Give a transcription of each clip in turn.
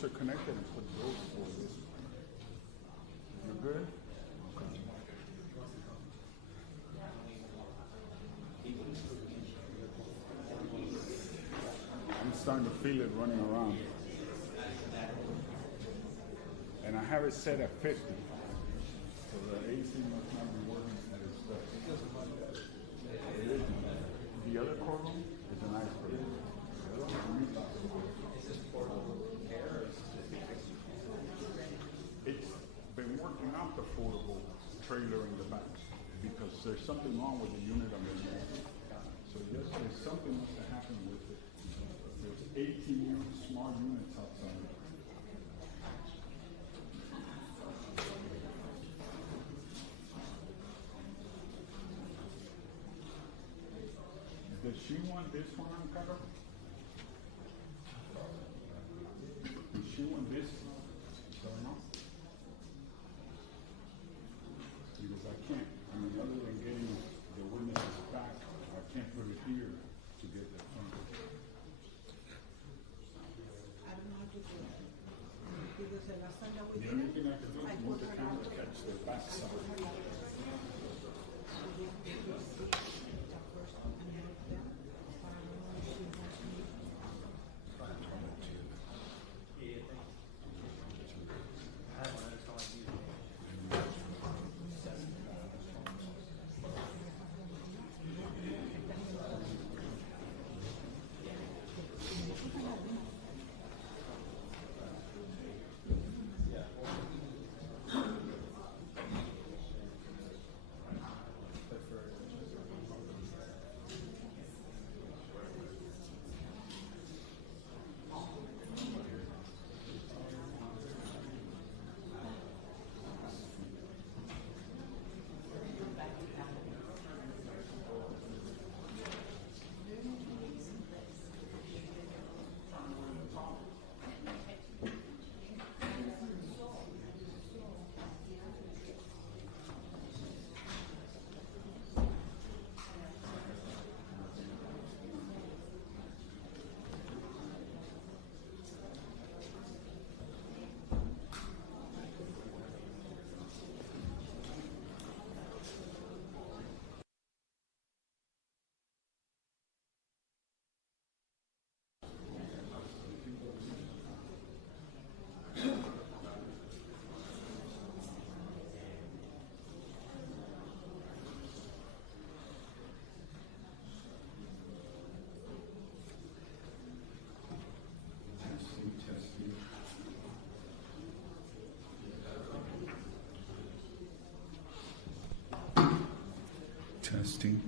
those are connected and put those for this. You're good? Okay. I'm starting to feel it running around. And I have it set at 50. So the AC must not be working at its best. It is. The other courtroom is a nice courtroom. It's been working out the portable trailer in the back because there's something wrong with the unit underneath. So yesterday something must have happened with it. There's 18 small units outside. Does she want this one uncovered? Does she want this? No? Because I can't. I mean, other than getting the witnesses back, I can't put it here to get the phone. I don't know how to do it. Because the last time that we The did only it, thing I can do is move the camera to catch the back side. Testing.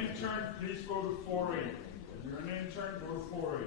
Intern, please go to 4A. If you're an intern, go to 4A.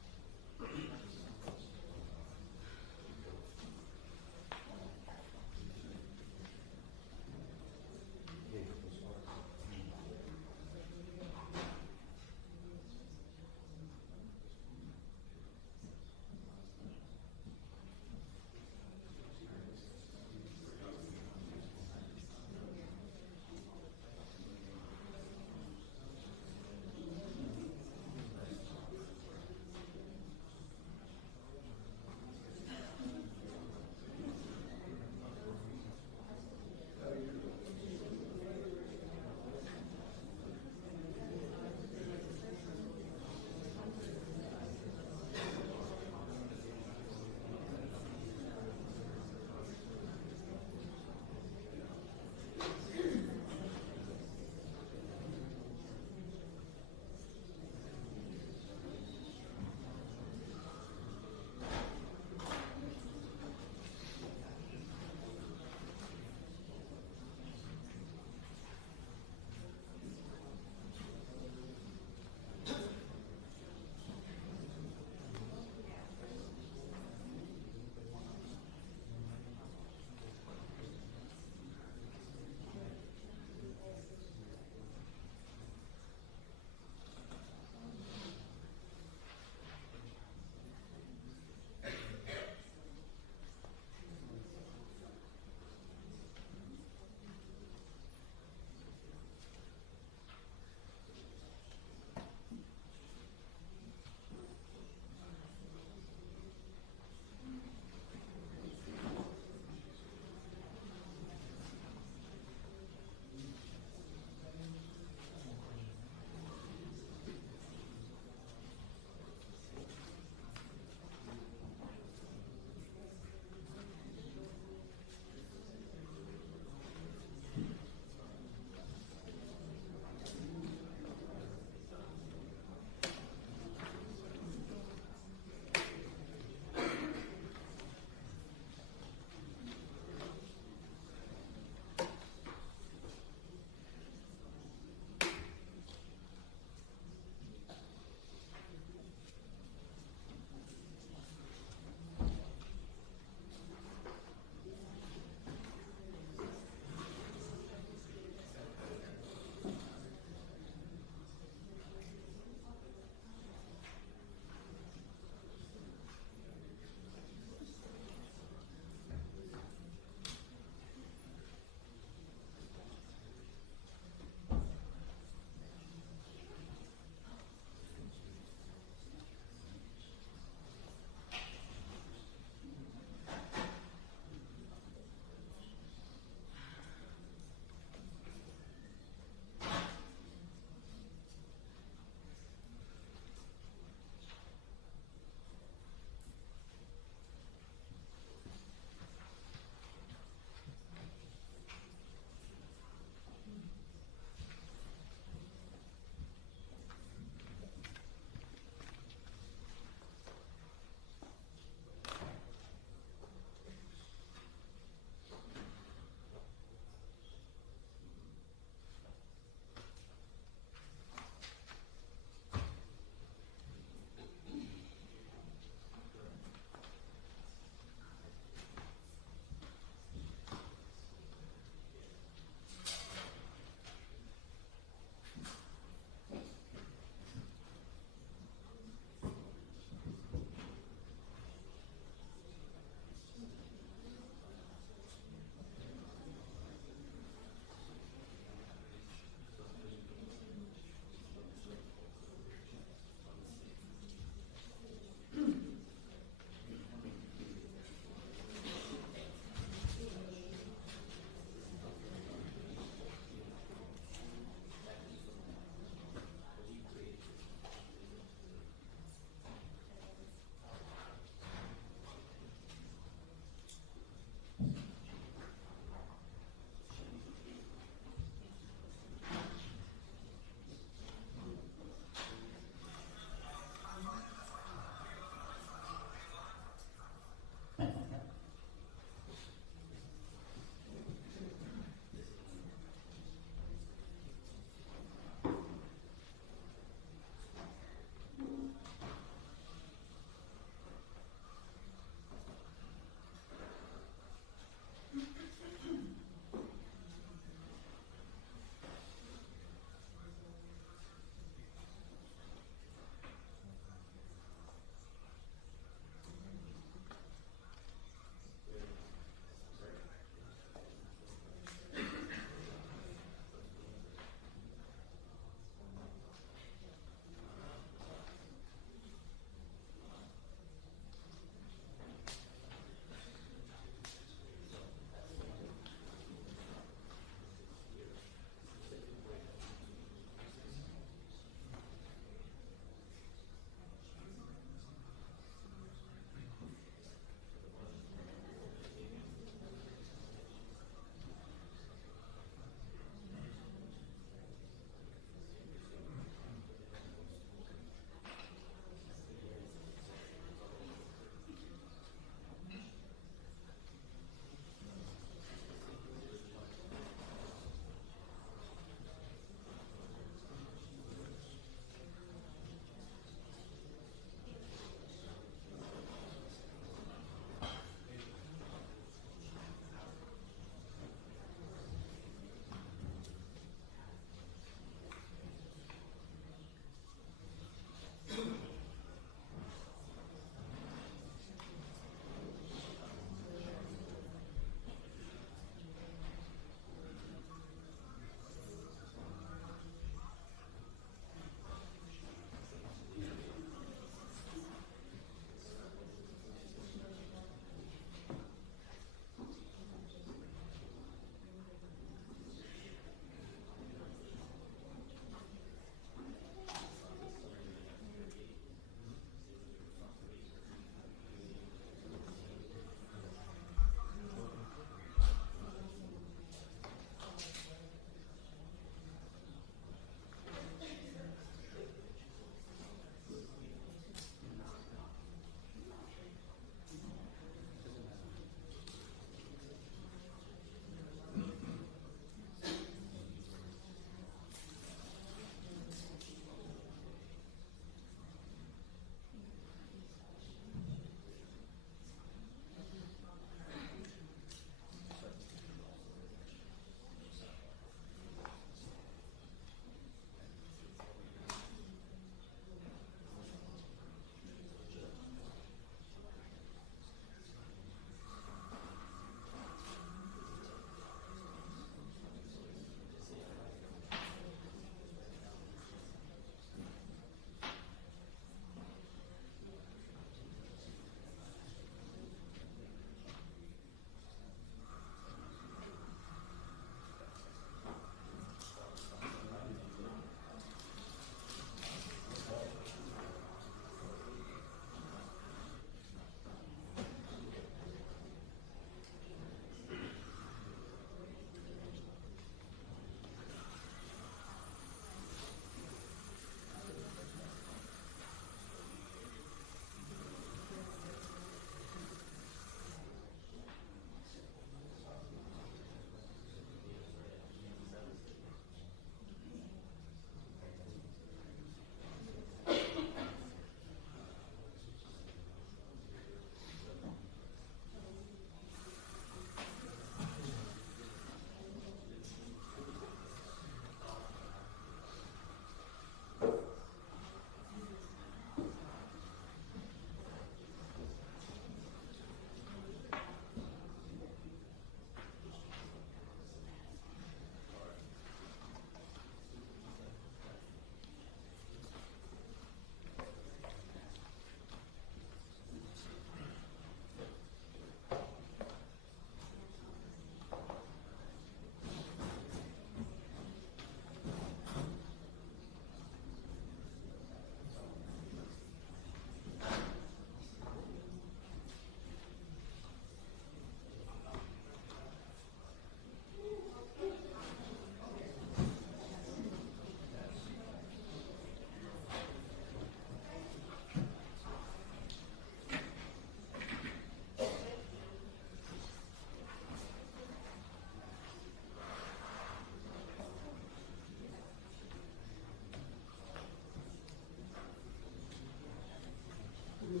Good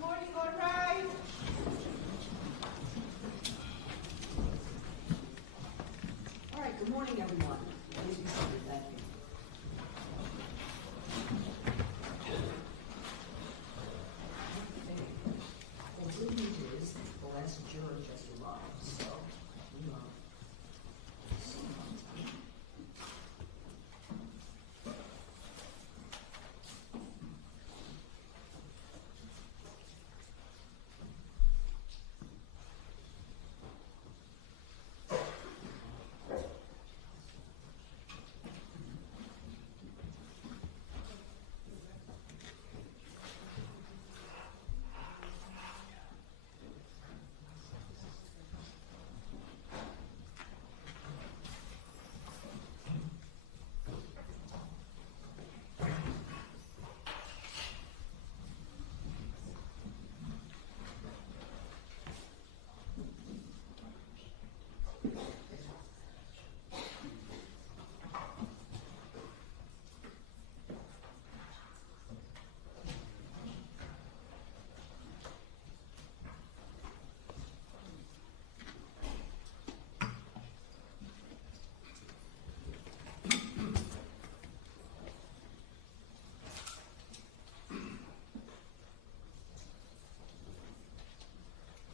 morning, all right. All right, good morning, everyone. Please be seated, thank you. The good news is the last juror just arrived, so we are soon on time.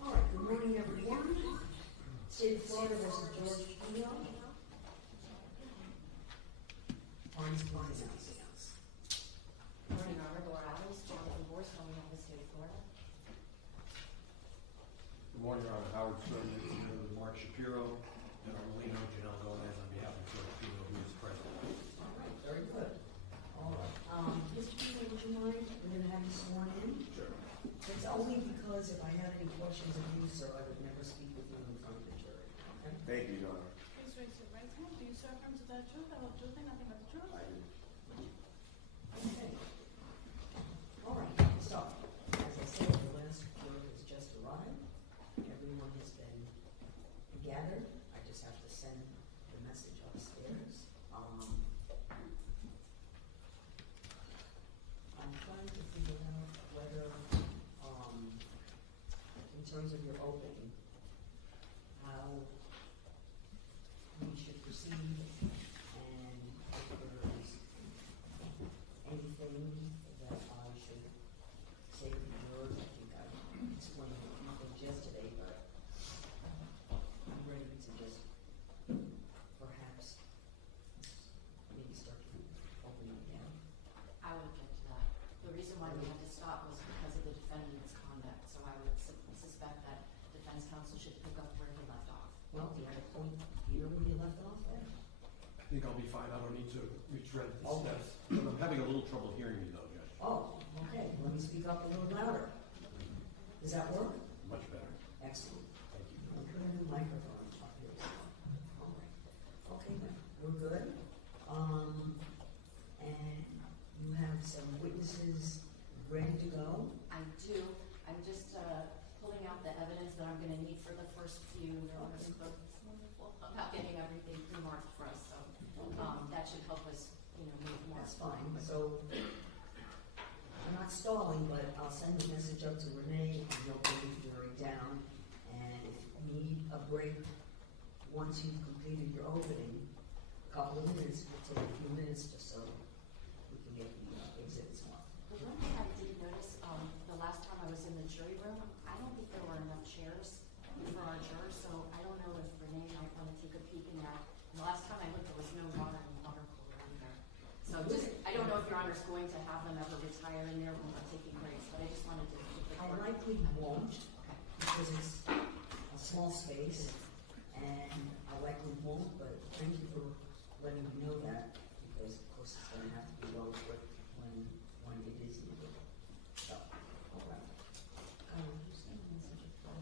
All right, good morning, everyone. State of Florida versus George Pino. Arms, please announce. Morning, Honor, Laura Adams, Jonathan Borst, on behalf of the state of Florida. Good morning, Your Honor. Howard Stern, Mark Shapiro, and Armelino Janelle Gomez on behalf of George Pino, who is present. All right, very good. All right, Mr. Pino, would you mind, we're gonna have you sworn in? Sure. It's only because if I had any questions of you, sir, I would never speak with you in front of the jury, okay? Thank you, Your Honor. Please raise your right hand. Do you swear affirm to tell the truth, the whole truth, and nothing but the truth? I do. Okay. All right, so, as I said, the last juror has just arrived. Everyone has been gathered. I just have to send the message upstairs. I'm trying to figure out whether, in terms of your opening, how we should proceed and if there's anything that I should say to the jurors. I think I explained a few things yesterday, but I'm ready to just perhaps maybe start to open it again. I would object to that. The reason why we had to stop was because of the defendant's conduct, so I would suspect that defense counsel should pick up where he left off. Well, you had a point here where you left off there. I think I'll be fine. I don't need to retread the Okay. steps. But I'm having a little trouble hearing you, though, Judge. Oh, okay, let me speak up a little louder. Does that work? Much better. Excellent. Thank you. I'll put a new microphone up here. All right. Okay, then, we're good. And you have some witnesses ready to go? I do. I'm just pulling out the evidence that I'm gonna need for the first few. It's wonderful about getting everything pre-marked for us, so that should help us, move more. That's fine. So, I'm not stalling, but I'll send the message up to Renee and he'll bring the jury down. And if you need a break, once you've completed your opening, a couple of minutes, it'll take a few minutes just so we can get the exhibits marked. The one thing I did notice, the last time I was in the jury room, I don't think there were enough chairs for our jurors, so I don't know if Renee might wanna take a peek in that. And the last time I looked, there was no water in the water cooler either. So I don't know if Your Honor's going to have them ever retire in there when they're taking breaks, but I just wanted to give the I court. likely won't, Okay. because it's a small space, and I likely won't, but thank you for letting me know that, because of course it's gonna have to be well equipped when it is needed. So, all right. Just send a message of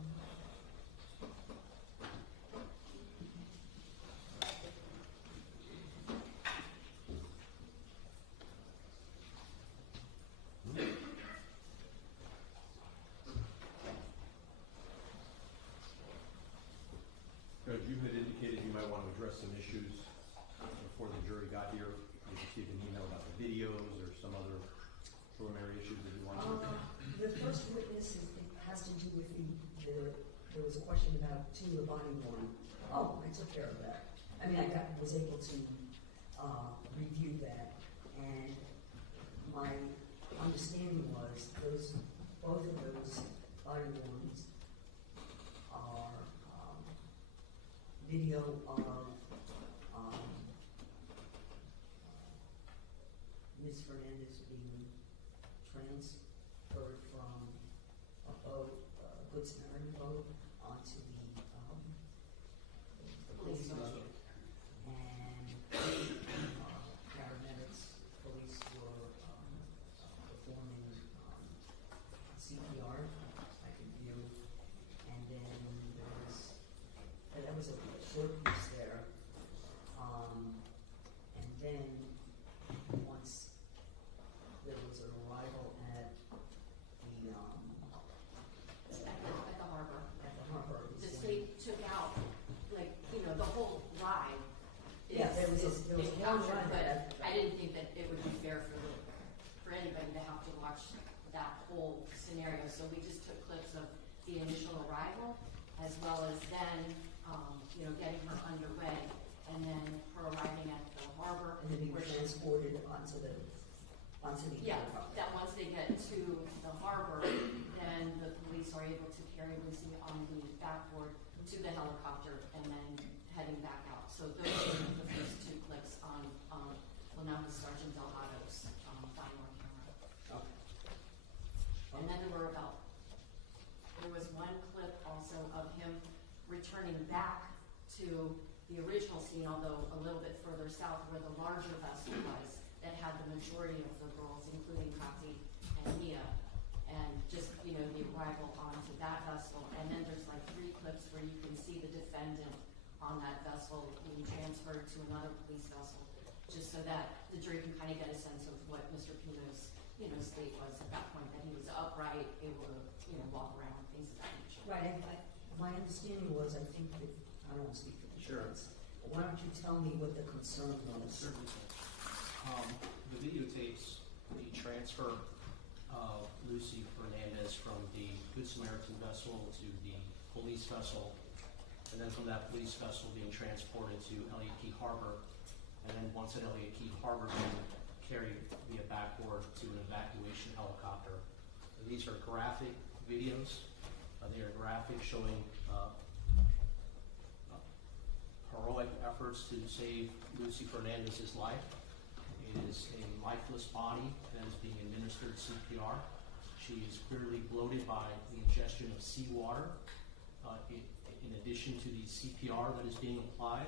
address some issues before the jury got here. You received an email about the videos or some other preliminary issues that you wanted to. The first witness has to do with there was a question about two of the body worn. Oh, I took care of that. I mean, was able to review that, and my understanding was both of those body worns are video of Ms. Fernandez being transferred from a boat, Good Samaritan boat, onto the police boat. And paramedics, police were performing CPR, I could view. And then that was a short piece there. And then once there was an arrival at At the harbor. The it was state took out, like, the whole ride. Yeah, there was a long ride But there. I didn't think that it would be fair for anybody to have to watch that whole scenario. So we just took clips of the initial arrival, as well as then, getting her underway, and then her arriving at the harbor. And then being where she- transported onto the Yeah, helicopter. that once they get to the harbor, then the police are able to carry Lucy on the backboard to the helicopter and then heading back out. So those are the first two clips on, well, now it's Sergeant Delgado's body-worn camera. Okay. And then there was one clip also of him returning back to the original scene, although a little bit further south where the larger vessel was, that had the majority of the girls, including Kathy and Mia, and just, the arrival onto that vessel. And then there's like 3 clips where you can see the defendant on that vessel being transferred to another police vessel, just so that the jury can kind of get a sense of what Mr. Pino's, state was at that point, that he was upright, able to, walk around, things of that nature. Right, my understanding was, I think that, I don't want to speak for the Sure. defense, but why don't you tell me what the concern was? Certainly. The videotapes the transfer of Lucy Fernandez from the Good Samaritan vessel to the police vessel, and then from that police vessel being transported to Elliott Key Harbor, and then once at Elliott Key Harbor, being carried via backboard to an evacuation helicopter. These are graphic videos. They are graphic, showing heroic efforts to save Lucy Fernandez's life. It is a lifeless body that is being administered CPR. She is clearly bloated by the ingestion of seawater. In addition to the CPR that is being applied,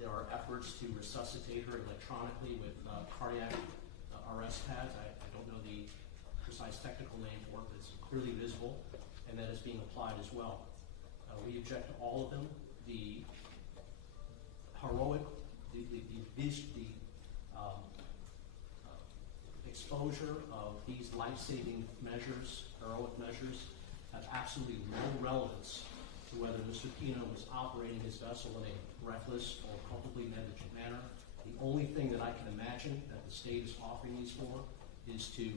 there are efforts to resuscitate her electronically with cardiac arrest pads. I don't know the precise technical name for it, but it's clearly visible, and that is being applied as well. We object to all of them. The heroic, exposure of these life-saving measures, heroic measures, have absolutely no relevance to whether Mr. Pino was operating his vessel in a reckless or culpably negligent manner. The only thing that I can imagine that the state is offering these for is to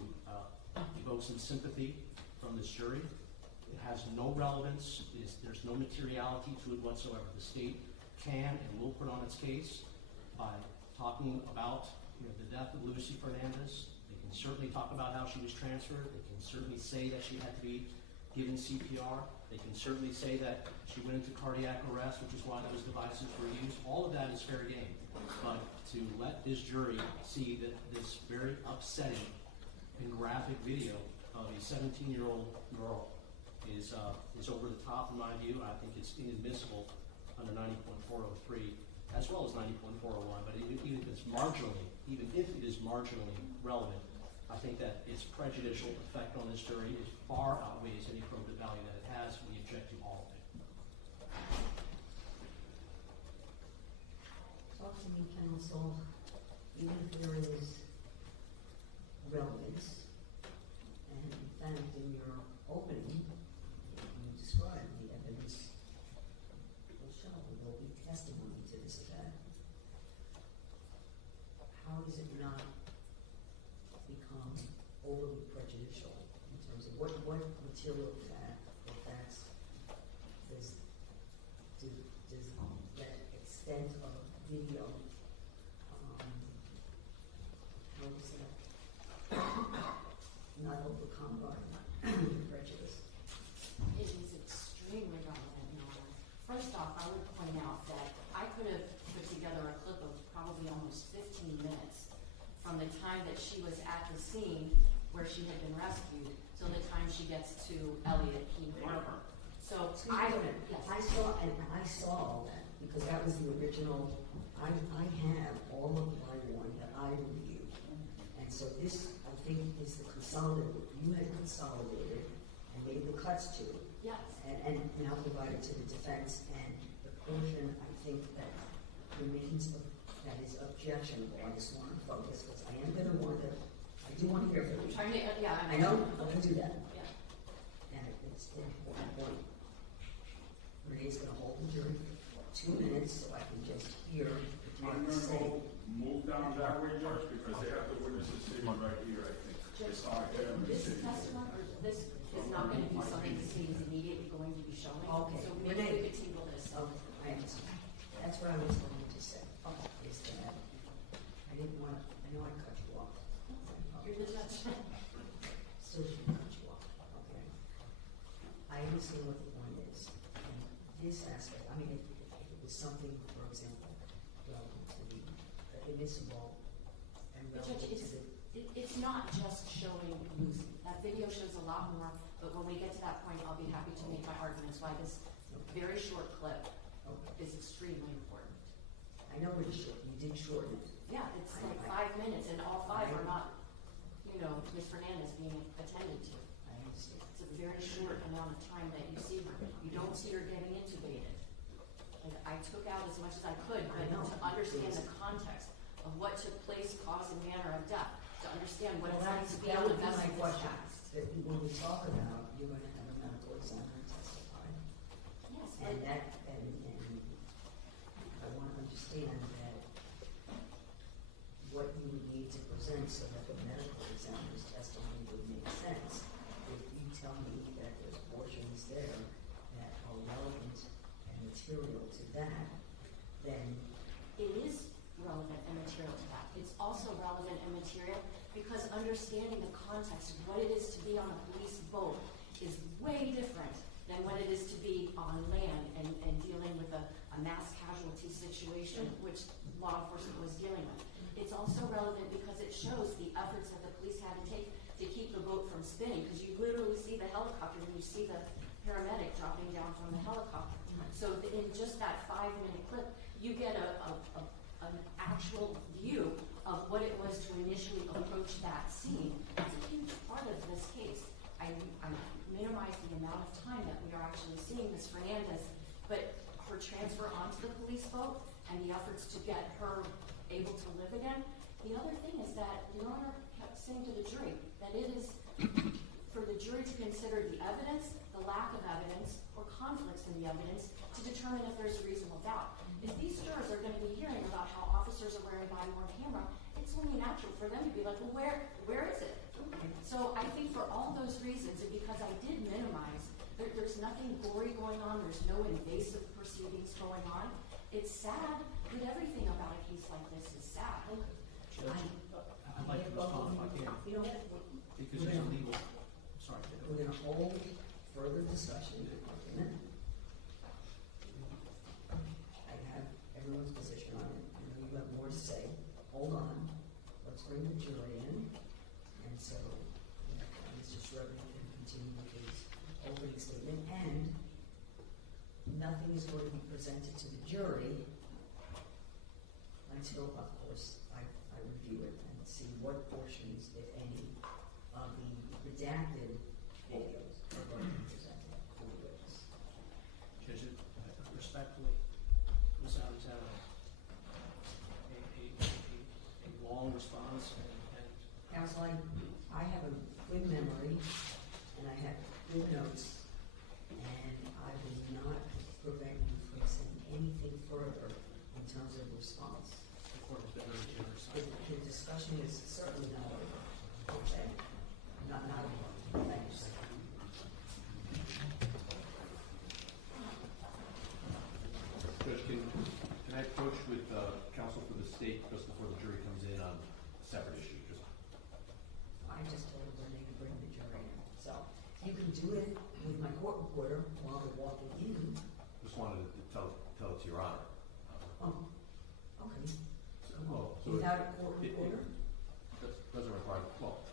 evoke some sympathy from this jury. It has no relevance. There's no materiality to it whatsoever. The state can and will put on its case by talking about the death of Lucy Fernandez. They can certainly talk about how she was transferred. They can certainly say that she had to be given CPR. They can certainly say that she went into cardiac arrest, which is why those devices were used. All of that is fair game. But to let this jury see that this very upsetting and graphic video of a 17-year-old girl is over the top in my view. I think it's inadmissible under 90.403 as well as 90.401. But even if it is marginally relevant, I think that its prejudicial effect on this jury is far outweighs any probative value that it has. We object to all of it. Talk to me, counsel, even if there is relevance, and in fact, in your opening, you described the evidence will show, there will be testimony to this effect. that she was at the scene where she had been rescued till the time she gets to Elliott Keene Harbor. So Excuse me a minute. yes. I saw all that, because that was the original, I have all of my one that I reviewed. And so this, I think, is the consolidated, you had consolidated and made the cuts to. Yes. And now provided to the defense, and the portion, I think, that remains, that is objectionable. I just want to focus, because I am gonna want to, I do want to hear from you. Trying to, yeah. I know, I'm gonna do that. Yeah. And it's an important point. Renee's gonna hold the jury for 2 minutes, so I can just hear what I'm you gonna say. go move down that way, Judge, because they have the witnesses sitting right here, I think. It's our family This sitting here. testimony, or this is not gonna be something the city is immediately going to be showing. Okay. So maybe we could table this. Okay, I understand. That's what I was going to say, is that I didn't want to, I know I cut you off. You're the judge. Still shouldn't cut you off, okay? I understand what the point is. And this aspect, I mean, if it was something, for example, relevant to the admissible and But Judge, relevant to the. it's not just showing Lucy. That video shows a lot more, but when we get to that point, I'll be happy to make my arguments why this very short clip Okay. is extremely important. I know it's short, you did shorten it. Yeah, it's like 5 minutes, and all 5 are not, Ms. Fernandez being attended to. I understand. It's a very short amount of time that you see her. You don't see her getting intubated. Like, I took out as much as I could, but I know. to understand the context of what took place, cause, and manner of death, to understand what it's like to be that on would the be my vessel this question. fast. That when we talk about, you're gonna have a medical examiner testify. Yes, And but that, and I want to understand that what you would need to present so that the medical examiner's testimony would make sense. If you tell me that there's portions there that are relevant and material to that, then it is relevant and material to that. It's also relevant and material because understanding the context of what it is to be on a police boat is way different than what it is to be on land and dealing with a mass casualty situation, which law enforcement was dealing with. It's also relevant because it shows the efforts that the police had to take to keep the boat from spinning, because you literally see the helicopter and you see the paramedic dropping down from the helicopter. So in just that 5-minute clip, you get an actual view of what it was to initially approach that scene. That's a huge part of this case. I minimize the amount of time that we are actually seeing Ms. Fernandez, but her transfer onto the police boat and the efforts to get her able to live again. The other thing is that Your Honor kept saying to the jury that it is for the jury to consider the evidence, the lack of evidence, or conflicts in the evidence to determine if there's reasonable doubt. If these jurors are going to be hearing about how officers are wearing body-worn camera, it's only natural for them to be like, well, where is it? So I think for all those reasons, and because I did minimize, there's nothing gory going on, there's no invasive proceedings going on. It's sad, but everything about a case like this is sad. Judge, I'd like to respond if I can, you know, because there's a legal, sorry. we're gonna hold further discussion and argument. I have everyone's position on it. I know you have more to say. Hold on. Let's bring the jury in. And so, Mr. Schroeder can continue with his opening statement. And nothing is going to be presented to the jury until, of course, I review it and see what portions, if any, of the redacted videos are going to be presented to the witness. Judge, respectfully, Ms. Alexander, a long response and Counsel, I have a good memory and I have good notes, and I will not prevent you from saying anything further in terms of response. the court has been very generous. The discussion is certainly not over. Okay? Not over. Thanks. Judge, can I approach with counsel for the state just before the jury comes in on a separate issue? I just told them they could bring the jury in. So you can do it with my court reporter while they're walking in. Just wanted to tell it to Your Honor. Oh, okay. So Without a court reporter? doesn't require, well,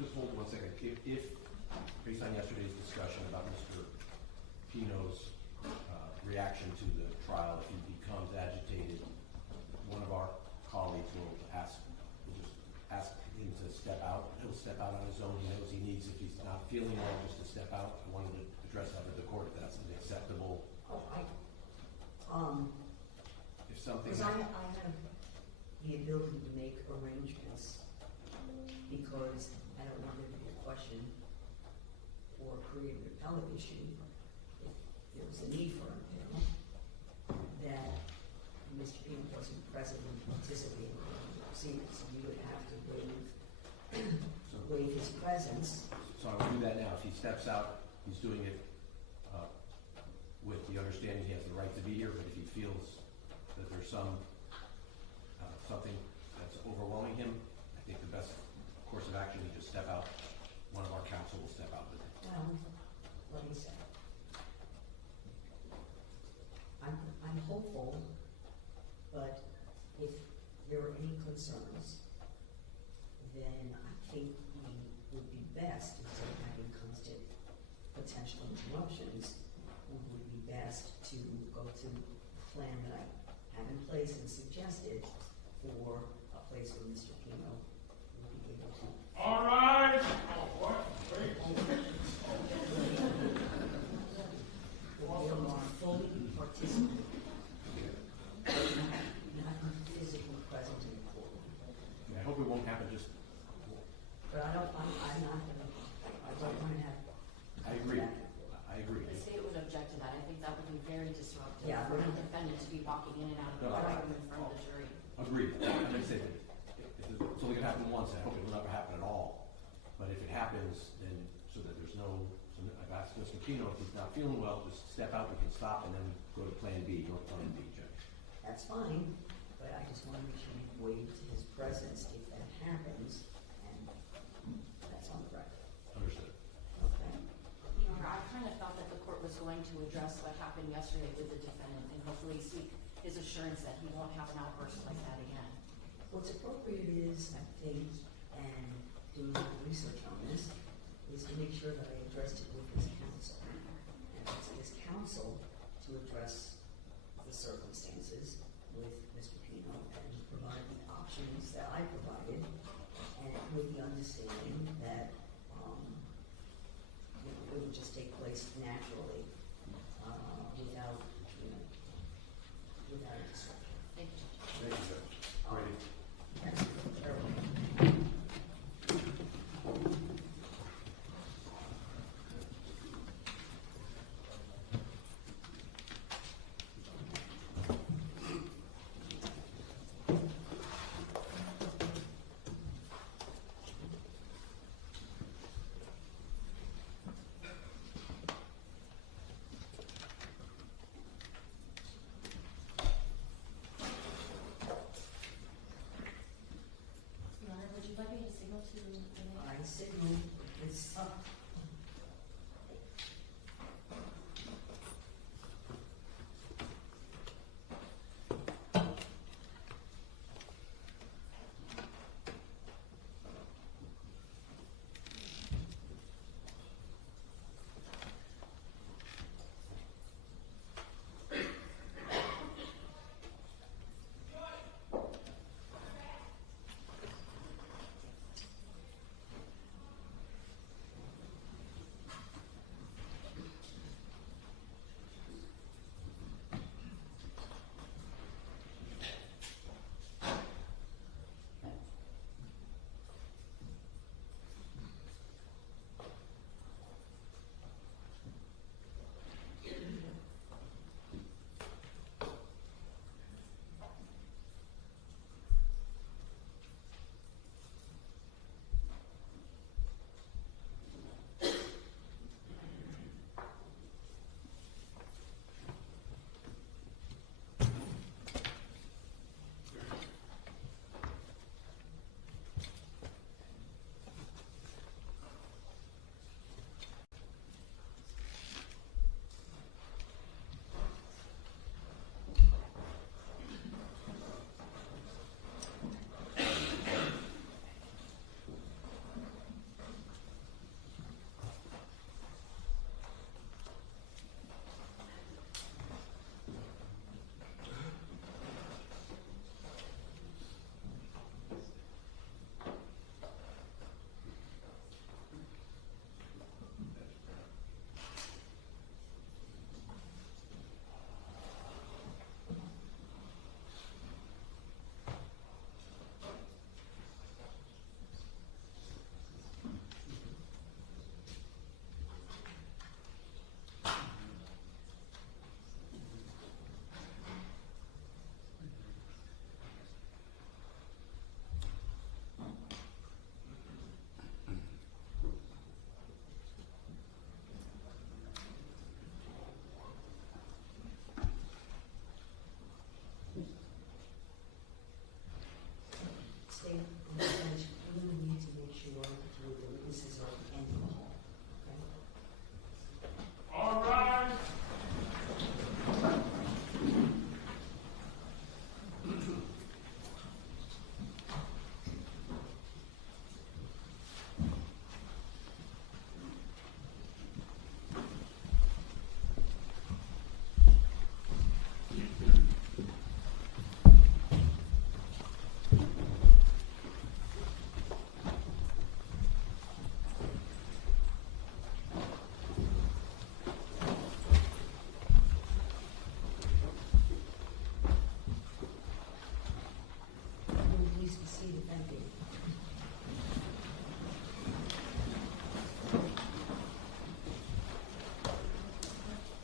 just hold 1 second. If, based on yesterday's discussion about Mr. Pino's reaction to the trial, if he becomes agitated, one of our colleagues will just ask him to step out. He'll step out on his own. He knows he needs, if he's not feeling well, just to step out. I wanted to address that with the court, if that's acceptable. Oh, If something. because I have the ability to make arrangements because I don't want there to be a question or create an appellate issue if there was a need for it, you know, that Mr. Pino wasn't present and participating in the proceedings, so you would have to waive his presence. So I will do that now. If he steps out, he's doing it with the understanding he has the right to be here, but if he feels that there's something that's overwhelming him, I think the best course of action is just step out. One of our counsel will step out with him. Well, let me say, I'm hopeful, but if there are any concerns, then I think we would be best, instead of having constant potential interruptions, it would be best to go to the plan that I have in place and suggested for a place where Mr. Pino will be able to. All right. What? Wait. Will fully participate, not physically present in the court. I hope it won't happen just. But I'm not gonna, I don't wanna have. I agree. back and forth. I agree. The state would object to that. I think that would be very disruptive Yeah. for the defendant to be walking in and out of the courtroom in front of the jury. Agreed. I'm gonna say that it's only gonna happen once, and I hope it will never happen at all. But if it happens, then so that there's no, so I've asked Mr. Pino, if he's not feeling well, just step out, we can stop, and then go to plan B, go to plan B, Judge. That's fine, but I just wanna make sure we waive his presence if that happens, and that's on the record, Understood. okay? Your Honor, I kind of felt that the court was going to address what happened yesterday with the defendant and hopefully seek his assurance that he won't have an outburst like that again. What's appropriate is, I think, and doing my research on this, is to make sure that I addressed it with his counsel. And it's his counsel to address the circumstances with Mr. Pino and provide the options that I provided, and with the understanding that, it would just take place naturally, without, without disruption. Thank you, Judge. Thank you, Judge. Ready?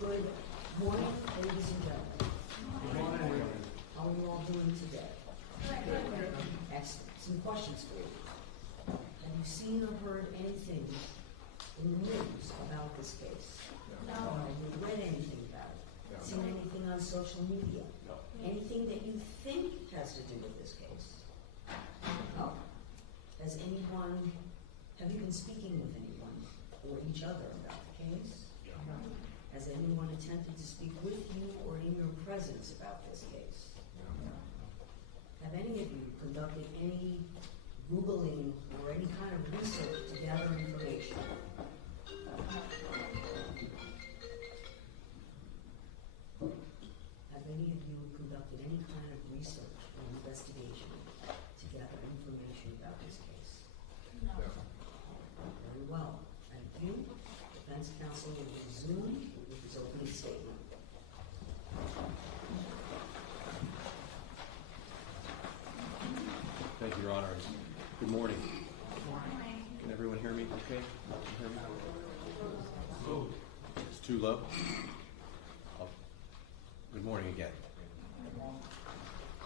Good morning, ladies and gentlemen. How are you all doing today? Excellent. Some questions for you. Have you seen or heard anything in the news about this case? No. Have you read anything about it? Seen anything on social media? No. Anything that you think has to do with this case? No. Have you been speaking with anyone or each other about the case? No. Has anyone attempted to speak with you or in your presence about this case? No. Have any of you conducted any Googling or any kind of research to gather information? Have any of you conducted any kind of research or investigation to gather information about this case? No. Very well. Thank you. Defense counsel will resume with his opening statement. Thank you, Your Honor. Good morning. Can everyone hear me okay? Hear me? It's too low? Good morning again.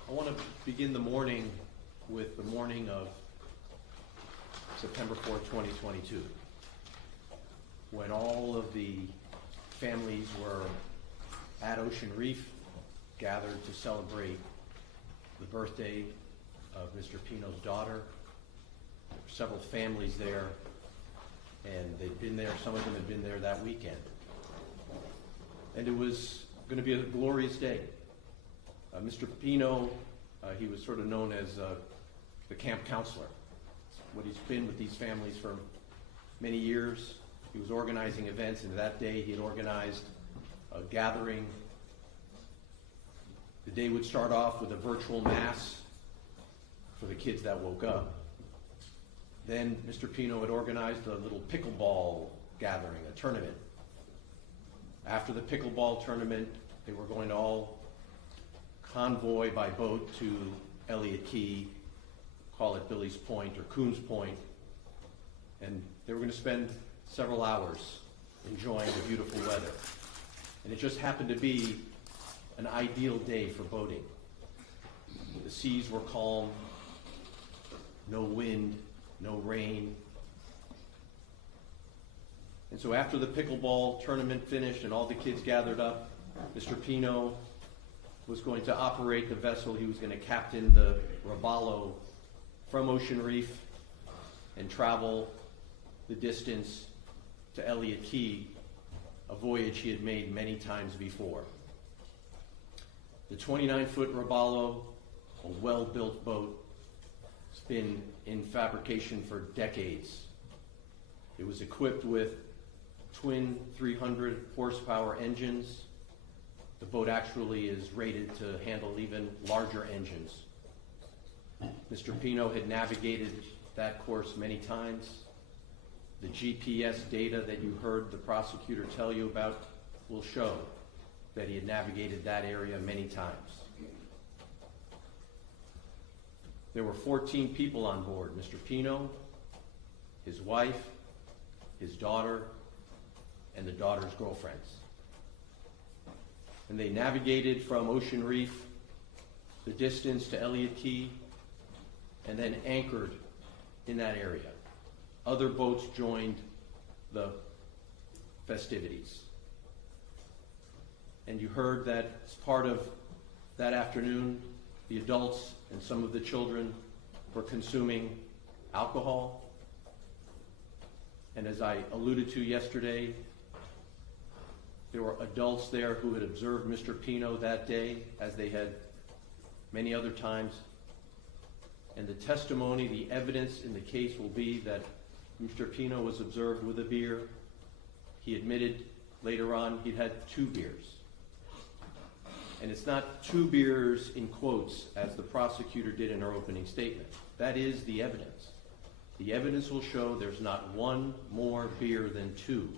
I want to begin the morning with the morning of September 4th, 2022, when all of the families were at Ocean Reef, gathered to celebrate the birthday of Mr. Pino's daughter. There were several families there, and they'd been there, some of them had been there that weekend. And it was going to be a glorious day. Mr. Pino, he was sort of known as the camp counselor. What he's been with these families for many years. He was organizing events, and that day he had organized a gathering. The day would start off with a virtual mass for the kids that woke up. Then Mr. Pino had organized a little pickleball gathering, a tournament. After the pickleball tournament, they were going to all convoy by boat to Elliott Key, call it Billy's Point or Coons Point, and they were going to spend several hours enjoying the beautiful weather. And it just happened to be an ideal day for boating. The seas were calm, no wind, no rain. And so after the pickleball tournament finished and all the kids gathered up, Mr. Pino was going to operate the vessel. He was going to captain the Robalo from Ocean Reef and travel the distance to Elliott Key, a voyage he had made many times before. The 29-foot Robalo, a well-built boat, has been in fabrication for decades. It was equipped with twin 300 horsepower engines. The boat actually is rated to handle even larger engines. Mr. Pino had navigated that course many times. The GPS data that you heard the prosecutor tell you about will show that he had navigated that area many times. There were 14 people on board: Mr. Pino, his wife, his daughter, and the daughter's girlfriends. And they navigated from Ocean Reef the distance to Elliott Key and then anchored in that area. Other boats joined the festivities. And you heard that as part of that afternoon, the adults and some of the children were consuming alcohol. And as I alluded to yesterday, there were adults there who had observed Mr. Pino that day, as they had many other times. And the testimony, the evidence in the case will be that Mr. Pino was observed with a beer. He admitted later on he'd had 2 beers. And it's not 2 beers in quotes, as the prosecutor did in her opening statement. That is the evidence. The evidence will show there's not one more beer than 2.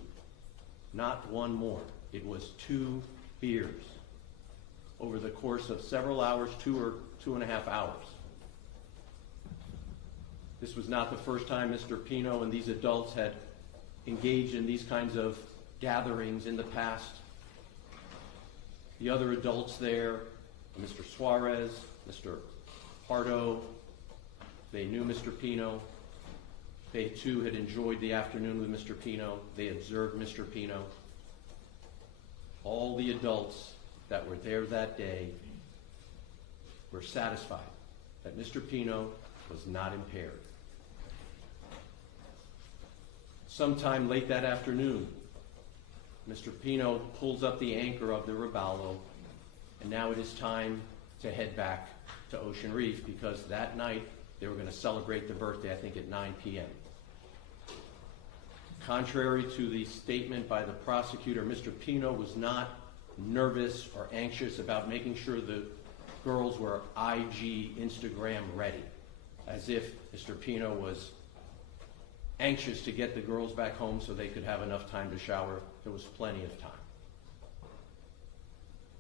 Not one more. It was 2 beers over the course of several hours, 2 or 2.5 hours. This was not the first time Mr. Pino and these adults had engaged in these kinds of gatherings in the past. The other adults there, Mr. Suarez, Mr. Pardo, they knew Mr. Pino. They too had enjoyed the afternoon with Mr. Pino. They observed Mr. Pino. All the adults that were there that day were satisfied that Mr. Pino was not impaired. Sometime late that afternoon, Mr. Pino pulls up the anchor of the Raballo, and now it is time to head back to Ocean Reef because that night they were going to celebrate the birthday, I think at 9 p.m. Contrary to the statement by the prosecutor, Mr. Pino was not nervous or anxious about making sure the girls were IG Instagram ready, as if Mr. Pino was anxious to get the girls back home so they could have enough time to shower. There was plenty of time.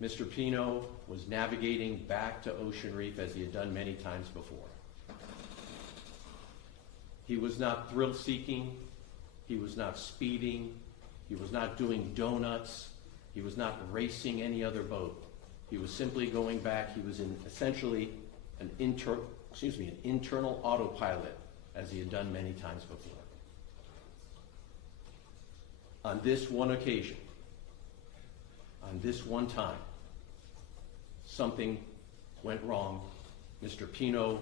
Mr. Pino was navigating back to Ocean Reef as he had done many times before. He was not thrill-seeking. He was not speeding. He was not doing donuts. He was not racing any other boat. He was simply going back. He was in essentially an internal autopilot, as he had done many times before. On this one occasion, on this one time, something went wrong. Mr. Pino,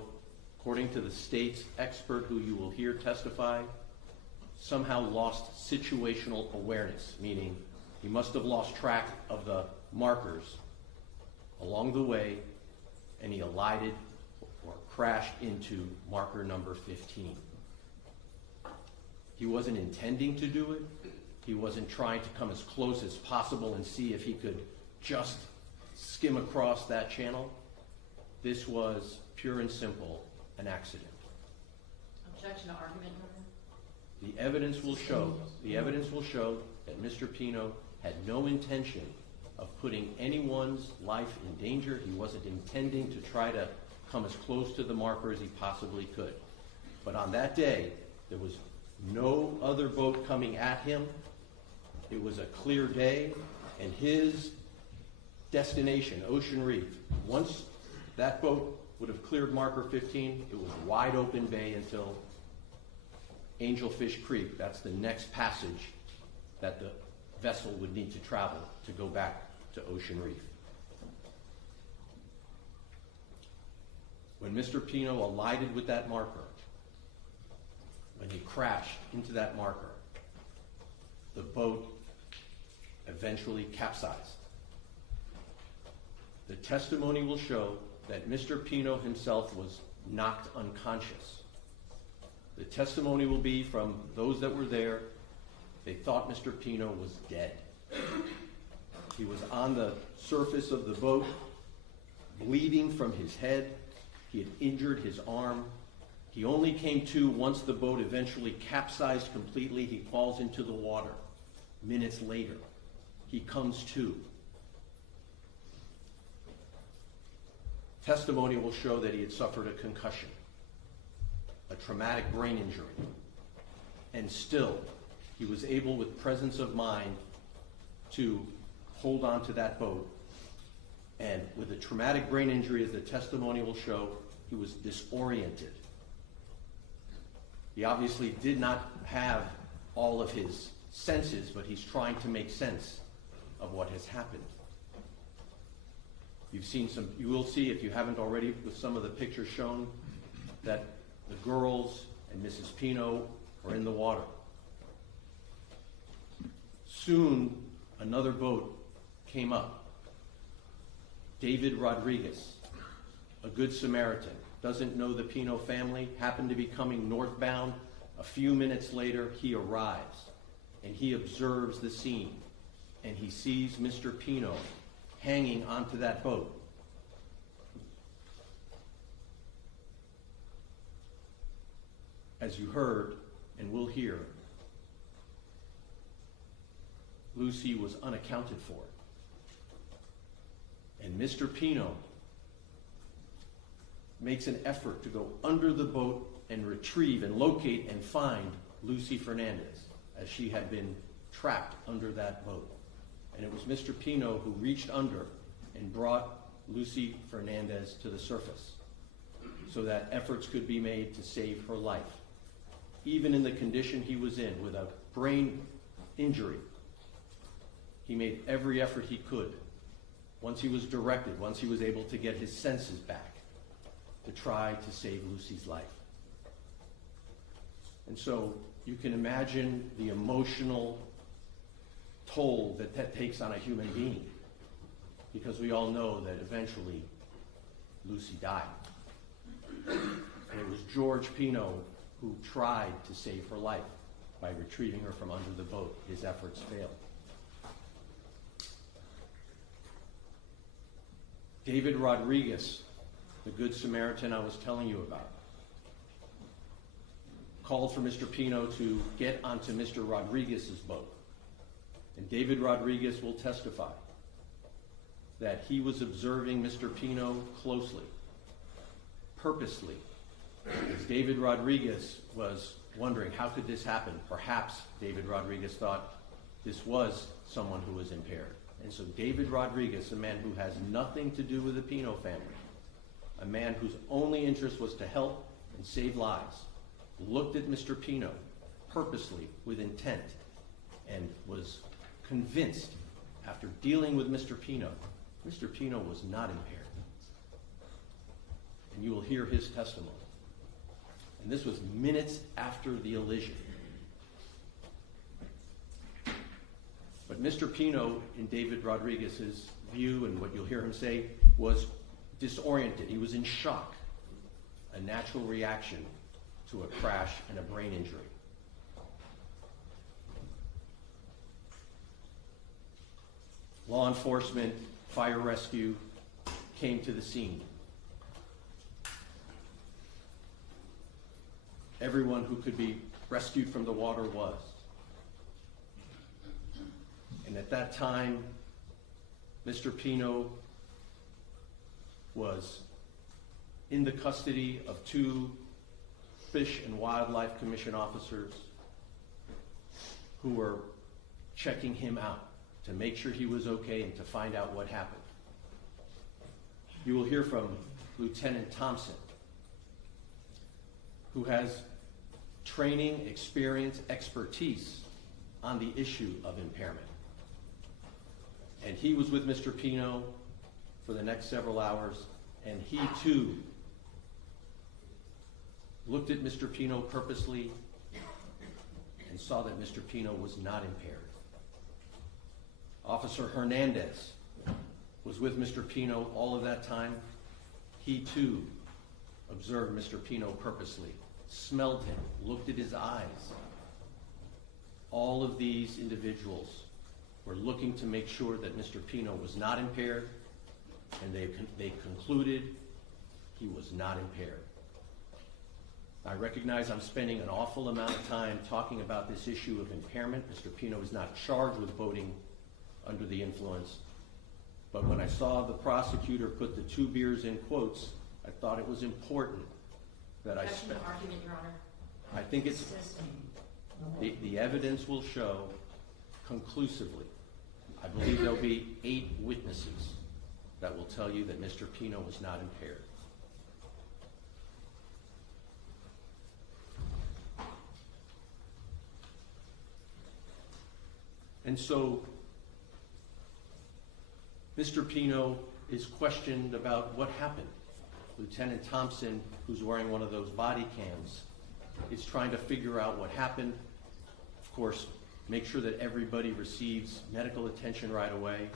according to the state's expert who you will hear testify, somehow lost situational awareness, meaning he must have lost track of the markers along the way, and he elided or crashed into marker number 15. He wasn't intending to do it. He wasn't trying to come as close as possible and see if he could just skim across that channel. This was pure and simple an accident. Objection to argument, Your Honor. The evidence will show that Mr. Pino had no intention of putting anyone's life in danger. He wasn't intending to try to come as close to the marker as he possibly could. But on that day, there was no other boat coming at him. It was a clear day, and his destination, Ocean Reef, once that boat would have cleared marker 15, it was wide open bay until Angelfish Creek. That's the next passage that the vessel would need to travel to go back to Ocean Reef. When Mr. Pino alighted with that marker, when he crashed into that marker, the boat eventually capsized. The testimony will show that Mr. Pino himself was knocked unconscious. The testimony will be from those that were there. They thought Mr. Pino was dead. He was on the surface of the boat, bleeding from his head. He had injured his arm. He only came to once the boat eventually capsized completely. He falls into the water. Minutes later, he comes to. Testimony will show that he had suffered a concussion, a traumatic brain injury, and still he was able, with presence of mind, to hold on to that boat. And with a traumatic brain injury, as the testimony will show, he was disoriented. He obviously did not have all of his senses, but he's trying to make sense of what has happened. You will see, if you haven't already, with some of the pictures shown, that the girls and Mrs. Pino are in the water. Soon, another boat came up. David Rodriguez, a good Samaritan, doesn't know the Pino family, happened to be coming northbound. A few minutes later, he arrives, and he observes the scene, and he sees Mr. Pino hanging onto that boat. As you heard and will hear, Lucy was unaccounted for. And Mr. Pino makes an effort to go under the boat and retrieve and locate and find Lucy Fernandez, as she had been trapped under that boat. And it was Mr. Pino who reached under and brought Lucy Fernandez to the surface so that efforts could be made to save her life. Even in the condition he was in, with a brain injury, he made every effort he could, once he was directed, once he was able to get his senses back, to try to save Lucy's life. And so you can imagine the emotional toll that that takes on a human being, because we all know that eventually Lucy died. And it was George Pino who tried to save her life by retrieving her from under the boat. His efforts failed. David Rodriguez, the Good Samaritan I was telling you about, called for Mr. Pino to get onto Mr. Rodriguez's boat. And David Rodriguez will testify that he was observing Mr. Pino closely, purposely, as David Rodriguez was wondering, how could this happen? Perhaps David Rodriguez thought this was someone who was impaired. And so David Rodriguez, a man who has nothing to do with the Pino family, a man whose only interest was to help and save lives, looked at Mr. Pino purposely, with intent, and was convinced, after dealing with Mr. Pino was not impaired. And you will hear his testimony. And this was minutes after the elision. But Mr. Pino, in David Rodriguez's view, and what you'll hear him say, was disoriented. He was in shock, a natural reaction to a crash and a brain injury. Law enforcement, fire rescue came to the scene. Everyone who could be rescued from the water was. And at that time, Mr. Pino was in the custody of 2 Fish and Wildlife Commission officers who were checking him out to make sure he was okay and to find out what happened. You will hear from Lieutenant Thompson, who has training, experience, expertise on the issue of impairment. And he was with Mr. Pino for the next several hours, and he too looked at Mr. Pino purposely and saw that Mr. Pino was not impaired. Officer Hernandez was with Mr. Pino all of that time. He too observed Mr. Pino purposely, smelled him, looked at his eyes. All of these individuals were looking to make sure that Mr. Pino was not impaired, and they concluded he was not impaired. I recognize I'm spending an awful amount of time talking about this issue of impairment. Mr. Pino is not charged with boating under the influence, but when I saw the prosecutor put the 2 beers in quotes, I thought it was important that I spent. Argument, Your Honor. I think it's the evidence will show conclusively. I believe there'll be 8 witnesses that will tell you that Mr. Pino was not impaired. And so Mr. Pino is questioned about what happened. Lieutenant Thompson, who's wearing one of those body cams, is trying to figure out what happened. Of course, make sure that everybody receives medical attention right away.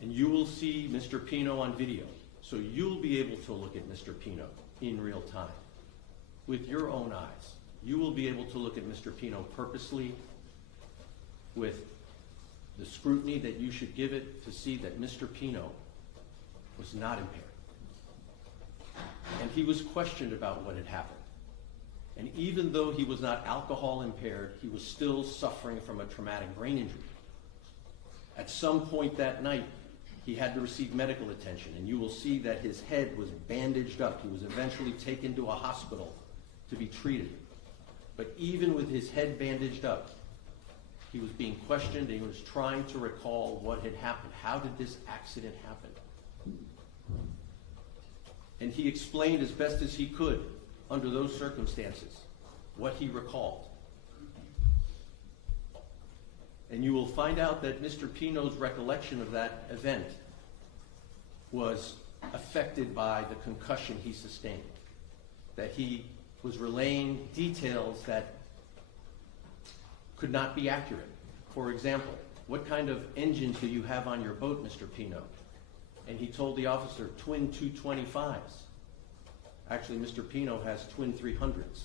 And you will see Mr. Pino on video. So you'll be able to look at Mr. Pino in real time with your own eyes. You will be able to look at Mr. Pino purposely with the scrutiny that you should give it to see that Mr. Pino was not impaired. And he was questioned about what had happened. And even though he was not alcohol impaired, he was still suffering from a traumatic brain injury. At some point that night, he had to receive medical attention, and you will see that his head was bandaged up. He was eventually taken to a hospital to be treated. But even with his head bandaged up, He was being questioned, and he was trying to recall what had happened. How did this accident happen? And he explained as best as he could, under those circumstances, what he recalled. And you will find out that Mr. Pino's recollection of that event was affected by the concussion he sustained, that he was relaying details that could not be accurate. For example, what kind of engines do you have on your boat, Mr. Pino? And he told the officer, twin 225s. Actually, Mr. Pino has twin 300s.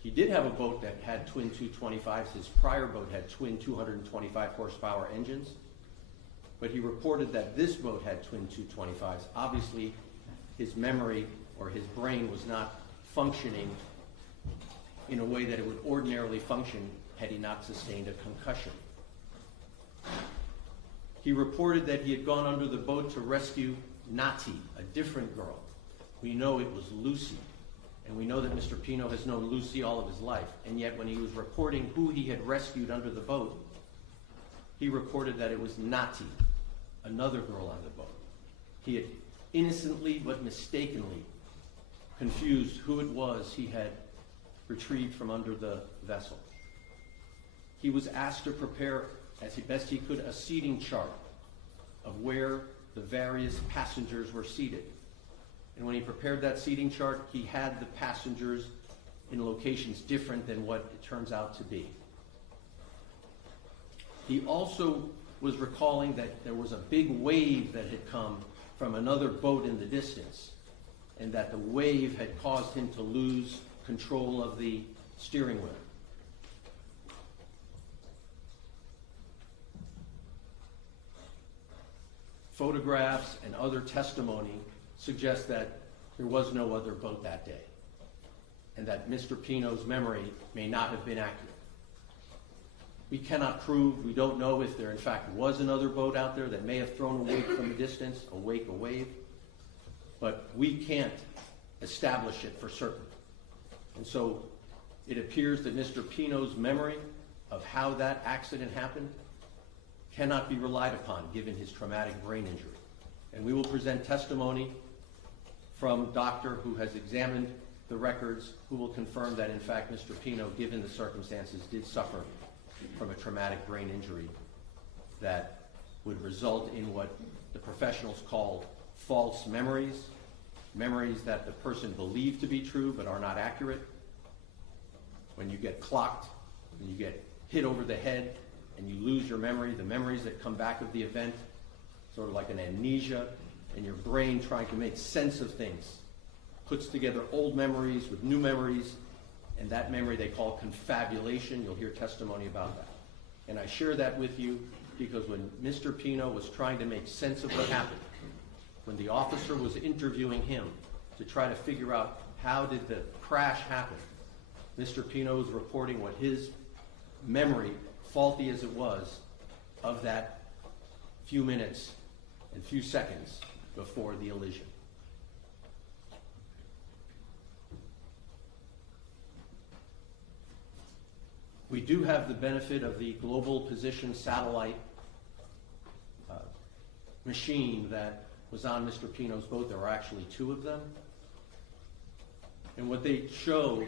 He did have a boat that had twin 225s. His prior boat had twin 225 horsepower engines. But he reported that this boat had twin 225s. Obviously, his memory or his brain was not functioning in a way that it would ordinarily function had he not sustained a concussion. He reported that he had gone under the boat to rescue Nati, a different girl. We know it was Lucy, and we know that Mr. Pino has known Lucy all of his life, and yet when he was reporting who he had rescued under the boat, he reported that it was Nati, another girl on the boat. He had innocently but mistakenly confused who it was he had retrieved from under the vessel. He was asked to prepare, as best he could, a seating chart of where the various passengers were seated. And when he prepared that seating chart, he had the passengers in locations different than what it turns out to be. He also was recalling that there was a big wave that had come from another boat in the distance, and that the wave had caused him to lose control of the steering wheel. Photographs and other testimony suggest that there was no other boat that day, and that Mr. Pino's memory may not have been accurate. We cannot prove, we don't know if there in fact was another boat out there that may have thrown a wake from a distance, a wave, but we can't establish it for certain. And so it appears that Mr. Pino's memory of how that accident happened cannot be relied upon given his traumatic brain injury. And we will present testimony from a doctor who has examined the records, who will confirm that in fact Mr. Pino, given the circumstances, did suffer from a traumatic brain injury that would result in what the professionals call false memories, memories that the person believed to be true but are not accurate. When you get clocked, when you get hit over the head and you lose your memory, the memories that come back of the event, sort of like an amnesia, and your brain trying to make sense of things, puts together old memories with new memories, and that memory they call confabulation. You'll hear testimony about that. And I share that with you because when Mr. Pino was trying to make sense of what happened, when the officer was interviewing him to try to figure out how did the crash happen, Mr. Pino was reporting what his memory, faulty as it was, of that few minutes and few seconds before the elision. We do have the benefit of the global position satellite machine that was on Mr. Pino's boat. There were actually two of them. And what they show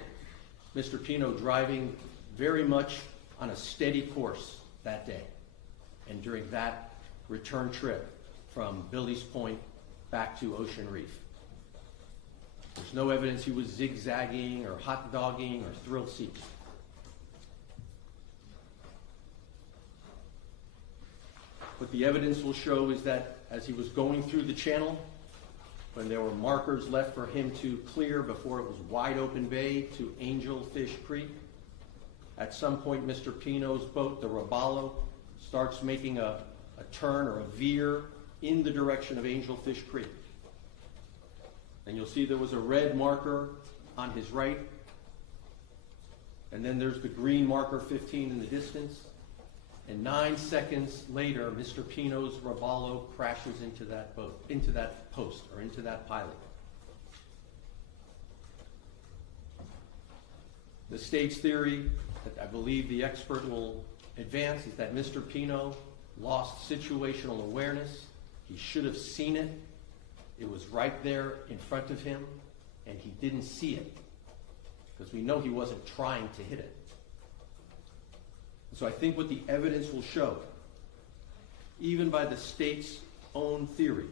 Mr. Pino driving very much on a steady course that day and during that return trip from Billy's Point back to Ocean Reef. There's no evidence he was zigzagging or hot dogging or thrill seeking. What the evidence will show is that as he was going through the channel, when there were markers left for him to clear before it was wide open bay to Angelfish Creek, at some point Mr. Pino's boat, the Robalo, starts making a turn or a veer in the direction of Angelfish Creek. And you'll see there was a red marker on his right, and then there's the green marker 15 in the distance. And 9 seconds later, Mr. Pino's Robalo crashes into that boat, into that post, or into that pilot. The state's theory that I believe the expert will advance is that Mr. Pino lost situational awareness. He should have seen it. It was right there in front of him, and he didn't see it because we know he wasn't trying to hit it. So I think what the evidence will show, even by the state's own theory,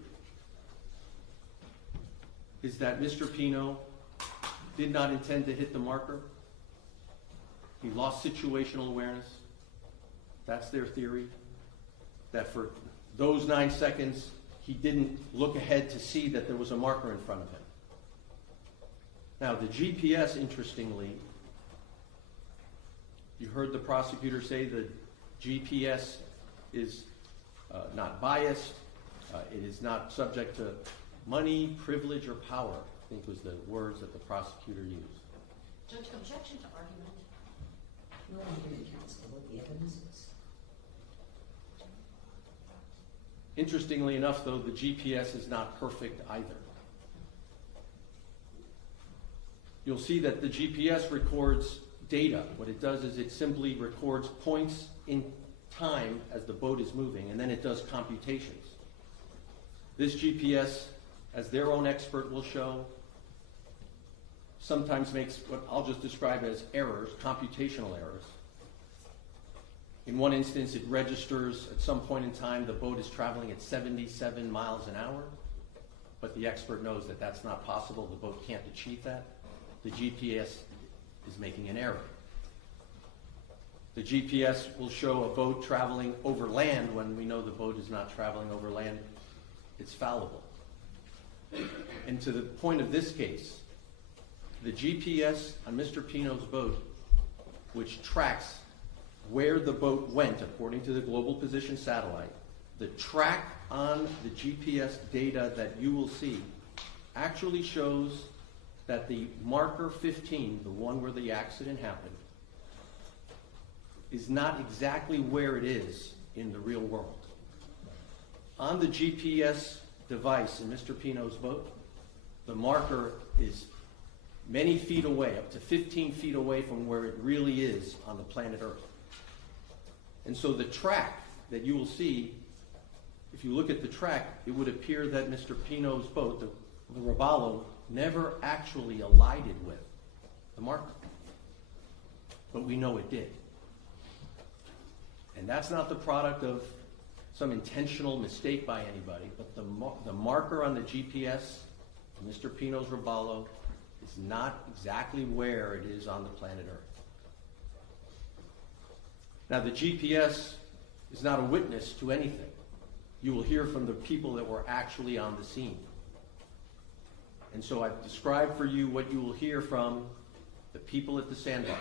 is that Mr. Pino did not intend to hit the marker. He lost situational awareness. That's their theory. That for those 9 seconds, he didn't look ahead to see that there was a marker in front of him. Now, the GPS, interestingly, you heard the prosecutor say the GPS is not biased. It is not subject to money, privilege, or power, I think was the words that the prosecutor used. Judge, objection to argument. No argument, counsel, what the evidence is. Interestingly enough, though, the GPS is not perfect either. You'll see that the GPS records data. What it does is it simply records points in time as the boat is moving, and then it does computations. This GPS, as their own expert will show, sometimes makes what I'll just describe as errors, computational errors. In one instance, it registers at some point in time the boat is traveling at 77 miles an hour, but the expert knows that that's not possible. The boat can't achieve that. The GPS is making an error. The GPS will show a boat traveling over land when we know the boat is not traveling over land. It's fallible. And to the point of this case, the GPS on Mr. Pino's boat, which tracks where the boat went according to the global position satellite, the track on the GPS data that you will see actually shows that the marker 15, the one where the accident happened, is not exactly where it is in the real world. On the GPS device in Mr. Pino's boat, the marker is many feet away, up to 15 feet away from where it really is on the planet Earth. And so the track that you will see, if you look at the track, it would appear that Mr. Pino's boat, the Robalo, never actually alighted with the marker. But we know it did. And that's not the product of some intentional mistake by anybody, but the marker on the GPS, Mr. Pino's Robalo, is not exactly where it is on the planet Earth. Now, the GPS is not a witness to anything. You will hear from the people that were actually on the scene. And so I've described for you what you will hear from the people at the sandbar,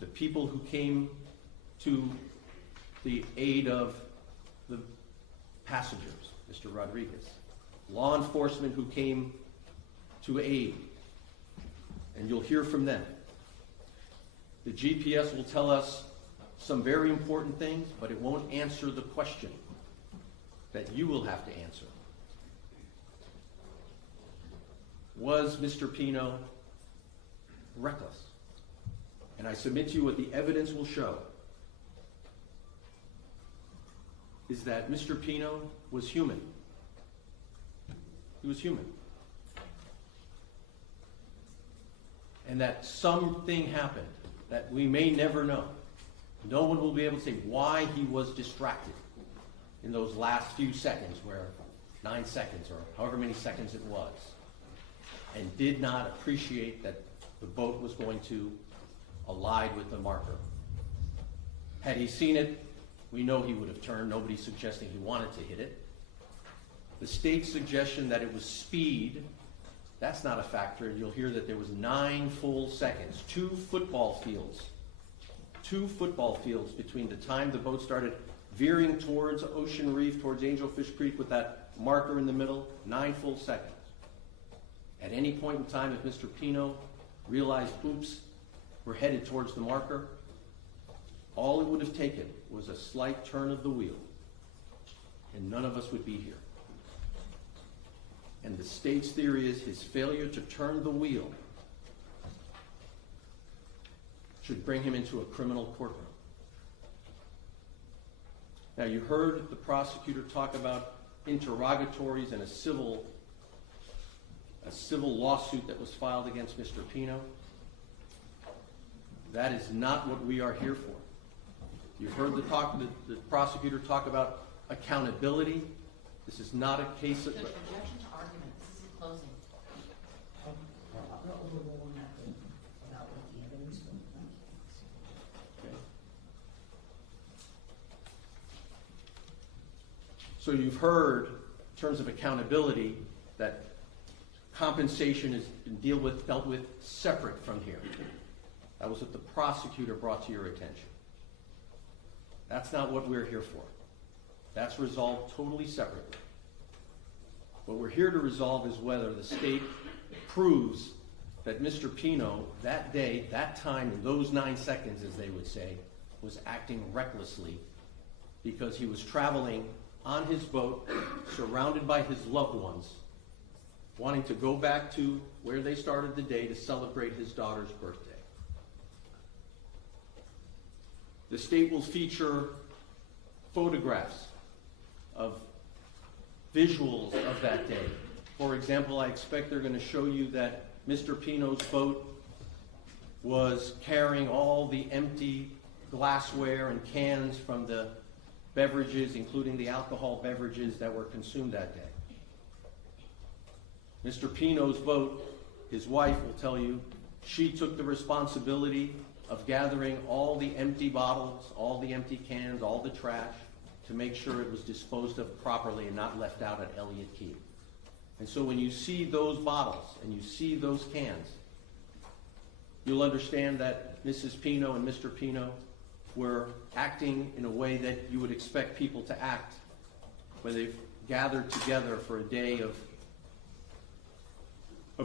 the people who came to the aid of the passengers, Mr. Rodriguez, law enforcement who came to aid, and you'll hear from them. The GPS will tell us some very important things, but it won't answer the question that you will have to answer. Was Mr. Pino reckless? And I submit to you what the evidence will show is that Mr. Pino was human. He was human. And that something happened that we may never know. No one will be able to say why he was distracted in those last few seconds, where 9 seconds or however many seconds it was, and did not appreciate that the boat was going to collide with the marker. Had he seen it, we know he would have turned. Nobody's suggesting he wanted to hit it. The state's suggestion that it was speed, that's not a factor. You'll hear that there was 9 full seconds, 2 football fields between the time the boat started veering towards Ocean Reef, towards Angelfish Creek with that marker in the middle, 9 full seconds. At any point in time, if Mr. Pino realized, oops, we're headed towards the marker, all it would have taken was a slight turn of the wheel, and none of us would be here. And the state's theory is his failure to turn the wheel should bring him into a criminal courtroom. Now, you heard the prosecutor talk about interrogatories and a civil lawsuit that was filed against Mr. Pino. That is not what we are here for. You've heard the prosecutor talk about accountability. This is not a case of... Judge, objection to argument. This is in closing. I'm not overruling that about what the evidence was. Okay. So you've heard, in terms of accountability, that compensation is dealt with separate from here. That was what the prosecutor brought to your attention. That's not what we're here for. That's resolved totally separately. What we're here to resolve is whether the state proves that Mr. Pino, that day, that time, in those 9 seconds, as they would say, was acting recklessly because he was traveling on his boat, surrounded by his loved ones, wanting to go back to where they started the day to celebrate his daughter's birthday. The state will feature photographs of visuals of that day. For example, I expect they're going to show you that Mr. Pino's boat was carrying all the empty glassware and cans from the beverages, including the alcohol beverages that were consumed that day. Mr. Pino's boat, his wife will tell you, she took the responsibility of gathering all the empty bottles, all the empty cans, all the trash, to make sure it was disposed of properly and not left out at Elliott Key. And so when you see those bottles and you see those cans, you'll understand that Mrs. Pino and Mr. Pino were acting in a way that you would expect people to act when they've gathered together for a day of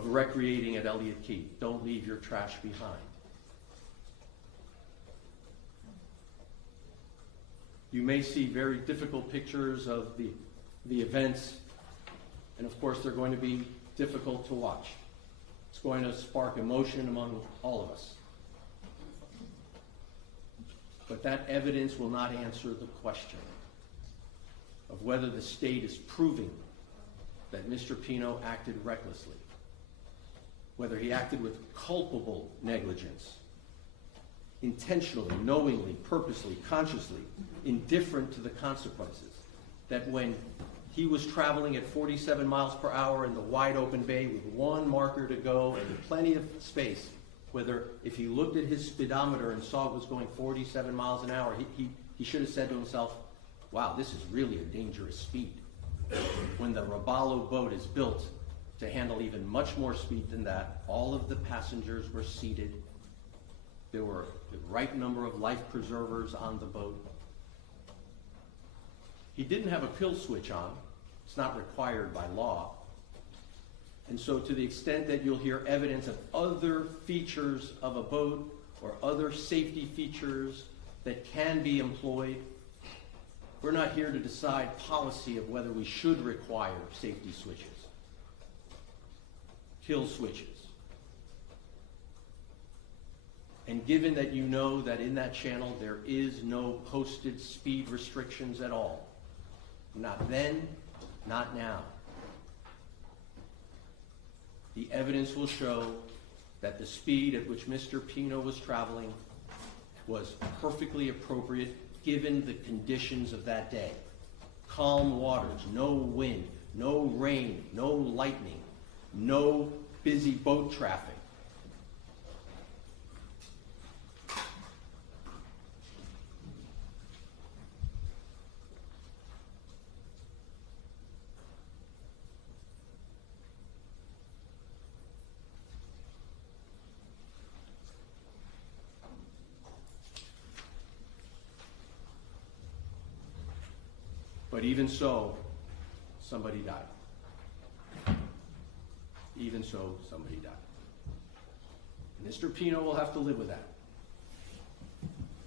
recreating at Elliott Key. Don't leave your trash behind. You may see very difficult pictures of the events, and of course they're going to be difficult to watch. It's going to spark emotion among all of us. But that evidence will not answer the question of whether the state is proving that Mr. Pino acted recklessly, whether he acted with culpable negligence, intentionally, knowingly, purposely, consciously, indifferent to the consequences, that when he was traveling at 47 miles per hour in the wide open bay with one marker to go and plenty of space, whether if he looked at his speedometer and saw it was going 47 miles an hour, he should have said to himself, wow, this is really a dangerous speed. When the Robalo boat is built to handle even much more speed than that, all of the passengers were seated. There were the right number of life preservers on the boat. He didn't have a kill switch on. It's not required by law. And so to the extent that you'll hear evidence of other features of a boat or other safety features that can be employed, we're not here to decide policy of whether we should require safety switches, kill switches. And given that you know that in that channel there is no posted speed restrictions at all, not then, not now, the evidence will show that the speed at which Mr. Pino was traveling was perfectly appropriate given the conditions of that day. Calm waters, no wind, no rain, no lightning, no busy boat traffic. But even so, somebody died. Even so, somebody died. Mr. Pino will have to live with that.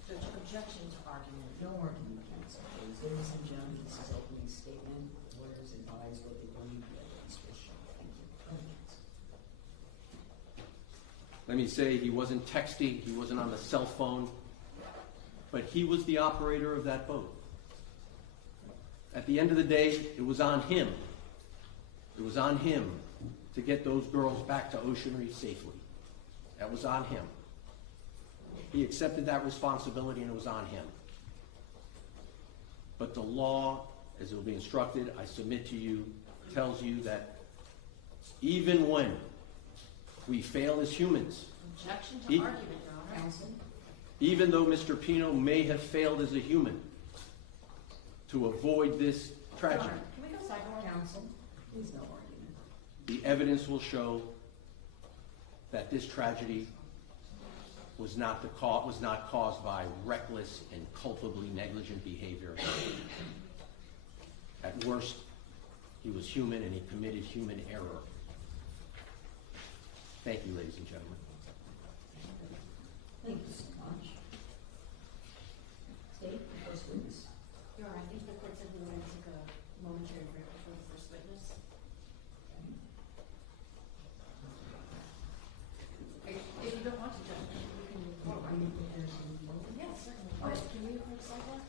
Judge, objection to argument. No argument, counsel. Ladies and gentlemen, this is opening statement. Lawyers advise what they believe the evidence will show. Thank you. Let me say he wasn't texting, he wasn't on the cell phone, but he was the operator of that boat. At the end of the day, it was on him. It was on him to get those girls back to Ocean Reef safely. That was on him. He accepted that responsibility and it was on him. But the law, as it will be instructed, I submit to you, tells you that even when we fail as humans, Objection to He- argument, Your Honor. Counsel? even though Mr. Pino may have failed as a human to avoid this Your tragedy, Honor, can we go sidebar? Counsel? Please no argument. the evidence will show that this tragedy was not caused by reckless and culpably negligent behavior. At worst, he was human and he committed human error. Thank you, ladies and gentlemen. Thank you so much. State, first witness. Your Honor, I think the court said we were going to take a momentary break before the first witness. If you don't want to, Judge, we can move forward. Yes, certainly. But can we approach sidebar?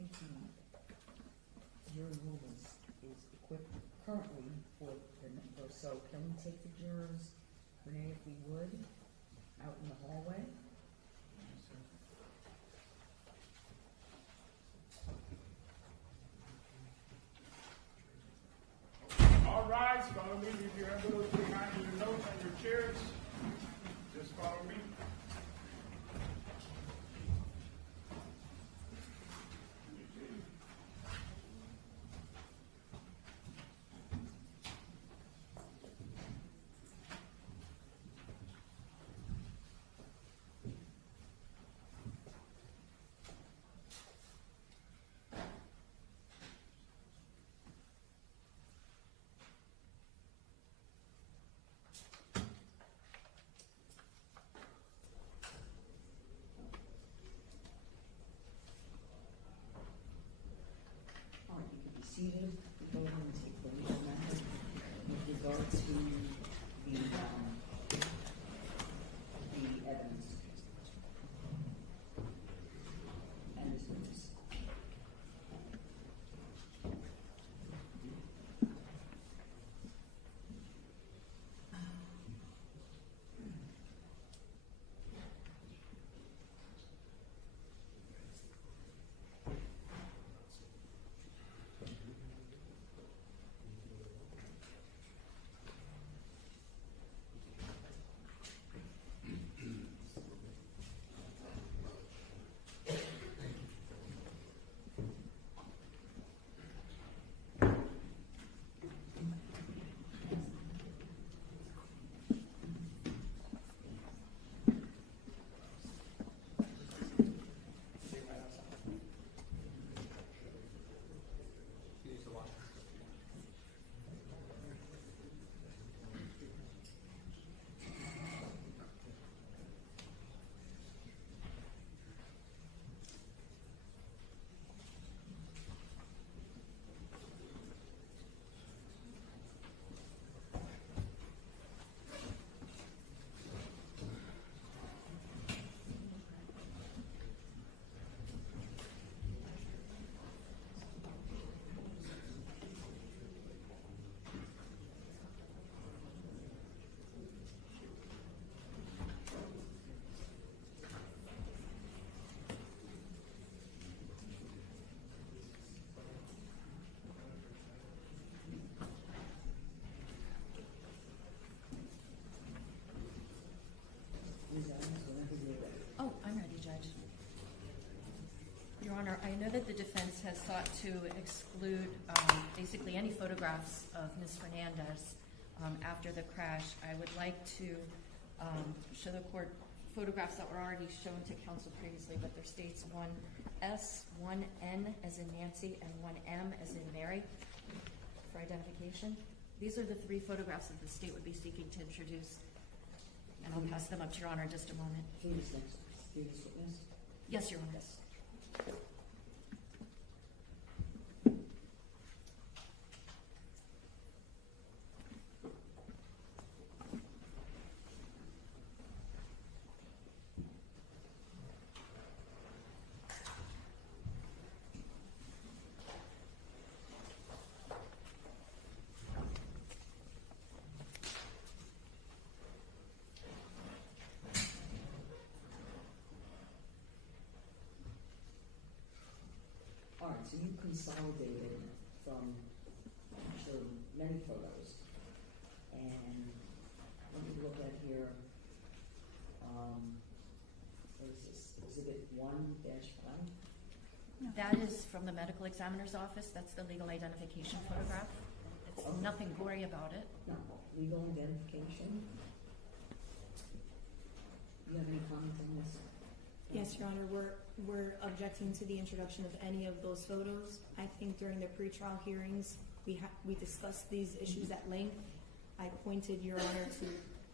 think the jury room is equipped currently for the, so can we take the jurors, Renee, if we would, out in the hallway? All rise, follow me. Leave your envelopes behind your notes and your chairs. Just follow me. All right, you can be seated. We go ahead and take the legal matter with regard to the evidence and this witness. Oh, I'm ready, Judge. Your Honor, I know that the defense has sought to exclude basically any photographs of Ms. Fernandez after the crash. I would like to show the court photographs that were already shown to counsel previously, but there states 1S, 1N as in Nancy, and 1M as in Mary for identification. These are the three photographs that the state would be seeking to introduce, and I'll pass them up to Your Honor in just a moment. Please, next. Previous witness? Yes, Your Honor. Yes. All right, so you consolidated from actually many photos, and let me look at here. What is this? Exhibit 1-5? That is from the medical examiner's office. That's the legal identification photograph. It's nothing gory about it. No, legal identification. Do you have any comment on this? Yes, Your Honor, we're objecting to the introduction of any of those photos. I think during the pretrial hearings, we discussed these issues at length. I pointed, Your Honor, to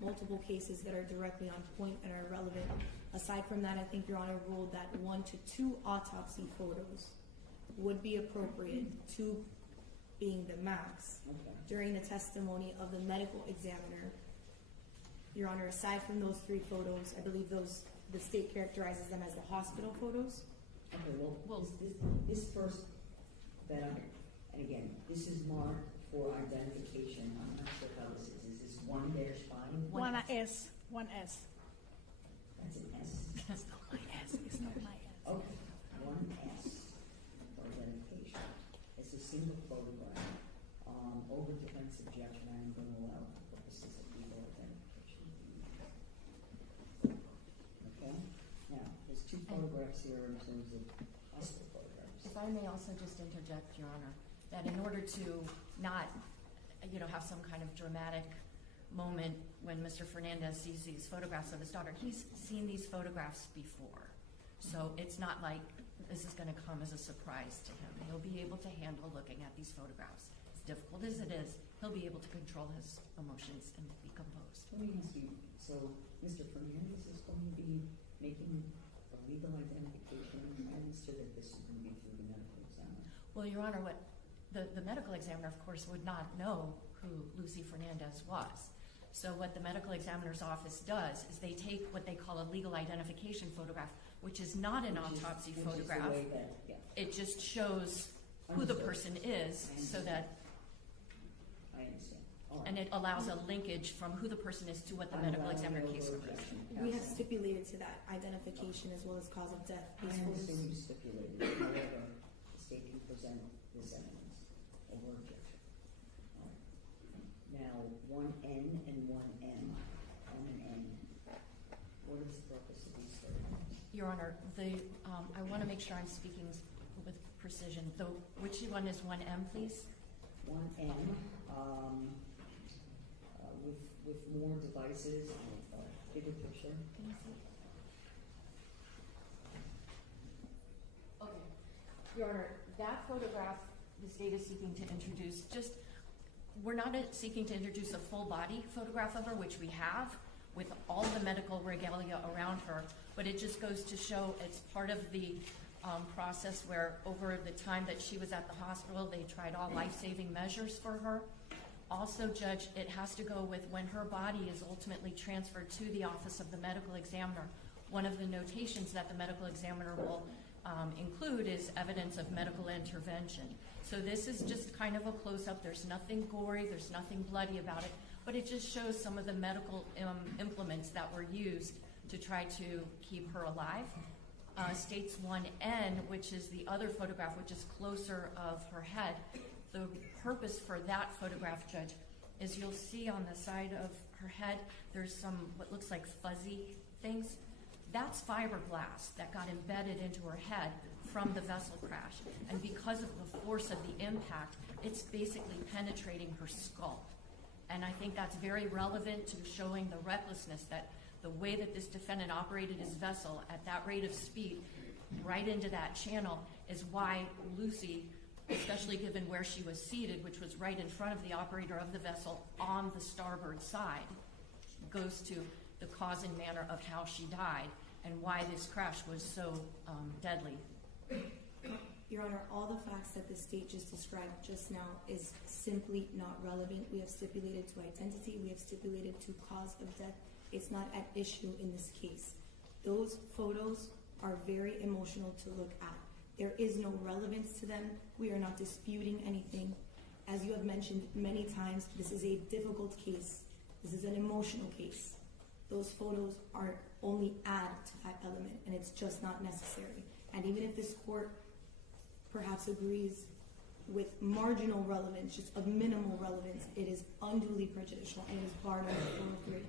multiple cases that are directly on point and are relevant. Aside from that, I think Your Honor ruled that 1 to 2 autopsy photos would be appropriate, 2 being the max. Okay. During the testimony of the medical examiner, Your Honor, aside from those 3 photos, I believe the state characterizes them as the hospital photos. Okay, well, Well- this first that and again, this is marked for identification. I'm not sure how this is. Is this 1-5? One S. That's an S. That's not my S. It's not my S. Okay, 1S for identification. It's a single photograph. Over defense objection, I am going to allow for purposes of legal identification. Okay? Now, there's two photographs here in terms of hospital photographs. If I may also just interject, Your Honor, that in order to not, have some kind of dramatic moment when Mr. Fernandez sees these photographs of his daughter, he's seen these photographs before. So it's not like this is going to come as a surprise to him. He'll be able to handle looking at these photographs. As difficult as it is, he'll be able to control his emotions and be composed. Let me ask you, so Mr. Fernandez is going to be making a legal identification. I understood that this is going to be through the medical examiner. Well, Your Honor, what the medical examiner, of course, would not know who Lucy Fernandez was. So what the medical examiner's office does is they take what they call a legal identification photograph, which is not an autopsy photograph. Which is the way that, yeah, It just shows who the person is, so that, I understand. All right. and it allows a linkage from who the person is to what the medical examiner case number is. We have stipulated to that identification as well as cause of death. I These photos. understand you stipulated, however, the state can present this evidence over objection. All right. Now, 1N and 1M, N and N, what is the purpose of these photographs? Your Honor, I want to make sure I'm speaking with precision. Which one is 1M, please? 1M, with more devices, bigger picture. Can you see? Okay. Your Honor, that photograph the state is seeking to introduce, we're not seeking to introduce a full body photograph of her, which we have with all the medical regalia around her, but it just goes to show it's part of the process where over the time that she was at the hospital, they tried all life-saving measures for her. Also, Judge, it has to go with when her body is ultimately transferred to the office of the medical examiner. One of the notations that the medical examiner will include is evidence of medical intervention. So this is just kind of a close-up. There's nothing gory, there's nothing bloody about it, but it just shows some of the medical implements that were used to try to keep her alive. States 1N, which is the other photograph, which is closer of her head. The purpose for that photograph, Judge, is you'll see on the side of her head, there's some what looks like fuzzy things. That's fiberglass that got embedded into her head from the vessel crash. And because of the force of the impact, it's basically penetrating her skull. And I think that's very relevant to showing the recklessness that the way that this defendant operated his vessel at that rate of speed right into that channel is why Lucy, especially given where she was seated, which was right in front of the operator of the vessel on the starboard side, goes to the cause and manner of how she died and why this crash was so deadly. Your Honor, all the facts that the state just described just now is simply not relevant. We have stipulated to identity. We have stipulated to cause of death. It's not at issue in this case. Those photos are very emotional to look at. There is no relevance to them. We are not disputing anything. As you have mentioned many times, this is a difficult case. This is an emotional case. Those photos are only add to that element, and it's just not necessary. And even if this court perhaps agrees with marginal relevance, just of minimal relevance, it is unduly prejudicial and it is barred under 403.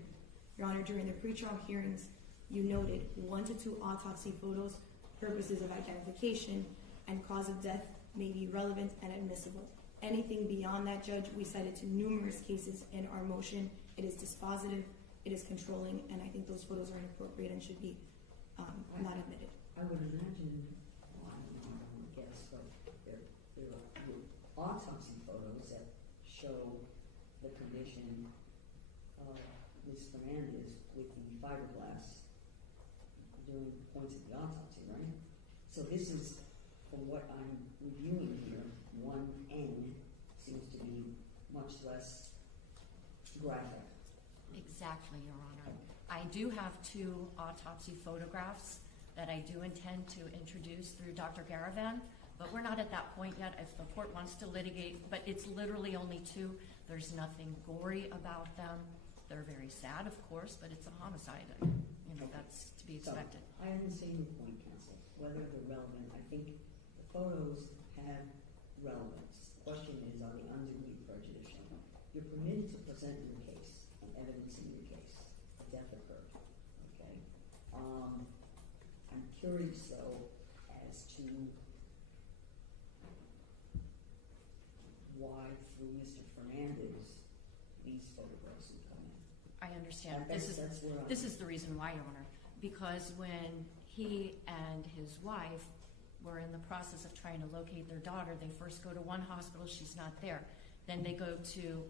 Your Honor, during the pretrial hearings, you noted 1 to 2 autopsy photos, purposes of identification, and cause of death may be relevant and admissible. Anything beyond that, Judge, we cited to numerous cases in our motion. It is dispositive, it is controlling, and I think those photos are inappropriate and should be not admitted. I would imagine, well, I don't guess, but there are autopsy photos that show the condition of Ms. Fernandez with the fiberglass during points of the autopsy, right? So this is, from what I'm reviewing here, 1N seems to be much less graphic. Exactly, Your Honor. I do have 2 autopsy photographs that I do intend to introduce through Dr. Garavan, but we're not at that point yet. If the court wants to litigate, but it's literally only 2. There's nothing gory about them. They're very sad, of course, but it's a homicide, and, you know, that's to be expected. So, I understand your point, counsel. Whether they're relevant, I think the photos have relevance. The question is, are they unduly prejudicial? You're permitted to present your case and evidence in your case. A death occurred. Okay. I'm curious though as to why, through Mr. Fernandez, these photographs would come in. I understand. That's This is the reason why, Your Honor, because when he and his wife were in the process of trying to locate their daughter, they first go to one hospital, she's not there. Then they go to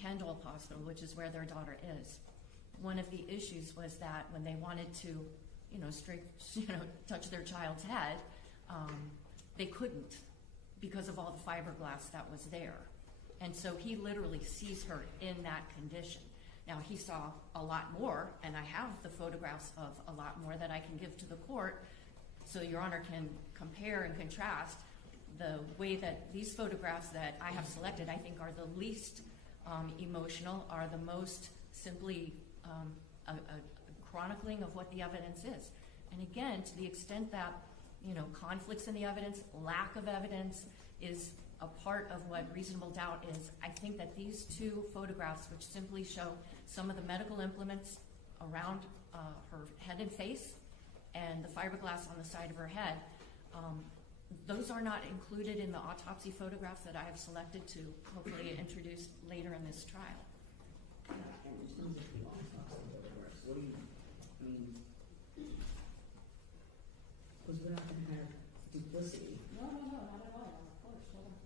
Kendall Hospital, which is where their daughter is. One of the issues was that when they wanted to, touch their child's head, they couldn't because of all the fiberglass that was there. And so he literally sees her in that condition. Now, he saw a lot more, and I have the photographs of a lot more that I can give to the court, so Your Honor can compare and contrast the way that these photographs that I have selected, I think, are the least emotional, are the most simply a chronicling of what the evidence is. And again, to the extent that, conflicts in the evidence, lack of evidence is a part of what reasonable doubt is, I think that these 2 photographs, which simply show some of the medical implements around her head and face and the fiberglass on the side of her head, those are not included in the autopsy photographs that I have selected to hopefully introduce later in this trial. And in terms of the autopsy photographs, what do you mean? Because we're not going to have duplicity. No, not at all, of course, hold on.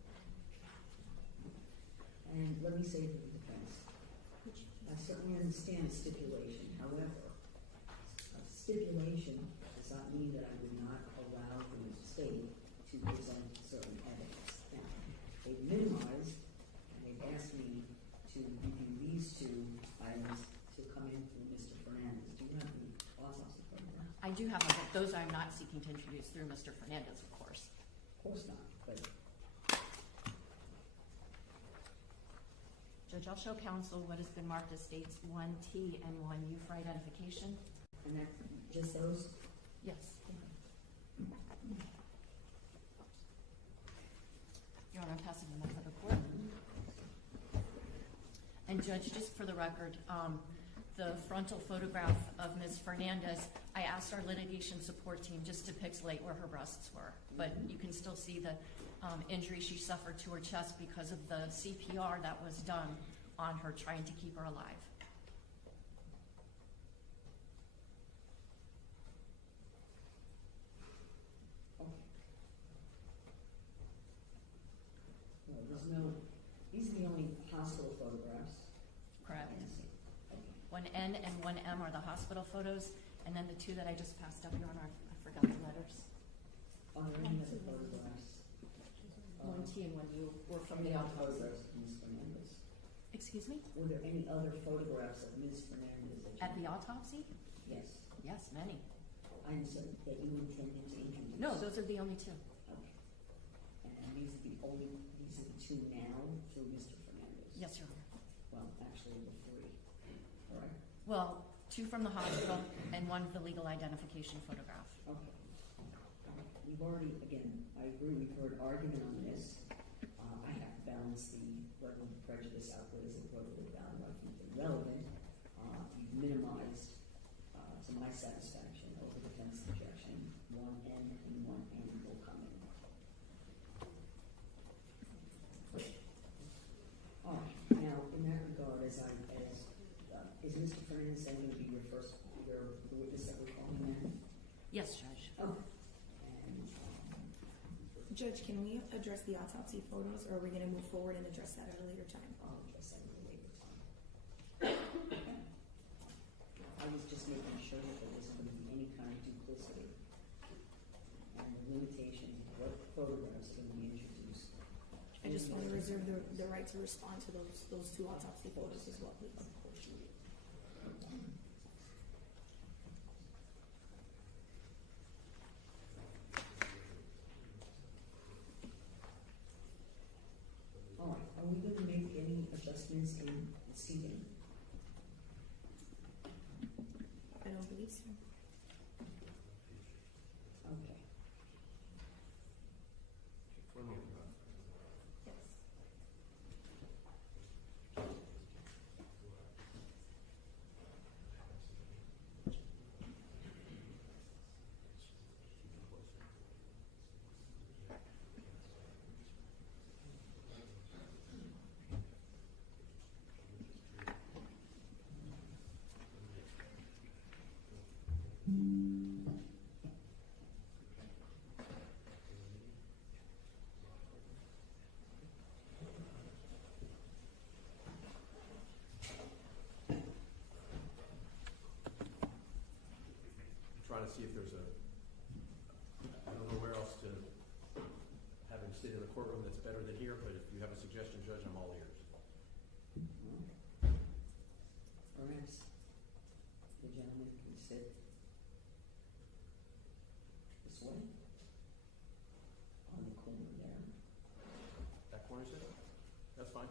And let me say to the defense, I certainly understand stipulation. However, a stipulation does not mean that I would not allow the state to present certain evidence. Now, they've minimized, and they've asked me to review these 2 items to come in through Mr. Fernandez. Do you have the autopsy photograph? I do have them, but those I'm not seeking to introduce through Mr. Fernandez, of course. Of course not, but Judge, I'll show counsel what has been marked as states 1T and 1U for identification. and that's just those. Yes. Your Honor, I'm passing them up for the court. And Judge, just for the record, the frontal photograph of Ms. Fernandez, I asked our litigation support team just to pixelate where her breasts were, but you can still see the injury she suffered to her chest because of the CPR that was done on her trying to keep her alive. No, there's no, these are the only hospital photographs. Correct. Okay. 1N and 1M are the hospital photos, and then the 2 that I just passed up, Your Honor, I forgot the letters. Are there any other photographs? 1T and 1U were from Any the other autopsy. photographs of Ms. Fernandez? Excuse me? Were there any other photographs of Ms. Fernandez? At the autopsy? Yes. Yes, many. I understand that you intended to introduce. No, those are the only 2. Okay. And these are the 2 now through Mr. Fernandez? Yes, Your Honor. Well, actually, the 3. All right? Well, 2 from the hospital and 1 of the legal identification photograph. Okay. We've already, again, I agree, we've heard argument on this. I have to balance the level of prejudice outweighs the level of value. I think they're relevant. You've minimized, to my satisfaction, over defense objection. 1N and 1N will come in. All right. Now, in that regard, is Mr. Fernandez going to be your witness that we're calling in? Yes, Judge. Okay. Judge, can we address the autopsy photos, or are we going to move forward and address that at a later time? I'll address that at a later time. I was just making sure that there wasn't going to be any kind of duplicity and the limitations of what photographs are going to be introduced. I just want to reserve the right to respond to those 2 autopsy photos as well, please. see if there's I don't know where else to have him sit in the courtroom that's better than here, but if you have a suggestion, Judge, I'm all ears. Perhaps the gentleman can sit this way, on the corner there. That corner, sir? That's fine.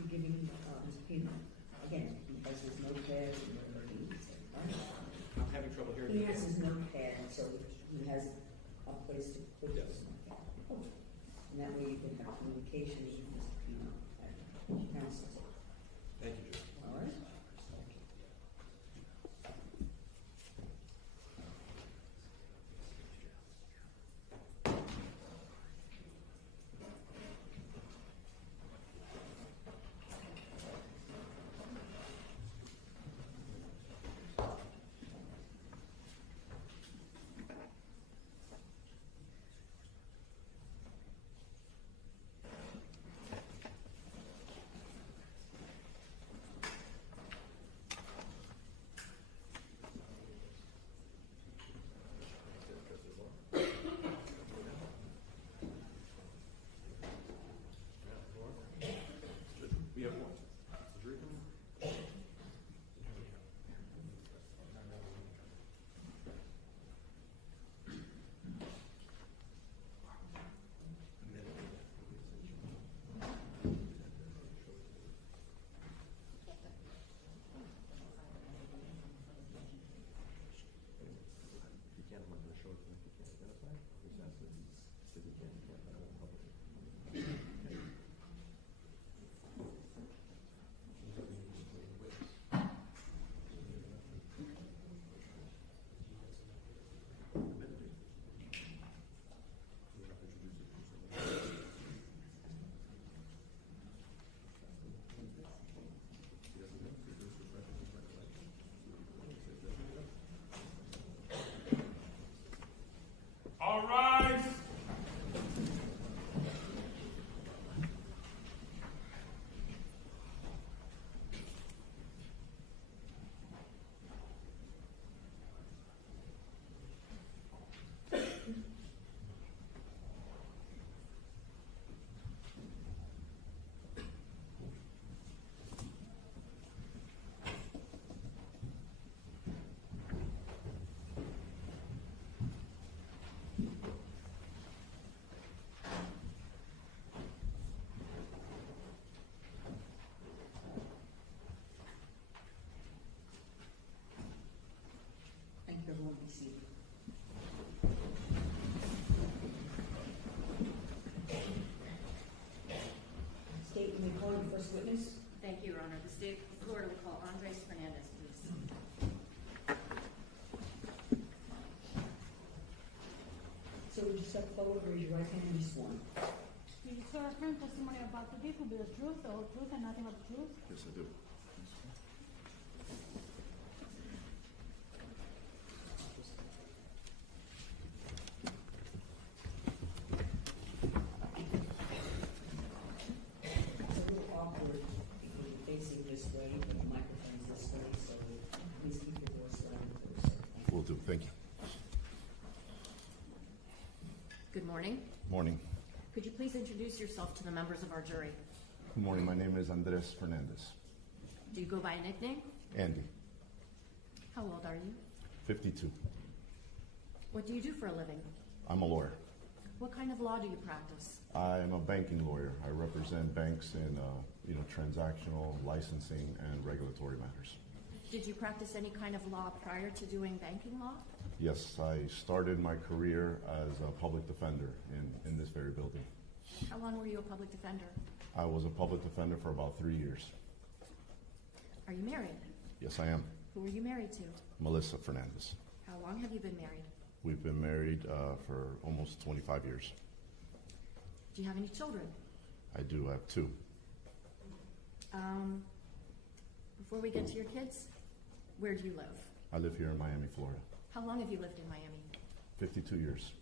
You're giving, Mr. Pino, again, because his notepad and whatever he needs, right? I'm having trouble hearing He you. has his notepad, so he has a place to put his notepad. And that way you can have communication with Mr. Pino at council. Thank you, Judge. All right? We have one. All rise. Thank you, everyone, be seated. State, can we call the first witness? Thank you, Your Honor. The state court will call Andres Fernandez, please. So would you step forward, raise your right hand, and be sworn? Do you swear affirm testimony about to give will be the truth, the whole truth, and nothing but the truth? Yes, I do. It's a little awkward because you're facing this way, but the microphone's this way, so please keep your voice loud and clear, sir. Thank you. Will do, thank you. Good morning. Morning. Could you please introduce yourself to the members of our jury? Good morning, my name is Andres Fernandez. Do you go by a nickname? Andy, How old are you? 52. What do you do for a living? I'm a lawyer. What kind of law do you practice? I'm a banking lawyer. I represent banks in, transactional, licensing, and regulatory matters. Did you practice any kind of law prior to doing banking law? Yes, I started my career as a public defender in this very building. How long were you a public defender? I was a public defender for about 3 years. Are you married? Yes, I am. Who were you married to? Melissa Fernandez. How long have you been married? We've been married for almost 25 years. Do you have any children? I do have 2. Before we get to your kids, where do you live? I live here in Miami, Florida. How long have you lived in Miami? 52 years.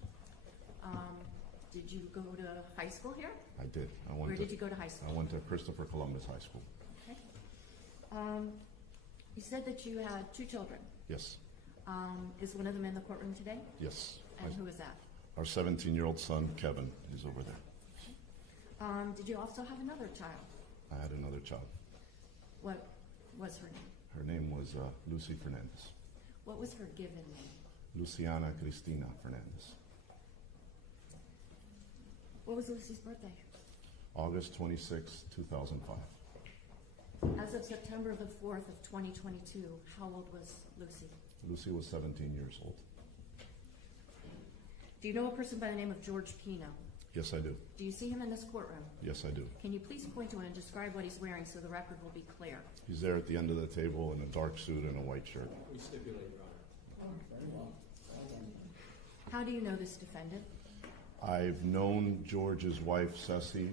Did you go to high school here? I did. Where did you go to high school? I went to Christopher Columbus High School. Okay. You said that you had 2 children. Yes. Is one of them in the courtroom today? Yes. And who is that? Our 17-year-old son, Kevin, is over there. Did you also have another child? I had another child. What was her name? Her name was Lucy Fernandez. What was her given name? Luciana Cristina Fernandez. What was Lucy's birthday? August 26, 2005. As of September the 4th of 2022, how old was Lucy? Lucy was 17 years old. Do you know a person by the name of George Pino? Yes, I do. Do you see him in this courtroom? Yes, I do. Can you please point to him and describe what he's wearing so the record will be clear? He's there at the end of the table in a dark suit and a white shirt. We stipulate, Your Honor. How do you know this defendant? I've known George's wife, Ceci,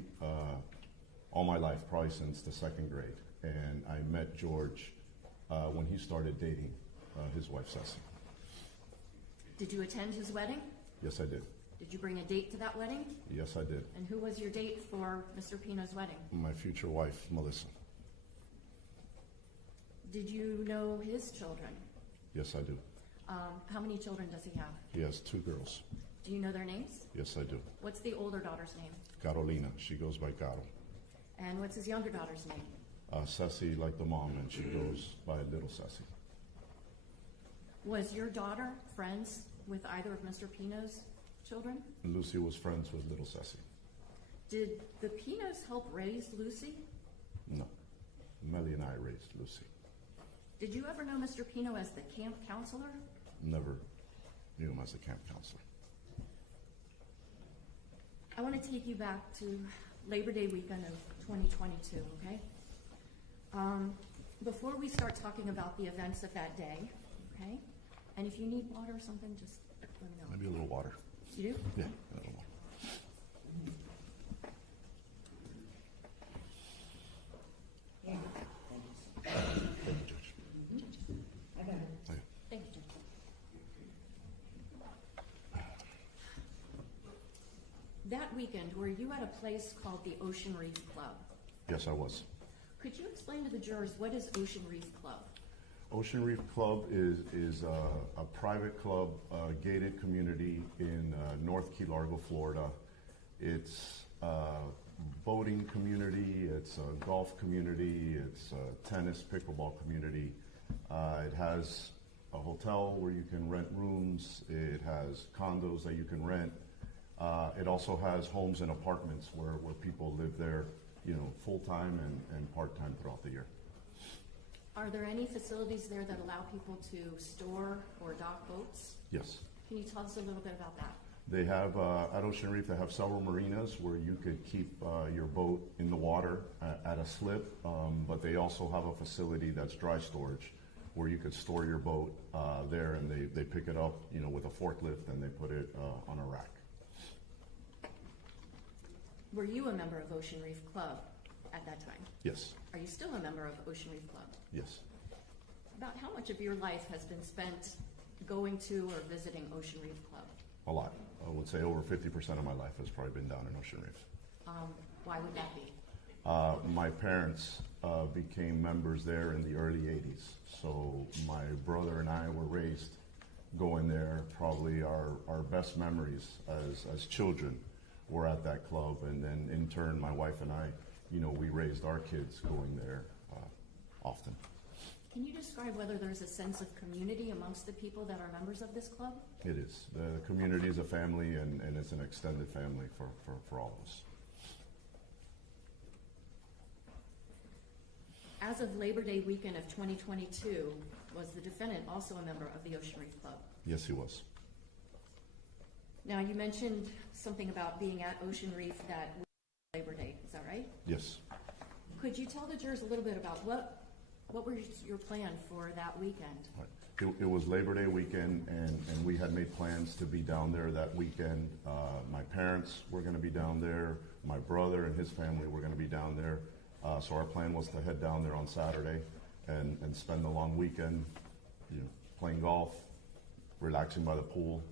all my life, probably since the 2nd grade. And I met George when he started dating his wife, Ceci. Did you attend his wedding? Yes, I did. Did you bring a date to that wedding? Yes, I did. And who was your date for Mr. Pino's wedding? My future wife, Melissa. Did you know his children? Yes, I do. How many children does he have? He has 2 girls. Do you know their names? Yes, I do. What's the older daughter's name? Carolina, she goes by Caro. And what's his younger daughter's name? Ceci, like the mom, and she goes by Little Ceci. Was your daughter friends with either of Mr. Pino's children? And Lucy was friends with Little Ceci. Did the Pinos help raise Lucy? No. Melly and I raised Lucy. Did you ever know Mr. Pino as the camp counselor? Never knew him as a camp counselor. I want to take you back to Labor Day weekend of 2022, okay? Before we start talking about the events of that day, okay? And if you need water or something, just let me know. Maybe a little water. You do? Yeah, a little water. Yeah. Thank you, Judge. I got it. Okay. Thank you, Judge. That weekend, were you at a place called the Ocean Reef Club? Yes, I was. Could you explain to the jurors what is Ocean Reef Club? Ocean Reef Club is a private club, gated community in North Key Largo, Florida. It's a boating community, it's a golf community, it's a tennis, pickleball community. It has a hotel where you can rent rooms. It has condos that you can rent. It also has homes and apartments where people live there, full-time and part-time throughout the year. Are there any facilities there that allow people to store or dock boats? Yes. Can you tell us a little bit about that? They have, at Ocean Reef, they have several marinas where you could keep your boat in the water at a slip, but they also have a facility that's dry storage where you could store your boat there, and they pick it up, with a forklift, and they put it on a rack. Were you a member of Ocean Reef Club at that time? Yes. Are you still a member of Ocean Reef Club? Yes. About how much of your life has been spent going to or visiting Ocean Reef Club? A lot. I would say over 50% of my life has probably been down in Ocean Reef. Why would that be? My parents became members there in the early 80s. So my brother and I were raised going there. Probably our best memories as children were at that club. And then in turn, my wife and I, we raised our kids going there often. Can you describe whether there's a sense of community amongst the people that are members of this club? It is. The community is a family, and it's an extended family for all of us. As of Labor Day weekend of 2022, was the defendant also a member of the Ocean Reef Club? Yes, he was. Now, you mentioned something about being at Ocean Reef that Labor Day, is that right? Yes. Could you tell the jurors a little bit about what What was your plan for that weekend? It was Labor Day weekend, and we had made plans to be down there that weekend. My parents were going to be down there. My brother and his family were going to be down there. So our plan was to head down there on Saturday and spend the long weekend, playing golf, relaxing by the pool,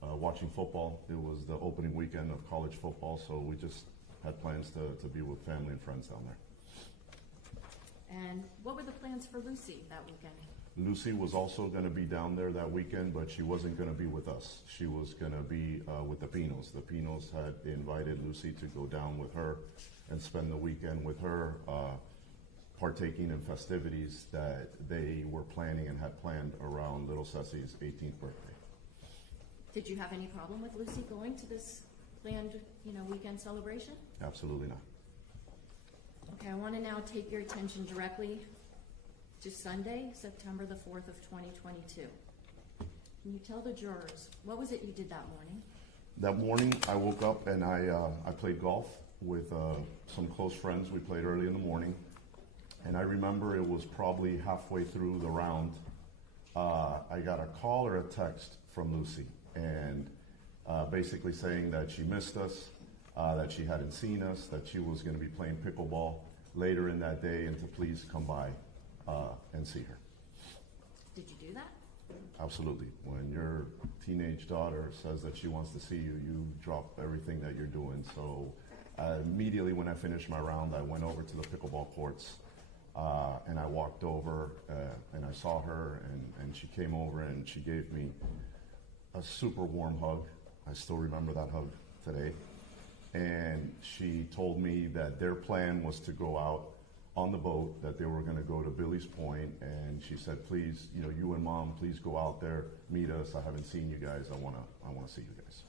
watching football. It was the opening weekend of college football, so we just had plans to be with family and friends down there. And what were the plans for Lucy that weekend? Lucy was also going to be down there that weekend, but she wasn't going to be with us. She was going to be with the Pinos. The Pinos had invited Lucy to go down with her and spend the weekend with her, partaking in festivities that they were planning and had planned around little Ceci's 18th birthday. Did you have any problem with Lucy going to this planned, weekend celebration? Absolutely not. Okay, I want to now take your attention directly to Sunday, September the 4th of 2022. Can you tell the jurors, what was it you did that morning? That morning, I woke up and I played golf with some close friends. We played early in the morning. And I remember it was probably halfway through the round. I got a call or a text from Lucy, and basically saying that she missed us, that she hadn't seen us, that she was going to be playing pickleball later in that day, and to please come by and see her. Did you do that? Absolutely. When your teenage daughter says that she wants to see you, you drop everything that you're doing. So immediately when I finished my round, I went over to the pickleball courts, and I walked over and I saw her, and she came over and she gave me a super warm hug. I still remember that hug today. And she told me that their plan was to go out on the boat, that they were going to go to Billy's Point, and she said, please, you and Mom, please go out there, meet us. I haven't seen you guys. I want to see you guys.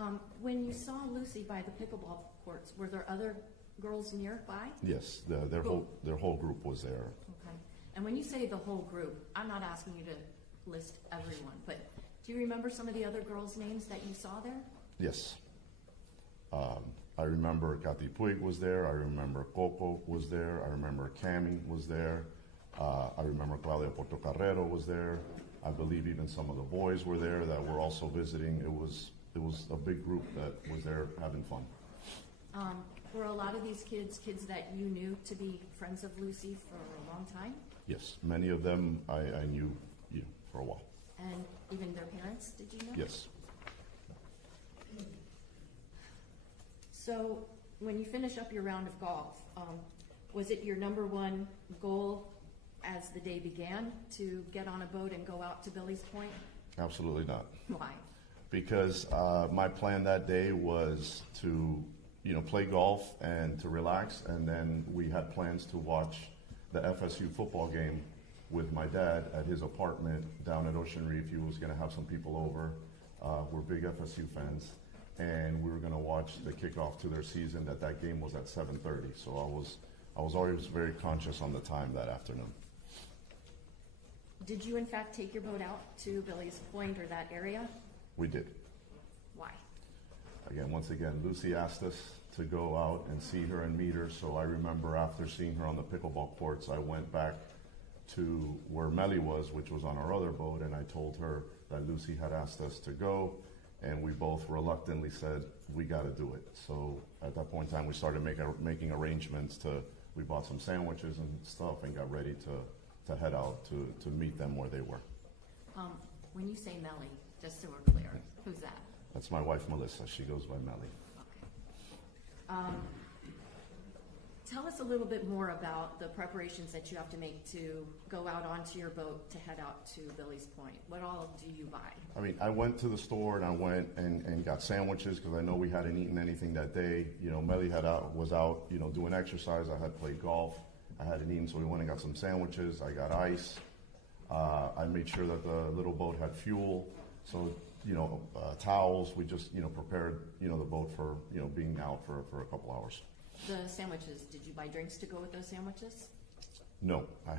Okay. When you saw Lucy by the pickleball courts, were there other girls nearby? Yes, their whole group was there. Okay. And when you say the whole group, I'm not asking you to list everyone, but do you remember some of the other girls' names that you saw there? Yes. I remember Cathy Puig was there. I remember Coco was there. I remember Cami was there. I remember Claudia Portocarrero was there. I believe even some of the boys were there that were also visiting. It was a big group that was there having fun. Were a lot of these kids that you knew to be friends of Lucy for a long time? Yes, many of them I knew for a while. And even their parents, did you know? Yes. So when you finish up your round of golf, was it your number one goal as the day began to get on a boat and go out to Billy's Point? Absolutely not. Why? Because my plan that day was to play golf and to relax, and then we had plans to watch the FSU football game with my dad at his apartment down at Ocean Reef. He was going to have some people over. We're big FSU fans. And we were going to watch the kickoff to their season. That game was at 7:30. So I was always very conscious on the time that afternoon. Did you in fact take your boat out to Billy's Point or that area? We did. Why? Once again, Lucy asked us to go out and see her and meet her. So I remember after seeing her on the pickleball courts, I went back to where Melly was, which was on our other boat, and I told her that Lucy had asked us to go. And we both reluctantly said, we got to do it. So at that point in time, we started making arrangements we bought some sandwiches and stuff and got ready to head out to meet them where they were. When you say Melly, just so we're clear, who's that? That's my wife, Melissa. She goes by Melly. Okay. Tell us a little bit more about the preparations that you have to make to go out onto your boat to head out to Billy's Point. What all do you buy? I went to the store and I went and got sandwiches because I know we hadn't eaten anything that day. Melly was out, doing exercise. I had played golf. I hadn't eaten, so we went and got some sandwiches. I got ice. I made sure that the little boat had fuel. So, towels. We just, prepared, the boat for, being out for a couple hours. The sandwiches, did you buy drinks to go with those sandwiches? No, I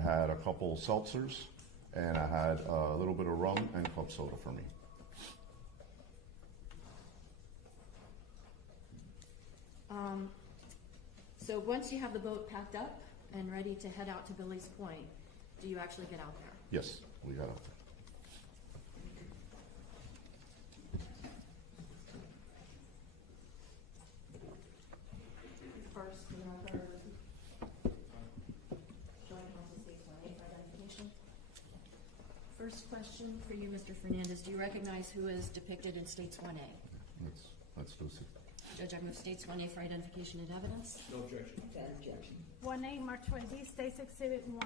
had a couple seltzers, and I had a little bit of rum and club soda for me. So once you have the boat packed up and ready to head out to Billy's Point, do you actually get out there? Yes, we got out there. First, for the record, joint counsel states 1A for identification. First question for you, Mr. Fernandez. Do you recognize who is depicted in States 1A? That's Lucy. Judge, I move States 1A for identification and evidence. No objection. Without objection. 1A, March ID, States Exhibit 1.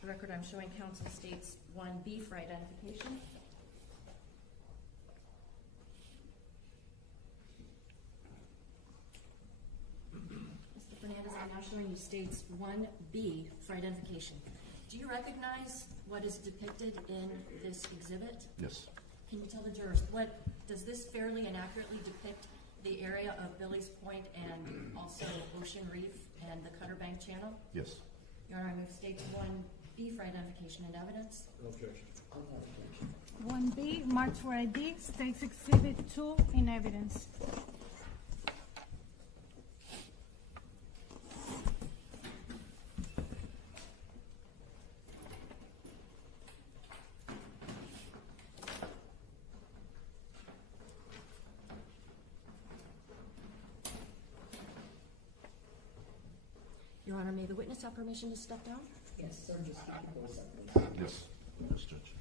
The record I'm showing counsel states 1B for identification. Mr. Fernandez, I'm now showing you states 1B for identification. Do you recognize what is depicted in this exhibit? Yes. Can you tell the jurors, does this fairly and accurately depict the area of Billy's Point and also Ocean Reef and the Cutter Bank Channel? Yes. Your Honor, I move states 1B for identification and evidence. No objection. Without objection. 1B, March ID, States Exhibit 2 in evidence. Your Honor, may the witness have permission to step down? Yes, sir, just keep your voice up, please. Yes. Yes, Judge.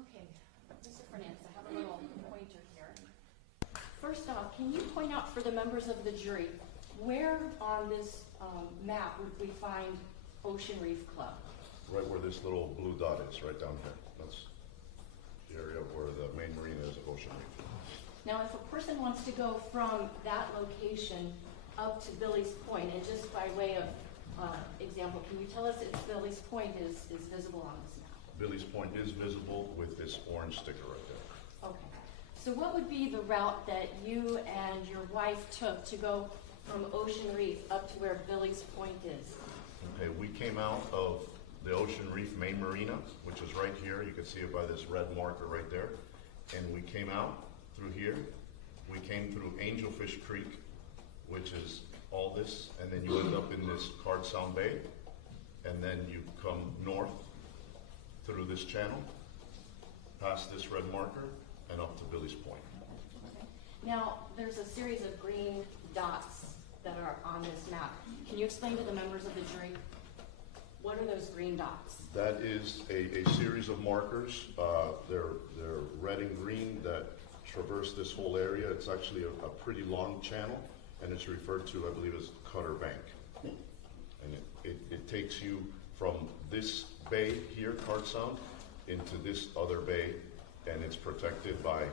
Okay, Mr. Fernandez, I have a little pointer here. First off, can you point out for the members of the jury, where on this map would we find Ocean Reef Club? Right where this little blue dot is, right down here. That's the area where the main marina is of Ocean Reef. Now, if a person wants to go from that location up to Billy's Point, and just by way of example, can you tell us if Billy's Point is visible on this map? Billy's Point is visible with this orange sticker right there. Okay. So what would be the route that you and your wife took to go from Ocean Reef up to where Billy's Point is? Okay, we came out of the Ocean Reef main marina, which is right here. You can see it by this red marker right there. And we came out through here. We came through Angelfish Creek, which is all this, and then you end up in this Card Sound Bay, and then you come north through this channel, past this red marker, and up to Billy's Point. Okay. Now, there's a series of green dots that are on this map. Can you explain to the members of the jury, what are those green dots? That is a series of markers. They're red and green that traverse this whole area. It's actually a pretty long channel, and it's referred to, I believe, as Cutter Bank. And it takes you from this bay here, Card Sound, into this other bay, and it's protected by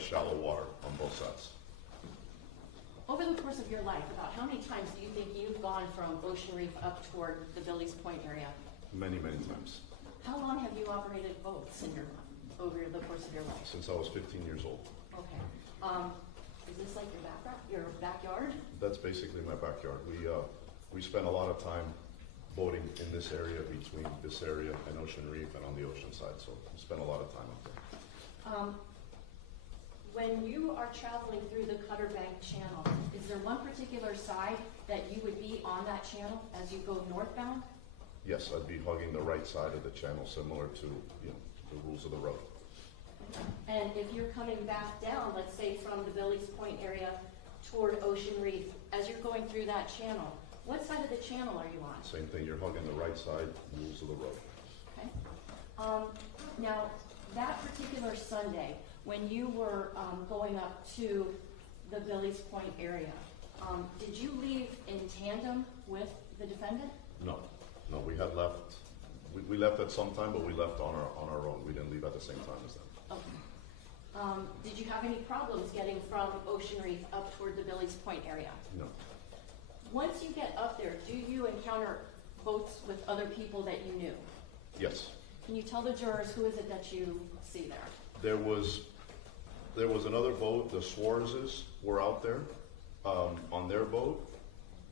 shallow water on both sides. Over the course of your life, about how many times do you think you've gone from Ocean Reef up toward the Billy's Point area? Many, many times. How long have you operated boats in your over the course of your life? Since I was 15 years old. Okay. Is this like your backyard? That's basically my backyard. We spend a lot of time boating in this area, between this area and Ocean Reef and on the ocean side, so we spend a lot of time up there. When you are traveling through the Cutter Bank Channel, is there one particular side that you would be on that channel as you go northbound? Yes, I'd be hugging the right side of the channel, similar to the rules of the road. And if you're coming back down, let's say from the Billy's Point area toward Ocean Reef, as you're going through that channel, what side of the channel are you on? Same thing, you're hugging the right side, rules of the road. Okay. Now, that particular Sunday, when you were going up to the Billy's Point area, did you leave in tandem with the defendant? No, we had left. We left at some time, but we left on our own. We didn't leave at the same time as them. Okay. Did you have any problems getting from Ocean Reef up toward the Billy's Point area? No. Once you get up there, do you encounter boats with other people that you knew? Yes. Can you tell the jurors who is it that you see there? There was another boat, the Suarez's were out there, on their boat.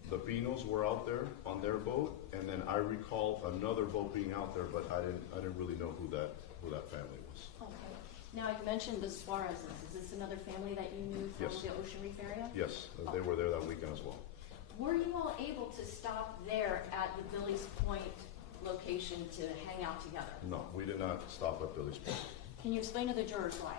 The Pinos were out there on their boat, and then I recall another boat being out there, but I didn't really know who that family was. Okay. Now, you mentioned the Suarez's. Is this another family that you knew from Yes. the Ocean Reef area? Yes, they were there that weekend as well. Were you all able to stop there at the Billy's Point location to hang out together? No, we did not stop at Billy's Point. Can you explain to the jurors why?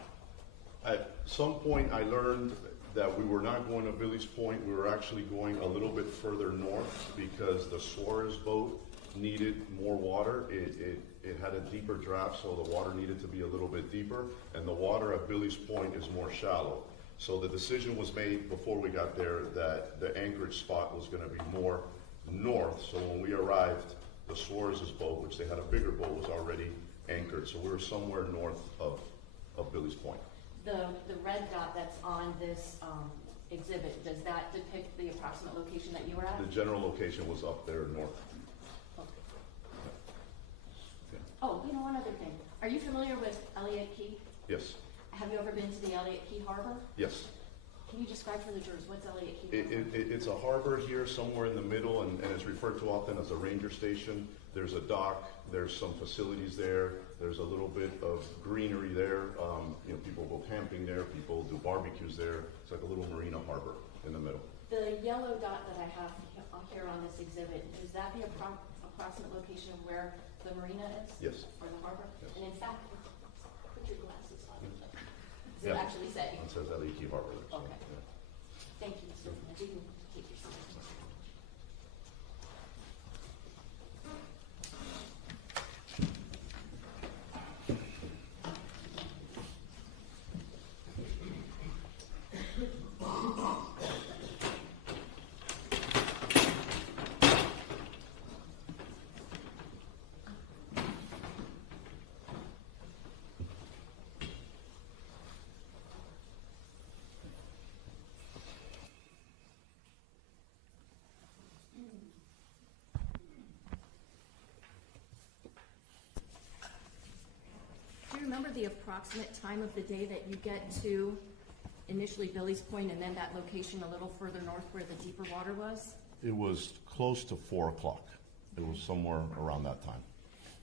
At some point, I learned that we were not going to Billy's Point. We were actually going a little bit further north because the Suarez boat needed more water. It had a deeper draft, so the water needed to be a little bit deeper, and the water at Billy's Point is more shallow. So the decision was made before we got there that the anchorage spot was going to be more north. So when we arrived, the Suarez's boat, which they had a bigger boat, was already anchored. So we were somewhere north of Billy's Point. The red dot that's on this exhibit, does that depict the approximate location that you were at? The general location was up there north. Okay. Yeah. Oh, you know, one other thing. Are you familiar with Elliott Key? Yes. Have you ever been to the Elliott Key Harbor? Yes. Can you describe for the jurors what's Elliott Key Harbor? It's a harbor here somewhere in the middle, and it's referred to often as a ranger station. There's a dock, there's some facilities there, there's a little bit of greenery there. People go camping there, people do barbecues there. It's like a little marina harbor in the middle. The yellow dot that I have here on this exhibit, is that the approximate location of where the marina is? Yes. Or the harbor? Yes. And in fact, put your glasses on. Does it Yeah. actually say? It says Elliott Key Harbor there. So, Okay. yeah. Thank you, Mr. Fernandez. You can take your seat. Do you remember the approximate time of the day that you get to initially Billy's Point and then that location a little further north where the deeper water was? It was close to 4 o'clock. It was somewhere around that time.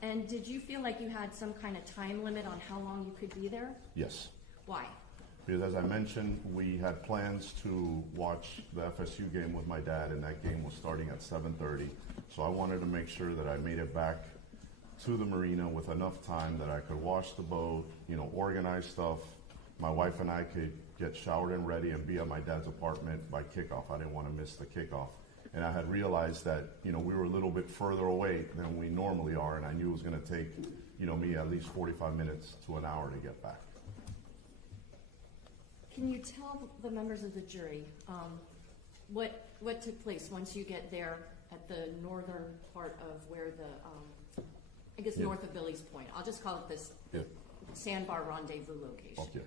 And did you feel like you had some kind of time limit on how long you could be there? Yes. Why? Because as I mentioned, we had plans to watch the FSU game with my dad, and that game was starting at 7:30. So I wanted to make sure that I made it back to the marina with enough time that I could wash the boat, organize stuff. My wife and I could get showered and ready and be at my dad's apartment by kickoff. I didn't want to miss the kickoff. And I had realized that, we were a little bit further away than we normally are, and I knew it was going to take, me at least 45 minutes to an hour to get back. Can you tell the members of the jury what took place once you get there at the northern part of where the, Yeah. north of Billy's Point? I'll just call it this Yeah. sandbar rendezvous location. Okay.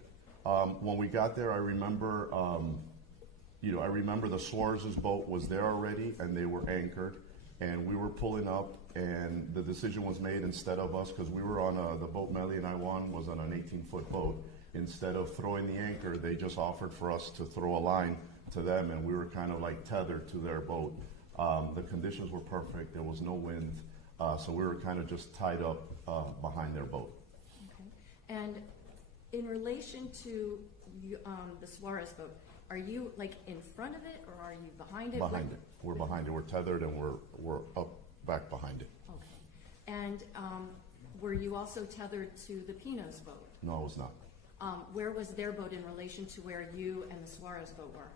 When we got there, I remember, I remember the Suarez's boat was there already, and they were anchored, and we were pulling up, and the decision was made instead of us, because we were on the boat Melly and I won was on an 18-foot boat. Instead of throwing the anchor, they just offered for us to throw a line to them, and we were kind of like tethered to their boat. The conditions were perfect. There was no wind, so we were kind of just tied up behind their boat. Okay. And in relation to the Suarez boat, are you like in front of it, or are you behind it? Behind it. We're behind it. We're tethered, and we're up back behind it. Okay. And were you also tethered to the Pino's boat? No, it was not. Where was their boat in relation to where you and the Suarez boat were?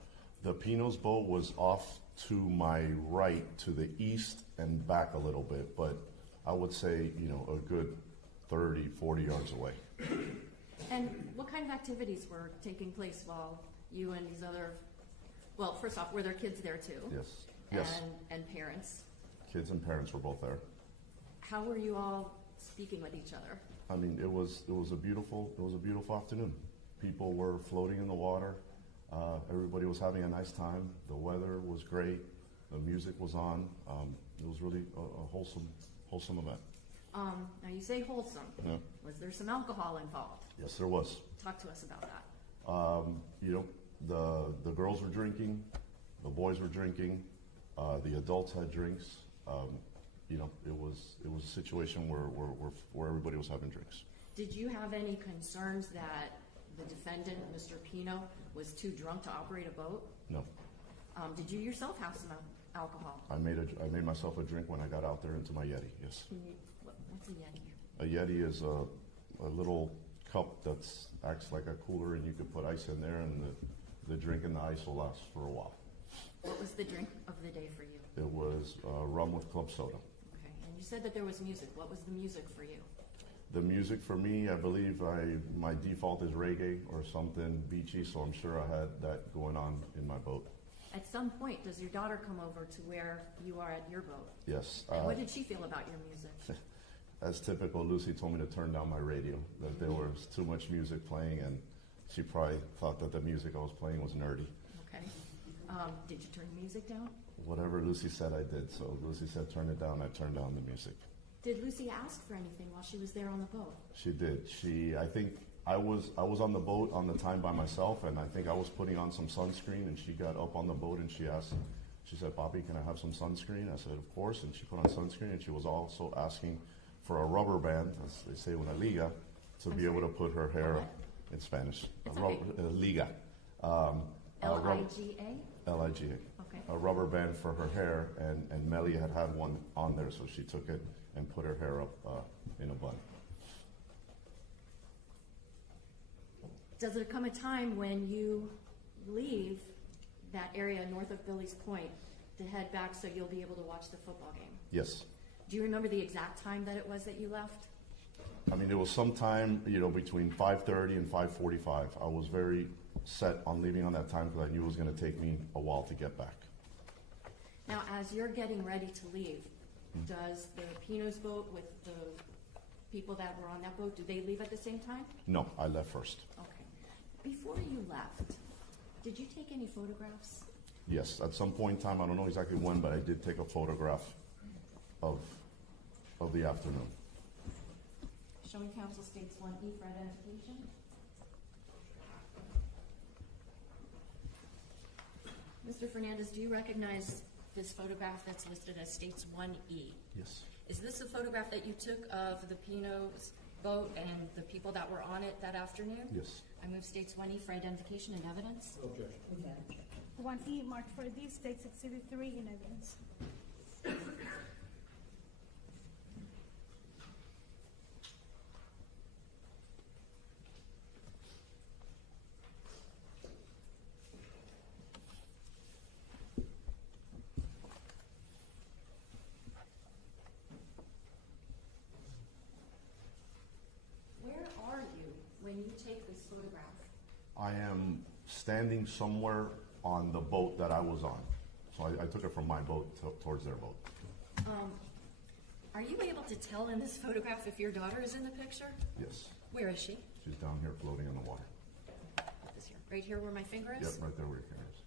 The Pino's boat was off to my right, to the east and back a little bit, but I would say, a good 30, 40 yards away. And what kind of activities were taking place while you and these other, well, first off, were there kids there too? Yes. Yes. And parents? Kids and parents were both there. How were you all speaking with each other? I mean, it was a beautiful afternoon. People were floating in the water. Everybody was having a nice time. The weather was great. The music was on. It was really a wholesome event. Now you say wholesome. Yeah. Was there some alcohol involved? Yes, there was. Talk to us about that. You know, the girls were drinking, the boys were drinking, the adults had drinks. You know, it was a situation where everybody was having drinks. Did you have any concerns that the defendant, Mr. Pino, was too drunk to operate a boat? No. Did you yourself have some alcohol? I made myself a drink when I got out there into my Yeti, yes. What's a Yeti? A Yeti is a little cup that acts like a cooler, and you can put ice in there, and the drink and the ice will last for a while. What was the drink of the day for you? It was rum with club soda. Okay, and you said that there was music. What was the music for you? The music for me, I believe my default is reggae or something beachy, so I'm sure I had that going on in my boat. At some point, does your daughter come over to where you are at your boat? Yes. And what did she feel about your music? As typical, Lucy told me to turn down my radio, that there was too much music playing, and she probably thought that the music I was playing was nerdy. Okay. Did you turn the music down? Whatever Lucy said, I did. So Lucy said turn it down, I turned down the music. Did Lucy ask for anything while she was there on the boat? She did. I think I was on the boat on the time by myself, and I think I was putting on some sunscreen, and she got up on the boat and she said, "Papi, can I have some sunscreen?" I said, "Of course," and she put on sunscreen, and she was also asking for a rubber band, as they say, una liga, to be able to put her hair in Spanish. It's liga. L-I-G-A? L-I-G-A. Okay. A rubber band for her hair, and Melly had one on there, so she took it and put her hair up in a bun. Does there come a time when you leave that area north of Billy's Point to head back so you'll be able to watch the football game? Yes. Do you remember the exact time that it was that you left? I mean, it was sometime, between 5:30 and 5:45. I was very set on leaving on that time because I knew it was going to take me a while to get back. Now, as you're getting ready to leave, does the Pino's boat with the people that were on that boat, do they leave at the same time? No, I left first. Okay. Before you left, did you take any photographs? Yes, at some point in time, I don't know exactly when, but I did take a photograph of the afternoon. Showing council states 1E for identification. Mr. Fernandez, do you recognize this photograph that's listed as states 1E? Yes. Is this a photograph that you took of the Pino's boat and the people that were on it that afternoon? Yes. I move states 1E for identification and evidence. Okay. 1E marked for these states exhibit 3 in evidence. When you take this photograph? I am standing somewhere on the boat that I was on. So I took it from my boat towards their boat. Are you able to tell in this photograph if your daughter is in the picture? Yes. Where is she? She's down here floating in the water. This here. Right here where my finger is? Yep, right there where your finger is.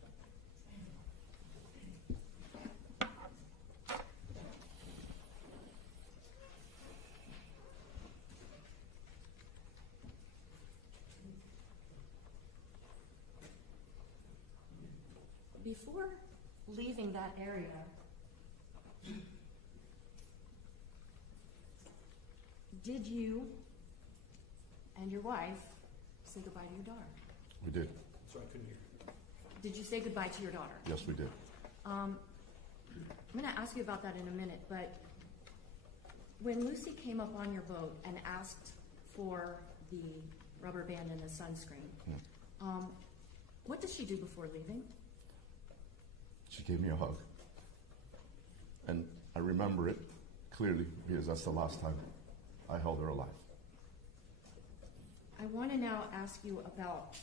Before leaving that area, did you and your wife say goodbye to your daughter? We did. So I couldn't hear. Did you say goodbye to your daughter? Yes, we did. I'm going to ask you about that in a minute, but when Lucy came up on your boat and asked for the rubber band and the sunscreen, what did she do before leaving? She gave me a hug. And I remember it clearly because that's the last time I held her alive. I want to now ask you about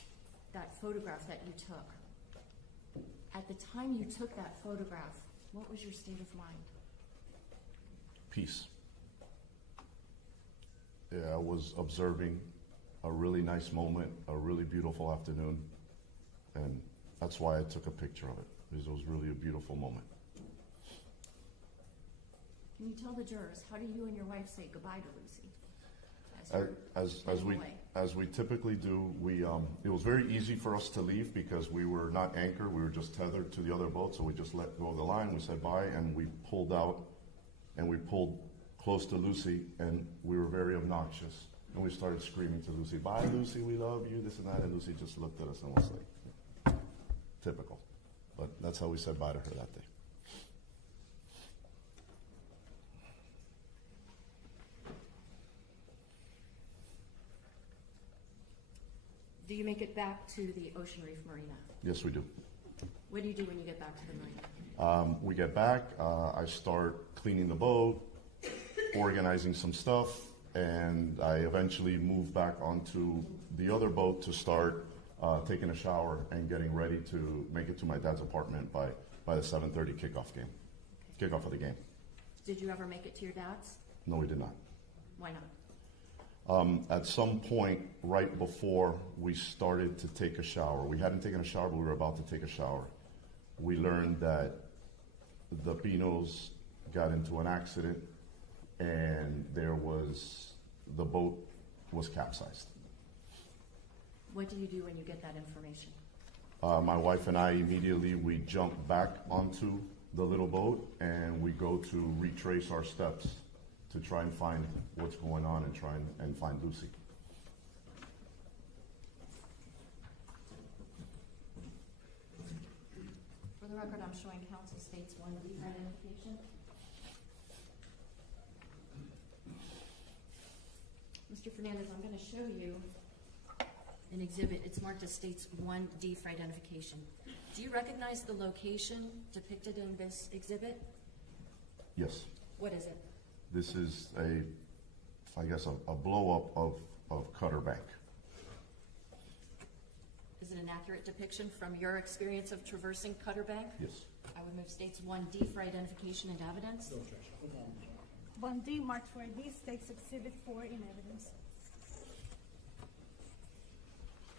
that photograph that you took. At the time you took that photograph, what was your state of mind? Peace. Yeah, I was observing a really nice moment, a really beautiful afternoon, and that's why I took a picture of it, because it was really a beautiful moment. Can you tell the jurors, how do you and your wife say goodbye to Lucy? you're As heading away? we typically do, it was very easy for us to leave because we were not anchored. We were just tethered to the other boat, so we just let go of the line. We said bye, and we pulled out, and we pulled close to Lucy, and we were very obnoxious. And we started screaming to Lucy, "Bye, Lucy, we love you," this and that. And Lucy just looked at us and was like, typical. But that's how we said bye to her that day. Do you make it back to the Ocean Reef Marina? Yes, we do. What do you do when you get back to the marina? We get back, I start cleaning the boat, organizing some stuff, and I eventually move back onto the other boat to start taking a shower and getting ready to make it to my dad's apartment by the 7:30 kickoff of the game. Did you ever make it to your dad's? No, we did not. Why not? At some point, right before we started to take a shower, we hadn't taken a shower, but we were about to take a shower. We learned that the Pinos got into an accident, and the boat was capsized. What do you do when you get that information? My wife and I immediately, we jump back onto the little boat, and we go to retrace our steps to try and find what's going on and try and find Lucy. For the record, I'm showing counsel states 1D identification. Mr. Fernandez, I'm going to show you an exhibit. It's marked as states 1D for identification. Do you recognize the location depicted in this exhibit? Yes. What is it? This is a blow up of Cutter Bank. Is it an accurate depiction from your experience of traversing Cutter Bank? Yes. I would move states 1D for identification and evidence. 1D marked for ID, states Exhibit 4 in evidence.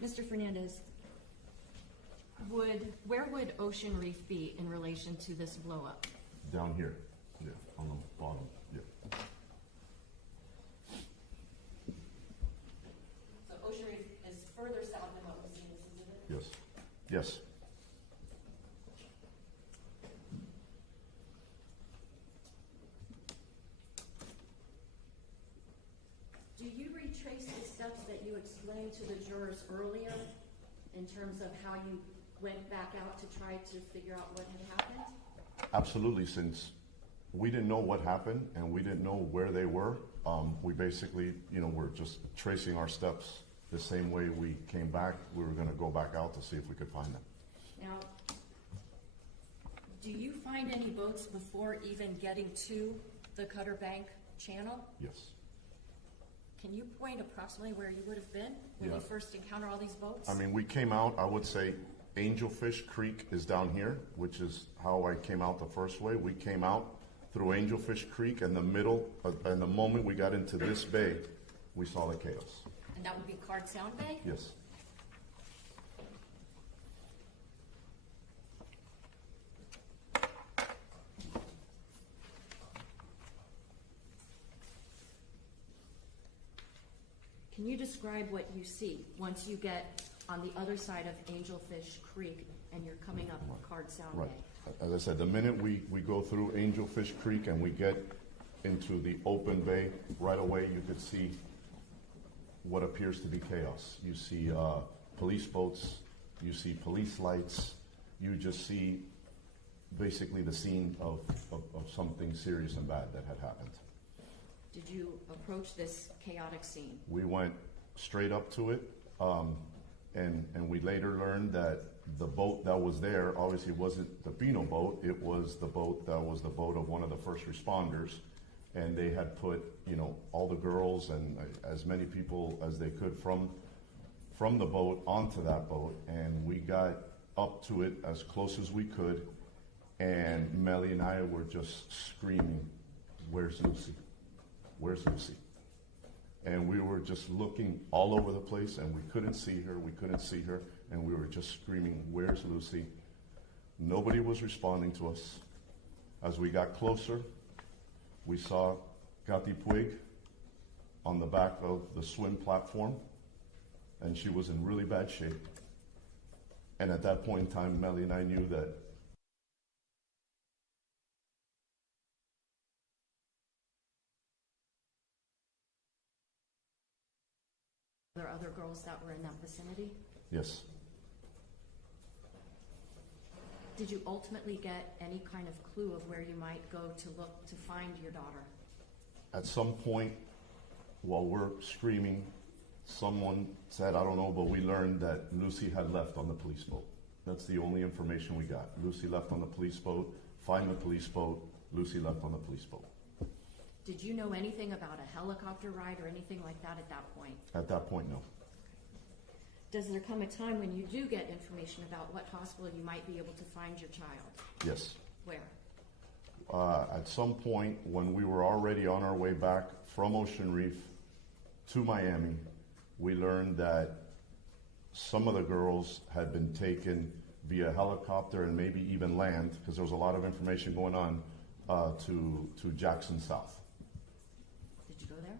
Mr. Fernandez, where would Ocean Reef be in relation to this blow up? Down here. Yeah, on the bottom. Yeah. So Ocean Reef is further south than what we see in this exhibit? Yes. Yes. Do you retrace the steps that you explained to the jurors earlier in terms of how you went back out to try to figure out what had happened? Absolutely. Since we didn't know what happened and we didn't know where they were, we basically, we're just tracing our steps the same way we came back. We were going to go back out to see if we could find them. Now, do you find any boats before even getting to the Cutter Bank channel? Yes. Can you point approximately where you would have been when you first encountered all these boats? I mean, we came out, I would say Angelfish Creek is down here, which is how I came out the first way. We came out through Angelfish Creek, and the moment we got into this bay, we saw the chaos. And that would be Card Sound Bay? Yes. Can you describe what you see once you get on the other side of Angelfish Creek and you're coming up Card Sound Right. Bay? As I said, the minute we go through Angelfish Creek and we get into the open bay, right away you could see what appears to be chaos. You see police boats, you see police lights, you just see basically the scene of something serious and bad that had happened. Did you approach this chaotic scene? We went straight up to it, and we later learned that the boat that was there obviously wasn't the Pino boat. It was the boat that was the boat of one of the first responders, and they had put all the girls and as many people as they could from the boat onto that boat, and we got up to it as close as we could, and Melly and I were just screaming, "Where's Lucy? Where's Lucy?" And we were just looking all over the place, and we couldn't see her, and we were just screaming, "Where's Lucy?" Nobody was responding to us. As we got closer, We saw Kathy Puig on the back of the swim platform, and she was in really bad shape. And at that point in time, Melly and I knew that Are there other girls that were in that vicinity? yes, Did you ultimately get any kind of clue of where you might go to look to find your daughter? at some point while we're screaming, someone said, I don't know, but we learned that Lucy had left on the police boat. That's the only information we got. Lucy left on the police boat, find the police boat, Lucy left on the police boat. Did you know anything about a helicopter ride or anything like that at that point? At that point, no. Does there come a time when you do get information about what hospital you might be able to find your child? Yes. Where? At some point when we were already on our way back from Ocean Reef to Miami, we learned that some of the girls had been taken via helicopter and maybe even land, because there was a lot of information going on, to Jackson South. Did you go there?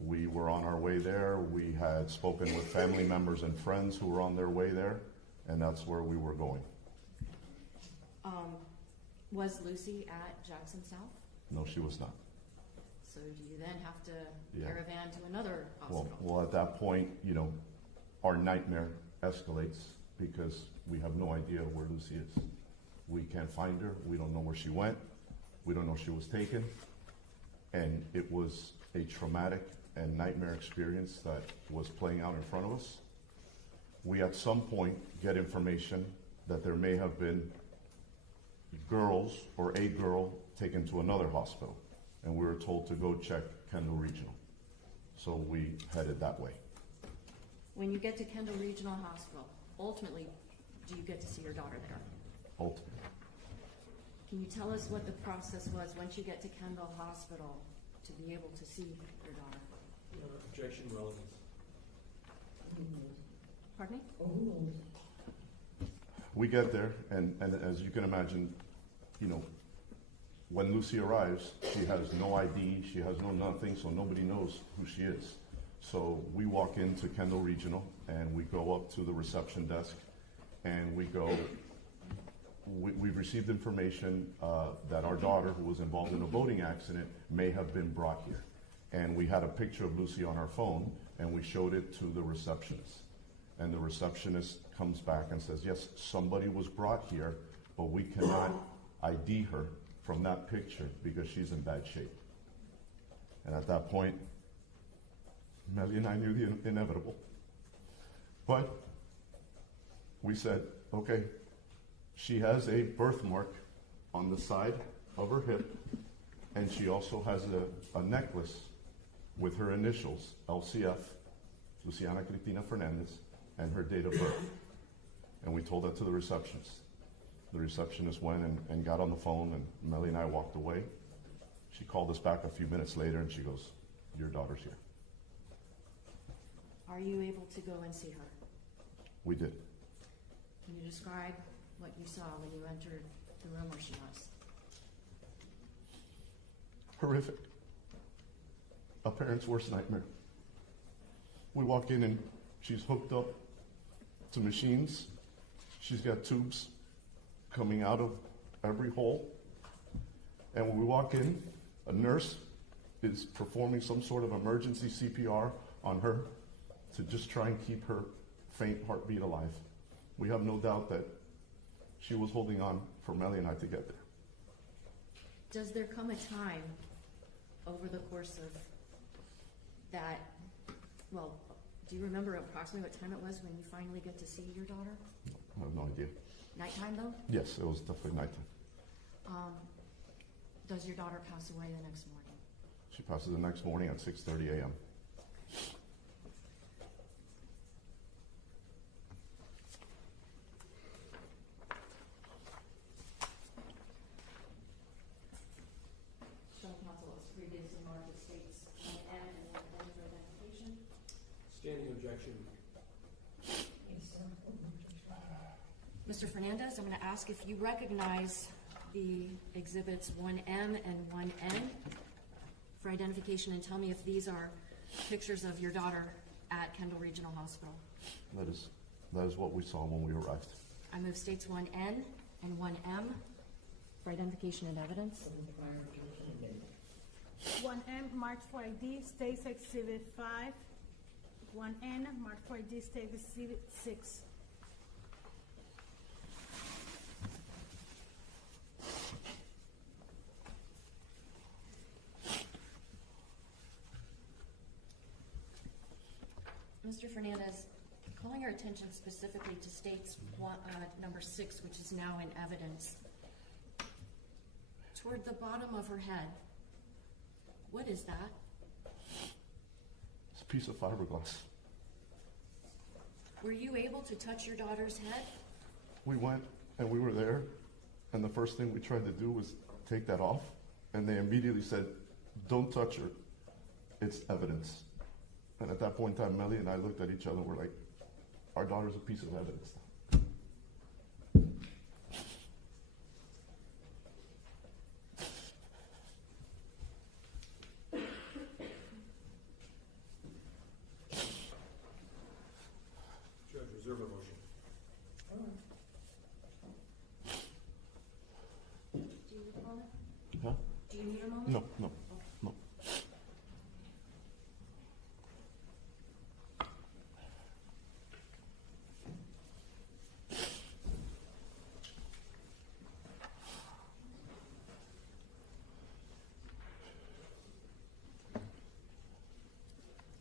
We were on our way there. We had spoken with family members and friends who were on their way there, and that's where we were going. Was Lucy at Jackson South? No, she was not. So do you then have to Yeah. caravan to another hospital? Well, at that point, our nightmare escalates because we have no idea where Lucy is. We can't find her. We don't know where she went. We don't know if she was taken. And it was a traumatic and nightmare experience that was playing out in front of us. We at some point get information that there may have been girls or a girl taken to another hospital. And we were told to go check Kendall Regional. So we headed that way. When you get to Kendall Regional Hospital, ultimately, do you get to see your daughter there? Ultimately. Can you tell us what the process was once you get to Kendall Hospital to be able to see your daughter? Objection, relevance. Pardon me? We get there, and as you can imagine, when Lucy arrives, she has no ID, she has no nothing, so nobody knows who she is. So we walk into Kendall Regional, and we go up to the reception desk, and we've received information that our daughter, who was involved in a boating accident, may have been brought here. And we had a picture of Lucy on our phone, and we showed it to the receptionist. And the receptionist comes back and says, yes, somebody was brought here, but we cannot ID her from that picture because she's in bad shape. And at that point, Melly and I knew the inevitable. But we said, okay, she has a birthmark on the side of her hip, and she also has a necklace with her initials, LCF, Luciana Cristina Fernandez, and her date of birth. And we told that to the receptionist. The receptionist went and got on the phone, and Melly and I walked away. She called us back a few minutes later, and she goes, your daughter's here. Are you able to go and see her? We did. Can you describe what you saw when you entered the room where she was? Horrific. A parent's worst nightmare. We walk in and she's hooked up to machines. She's got tubes coming out of every hole. And when we walk in, a nurse is performing some sort of emergency CPR on her to just try and keep her faint heartbeat alive. We have no doubt that she was holding on for Melly and I to get there. Does there come a time over the course of that, do you remember approximately what time it was when you finally get to see your daughter? I have no idea. Nighttime though? Yes, it was definitely nighttime. Does your daughter pass away the next morning? She passes the next morning at 6:30 a.m. Show counsel was 3 days in North States and for identification. Standing objection. Mr. Fernandez, I'm going to ask if you recognize the exhibits 1M and 1N for identification and tell me if these are pictures of your daughter at Kendall Regional Hospital. That is what we saw when we arrived. I move states 1N and 1M for identification and evidence. 1M, marked for ID, states Exhibit 5. 1N, marked for ID, states Exhibit 6. Mr. Fernandez, calling our attention specifically to states number 6, which is now in evidence. Toward the bottom of her head, what is that? It's a piece of fiberglass. Were you able to touch your daughter's head? We went and we were there, and the first thing we tried to do was take that off, and they immediately said, "Don't touch her. It's evidence." And at that point in time, Melly and I looked at each other and we're like, our daughter's a piece of evidence. Judge, reserve a motion. Do you need a moment? Huh? Do you need a moment? No, no, no.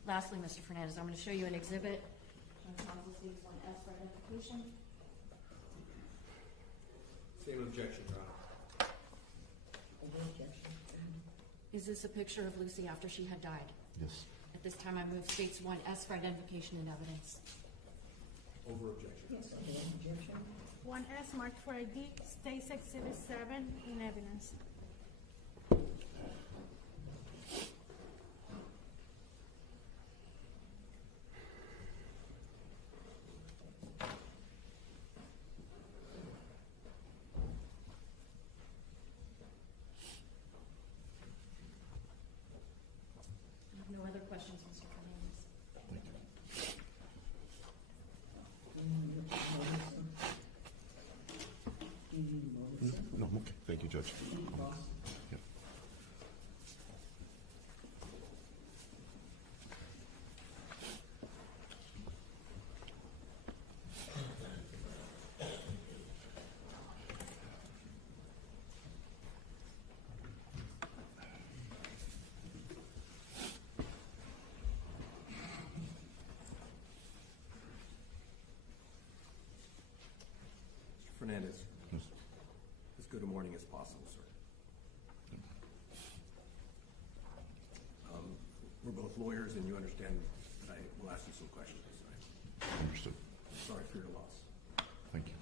Lastly, Mr. Fernandez, I'm going to show you an exhibit. Counsel sees 1S for identification. Same objection, Your Honor. Is this a picture of Lucy after she had died? Yes. At this time, I move states 1S for identification and evidence. Over objection. 1S, marked for ID, states Exhibit 7 in evidence. No other questions, Mr. Fernandez? No, I'm okay. Thank you, Judge. Yeah. Mr. Fernandez, Yes. as good a morning as possible, sir. We're both lawyers, and you understand that I will ask you some questions. Understood. Sorry for your loss. Thank you.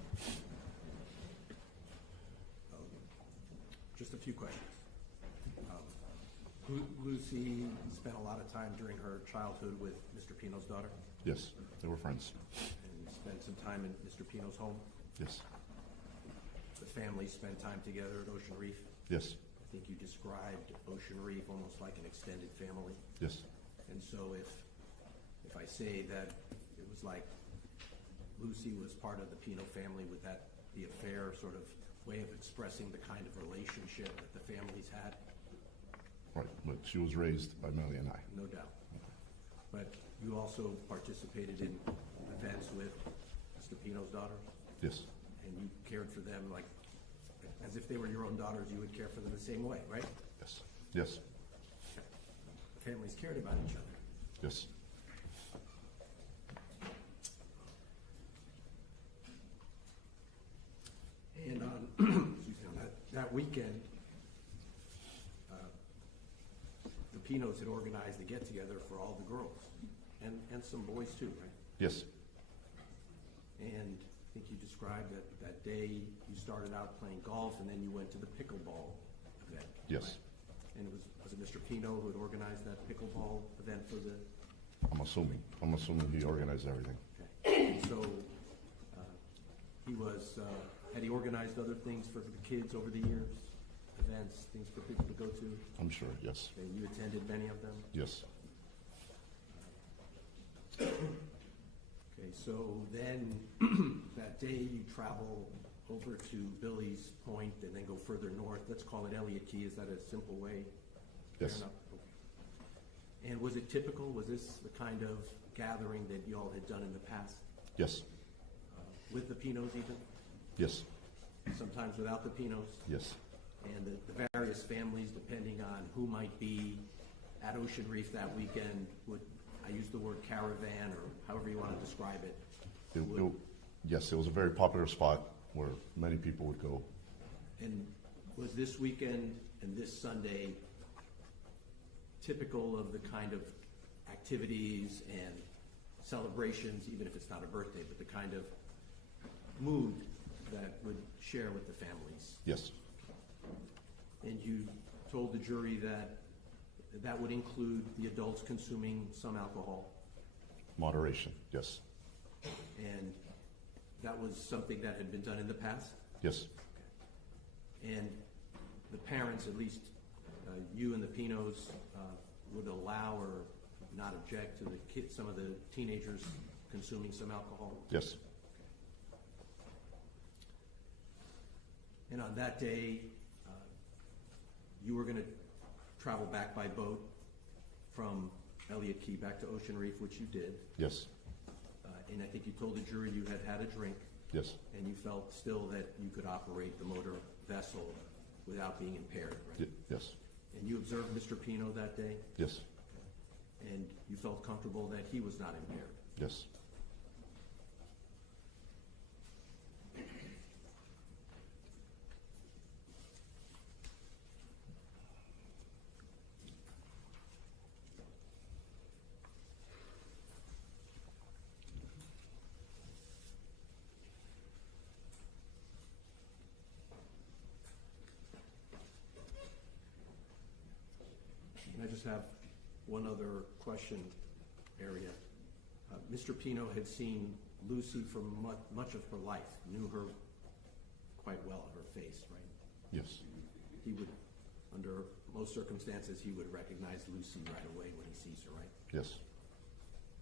Just a few questions. Lucy spent a lot of time during her childhood with Mr. Pino's daughter, Yes, they were friends. and spent some time in Mr. Pino's home. Yes. The family spent time together at Ocean Reef. Yes. I think you described Ocean Reef almost like an extended family. Yes. And so if I say that it was like Lucy was part of the Pino family, would that be a fair sort of way of expressing the kind of relationship that the families had? Right, but she was raised by Melly and I. No doubt. But you also participated in events with Mr. Pino's daughters, Yes. and you cared for them like, as if they were your own daughters, you would care for them the same way, right? Yes. Yes. The families cared about each other. Yes. And on, excuse me, on that weekend, the Pinos had organized a get-together for all the girls, and some boys too, right? Yes. And I think you described that day you started out playing golf, and then you went to the pickleball event. Yes. right? And was it Mr. Pino who had organized that pickleball event for the? I'm assuming he organized everything. Okay. So he was Had he organized other things for the kids over the years? Events, things for people to go to? I'm sure, yes, And you attended many of them? yes, Okay, so then that day you travel over to Billy's Point and then go further north. Let's call it Elliott Key. Is that a simple way? Fair yes, enough? Okay. And was it typical? Was this the kind of gathering that you all had done in the past? yes, With the Pinos even? yes, Sometimes without the Pinos? yes, And the various families, depending on who might be at Ocean Reef that weekend, would, I use the word caravan or however you want to describe it. yes, it was a very popular spot where many people would go. And was this weekend and this Sunday typical of the kind of activities and celebrations, even if it's not a birthday, but the kind of mood that would share with the families? Yes, And you told the jury that that would include the adults consuming some alcohol, moderation, yes, and that was something that had been done in the past? yes, And the parents, at least you and the Pinos, would allow or not object to the kids, some of the teenagers consuming some alcohol? yes, And on that day, you were going to travel back by boat from Elliott Key back to Ocean Reef, which you did. yes, And I think you told the jury you had had a drink, yes, and you felt still that you could operate the motor vessel without being impaired, right? yes, And you observed Mr. Pino that day, yes, and you felt comfortable that he was not impaired. yes. And I just have one other question area. Mr. Pino had seen Lucy for much of her life, knew her quite well, her face, right? Yes, He would, under most circumstances, he would recognize Lucy right away when he sees her, right? yes.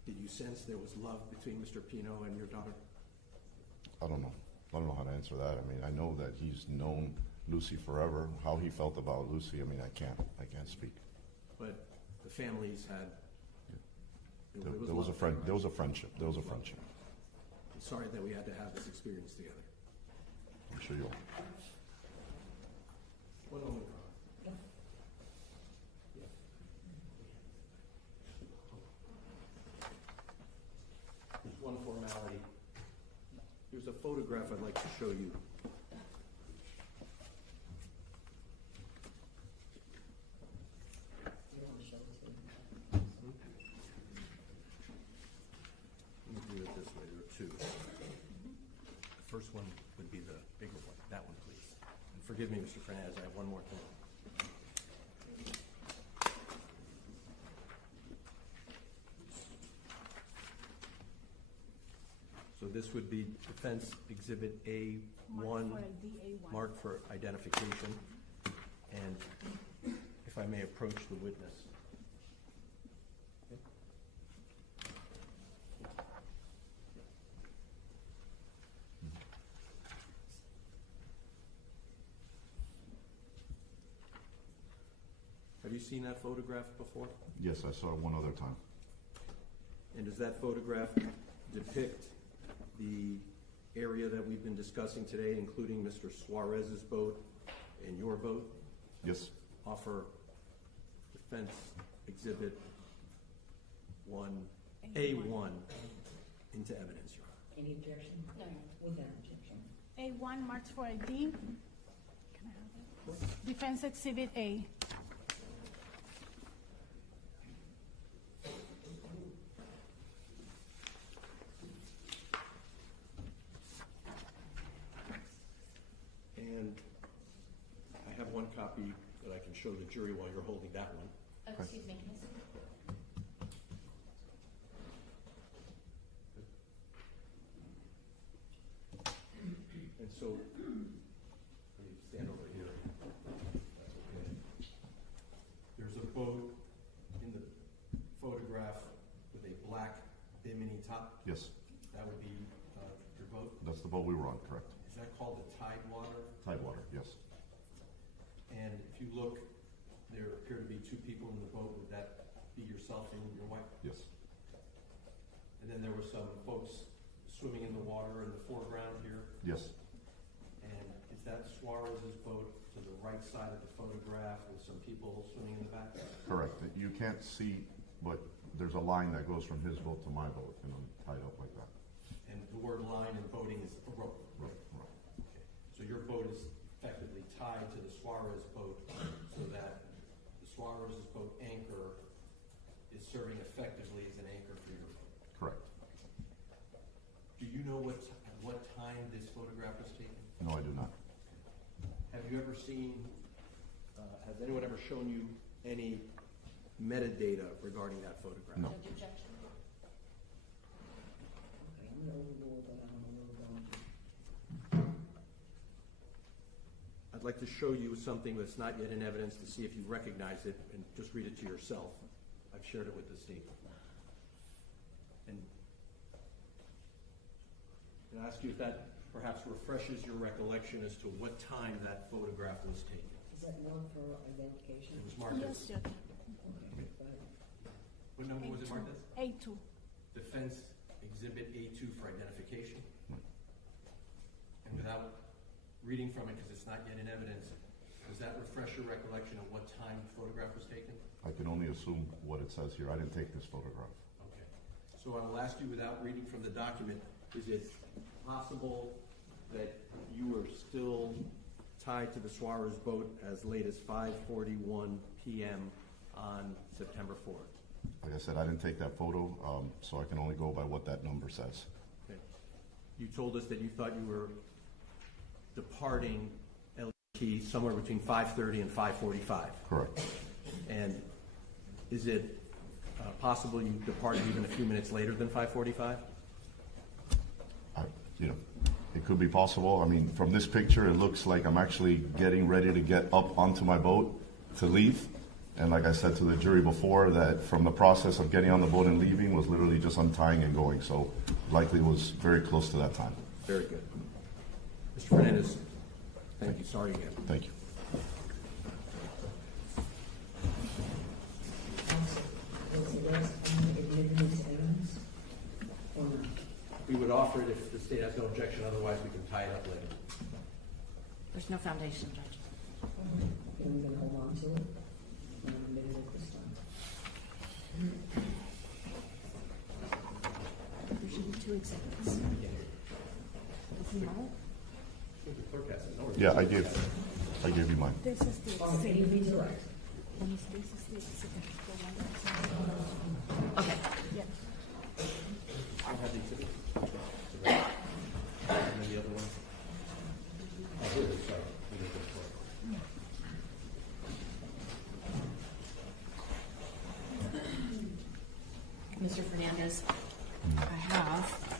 Did you sense there was love between Mr. Pino and your daughter? I don't know. I don't know how to answer that. I mean, I know that he's known Lucy forever. How he felt about Lucy, I mean, I can't speak. But the families had. There was a friend. There was a friendship. There was a friendship. I'm sorry that we had to have this experience together. I'm sure you'll. One moment. There's one formality. There's a photograph I'd like to show you. Let me do it this way. There are two. The first one would be the bigger one. That one, please. And forgive me, Mr. Fernandez, I have one more thing. So this would be Defense Exhibit A1, Marked for ID A1. marked for identification. And if I may approach the witness. Have you seen that photograph before? Yes, I saw it one other time. And does that photograph depict the area that we've been discussing today, including Mr. Suarez's boat and your boat? Yes, Offer Defense Exhibit 1, A1 into evidence, Your Honor. Any objection? No, Without objection. A1 marked for ID. Can I have that? Defense Exhibit A. And I have one copy that I can show the jury while you're holding that one. excuse me, can I see? And so Yes, That would be your boat? that's the boat we were on, correct. Is that called the Tidewater? Tidewater, yes. And if you look, there appear to be two people in the boat. Would that be yourself and your wife? Yes, And then there were some folks swimming in the water in the foreground here. yes, And is that Suarez's boat to the right side of the photograph with some people swimming in the back? correct. You can't see, but there's a line that goes from his boat to my boat, and I'm tied up like that. And the word line in boating is a rope. Right. Okay. So your boat is effectively tied to the Suarez boat so that the Suarez's boat anchor is serving effectively as an anchor for your boat. Correct. Do you know at what time this photograph was taken? No, I do not. Have you ever seen, has anyone ever shown you any metadata regarding that photograph? No. Okay, I'm gonna overrule, but I don't know where we're going to. I'd like to show you something that's not yet in evidence to see if you recognize it, and just read it to yourself. I've shared it with the state. And I ask you if that perhaps refreshes your recollection as to what time that photograph was taken. Is that one for identification? It was marked Yes, as, Judge. Okay, go ahead. what number was it marked as? A2. Defense Exhibit A2 for identification. And without reading from it, because it's not yet in evidence, does that refresh your recollection of what time the photograph was taken? I can only assume what it says here. I didn't take this photograph. Okay. So I will ask you, without reading from the document, is it possible that you were still tied to the Suarez boat as late as 5:41 p.m. on September 4th? Like I said, I didn't take that photo, so I can only go by what that number says. Okay. You told us that you thought you were departing LT somewhere between 5:30 and 5:45. Correct. And is it possible you departed even a few minutes later than 5:45? It could be possible. I mean, from this picture, it looks like I'm actually getting ready to get up onto my boat to leave. And like I said to the jury before, that from the process of getting on the boat and leaving was literally just untying and going. So likely was very close to that time. Very good. Mr. Fernandez, thank you. Sorry again. Thank you. Was the rest admitted into evidence or not? We would offer it if the state has no objection, otherwise we can tie it up later. There's no foundation, Judge. Okay, I'm gonna hold on to it. And admit it at this time. There should be two exhibits. The clerk has it. No, Yeah, I gave you mine. This is the All right, can you exhibit. be direct? This is the exhibit. The one that's- Okay. Yeah. I have the exhibit. And then the other one. Oh, here it is, sorry. Here it is. Mr. Fernandez, I have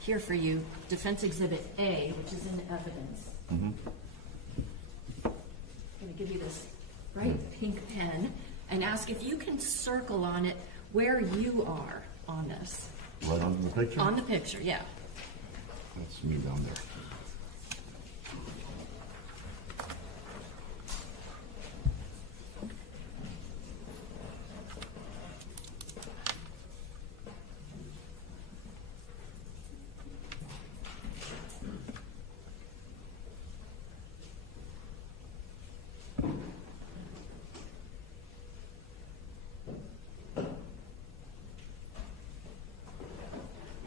here for you Defense Exhibit A, which is in evidence. I'm going to give you this bright pink pen and ask if you can circle on it where you are on this. Right on the picture? On the picture, yeah. That's me down there.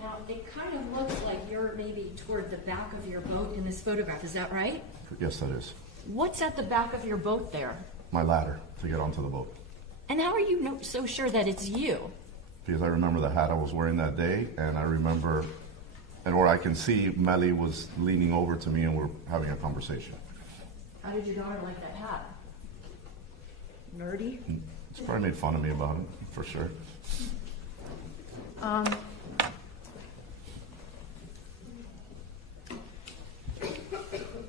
Now, it kind of looks like you're maybe toward the back of your boat in this photograph. Is that right? Yes, that is. What's at the back of your boat there? My ladder to get onto the boat. And how are you so sure that it's you? Because I remember the hat I was wearing that day, and I remember, or I can see Melly was leaning over to me and we're having a conversation. How did your daughter like that hat? Nerdy? She probably made fun of me about it, for sure.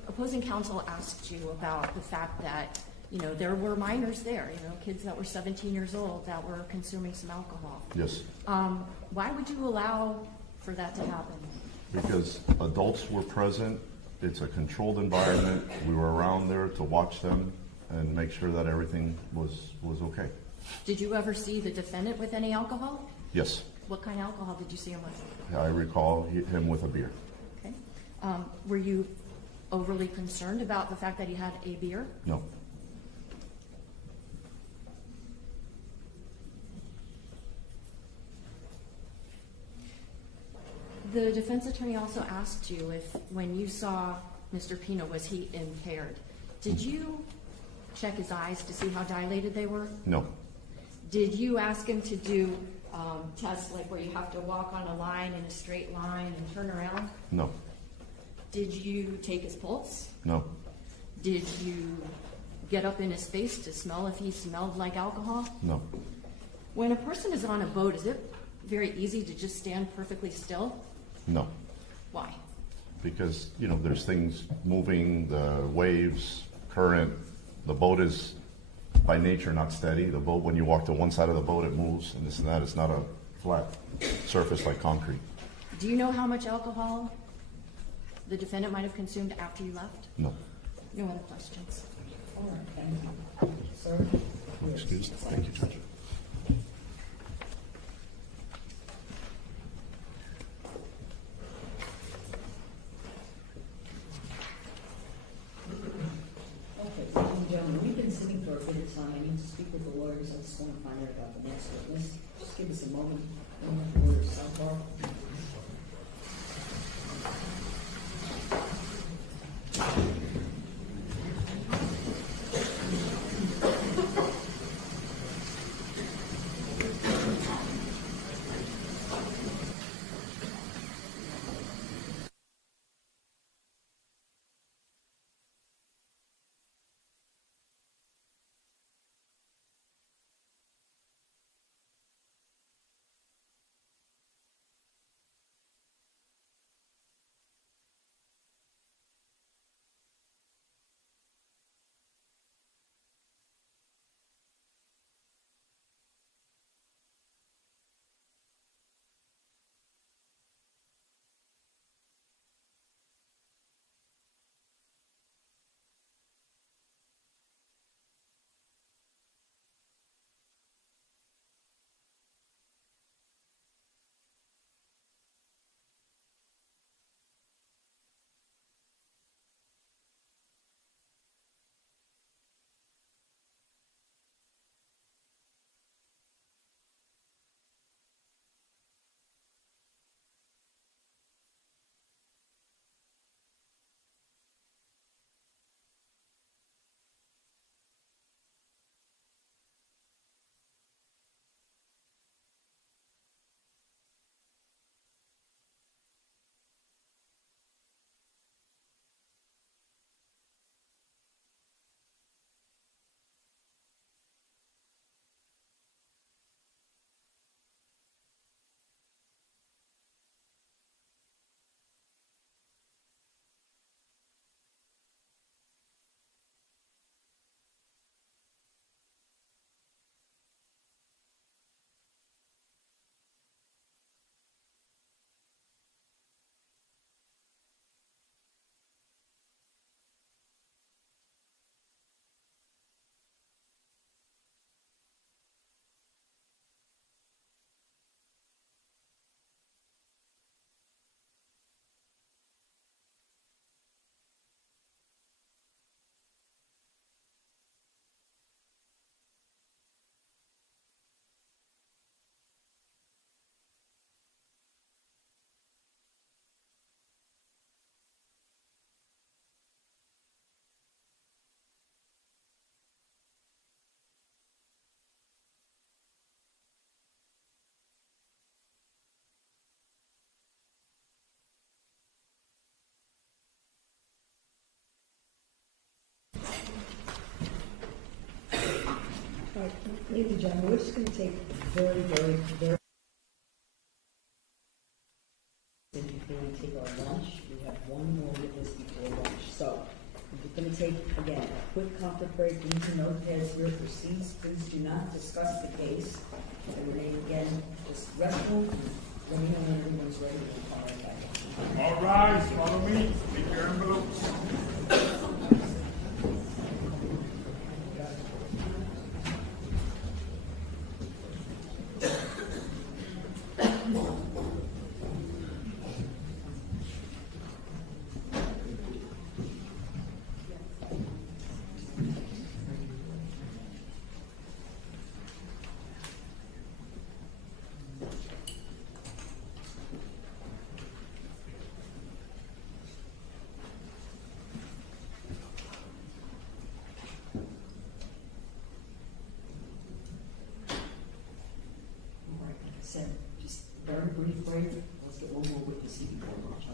Opposing counsel asked you about the fact that, there were minors there, kids that were 17 years old that were consuming some alcohol. Yes. Why would you allow for that to happen? Because adults were present, it's a controlled environment, we were around there to watch them and make sure that everything was okay. Did you ever see the defendant with any alcohol? Yes, What kind of alcohol did you see him with? I recall him with a beer. Okay. Were you overly concerned about the fact that he had a beer? No. The defense attorney also asked you if, when you saw Mr. Pino, was he impaired? Did you check his eyes to see how dilated they were? No. Did you ask him to do tests like where you have to walk on a line in a straight line and turn around? No. Did you take his pulse? No. Did you get up in his face to smell if he smelled like alcohol? No. When a person is on a boat, is it very easy to just stand perfectly still? No. Why? Because, there's things moving, the waves, current. The boat is by nature not steady. The boat, when you walk to one side of the boat, it moves, and this and that. It's not a flat surface like concrete. Do you know how much alcohol the defendant might have consumed after you left? No. No other questions. All right, thank you. Sir? Excuse me. Thank you, Judge. Okay, ladies and gentlemen, we've been sitting for a bit of time. I need to speak with the lawyers. I just want to find out about the next witness. Just give us a moment. I don't have to order sidebar. Ladies and gentlemen, we're just going to take very before we take our lunch. We have one more witness before lunch. So we're just going to take, again, a quick comfort break. We need to notepads here for seats. Please do not discuss the case. And Renee, again, just restroom, Let me know when everyone's ready to call it back. All rise, follow me, take your envelopes. All right, like I said, just very brief break. Let's get one more witness here before lunch.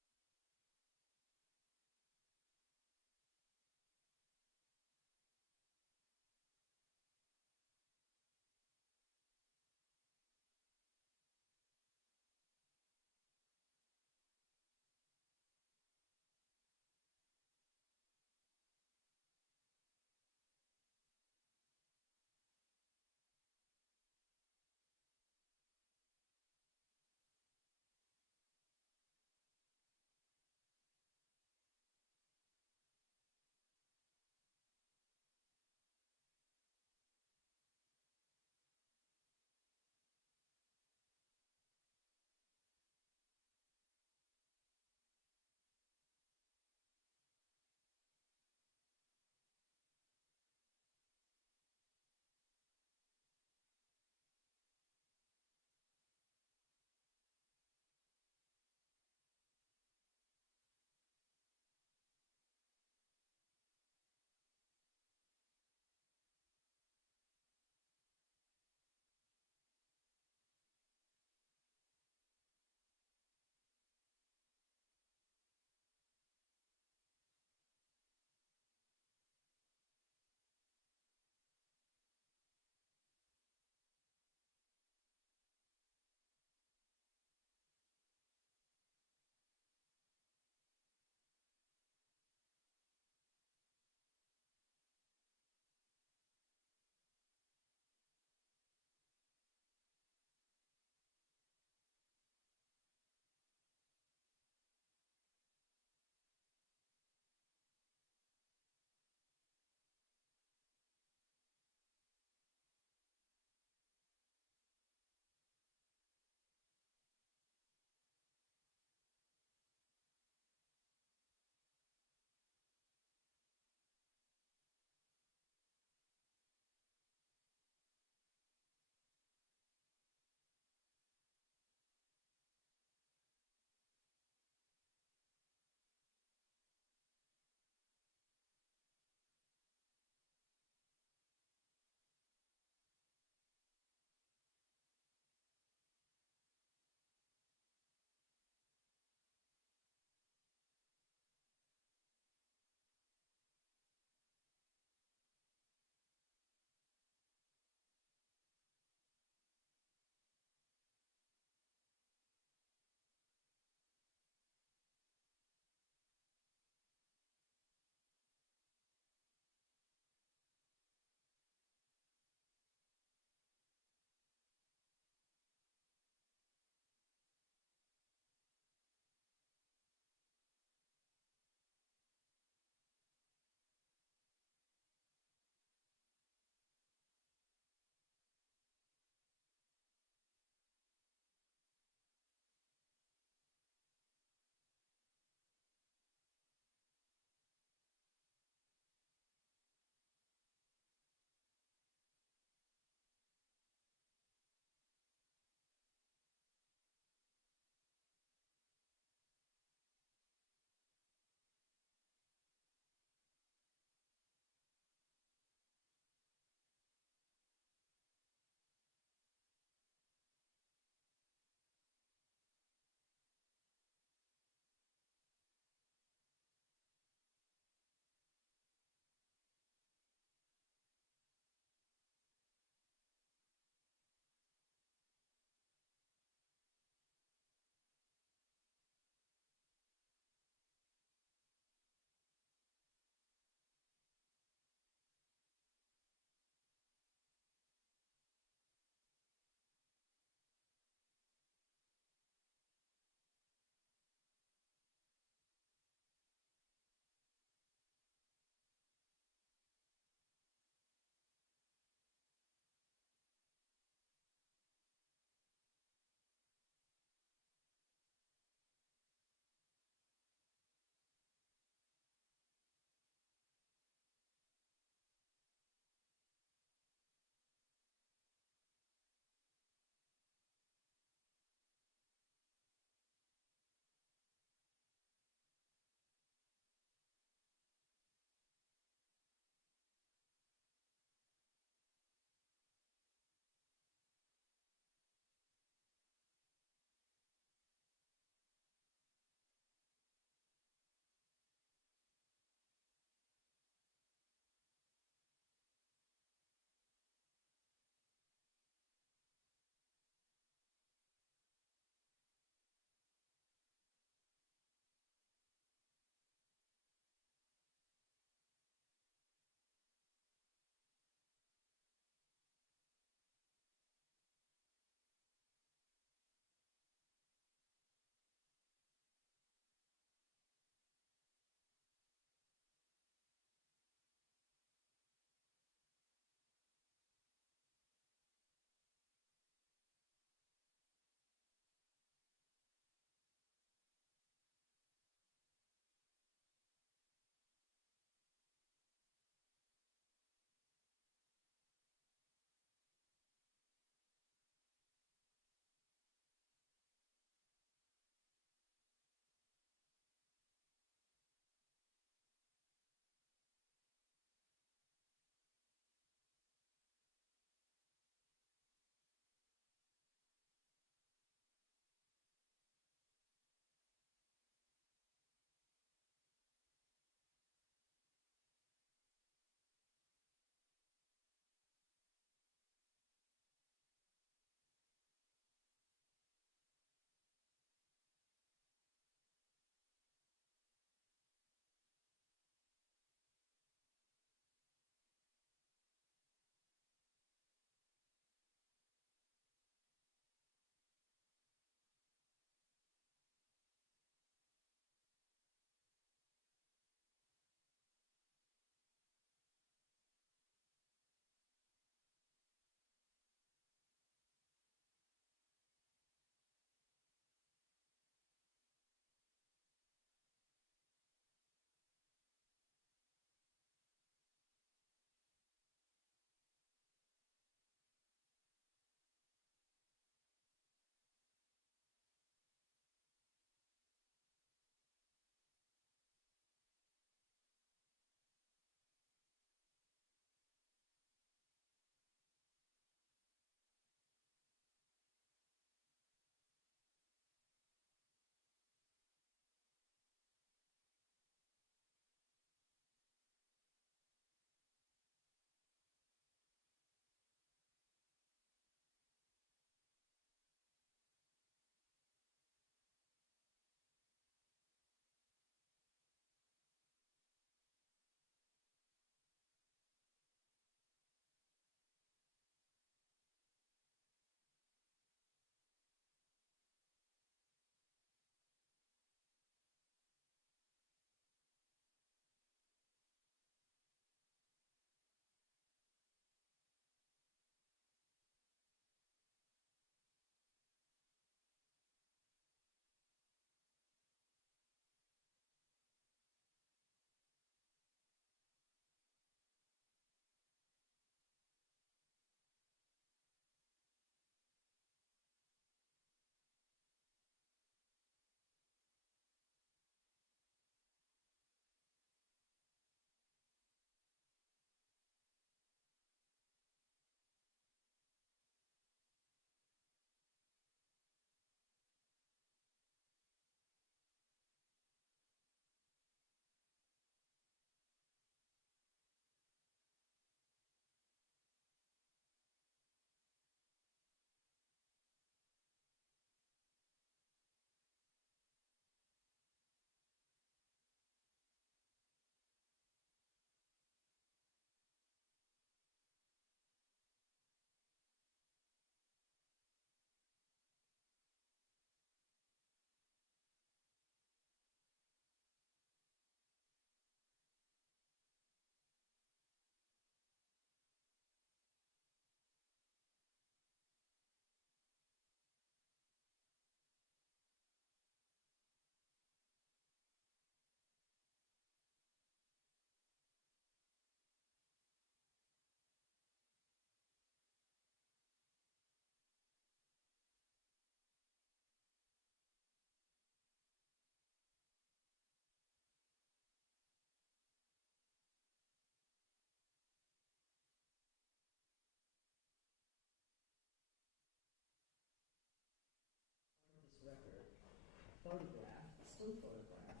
photograph, still photograph,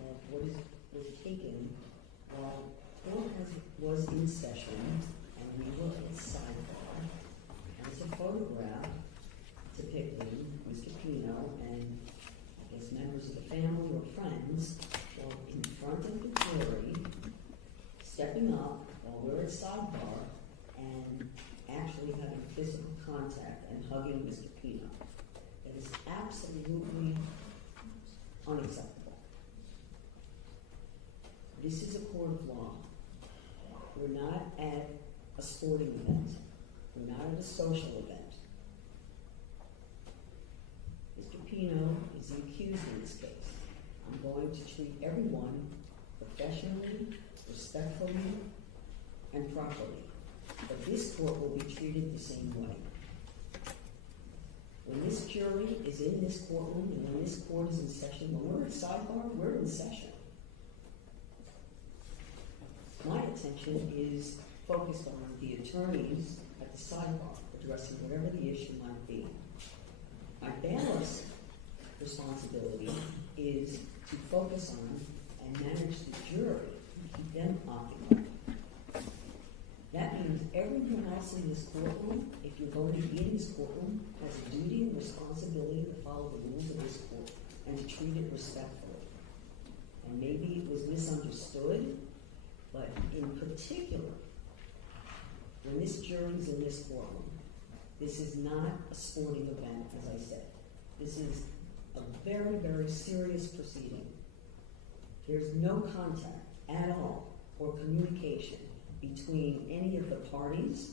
of what was taken while court was in session and we were in sidebar. And it's a photograph depicting Mr. Pino and I guess members of the family or friends while in front of the jury, stepping up while we're at sidebar and actually having physical contact and hugging Mr. Pino. It is absolutely unacceptable. This is a court of law. We're not at a sporting event. We're not at a social event. Mr. Pino is the accused in this case. I'm going to treat everyone professionally, respectfully, and properly. But this court will be treated the same way. When this jury is in this courtroom and when this court is in session, when we're at sidebar, we're in session. My attention is focused on the attorneys at the sidebar, addressing whatever the issue might be. My bailiff's responsibility is to focus on and manage the jury, keep them occupied. That means everyone else in this courtroom, if you're going to be in this courtroom, has a duty and responsibility to follow the rules of this court and to treat it respectfully. And maybe it was misunderstood, but in particular, when this jury's in this courtroom, this is not a sporting event, as I said. This is a very, very serious proceeding. There's no contact at all or communication between any of the parties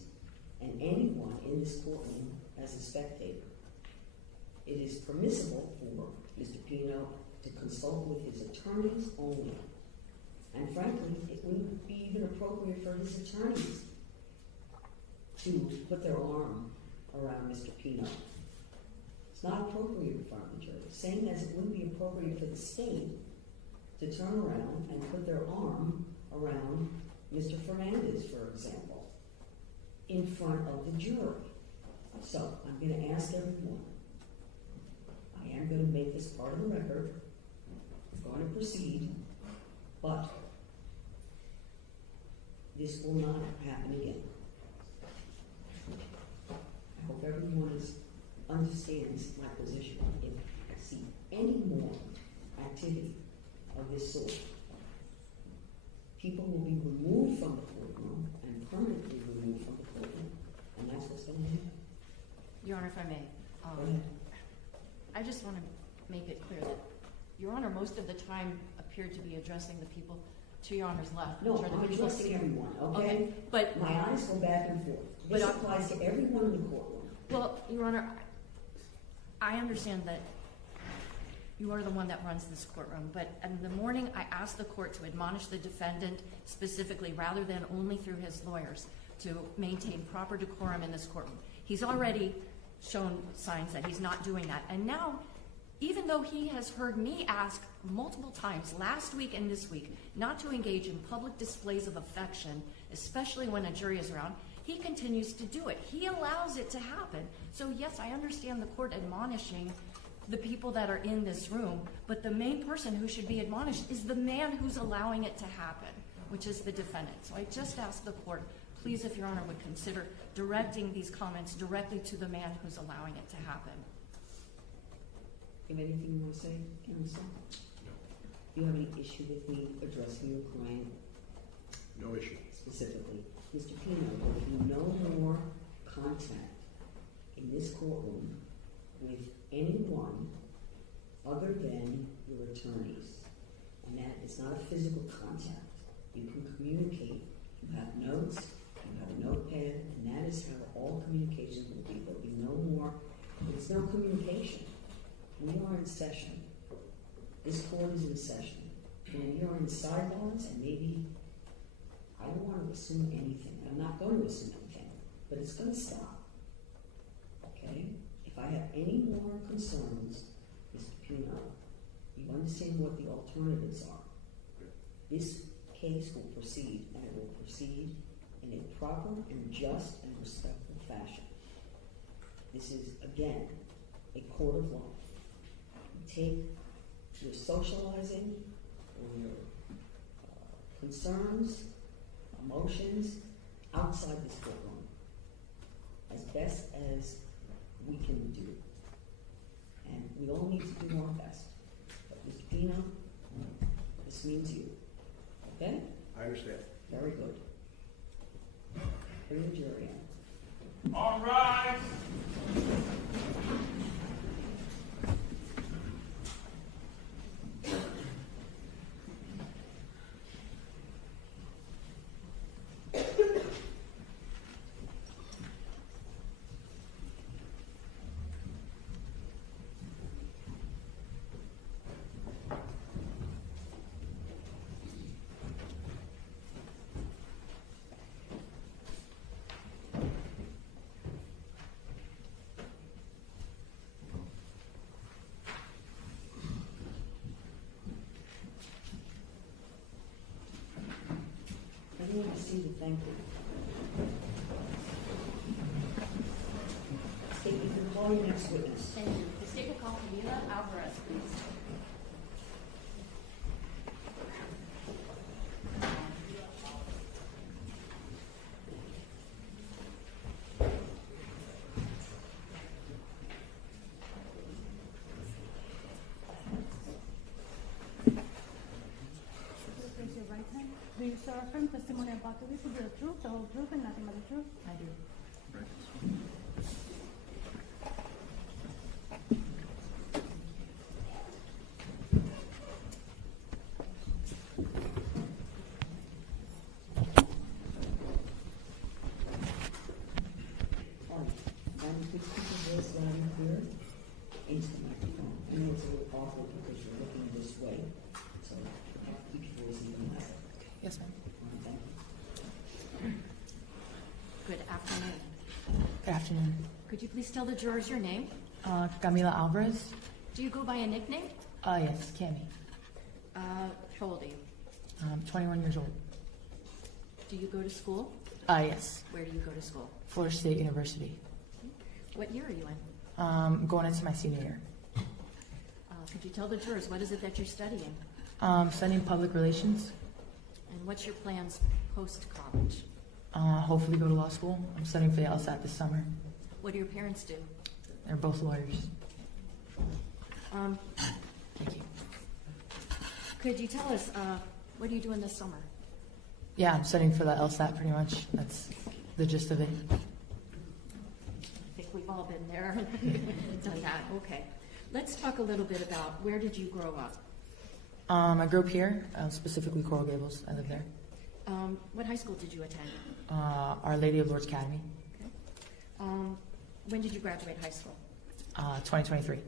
and anyone in this courtroom as a spectator. It is permissible for Mr. Pino to consult with his attorneys only. And frankly, it wouldn't be even appropriate for his attorneys to put their arm around Mr. Pino. It's not appropriate in front of the jury. Same as it wouldn't be appropriate for the state to turn around and put their arm around Mr. Fernandez, for example, in front of the jury. So I'm going to ask everyone. I am going to make this part of the record. I'm going to proceed, but this will not happen again. I hope everyone understands my position. If I see any more activity of this sort, people will be removed from the courtroom and permanently removed from the courtroom, and that's what's going to happen. Your Honor, if I may, Go ahead. I just want to make it clear that Your Honor most of the time appeared to be addressing the people to Your Honor's left. No, which are the I'm visual addressing speakers. everyone, okay? But My eyes go back and forth. But This applies to everyone in the courtroom. well, Your Honor, I understand that you are the one that runs this courtroom, but in the morning I asked the court to admonish the defendant specifically rather than only through his lawyers to maintain proper decorum in this courtroom. He's already shown signs that he's not doing that. And now, even though he has heard me ask multiple times last week and this week not to engage in public displays of affection, especially when a jury is around, he continues to do it. He allows it to happen. So yes, I understand the court admonishing the people that are in this room, but the main person who should be admonished is the man who's allowing it to happen, which is the defendant. So I just ask the court, please, if Your Honor would consider directing these comments directly to the man who's allowing it to happen. You have anything you want to say, counsel? No. Do you have any issue with me addressing your client No issue. specifically? Mr. Pino, there will be no more contact in this courtroom with anyone other than your attorneys. And that is not a physical contact. You can communicate. You have notes, you have a notepad, and that is how all communication will be. There will be no more, there's no communication. We are in session. This court is in session. And we are in sidebars, and maybe, I don't want to assume anything. I'm not going to assume anything, but it's going to stop. Okay? If I have any more concerns, Mr. Pino, you understand what the alternatives are. This case will proceed, and it will proceed in a proper and just and respectful fashion. This is, again, a court of law. We take your socializing or your concerns, emotions outside this courtroom as best as we can do. And we all need to do our best. But Mr. Pino, this means you. Okay? I understand. Very good. Bring the jury in. All right. Everyone receive a thank you. State, you can call your next witness. Thank you. The state will call Camila Alvarez, please. Raise your right hand. Do you swear affirm testimony about to give you the truth, the whole truth, and nothing but the truth? I do. All right. And please keep your voice loud and clear into the microphone. I know it's a little awkward because you're looking this way, so you have to keep your voice even louder. Yes, ma'am. All right, thank you. Good afternoon. Good afternoon. Could you please tell the jurors your name? Camila Alvarez. Do you go by a nickname? Yes, Cammy. How old are you? 21 years old. Do you go to school? Yes. Where do you go to school? Florida State University. What year are you in? Going into my senior year. Could you tell the jurors what is it that you're studying? Studying public relations. And what's your plans post-college? Hopefully go to law school. I'm studying for the LSAT this summer. What do your parents do? They're both lawyers. Thank you. Could you tell us, what are you doing this summer? Yeah, I'm studying for the LSAT pretty much. That's the gist of it. I think we've all been there, done that, okay. Let's talk a little bit about where did you grow up? I grew up here, specifically Coral Gables. I live there. What high school did you attend? Our Lady of Lourdes Academy. Okay. When did you graduate high school? 2023.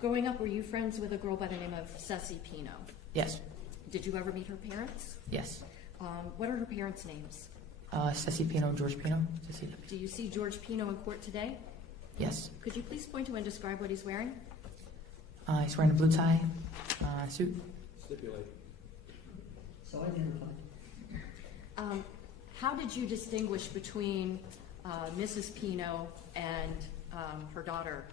Growing up, were you friends with a girl by the name of Ceci Pino? Yes. Did you ever meet her parents? Yes. What are her parents' names? Ceci Pino, George Pino. Cecilia. Do you see George Pino in court today? Yes. Could you please point to and describe what he's wearing? He's wearing a blue tie, suit. Stipulate. So identified. How did you distinguish between Mrs. Pino and her daughter?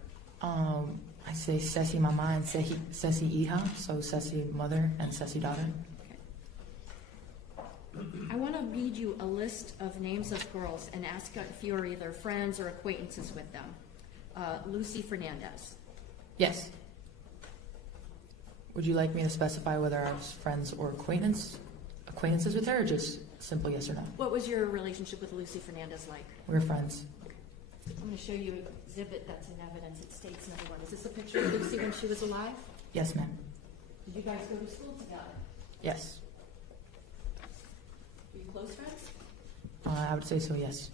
I say Ceci mama and Ceci hija, so Ceci mother and Ceci daughter. I want to read you a list of names of girls and ask if you are either friends or acquaintances with them. Lucy Fernandez. Yes. Would you like me to specify whether I was friends or acquaintances with her, or just simple yes or no? What was your relationship with Lucy Fernandez like? We were friends. I'm going to show you an exhibit that's in evidence. It states number one. Is this a picture of Lucy when she was alive? Yes, ma'am. Did you guys go to school together? Yes. Were you close friends? I would say so, yes.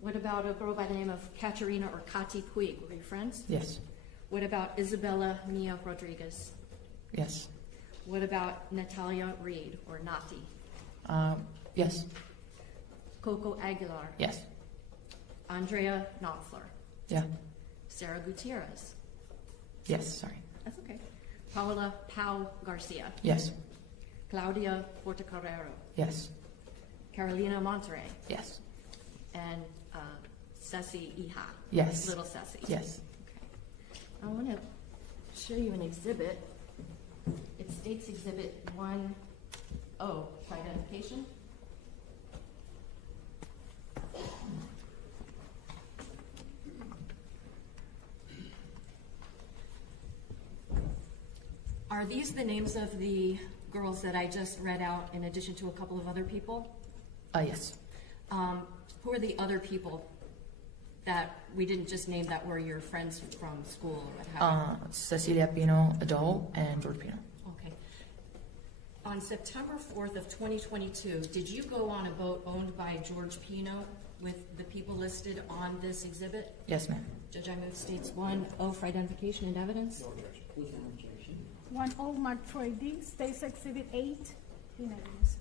What about a girl by the name of Katerina or Kati Puig? Were you friends? Yes. What about Isabella Mia Rodriguez? Yes. What about Natalia Reed or Nati? Yes. Coco Aguilar? Yes. Andrea Knopfler? Yeah. Sarah Gutierrez? Yes, sorry. That's okay. Paola Pau Garcia? Yes. Claudia Portocarrero? Yes. Carolina Monterrey? Yes. And Ceci Iha? Yes. Little Ceci? Yes. I want to show you an exhibit. It states Exhibit 1O for identification. Are these the names of the girls that I just read out in addition to a couple of other people? Yes. Who are the other people that we didn't just name that were your friends from school or what have you? Cecilia Pino, adult, and George Pino. Okay. On September 4th of 2022, did you go on a boat owned by George Pino with the people listed on this exhibit? Yes, ma'am. Judge, I move states 1O for identification and evidence. Without objection. 1O marked for ID, State's Exhibit 8, in evidence.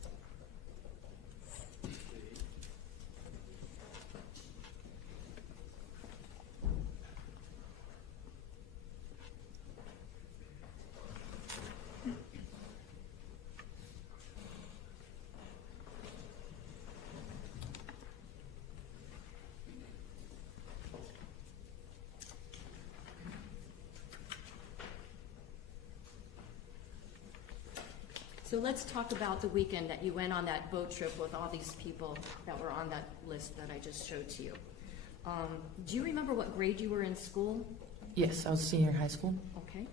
So let's talk about the weekend that you went on that boat trip with all these people that were on that list that I just showed to you. Do you remember what grade you were in school? Yes, I was a senior in high school. Okay.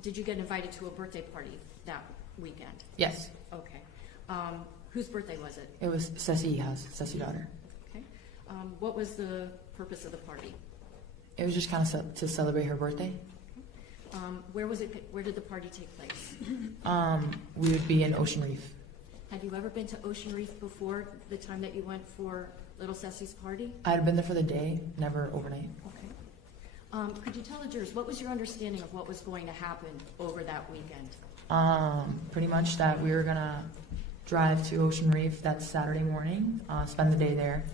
Did you get invited to a birthday party that weekend? Yes. Okay. Whose birthday was it? It was Ceci Iha's, Ceci daughter. Okay. What was the purpose of the party? It was just kind of to celebrate her birthday. Where was it? Where did the party take place? We would be in Ocean Reef. Had you ever been to Ocean Reef before the time that you went for little Ceci's party? I had been there for the day, never overnight. Okay. Could you tell the jurors, what was your understanding of what was going to happen over that weekend? Pretty much that we were gonna drive to Ocean Reef that Saturday morning, spend the day there,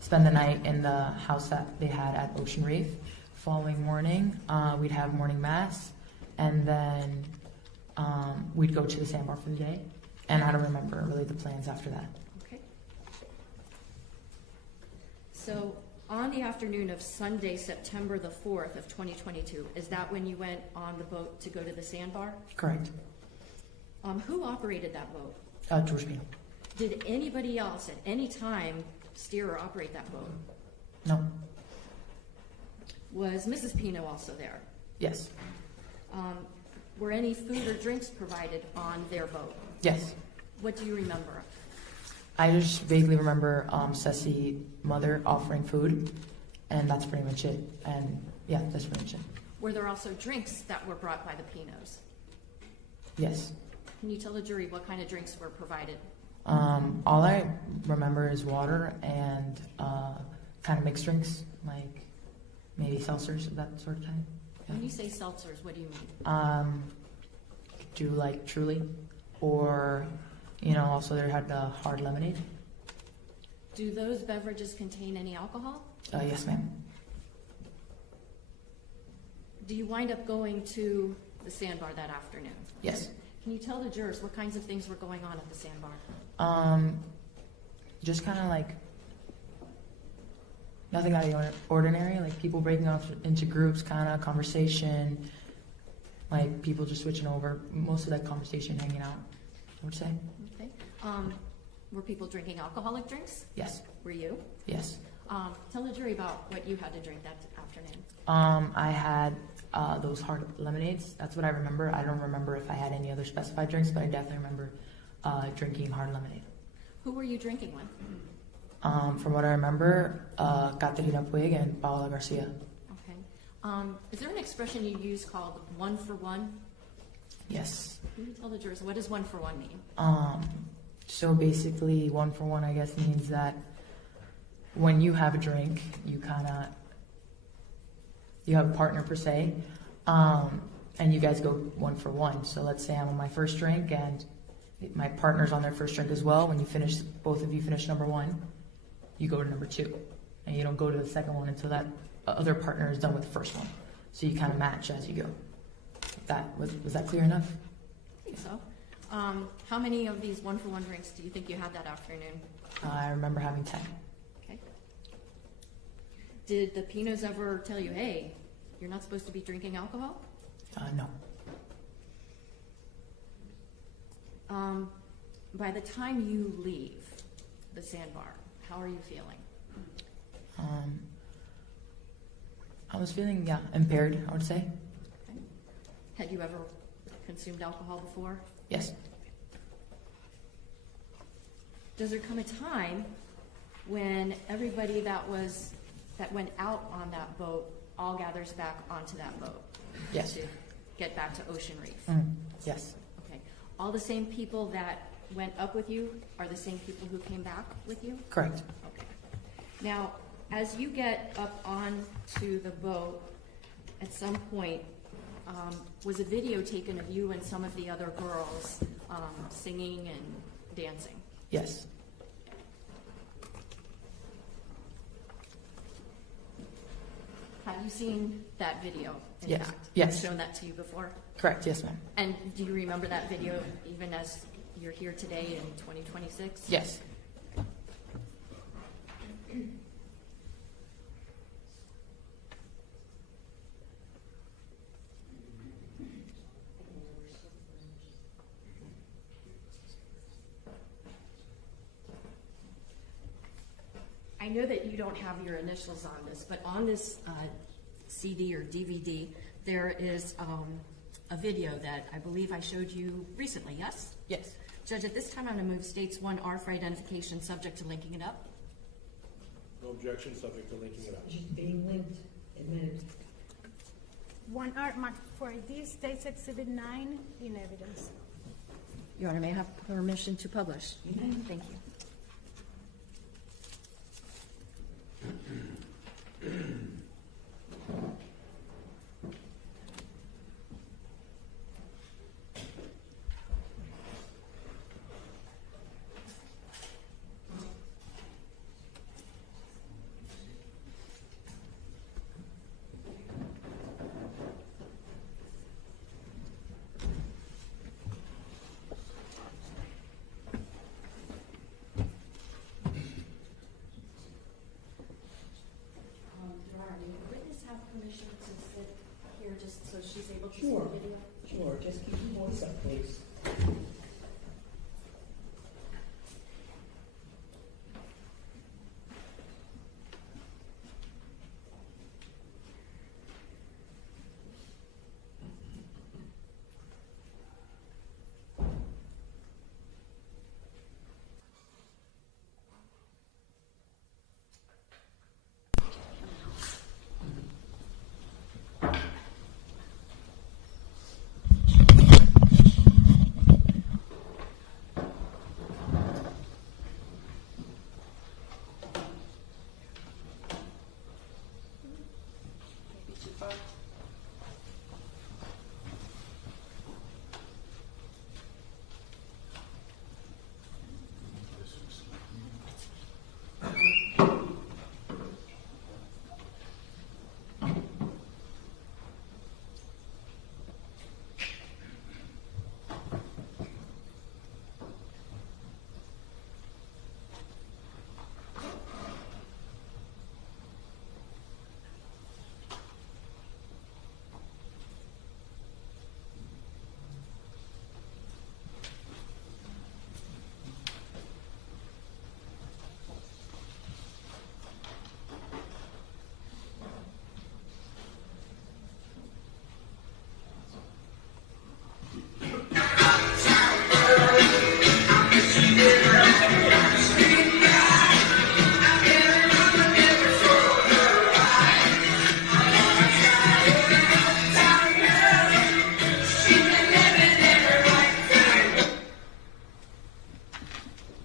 spend the night in the house that they had at Ocean Reef. Following morning, we'd have morning mass, and then we'd go to the sandbar for the day. And I don't remember really the plans after that. Okay. So on the afternoon of Sunday, September the 4th of 2022, is that when you went on the boat to go to the sandbar? Correct. Who operated that boat? George Pino. Did anybody else at any time steer or operate that boat? No. Was Mrs. Pino also there? Yes. Were any food or drinks provided on their boat? Yes. What do you remember? I just vaguely remember Ceci mother offering food, and that's pretty much it. And yeah, that's pretty much it. Were there also drinks that were brought by the Pinos? Yes. Can you tell the jury what kind of drinks were provided? All I remember is water and kind of mixed drinks, like maybe seltzers, that sort of thing. Yeah. When you say seltzers, what do you mean? Do like Truly, or also they had hard lemonade. Do those beverages contain any alcohol? Yes, ma'am. Do you wind up going to the sandbar that afternoon? Yes. Can you tell the jurors what kinds of things were going on at the sandbar? Just kind of like nothing out of the ordinary, like people breaking off into groups, kind of conversation, like people just switching over, most of that conversation hanging out, I would say. Okay. Were people drinking alcoholic drinks? Yes. Were you? Yes. Tell the jury about what you had to drink that afternoon. I had those hard lemonades. That's what I remember. I don't remember if I had any other specified drinks, but I definitely remember drinking hard lemonade. Who were you drinking with? From what I remember, Caterina Puig and Paola Garcia. Okay. Is there an expression you use called one for one? Yes. Can you tell the jurors, what does one for one mean? So basically, one for one, I guess, means that when you have a drink, you have a partner per se, and you guys go one for one. So let's say I'm on my first drink and my partner's on their first drink as well. When you finish, both of you finish number one, you go to number two, and you don't go to the second one until that other partner is done with the first one. So you kind of match as you go. Was that clear enough? I think so. How many of these one for one drinks do you think you had that afternoon? I remember having 10. Okay. Did the Pinos ever tell you, hey, you're not supposed to be drinking alcohol? No. By the time you leave the sandbar, how are you feeling? I was feeling, impaired, I would say. Okay. Had you ever consumed alcohol before? Yes. Does there come a time when everybody that went out on that boat all gathers back onto that boat? Yes. To get back to Ocean Reef? Yes. Okay. All the same people that went up with you are the same people who came back with you? Correct. Okay. Now, as you get up onto the boat, at some point, was a video taken of you and some of the other girls singing and dancing? Yes. Have you seen that video? In Yes. fact? Yes. I've shown that to you before? Correct, yes, ma'am. And do you remember that video even as you're here today in 2026? Yes. I know that you don't have your initials on this, but on this CD or DVD, there is a video that I believe I showed you recently, yes? Yes. Judge, at this time, I'm going to move states 1R for identification, subject to linking it up. No objection, subject to linking it up. Just being linked, admitted. 1R marked for ID, States Exhibit 9 in evidence. Your Honor, may I have permission to publish? Thank you. Your Honor, may the witness have permission to sit here just so she's able to see Sure. the video? Sure, just keep your voice up, please.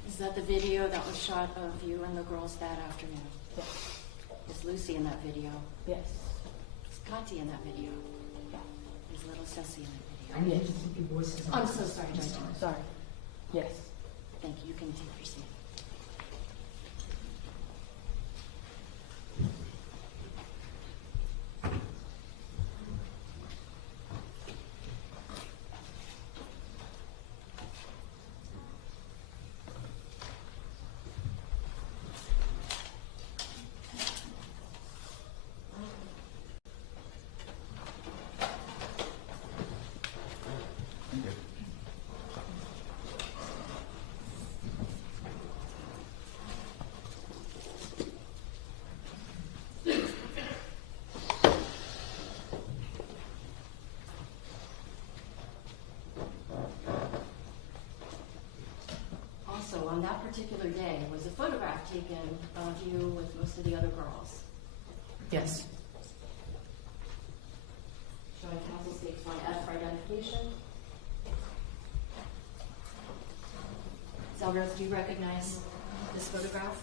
Is that the video that was shot of you and the girls that afternoon? Yes. Is Lucy in that video? Yes. Is Kati in that video? Is little Ceci in that I video? need you to keep your voices up. I'm so sorry, Judge. Sorry. Yes. Thank you. You can take your seat. that particular day, was a photograph taken of you with most of the other girls? Yes. Showing council states 1F for identification. Alvarez, do you recognize this photograph?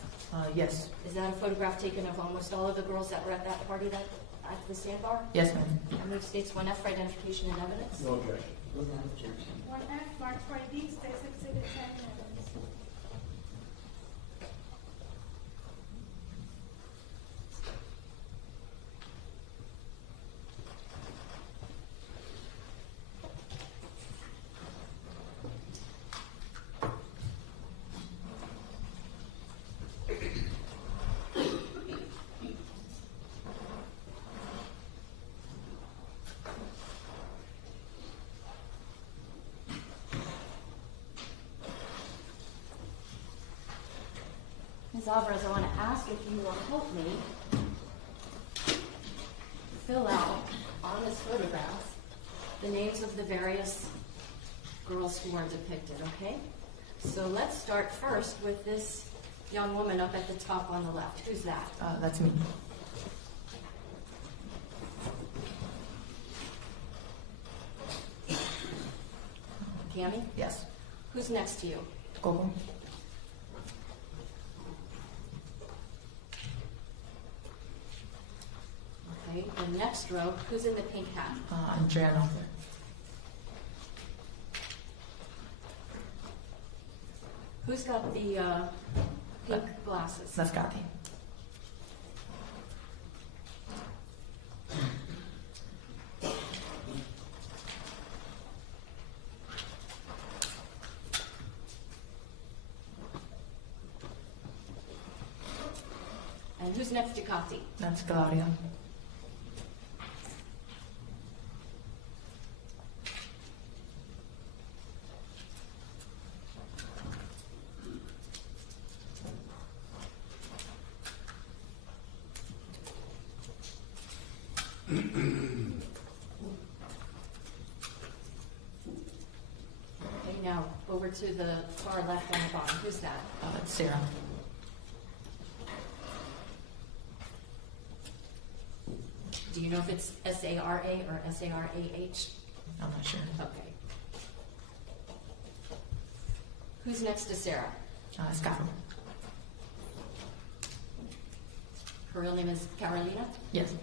Yes. Is that a photograph taken of almost all of the girls that were at that party that at the sandbar? Yes, ma'am. I move states 1F for identification and evidence. No objection. Without objection. 1F, marked for ID, State's Exhibit 10 and evidence. Ms. Alvarez, I want to ask if you will help me fill out on this photograph the names of the various girls who are depicted, okay? So let's start first with this young woman up at the top on the left. Who's that? That's me. Cammy? Yes. Who's next to you? Coco. Okay, the next row, who's in the pink hat? Adriano. Who's got the pink glasses? That's Kathy. And who's next to Kati? That's Claudia. Okay, now over to the far left on the bottom. Who's that? That's Sarah. Do you know if it's S-A-R-A or S-A-R-A-H? I'm not sure. Okay. Who's next to Sarah? It's Carol. Her real name is Carolina? Yes.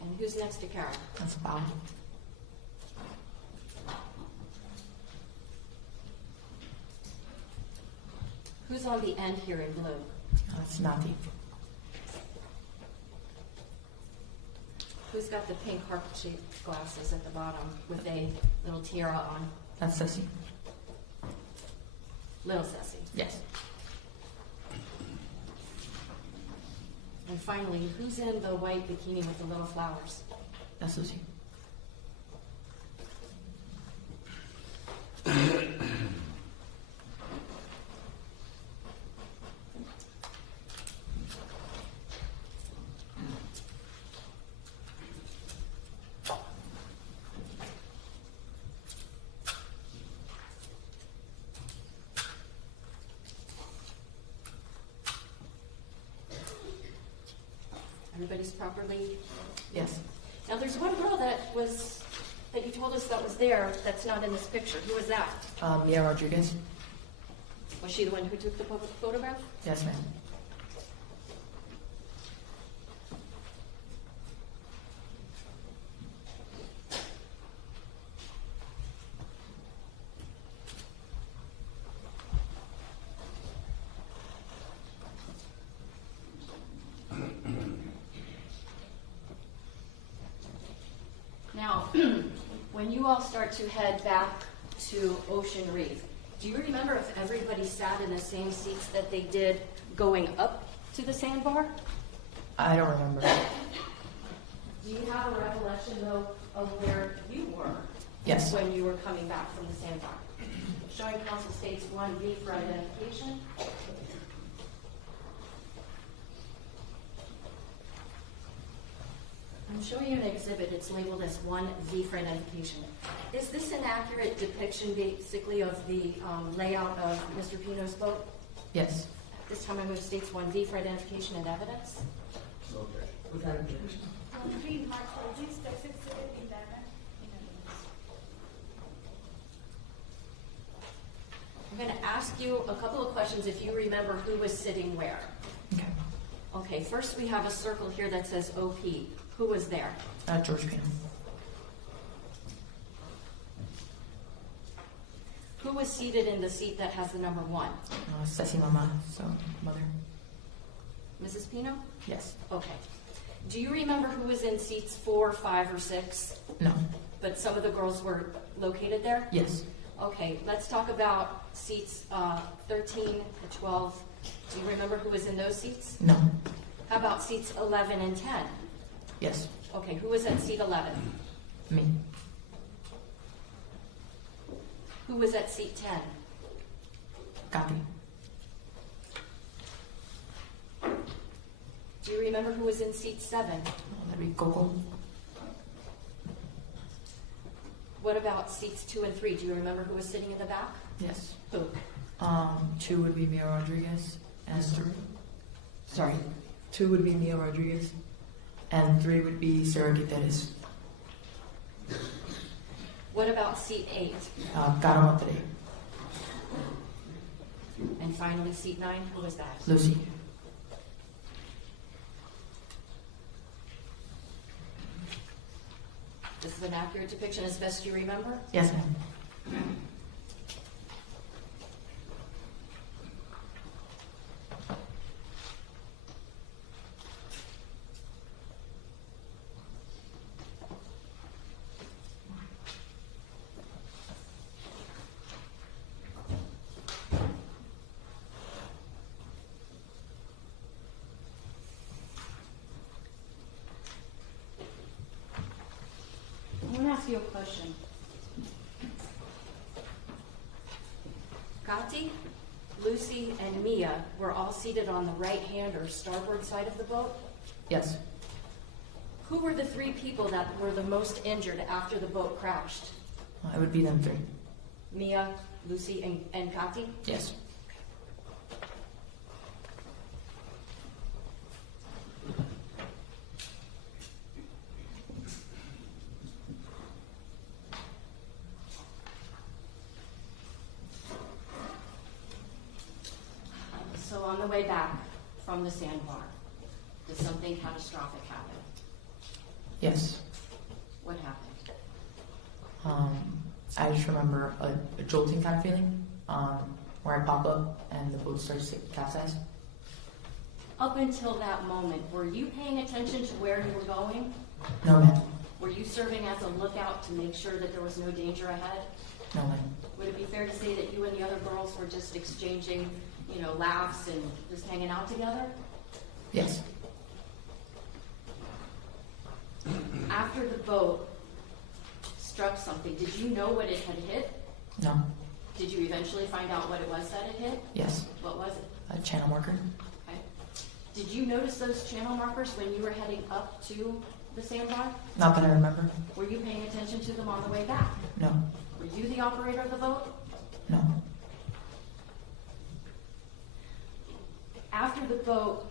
And who's next to Carol? That's Paul. Who's on the end here in blue? That's Nati. Who's got the pink heart-shaped glasses at the bottom with a little tiara on? That's Ceci. Little Ceci. Yes. And finally, who's in the white bikini with the little flowers? That's Lucy. Everybody's properly. Yes. Now, there's one girl that you told us that was there that's not in this picture. Who was that? Mia Rodriguez. Was she the one who took the photograph? Yes, ma'am. Now, when you all start to head back to Ocean Reef, do you remember if everybody sat in the same seats that they did going up to the sandbar? I don't remember. Do you have a recollection, though, of where you were? Yes. When you were coming back from the sandbar? Showing council states 1B for identification. I'm showing you an exhibit, it's labeled as 1V for identification. Is this an accurate depiction basically of the layout of Mr. Pino's boat? Yes. This time I move states 1V for identification and evidence. Okay. Without objection. 1B, March 4D, State's Exhibit 11. I'm going to ask you a couple of questions if you remember who was sitting where. Okay. Okay, first we have a circle here that says OP. Who was there? George Pino. Who was seated in the seat that has the number 1? Ceci Mama, so mother. Mrs. Pino? Yes. Okay. Do you remember who was in seats 4, 5, or 6? No. But some of the girls were located there? Yes. Okay, let's talk about seats 13 to 12. Do you remember who was in those seats? No. How about seats 11 and 10? Yes. Okay, who was at seat 11? Me. Who was at seat 10? Copy. Do you remember who was in seat 7? That'd be Coco. What about seats 2 and 3? Do you remember who was sitting in the back? Yes. Who? 2 would be Mia Rodriguez, and 2 would be Mia Rodriguez, and 3 would be Sarah Guterres. What about seat 8? Caro Monterrey. And finally, seat 9, who was that? Lucy. This is an accurate depiction as best you remember? Yes, ma'am. I want to ask you a question. Gatti, Lucy, and Mia were all seated on the right hand or starboard side of the boat. Yes. Who were the 3 people that were the most injured after the boat crashed? It would be them 3. Mia, Lucy, and Gatti? Yes. So on the way back from the sandbar, did something catastrophic happen? Yes. What happened? I just remember a jolting kind of feeling, where I pop up and the boat starts to capsize. Up until that moment, were you paying attention to where you were going? No, ma'am. Were you serving as a lookout to make sure that there was no danger ahead? No, ma'am. Would it be fair to say that you and the other girls were just exchanging, laughs and just hanging out together? Yes. After the boat struck something, did you know what it had hit? No. Did you eventually find out what it was that it hit? Yes. What was it? A channel marker. Okay. Did you notice those channel markers when you were heading up to the sandbar? Not that I remember. Were you paying attention to them on the way back? No. Were you the operator of the boat? No. After the boat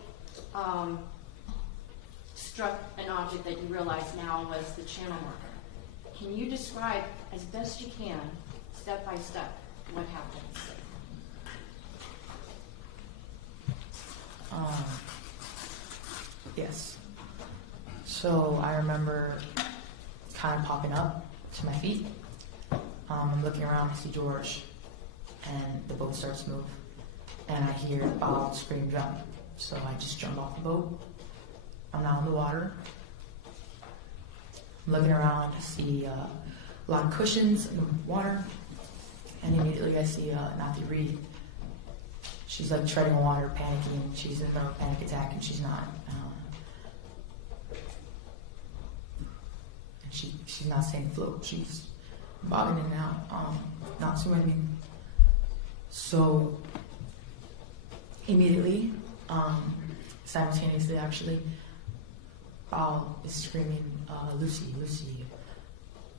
struck an object that you realize now was the channel marker, can you describe as best you can, step by step, what happened? Yes. So I remember kind of popping up to my feet. I'm looking around, I see George, and the boat starts to move. And I hear Bob scream, jump. So I just jump off the boat. I'm now in the water. I'm looking around, I see a lot of cushions in the water. And immediately I see Nathi Reed. She's like treading on water, panicking. She's in a panic attack, and she's not. And she's not staying afloat. She's bobbing in and out, not swimming. So immediately, simultaneously actually, Bao is screaming, Lucy, Lucy.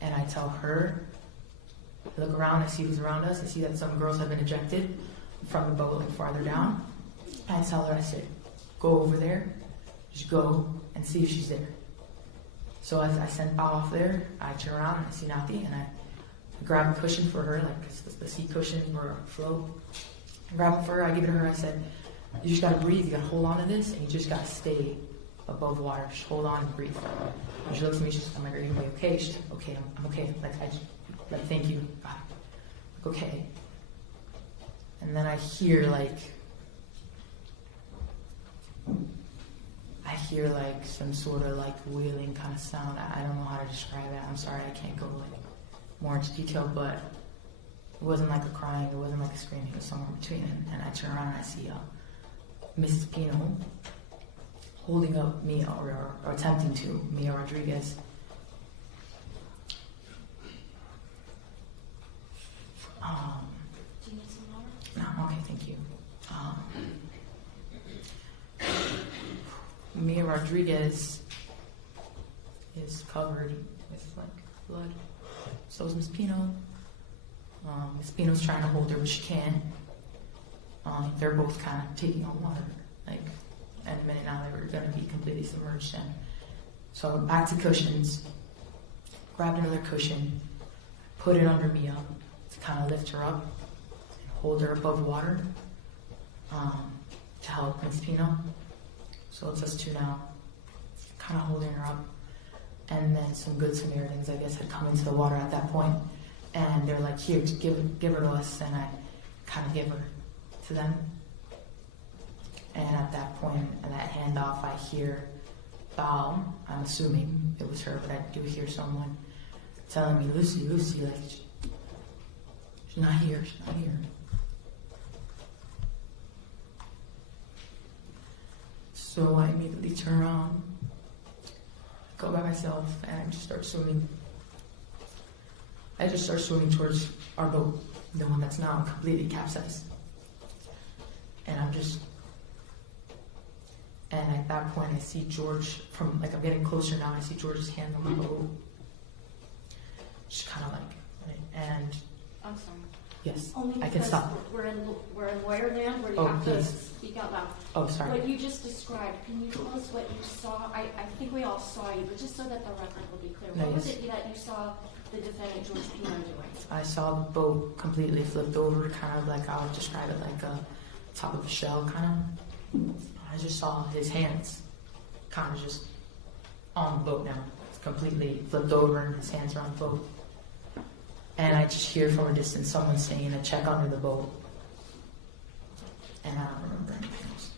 And I tell her, I look around, I see who's around us, I see that some girls have been ejected from the boat like farther down. I tell her, I said, go over there, just go and see if she's there. So as I send Bao off there, I turn around and I see Nati, and I grab a cushion for her, like the seat cushion for a float. I grab it for her, I give it to her, I said, you just gotta breathe, you gotta hold on to this, and you just gotta stay above water, just hold on and breathe. And she looks at me, I'm like, are you gonna be okay? She's like, okay, I'm okay, thank you, God. Like, okay. And then I hear some sort of like wailing kind of sound. I don't know how to describe it. I'm sorry, I can't go like more into detail, but it wasn't like a crying, it wasn't like a screaming, it was somewhere between. And I turn around and I see Mrs. Pino holding up Mia, or attempting to, Mia Rodriguez. Do you need some water? No, okay, thank you. Mia Rodriguez is covered with like blood. So is Miss Pino. Miss Pino's trying to hold her, but she can't. They're both kind of taking on water. Like, any minute now they were going to be completely submerged in. So back to cushions. Grabbed another cushion, put it under Mia to kind of lift her up, and hold her above water to help Miss Pino. So it's us two now, kind of holding her up. And then some good Samaritans, I guess, had come into the water at that point. And they're like, here, just give her to us. And I kind of give her to them. And at that point, in that handoff, I hear Bao, I'm assuming it was her, but I do hear someone telling me, Lucy, Lucy, like, she's not here, she's not here. So I immediately turn around, go by myself, and I just start swimming. I just start swimming towards our boat, the one that's now completely capsized. And and at that point I see George I'm getting closer now, I see George's hand on the boat. Just kind of like, and I'm sorry. yes, Only I can because stop. we're in lawyer land where you Oh, have please. to speak out loud. Oh, sorry. What you just described, can you tell us what you saw? I think we all saw you, but just so that the record will be clear, what was Yes. it that you saw the defendant George Pino doing? I saw the boat completely flipped over, kind of like, I would describe it like a top of a shell, kind of. I just saw his hands kind of just on the boat now. It's completely flipped over and his hands are on the boat. And I just hear from a distance someone saying a check under the boat. And I don't remember anything else.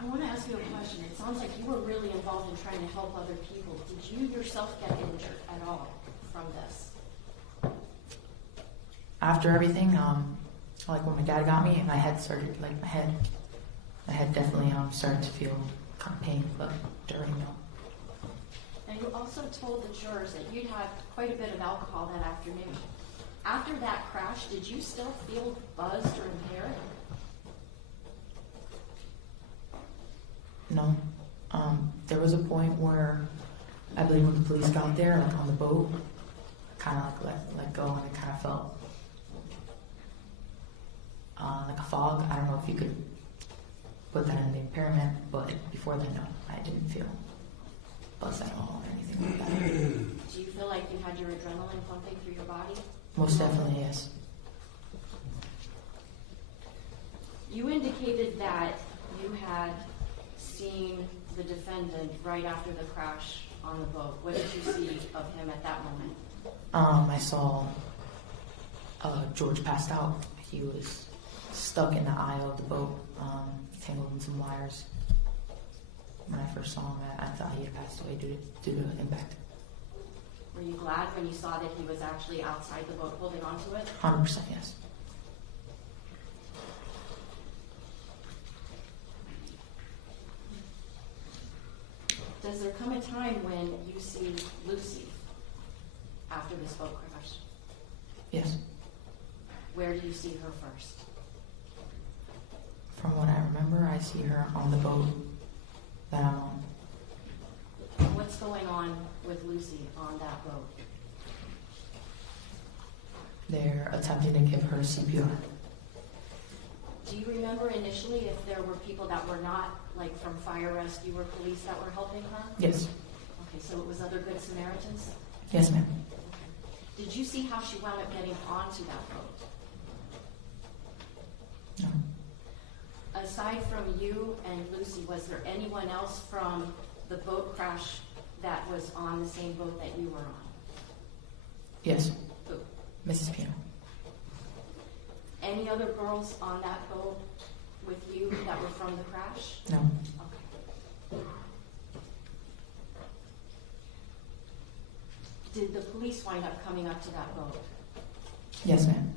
I want to ask you a question. It sounds like you were really involved in trying to help other people. Did you yourself get injured at all from this? After everything, like when my dad got me, my head started, like my head definitely started to feel kind of pain, but during no. And you also told the jurors that you'd had quite a bit of alcohol that afternoon. After that crash, did you still feel buzzed or impaired? No. There was a point where I believe when the police got there, like on the boat, I kind of like let go, and I kind of felt like a fog. I don't know if you could put that in the impairment, but before then, no, I didn't feel buzzed at all or anything like that. Do you feel like you had your adrenaline pumping through your body? Most definitely, yes. You indicated that you had seen the defendant right after the crash on the boat. What did you see of him at that moment? I saw George passed out. He was stuck in the aisle of the boat, tangled in some wires. When I first saw him, I thought he had passed away due to impact. Were you glad when you saw that he was actually outside the boat holding onto it? 100%, yes. Does there come a time when you see Lucy after this boat crash? Yes. Where do you see her first? From what I remember, I see her on the boat that I'm on. What's going on with Lucy on that boat? They're attempting to give her CPR. Do you remember initially if there were people that were not, like from fire rescue or police that were helping her? Yes. Okay, so it was other Good Samaritans? Yes, ma'am. Did you see how she wound up getting onto that boat? No. Aside from you and Lucy, was there anyone else from the boat crash that was on the same boat that you were on? Yes. Who? Mrs. Pino. Any other girls on that boat with you that were from the crash? No. Okay. Did the police wind up coming up to that boat? Yes, ma'am.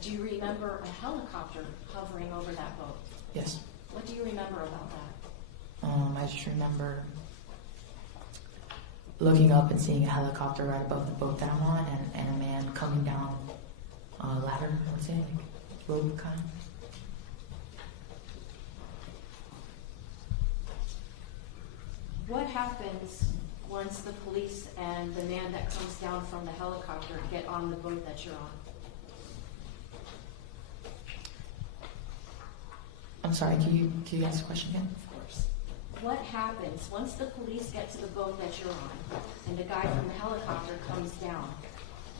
Do you remember a helicopter hovering over that boat? Yes. What do you remember about that? I just remember looking up and seeing a helicopter right above the boat that I'm on, and a man coming down a ladder, I would say, like rope kind of. What happens once the police and the man that comes down from the helicopter get on the boat that you're on? I'm sorry, can you ask the question again? Of course. What happens once the police get to the boat that you're on and the guy from the helicopter comes down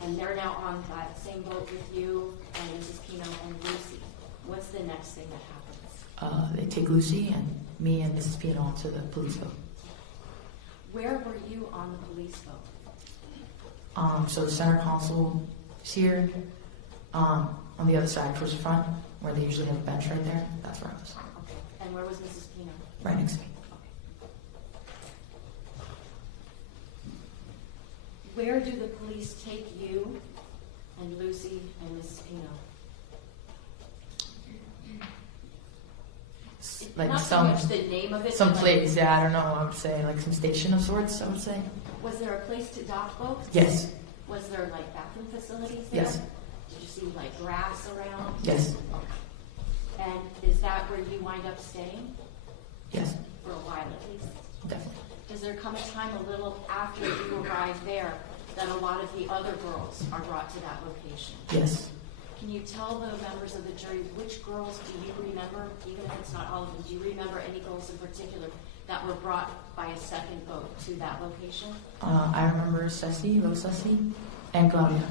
and they're now on that same boat with you and Mrs. Pino and Lucy? What's the next thing that happens? They take Lucy and me and Mrs. Pino onto the police boat. Where were you on the police boat? So the center console is here, on the other side towards the front, where they usually have a bench right there. That's where I was. Okay. And where was Mrs. Pino? Right next to me. Where do the police take you and Lucy and Mrs. Pino? Like Not so some much the name of it. some but like, place, yeah, I don't know. I would say like some station of sorts. I would say. was there a place to dock boats? Yes. Was there like bathroom facilities there? Yes. Did you see like grass around? Yes. And is that where you wind up staying Yes. for a while at least? Definitely. Does there come a time a little after you arrive there that a lot of the other girls are brought to that location? Yes. Can you tell the members of the jury which girls do you remember, even if it's not all of them, do you remember any girls in particular that were brought by a second boat to that location? I remember Ceci, Rose Ceci, and Claudia.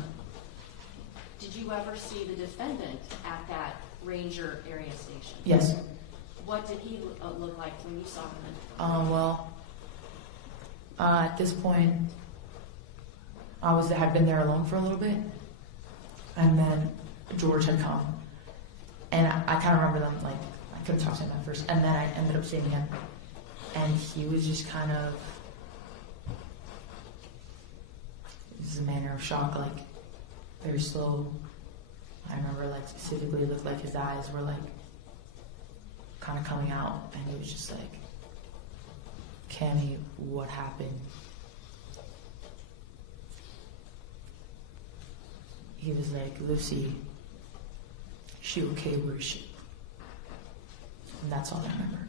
Did you ever see the defendant at that ranger area station? Yes. What did he look like when you saw him? At this point, had been there alone for a little bit, and then George had come, and I kind of remember them, like, I couldn't talk to him at first, and then I ended up seeing him, and he was just kind of, this is a manner of shock, like, very slow. I remember, like, specifically it looked like his eyes were, like, kind of coming out, and he was just like, Cammy, what happened? He was like, Lucy, she okay, where is she? And that's all I remember.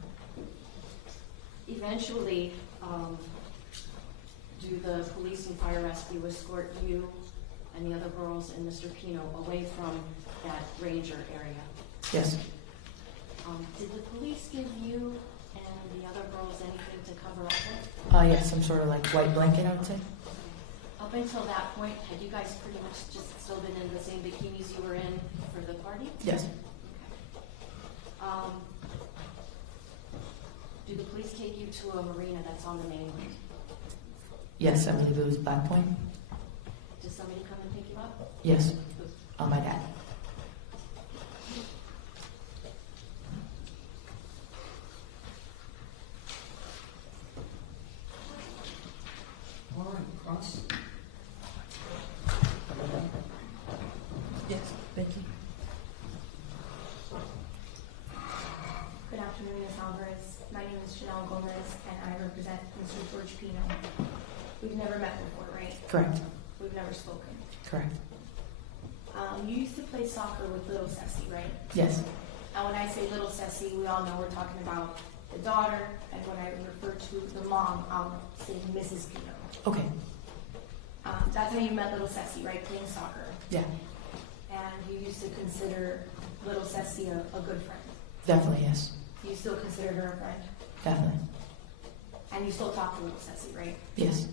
Eventually, do the police and fire rescue escort you and the other girls and Mr. Pino away from that ranger area? Yes. Did the police give you and the other girls anything to cover up with? Yeah, some sort of like white blanket, I would say. Up until that point, had you guys pretty much just still been in the same bikinis you were in for the party? Yes. Okay. Do the police take you to a marina that's on the mainland? Yes, I believe it was Black Point. Does somebody come and pick you up? Yes. My dad. All right, Cross. Yes, thank you. Good afternoon, Ms. Alvarez. My name is Chanel Gomez, and I represent Mr. George Pino. We've never met before, right? Correct. We've never spoken. Correct. You used to play soccer with Little Ceci, right? Yes. And when I say little Ceci, we all know we're talking about the daughter, and when I refer to the mom, I'll say Mrs. Pino. Okay, That's how you met little Ceci, right? Playing soccer. yeah, And you used to consider little Ceci a good friend. definitely, yes, You still consider her a friend? definitely, And you still talk to little Ceci, right? yes,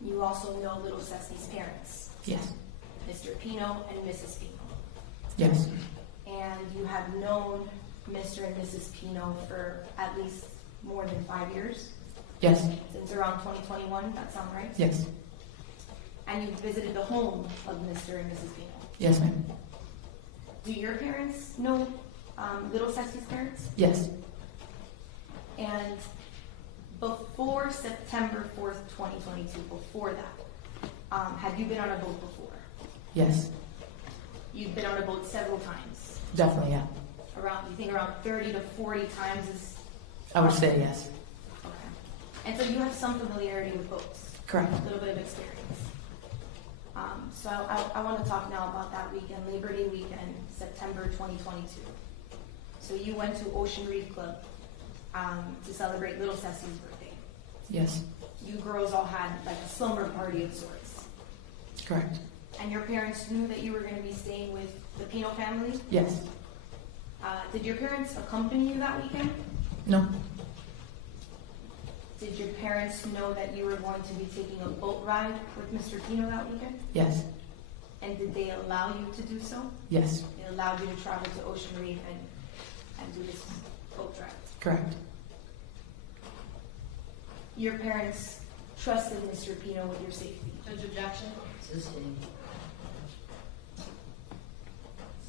You also know little Ceci's parents, yes, Mr. Pino and Mrs. Pino. yes, And you have known Mr. and Mrs. Pino for at least more than 5 years, yes, since around 2021, that sound right? yes, And you visited the home of Mr. and Mrs. Pino. yes, ma'am, Do your parents know little Ceci's parents? yes, And before September 4th, 2022, before that, had you been on a boat before? yes, You've been on a boat several times. definitely, yeah, You think around 30 to 40 times is I would say yes, okay. And so you have some familiarity with boats, correct, a little bit of experience. So I want to talk now about that weekend, Labor Day weekend, September 2022. So you went to Ocean Reef Club to celebrate little Ceci's birthday. yes, You girls all had like a slumber party of sorts. correct, And your parents knew that you were going to be staying with the Pino family? yes, Did your parents accompany you that weekend? no, Did your parents know that you were going to be taking a boat ride with Mr. Pino that weekend? yes, And did they allow you to do so? yes, They allowed you to travel to Ocean Reef and do this boat ride? correct, Your parents trusted Mr. Pino with your safety. Judge, objection? Sustained.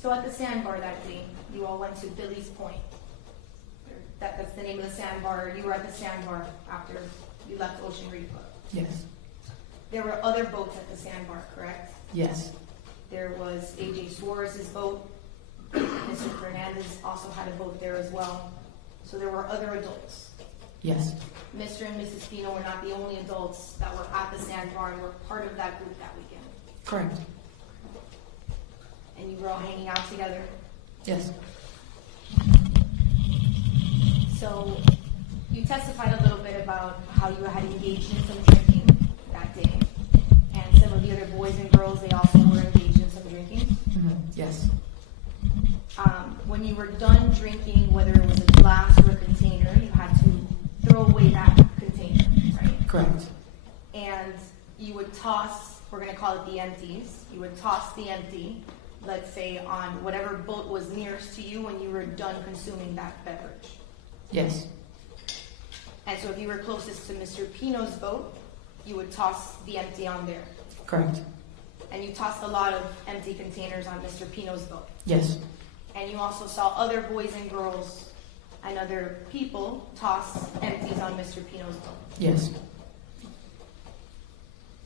So at the sandbar that day, you all went to Billy's Point. That's the name of the sandbar. You were at the sandbar after you left Ocean Reef Club. yes, There were other boats at the sandbar, correct? yes, There was A.J. Suarez's boat. Mr. Fernandez also had a boat there as well. So there were other adults. yes, Mr. and Mrs. Pino were not the only adults that were at the sandbar and were part of that group that weekend. correct, And you were all hanging out together. yes, So you testified a little bit about how you had engaged in some drinking that day. And some of the other boys and girls, they also were engaged in some drinking. yes, When you were done drinking, whether it was a glass or a container, you had to throw away that container, right? correct, And you would toss, we're going to call it the empties, you would toss the empty, let's say on whatever boat was nearest to you when you were done consuming that beverage. yes, And so if you were closest to Mr. Pino's boat, you would toss the empty on there. correct, And you tossed a lot of empty containers on Mr. Pino's boat. yes, And you also saw other boys and girls and other people toss empties on Mr. Pino's boat. yes,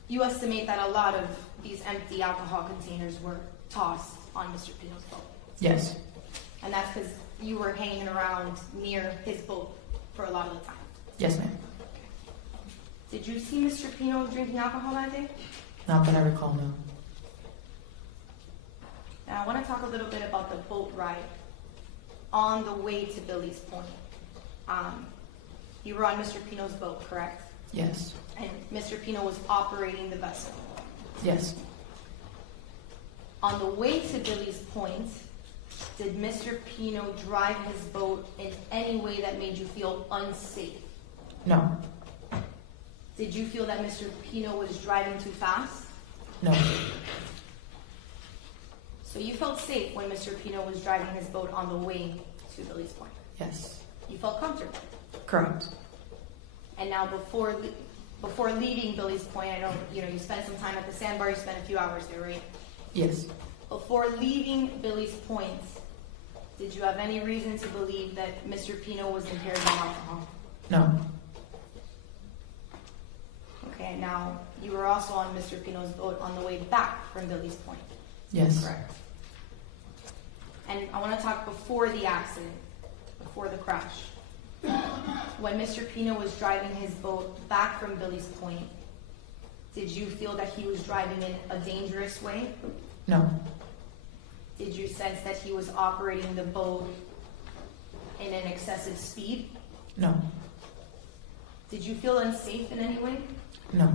You estimate that a lot of these empty alcohol containers were tossed on Mr. Pino's boat. yes, And that's because you were hanging around near his boat for a lot of the time. yes, ma'am, Did you see Mr. Pino drinking alcohol that day? not that I recall, no, Now I want to talk a little bit about the boat ride on the way to Billy's Point. You were on Mr. Pino's boat, correct? yes, And Mr. Pino was operating the vessel. yes, On the way to Billy's Point, did Mr. Pino drive his boat in any way that made you feel unsafe? no, Did you feel that Mr. Pino was driving too fast? no, So you felt safe when Mr. Pino was driving his boat on the way to Billy's Point. yes, You felt comfortable. correct, And now before leaving Billy's Point, I know you spent some time at the sandbar. You spent a few hours there, right? yes, Before leaving Billy's Point, did you have any reason to believe that Mr. Pino was impaired by alcohol? no, Okay, now you were also on Mr. Pino's boat on the way back from Billy's Point. yes, Correct. And I want to talk before the accident, before the crash. When Mr. Pino was driving his boat back from Billy's Point, did you feel that he was driving in a dangerous way? no, Did you sense that he was operating the boat in an excessive speed? No. Did you feel unsafe in any way? No.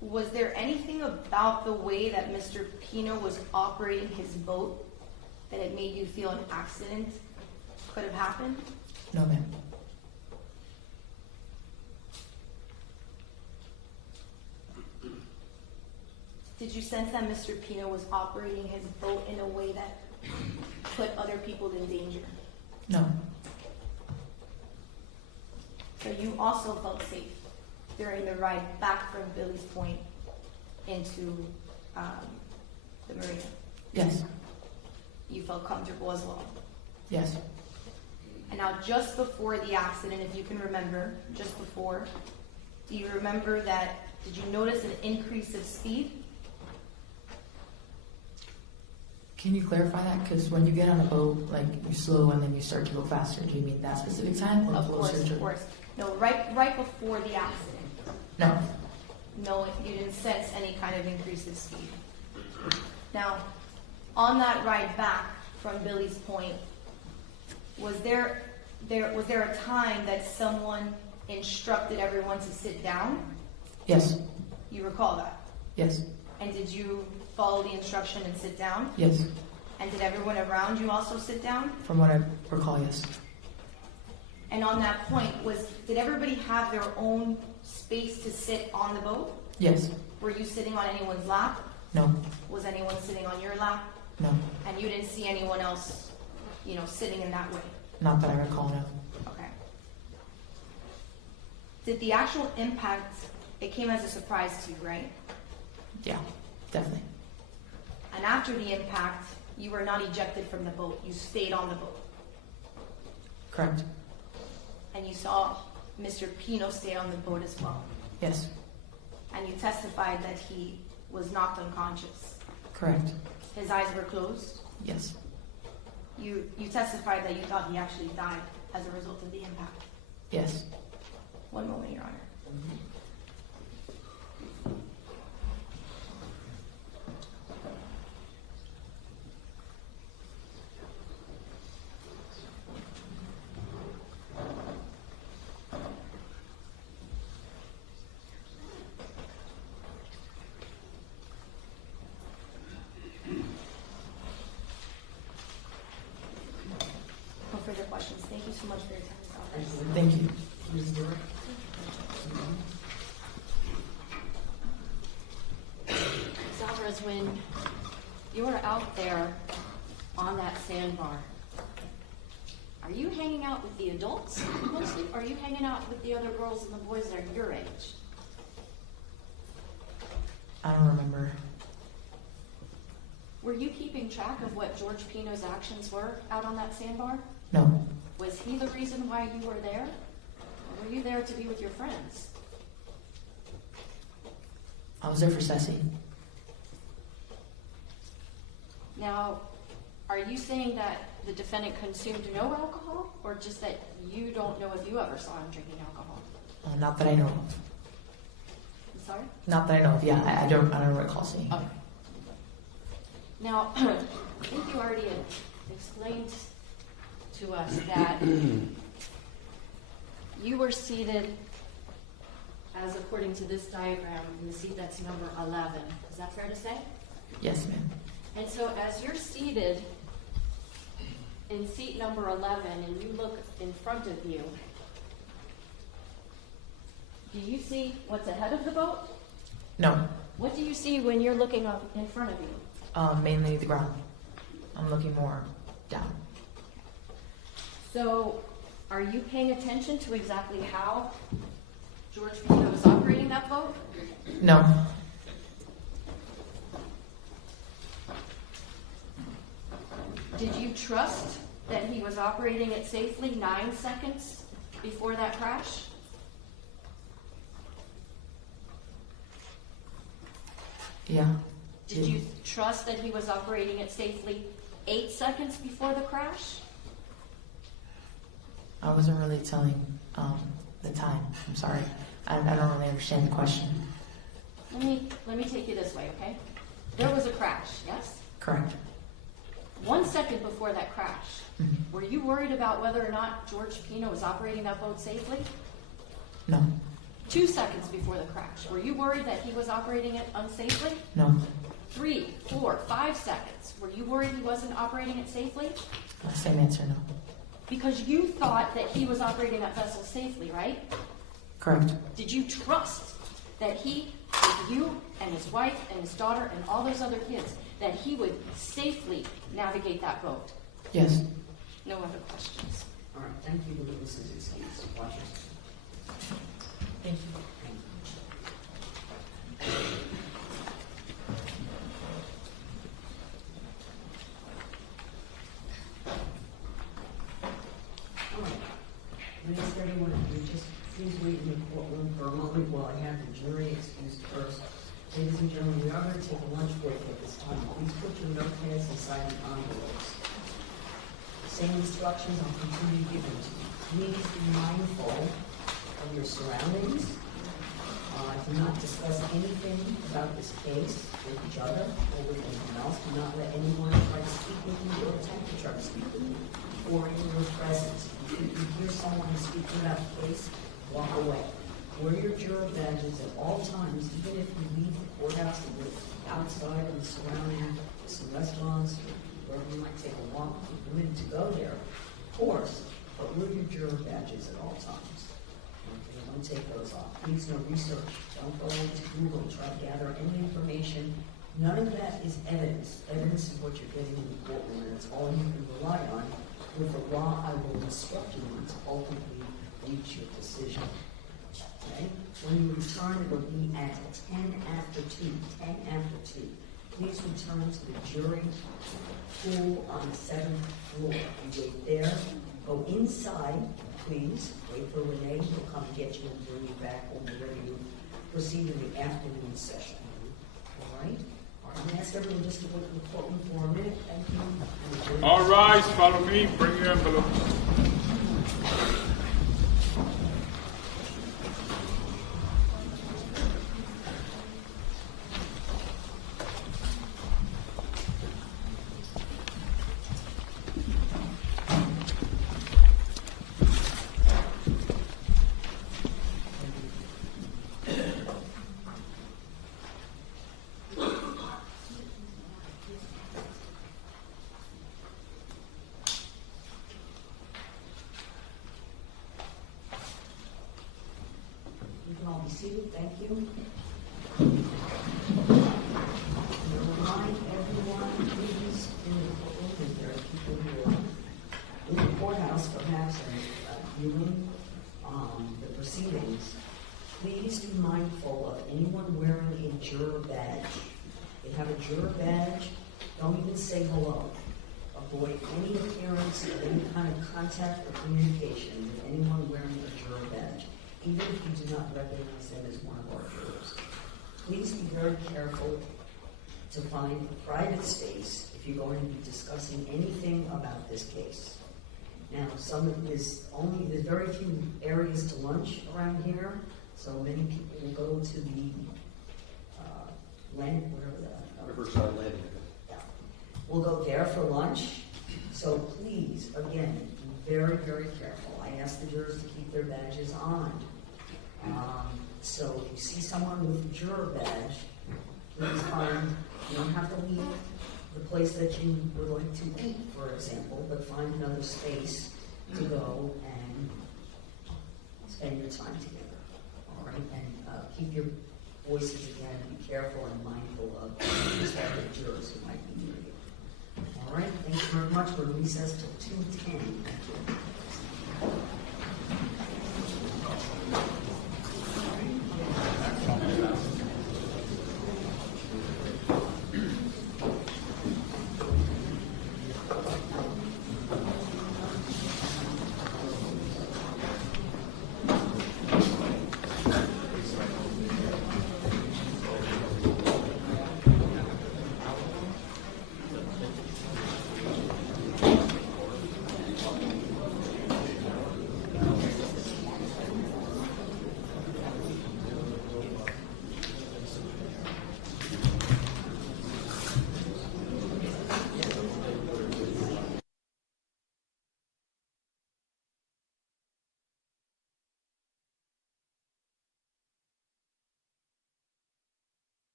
Was there anything about the way that Mr. Pino was operating his boat that it made you feel an accident could have happened? No, ma'am. Did you sense that Mr. Pino was operating his boat in a way that put other people in danger? No. So you also felt safe during the ride back from Billy's Point into the marina? Yes. You felt comfortable as well? Yes. And now just before the accident, if you can remember, just before, do you remember that, did you notice an increase of speed? Can you clarify that? Because when you get on a boat, like you slow and then you start to go faster. Do you mean that specific time or Of course, closer to? of course. No, right before the accident. No. No, you didn't sense any kind of increase in speed. Now, on that ride back from Billy's Point, was there a time that someone instructed everyone to sit down? Yes. You recall that? Yes. And did you follow the instruction and sit down? Yes. And did everyone around you also sit down? From what I recall, yes. And on that point, did everybody have their own space to sit on the boat? Yes. Were you sitting on anyone's lap? No. Was anyone sitting on your lap? No. And you didn't see anyone else, sitting in that way? Not that I recall, no. Okay. Did the actual impact, it came as a surprise to you, right? Yeah, definitely. And after the impact, you were not ejected from the boat. You stayed on the boat. Correct. And you saw Mr. Pino stay on the boat as well. Yes. And you testified that he was knocked unconscious. Correct. His eyes were closed. Yes. You testified that you thought he actually died as a result of the impact. Yes. One moment, Your Honor. No further questions. Thank you so much for your time, Ms. Alvarez. Thank you. Ms. Alvarez, when you were out there on that sandbar, are you hanging out with the adults mostly, or are you hanging out with the other girls and the boys that are your age? I don't remember. Were you keeping track of what George Pino's actions were out on that sandbar? No. Was he the reason why you were there? Or were you there to be with your friends? I was there for Ceci. Now, are you saying that the defendant consumed no alcohol, or just that you don't know if you ever saw him drinking alcohol? Not that I know of. I'm sorry? Not that I know of. Yeah, I don't recall seeing. Okay. Now, I think you already had explained to us that you were seated, as according to this diagram, in the seat that's number 11. Is that fair to say? Yes, ma'am. And so as you're seated in seat number 11 and you look in front of you, do you see what's ahead of the boat? No. What do you see when you're looking up in front of you? Mainly the ground. I'm looking more down. So are you paying attention to exactly how George Pino was operating that boat? No. Did you trust that he was operating it safely 9 seconds before that crash? Yeah. Did you trust that he was operating it safely 8 seconds before the crash? I wasn't really telling the time. I'm sorry. I don't really understand the question. Let me take you this way, okay? There was a crash, yes? Correct. 1 second before that crash, were you worried about whether or not George Pino was operating that boat safely? No, 2 seconds before the crash, were you worried that he was operating it unsafely? no. 3, 4, 5 seconds, were you worried he wasn't operating it safely? Same answer, no. Because you thought that he was operating that vessel safely, right? Correct. Did you trust that he, with you and his wife and his daughter and all those other kids, that he would safely navigate that boat? Yes. No other questions. All right, thank you, the witness is excused. Watch it. Thank you. All right. I'm going to ask everyone to just please wait in the courtroom for a moment while I have the jury excused first. Ladies and gentlemen, we are going to take a lunch break at this time. Please put your notepads and silent envelopes. Same instructions I'll continue giving to you. Please be mindful of your surroundings. Do not discuss anything about this case with each other or with anyone else. Do not let anyone try to speak with you or attempt to try to speak with you or in your presence. If you hear someone speaking about the case, walk away. Wear your juror badges at all times, even if you leave the courthouse and go outside in the surrounding some restaurants or wherever you might take a walk. You're permitted to go there, of course, but wear your juror badges at all times. Okay, don't take those off. Please no research. Don't go into Google and try to gather any information. None of that is evidence. Evidence is what you're getting in the courtroom, and it's all you can rely on. With the law, I will instruct you to ultimately reach your decision. Okay? When you return, it will be at 10 after 2. 10 after 2. Please return to the jury pool on the 7th floor. You wait there. Go inside, please. Wait for Renee. He'll come get you and bring you back when we're ready to proceed in the afternoon session. All right? I'm going to ask everyone just to wait in the courtroom for a minute. Thank you. All rise, follow me, bring your envelopes. You can all be seated. Thank you. Remind everyone, please, in the courtroom, if there are people who are in the courthouse, perhaps, and viewing the proceedings, please be mindful of anyone wearing a juror badge. If you have a juror badge, don't even say hello. Avoid any appearance of any kind of contact or communication with anyone wearing a juror badge, even if you do not recognize them as one of our jurors. Please be very careful to find a private space if you're going to be discussing anything about this case. Now, there's very few areas to lunch around here, so many people will go to the Riverside Landing. Yeah. We'll go there for lunch. So please, again, be very, very careful. I ask the jurors to keep their badges on. So if you see someone with a juror badge, please you don't have to leave the place that you would like to eat, for example, but find another space to go and spend your time together. All right? And keep your voices again, be careful and mindful of prospective jurors who might be near you. All right? Thanks very much. We're recessed till 2:10. Thank you.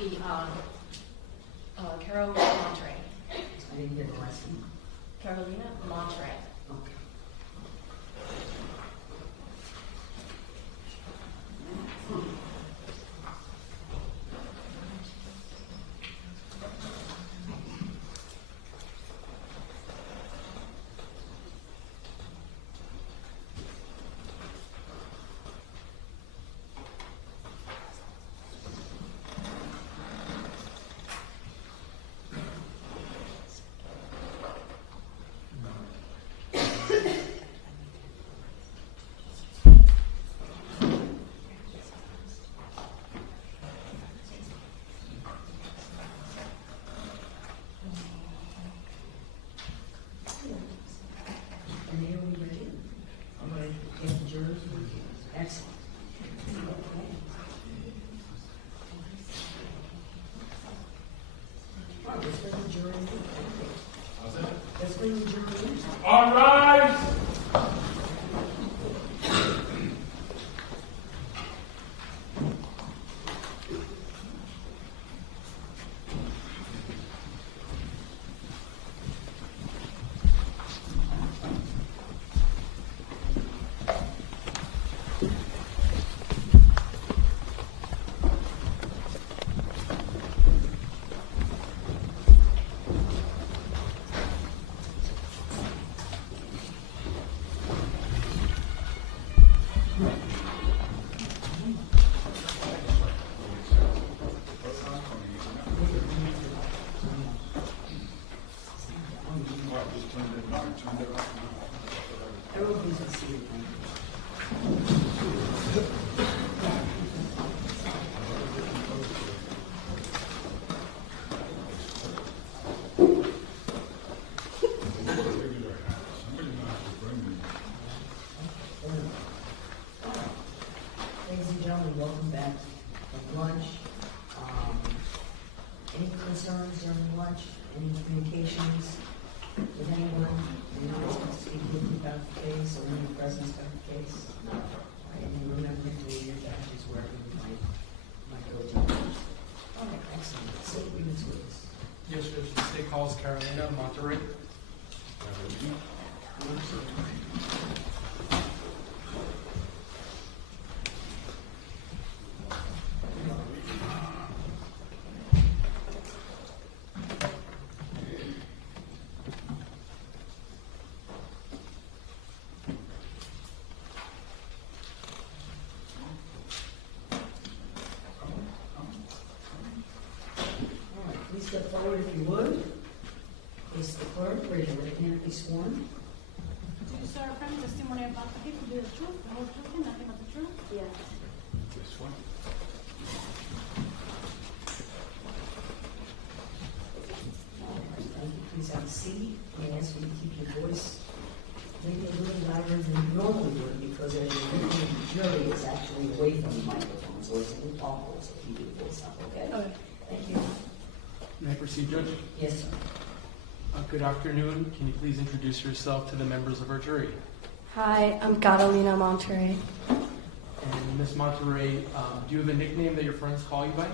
be Carolina Monterey. I didn't hear the last name. Carolina Monterey. Okay. And are we ready? All right, get the jurors with you. Excellent. Okay. All right, let's bring the jury in. Let's bring the jury in. All rise! Everyone please be seated. Thank you. Ladies and gentlemen, welcome back from lunch. Any concerns during lunch? Any communications with anyone? Anyone wants to speak with you about the case or any presence about the case? No. And then remember to do your badges wherever you might go to. All right, excellent. So we can do this. Yes, Judge, the state calls Carolina Monterey. All right, please step forward if you would. Face the clerk, raise your right hand, be sworn. Do you swear affirm testimony about the people to be the truth, the whole truth, and nothing but the truth? Yes. This one. All right, thank you. Please have a seat. I ask you to keep your voice maybe a little louder than you normally would because as you're looking at the jury, it's actually away from the microphone, so it's a little awkward, so keep your voice up, okay? Okay. Thank you. May I proceed, Judge? Yes, sir. Good afternoon. Can you please introduce yourself to the members of our jury? Hi, I'm Catalina Monterey. And Ms. Monterey, do you have a nickname that your friends call you by?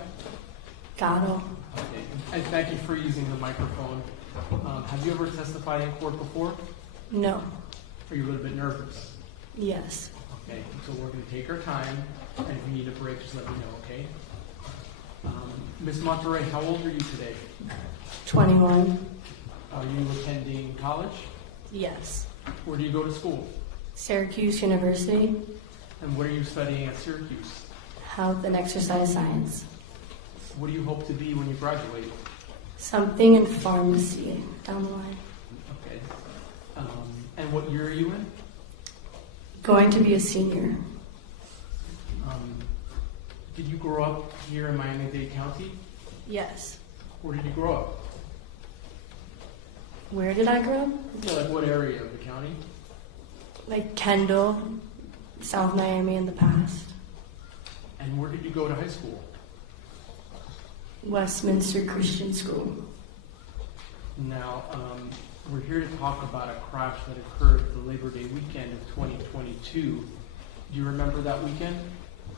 Gato. Okay. And thank you for using the microphone. Have you ever testified in court before? No. Are you a little bit nervous? Yes. Okay, so we're going to take our time, and if you need a break, just let me know, okay? Ms. Monterey, how old are you today? 21. Are you attending college? Yes. Where do you go to school? Syracuse University. And what are you studying at Syracuse? Health and exercise science. What do you hope to be when you graduate? Something in pharmacy down the line. Okay. And what year are you in? Going to be a senior. Did you grow up here in Miami-Dade County? Yes. Where did you grow up? Where did I grow up? Like what area of the county? Like Kendall, South Miami in the past. And where did you go to high school? Westminster Christian School. Now, we're here to talk about a crash that occurred the Labor Day weekend of 2022. Do you remember that weekend?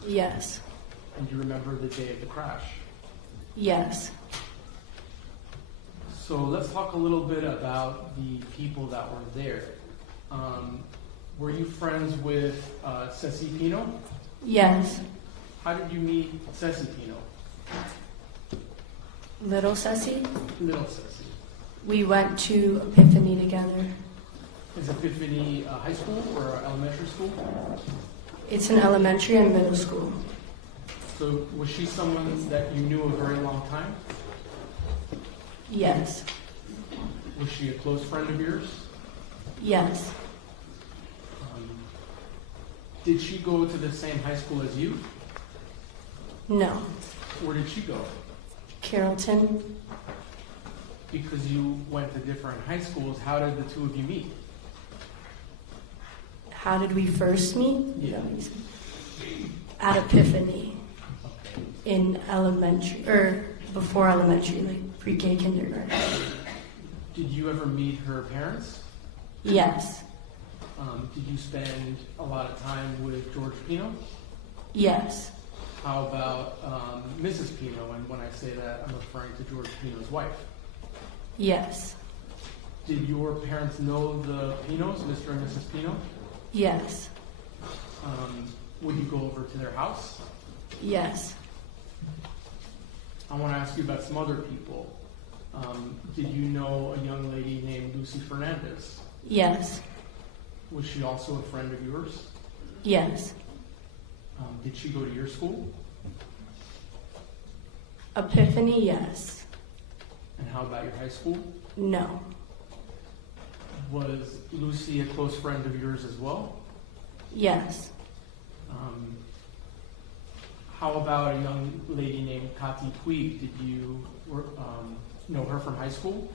Yes. And do you remember the day of the crash? Yes. So let's talk a little bit about the people that were there. Were you friends with Ceci Pino? Yes. How did you meet Ceci Pino? Little Ceci. Little Ceci. We went to Epiphany together. Is Epiphany high school or elementary school? It's an elementary and middle school. So was she someone that you knew a very long time? Yes. Was she a close friend of yours? Yes. Did she go to the same high school as you? No. Where did she go? Carrollton. Because you went to different high schools, how did the two of you meet? How did we first meet? Yeah. At Epiphany. In elementary, or before elementary, like pre-K kindergarten. Did you ever meet her parents? Yes. Did you spend a lot of time with George Pino? Yes. How about Mrs. Pino? And when I say that, I'm referring to George Pino's wife. Yes. Did your parents know the Pinos, Mr. and Mrs. Pino? Yes. Would you go over to their house? Yes. I want to ask you about some other people. Did you know a young lady named Lucy Fernandez? Yes. Was she also a friend of yours? Yes. Did she go to your school? Epiphany, yes. And how about your high school? No. Was Lucy a close friend of yours as well? Yes. How about a young lady named Kati Puig? Did you know her from high school?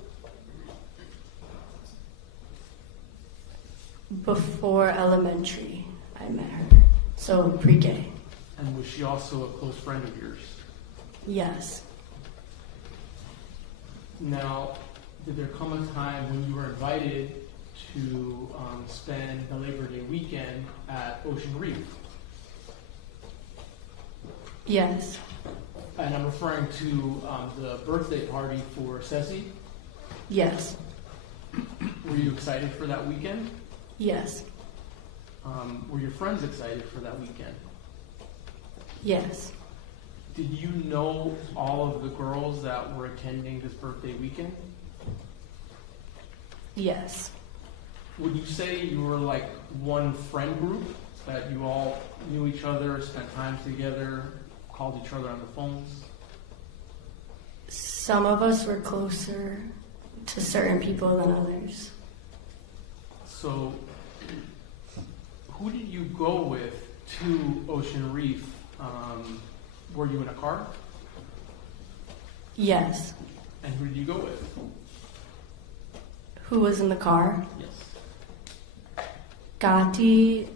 Before elementary, I met her. So pre-K. And was she also a close friend of yours? Yes. Now, did there come a time when you were invited to spend the Labor Day weekend at Ocean Reef? Yes. And I'm referring to the birthday party for Ceci. Yes. Were you excited for that weekend? Yes. Were your friends excited for that weekend? Yes. Did you know all of the girls that were attending this birthday weekend? Yes. Would you say you were like one friend group, that you all knew each other, spent time together, called each other on the phones? Some of us were closer to certain people than others. So, who did you go with to Ocean Reef? Were you in a car? Yes. And who did you go with? Who was in the car? Yes. Gati,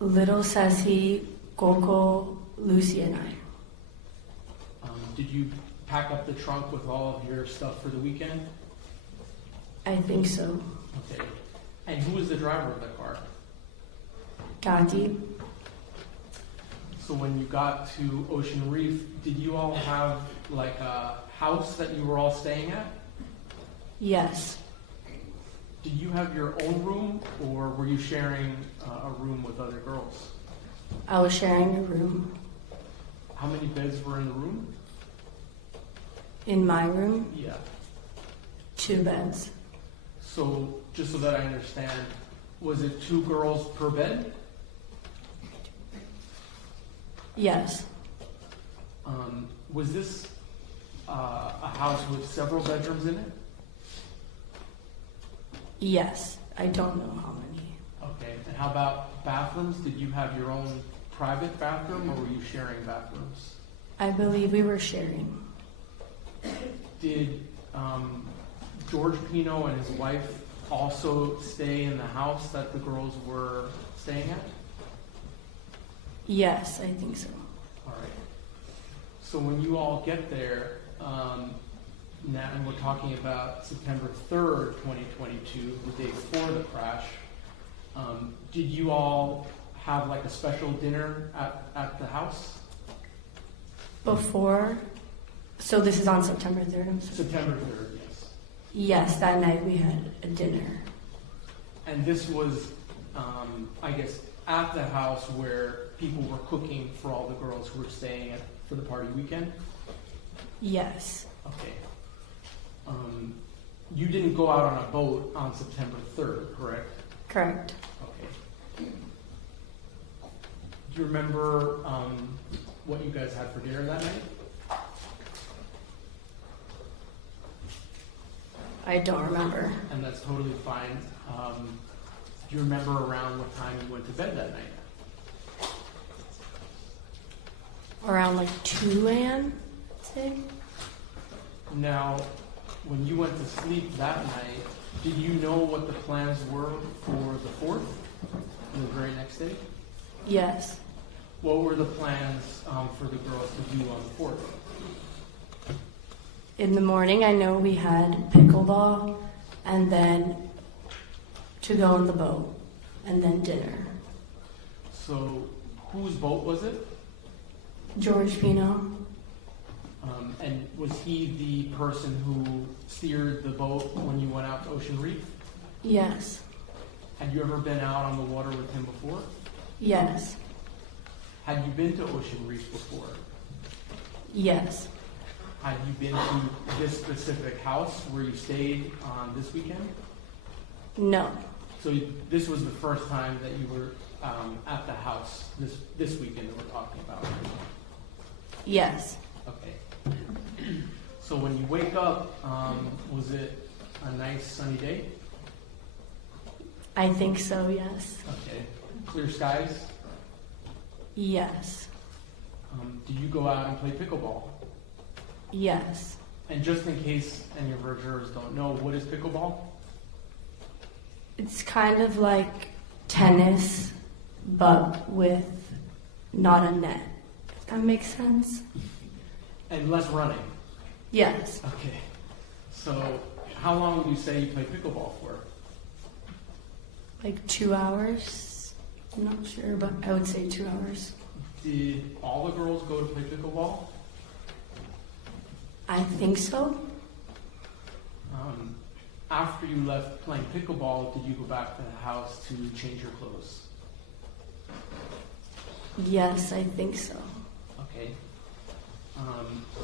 Little Ceci, Coco, Lucy, and I. Did you pack up the trunk with all of your stuff for the weekend? I think so. Okay. And who was the driver of the car? Gati. So when you got to Ocean Reef, did you all have like a house that you were all staying at? Yes. Did you have your own room, or were you sharing a room with other girls? I was sharing a room. How many beds were in the room? In my room, Yeah. 2 beds. So just so that I understand, was it 2 girls per bed? Yes. Was this a house with several bedrooms in it? Yes. I don't know how many. Okay. And how about bathrooms? Did you have your own private bathroom, or were you sharing bathrooms? I believe we were sharing. Did George Pino and his wife also stay in the house that the girls were staying at? Yes, I think so. All right. So when you all get there, now, and we're talking about September 3rd, 2022, the day before the crash, did you all have like a special dinner at the house? Before, So this is on September 3rd. I'm sorry. September 3rd, yes. Yes, that night we had a dinner. And this was, I guess, at the house where people were cooking for all the girls who were staying for the party weekend? Yes. Okay. You didn't go out on a boat on September 3rd, correct? Correct. Okay. Do you remember what you guys had for dinner that night? I don't remember. And that's totally fine. Do you remember around what time you went to bed that night? Around like 2 a.m., I'd say. Now, when you went to sleep that night, did you know what the plans were for the 4th, the very next day? Yes. What were the plans for the girls to do on the 4th? In the morning, I know we had pickleball, and then to go on the boat, and then dinner. So, whose boat was it? George Pino. And was he the person who steered the boat when you went out to Ocean Reef? Yes. Had you ever been out on the water with him before? Yes. Had you been to Ocean Reef before? Yes. Had you been to this specific house where you stayed on this weekend? No. So this was the first time that you were at the house this weekend that we're talking about? Yes. Okay. So when you wake up, was it a nice sunny day? I think so, yes. Okay. Clear skies? Yes. Did you go out and play pickleball? Yes. And just in case any of our jurors don't know, what is pickleball? It's kind of like tennis, but with not a net. If that makes sense? And less running? Yes. Okay. So how long would you say you play pickleball for? Like 2 hours? I'm not sure, but I would say 2 hours. Did all the girls go to play pickleball? I think so. After you left playing pickleball, did you go back to the house to change your clothes? Yes, I think so. Okay.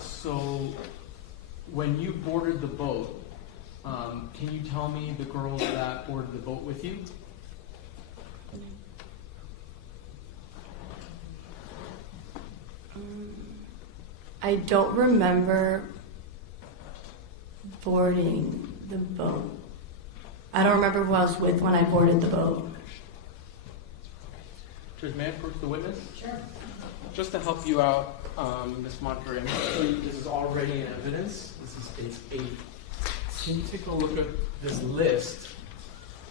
So when you boarded the boat, can you tell me the girls that boarded the boat with you? I don't remember boarding the boat. I don't remember who I was with when I boarded the boat. Judge, may I approach the witness? Sure. Just to help you out, Ms. Monterey, this is already in evidence. This is page 8. Can you take a look at this list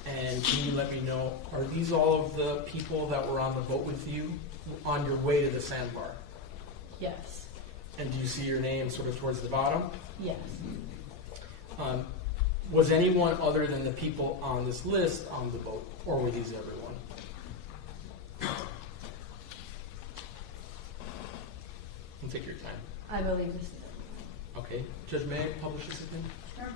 and can you let me know, are these all of the people that were on the boat with you on your way to the sandbar? Yes. And do you see your name sort of towards the bottom? Yes. Was anyone other than the people on this list on the boat, or were these everyone? And take your time. I believe this. Okay. Judge, may I publish this again? Sure.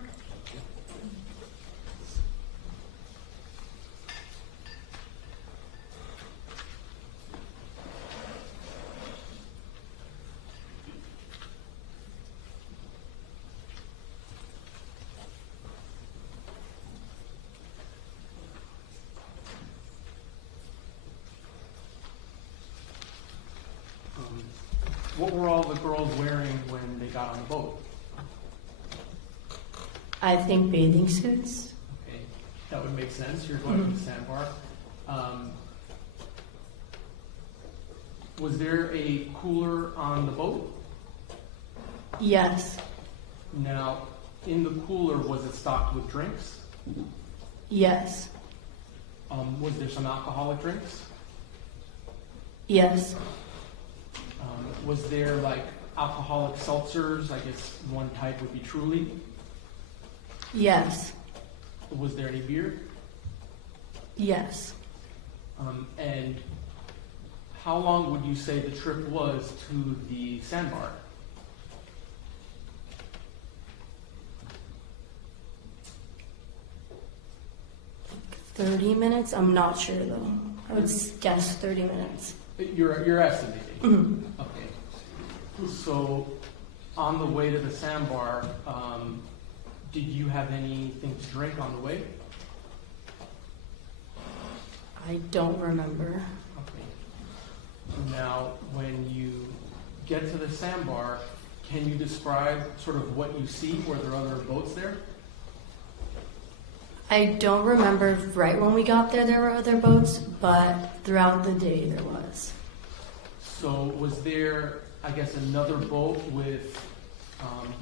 What were all the girls wearing when they got on the boat? I think bathing suits. Okay, that would make sense. You're going to the sandbar. Was there a cooler on the boat? Yes. Now, in the cooler, was it stocked with drinks? Yes. Was there some alcoholic drinks? Yes. Was there like alcoholic seltzers? I guess one type would be Truly. Yes. Was there any beer? Yes. And how long would you say the trip was to the sandbar? 30 minutes? I'm not sure though. I would guess 30 minutes. You're estimating. Mhm. Okay. So, on the way to the sandbar, did you have anything to drink on the way? I don't remember. Okay. Now, when you get to the sandbar, can you describe sort of what you see? Were there other boats there? I don't remember if right when we got there were other boats, but throughout the day there was. So was there, I guess, another boat with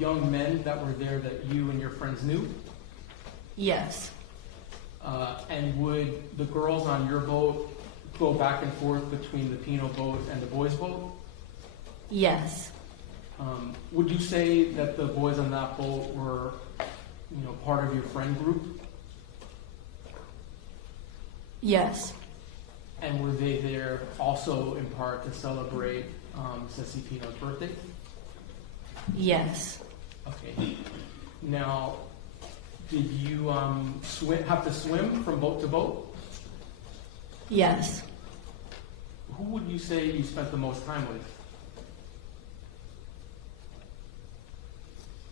young men that were there that you and your friends knew? Yes. And would the girls on your boat go back and forth between the Pino boat and the boys' boat? Yes. Would you say that the boys on that boat were, part of your friend group? Yes. And were they there also in part to celebrate Ceci Pino's birthday? Yes. Okay. Now, did you have to swim from boat to boat? Yes. Who would you say you spent the most time with?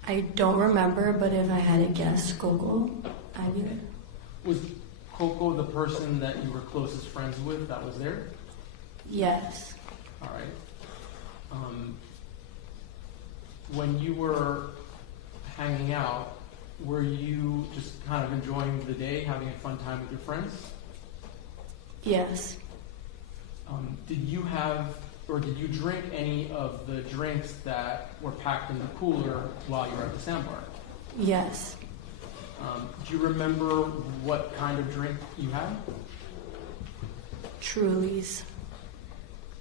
I don't remember, but if I had to guess, Coco, either. Was Coco the person that you were closest friends with that was there? Yes. All right. When you were hanging out, were you just kind of enjoying the day, having a fun time with your friends? Yes. Did you have, or did you drink any of the drinks that were packed in the cooler while you were at the sandbar? Yes. Do you remember what kind of drink you had? Truly's.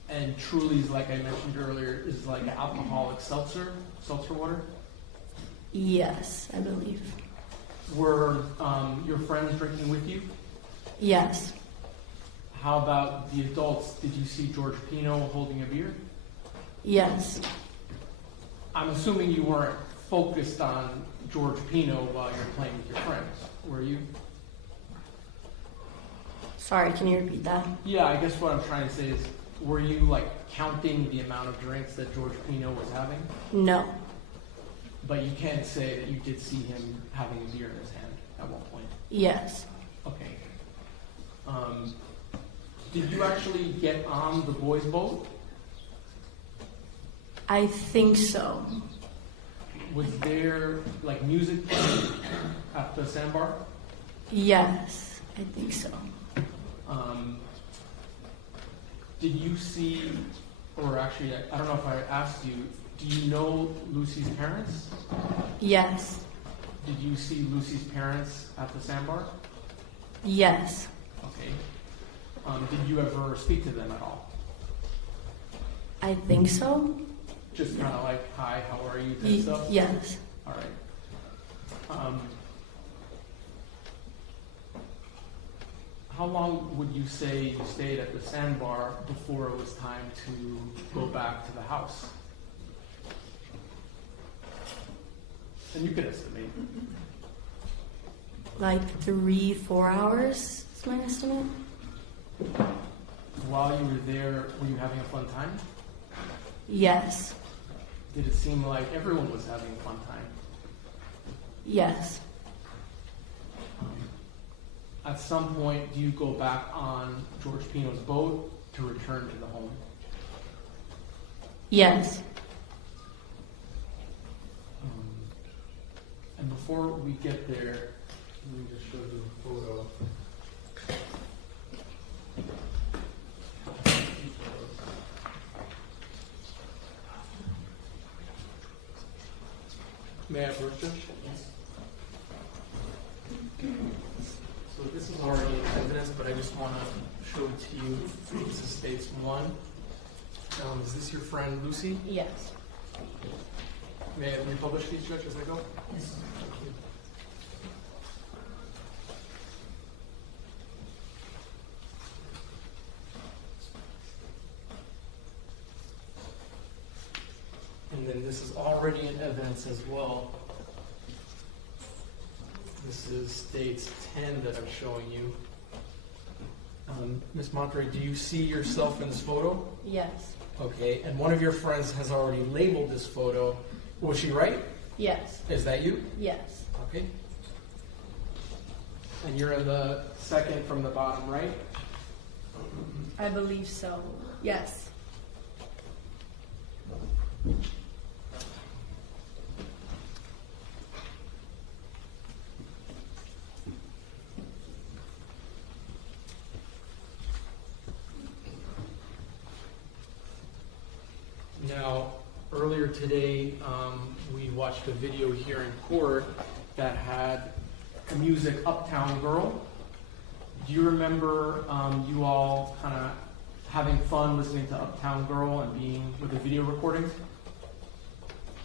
And Truly's, like I mentioned earlier, is like an alcoholic seltzer water? Yes, I believe. Were your friends drinking with you? Yes. How about the adults? Did you see George Pino holding a beer? Yes. I'm assuming you weren't focused on George Pino while you're playing with your friends, were you? Sorry, can you repeat that? Yeah, I guess what I'm trying to say is, were you like counting the amount of drinks that George Pino was having? No. But you can't say that you did see him having a beer in his hand at one point? Yes. Okay. Did you actually get on the boys' boat? I think so. Was there like music playing at the sandbar? Yes, I think so. Did you see, or actually, I don't know if I asked you, do you know Lucy's parents? Yes. Did you see Lucy's parents at the sandbar? Yes. Okay. Did you ever speak to them at all? I think so. Just kind of like, hi, how are you, and stuff? Yes. All right. How long would you say you stayed at the sandbar before it was time to go back to the house? And you could estimate. Like 3-4 hours is my estimate. While you were there, were you having a fun time? Yes. Did it seem like everyone was having a fun time? Yes. At some point, do you go back on George Pino's boat to return to the home? Yes. And before we get there, let me just show you a photo. May I approach, Judge? Yes. So this is already in evidence, but I just want to show it to you. This is States 1. Is this your friend Lucy? Yes. May I republish these, Judge, as I go? Yes. Thank you. And then this is already in evidence as well. This is States 10 that I'm showing you. Ms. Monterey, do you see yourself in this photo? Yes. Okay, and one of your friends has already labeled this photo. Was she right? Yes. Is that you? Yes. Okay. And you're in the second from the bottom, right? I believe so. Yes. Now, earlier today, we watched a video here in court that had music Uptown Girl. Do you remember you all kind of having fun listening to Uptown Girl and being with the video recordings?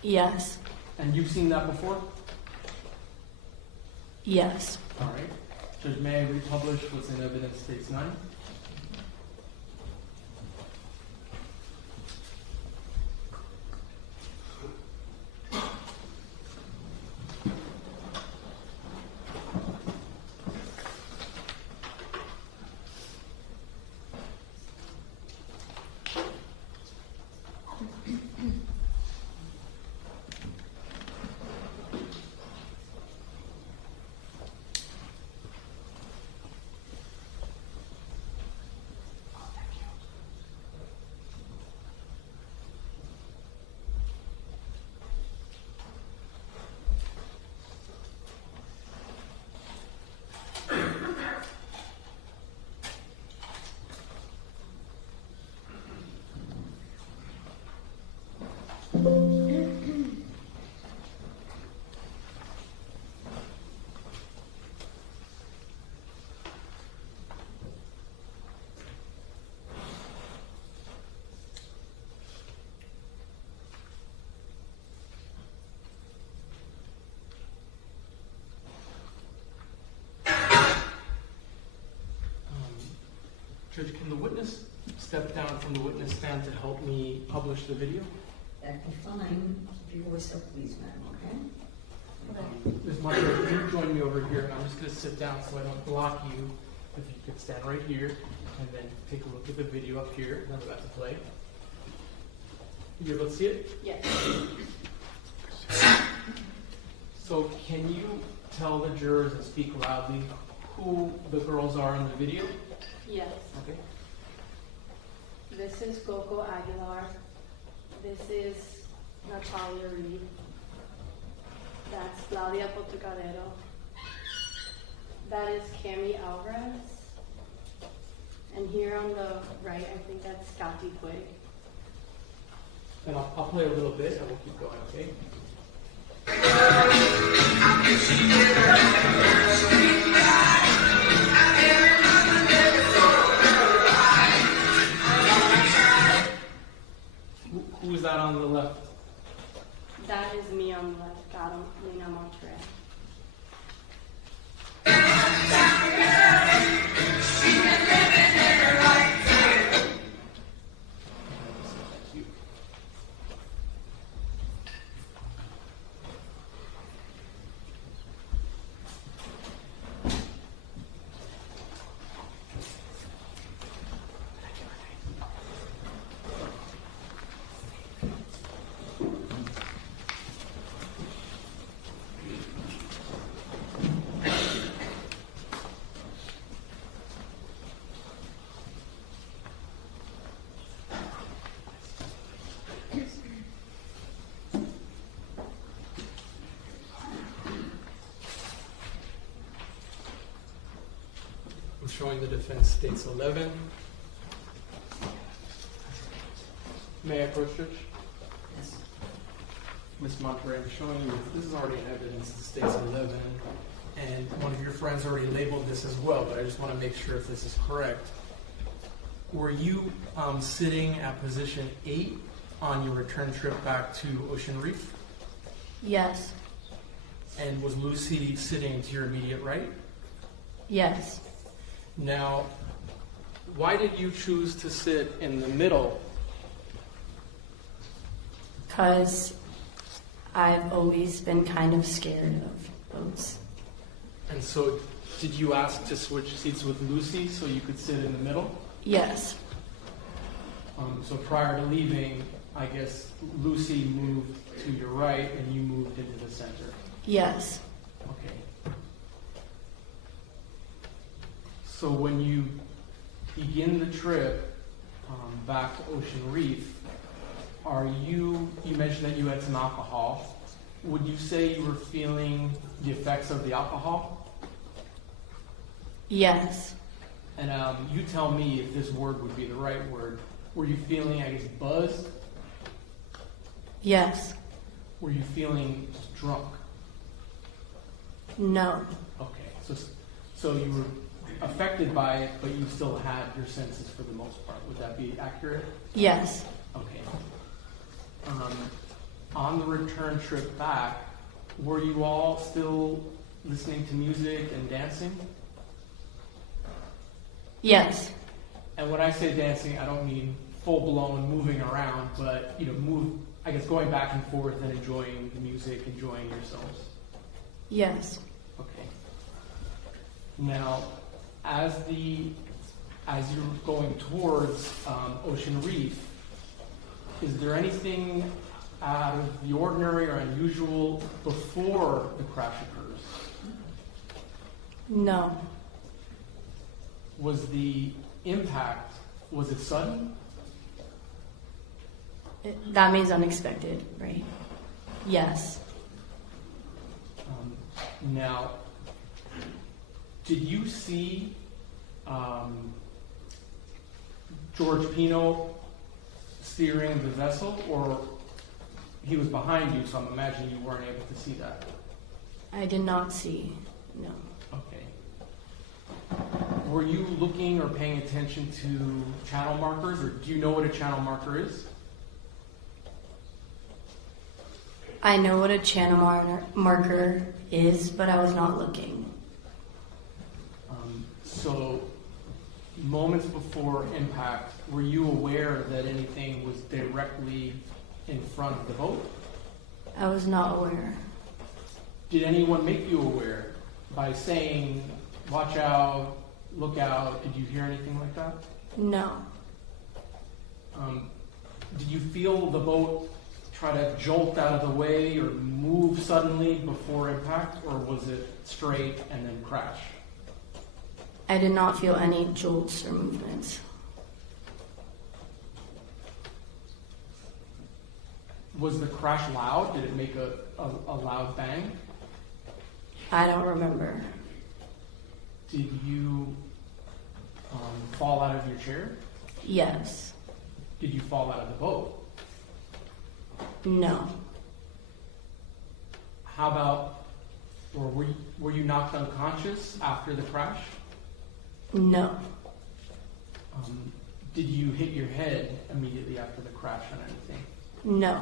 Yes. And you've seen that before? Yes. All right. Judge, may I republish what's in evidence states 9? Judge, can the witness step down from the witness stand to help me publish the video? That'd be fine. Keep your voice up, please, ma'am, okay? Ms. Monterey, can you join me over here? I'm just going to sit down so I don't block you. If you could stand right here and then take a look at the video up here that I'm about to play. You able to see it? Yes. So can you tell the jurors and speak loudly who the girls are in the video? Yes. Okay. This is Coco Aguilar. This is Natalia Reed. That's Claudia Portucadero. That is Cami Alvarez. And here on the right, I think that's Kathy Quigg. And I'll play a little bit and we'll keep going, okay? Who is that on the left? That is me on the left, Catalina Monterey. I'm showing the defense states 11. May I approach, Judge? Yes. Ms. Monterey, I'm showing you, this is already in evidence, it states 11, and one of your friends already labeled this as well, but I just want to make sure if this is correct. Were you sitting at position 8 on your return trip back to Ocean Reef? Yes. And was Lucy sitting to your immediate right? Yes. Now, why did you choose to sit in the middle? Because I've always been kind of scared of boats. And so, Did you ask to switch seats with Lucy so you could sit in the middle? Yes. So prior to leaving, I guess Lucy moved to your right and you moved into the center. Yes. Okay. So when you begin the trip back to Ocean Reef, you mentioned that you had some alcohol. Would you say you were feeling the effects of the alcohol? Yes. And you tell me if this word would be the right word. Were you feeling, I guess, buzzed? Yes. Were you feeling drunk? No. Okay, so you were affected by it, but you still had your senses for the most part. Would that be accurate? Yes. Okay. On the return trip back, were you all still listening to music and dancing? Yes. And when I say dancing, I don't mean full-blown moving around, but I guess going back and forth and enjoying the music, enjoying yourselves. Yes. Okay. Now, as you're going towards Ocean Reef, is there anything out of the ordinary or unusual before the crash occurs? No. Was the impact, was it sudden? That means unexpected, right? Yes. Now, did you see George Pino steering the vessel, or he was behind you, so I'm imagining you weren't able to see that? I did not see, no. Okay. Were you looking or paying attention to channel markers, or do you know what a channel marker is? I know what a channel marker is, but I was not looking. So, moments before impact, were you aware that anything was directly in front of the boat? I was not aware. Did anyone make you aware by saying, watch out, look out? Did you hear anything like that? No. Did you feel the boat try to jolt out of the way or move suddenly before impact, or was it straight and then crash? I did not feel any jolts or movements. Was the crash loud? Did it make a loud bang? I don't remember. Did you fall out of your chair? Yes. Did you fall out of the boat? No. How about, or were you knocked unconscious after the crash? No. Did you hit your head immediately after the crash on anything? No.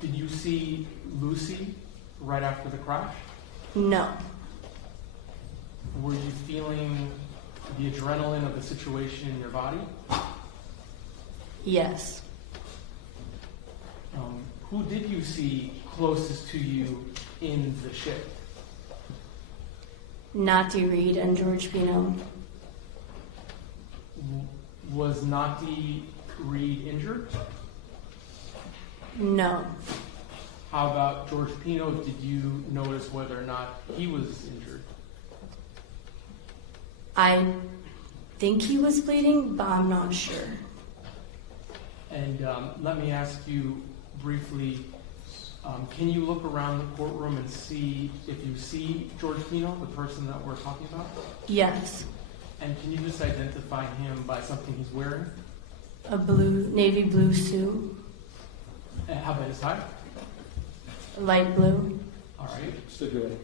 Did you see Lucy right after the crash? No. Were you feeling the adrenaline of the situation in your body? Yes. Who did you see closest to you in the ship? Nati Reed and George Pino. Was Nati Reed injured? No. How about George Pino? Did you notice whether or not he was injured? I think he was bleeding, but I'm not sure. And let me ask you briefly, can you look around the courtroom and see if you see George Pino, the person that we're talking about? Yes. And can you just identify him by something he's wearing? A navy blue suit. And how about his tie? Light blue. All right. Stipulated.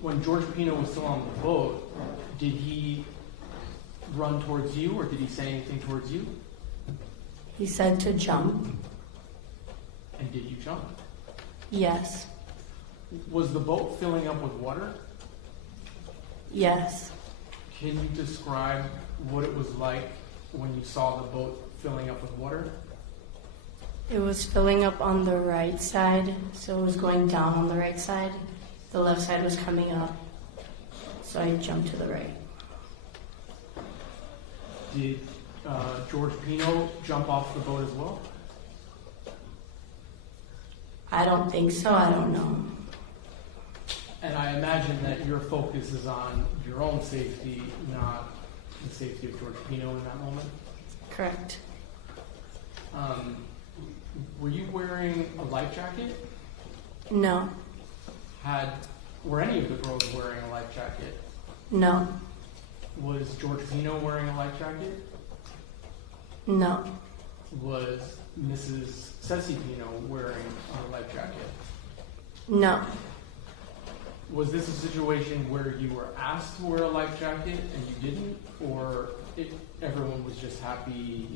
When George Pino was still on the boat, did he run towards you, or did he say anything towards you? He said to jump. And did you jump? Yes. Was the boat filling up with water? Yes. Can you describe what it was like when you saw the boat filling up with water? It was filling up on the right side, so it was going down on the right side. The left side was coming up, so I jumped to the right. Did George Pino jump off the boat as well? I don't think so, I don't know. And I imagine that your focus is on your own safety, not the safety of George Pino in that moment? Correct. Were you wearing a life jacket? No. Were any of the girls wearing a life jacket? No. Was George Pino wearing a life jacket? No. Was Mrs. Ceci Pino wearing a life jacket? No. Was this a situation where you were asked to wear a life jacket and you didn't, or everyone was just happy,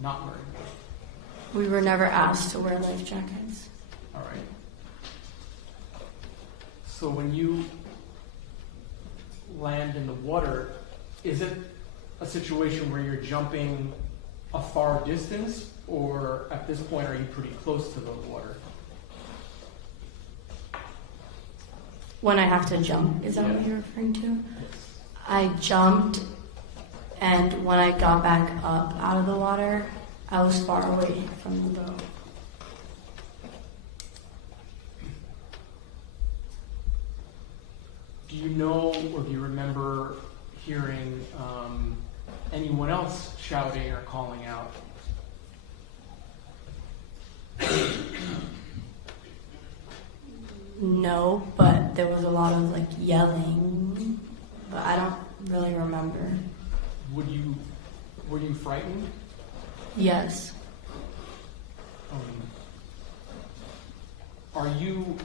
not wearing it? We were never asked to wear life jackets. All right. So when you land in the water, is it a situation where you're jumping a far distance, or at this point are you pretty close to the water? When I have to jump, is that what you're referring to? I jumped, and when I got back up out of the water, I was far away from the boat. Do you know, or do you remember hearing anyone else shouting or calling out? No, but there was a lot of yelling, but I don't really remember. Were you frightened? Yes. Are you,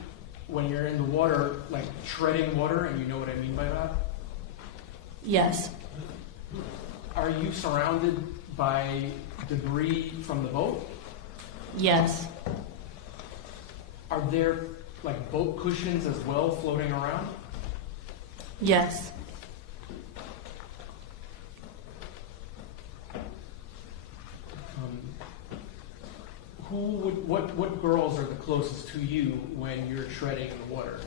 when you're in the water, treading water, and you know what I mean by that? Yes. Are you surrounded by debris from the boat? Yes. Are there boat cushions as well floating around? Yes. What girls are the closest to you when you're treading the water?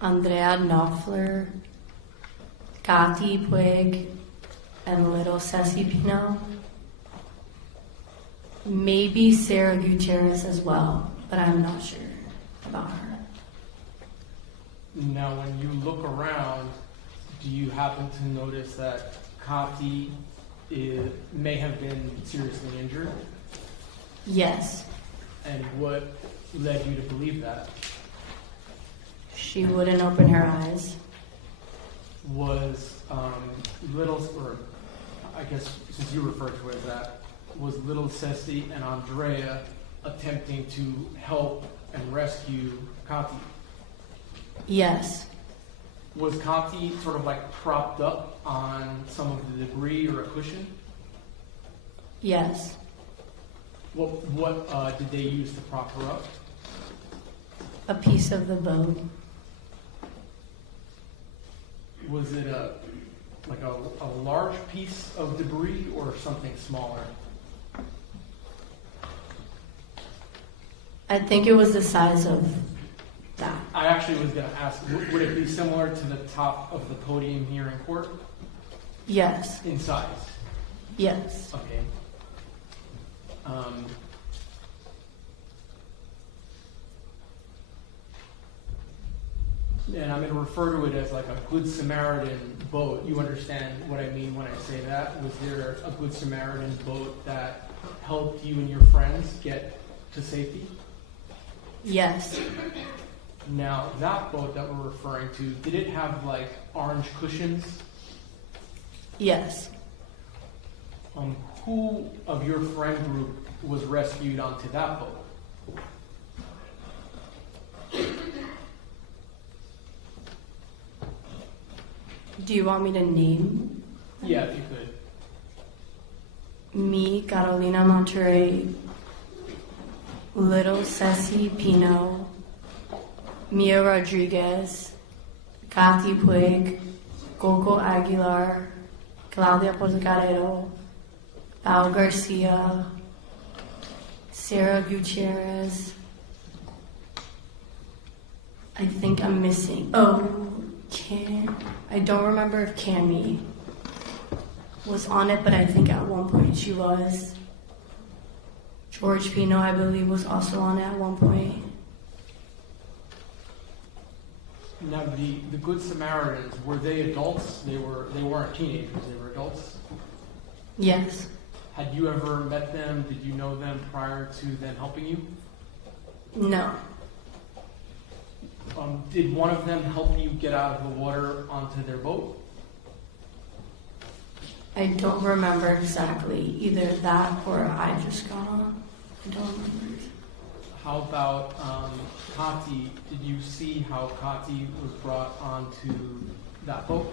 Andrea Knopfler, Kathy Puig, and little Ceci Pino. Maybe Sarah Gutierrez as well, but I'm not sure about her. Now, when you look around, do you happen to notice that Kathy may have been seriously injured? Yes. And what led you to believe that? She wouldn't open her eyes. Was or I guess since you refer to it as that, was little Ceci and Andrea attempting to help and rescue Kathy? Yes. Was Kathy sort of propped up on some of the debris or a cushion? Yes. What did they use to prop her up? A piece of the boat. Was it a large piece of debris or something smaller? I think it was the size of that. I actually was going to ask, would it be similar to the top of the podium here in court? Yes. In size? Yes. Okay. And I'm going to refer to it as a Good Samaritan boat. You understand what I mean when I say that? Was there a Good Samaritan boat that helped you and your friends get to safety? Yes. Now, that boat that we're referring to, did it have orange cushions? Yes. Who of your friend group was rescued onto that boat? Do you want me to name? Yeah, if you could. Me, Carolina Monterrey, little Ceci Pino, Mia Rodriguez, Kathy Puig, Coco Aguilar, Claudia Portocarrero, Val Garcia, Sarah Gutierrez. I think I'm missing. Oh, I don't remember if Cammy was on it, but I think at one point she was. George Pino, I believe, was also on it at one point. Now, the Good Samaritans, were they adults? They weren't teenagers, they were adults? Yes. Had you ever met them? Did you know them prior to them helping you? No. Did one of them help you get out of the water onto their boat? I don't remember exactly. Either that or I just got on. I don't remember. How about Kati? Did you see how Kati was brought onto that boat?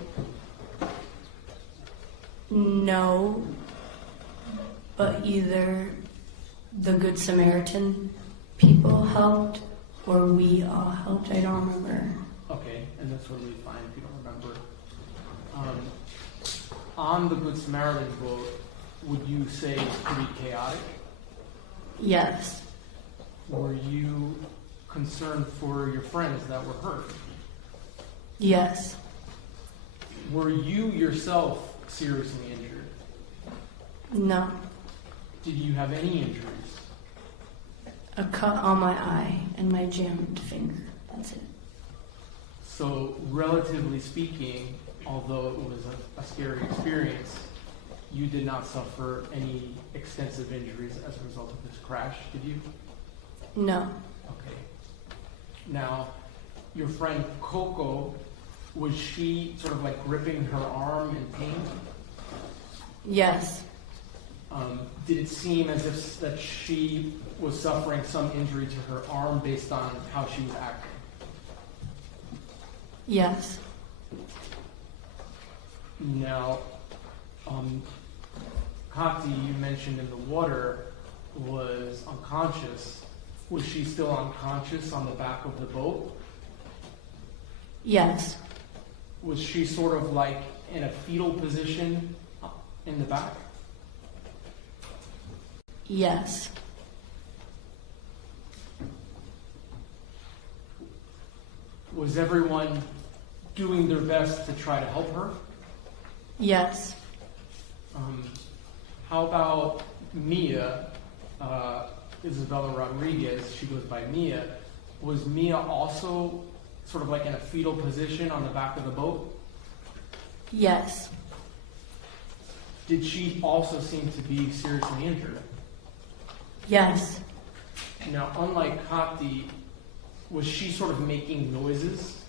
No. But either the Good Samaritan people helped or we all helped. I don't remember. Okay, and that's totally fine if you don't remember. On the Good Samaritan boat, would you say it's pretty chaotic? Yes. Were you concerned for your friends that were hurt? Yes. Were you yourself seriously injured? No. Did you have any injuries? A cut on my eye and my jammed finger. That's it. So, relatively speaking, although it was a scary experience, you did not suffer any extensive injuries as a result of this crash, did you? No. Okay. Now, your friend Coco, was she sort of like gripping her arm in pain? Yes. Did it seem as if that she was suffering some injury to her arm based on how she was acting? Yes. Now, Kati, you mentioned in the water, was unconscious. Was she still unconscious on the back of the boat? Yes. Was she sort of like in a fetal position in the back? Yes. Was everyone doing their best to try to help her? Yes. How about Mia, Isabella Rodriguez, she goes by Mia. Was Mia also sort of like in a fetal position on the back of the boat? Yes. Did she also seem to be seriously injured? Yes. Now, unlike Kati, was she sort of making noises?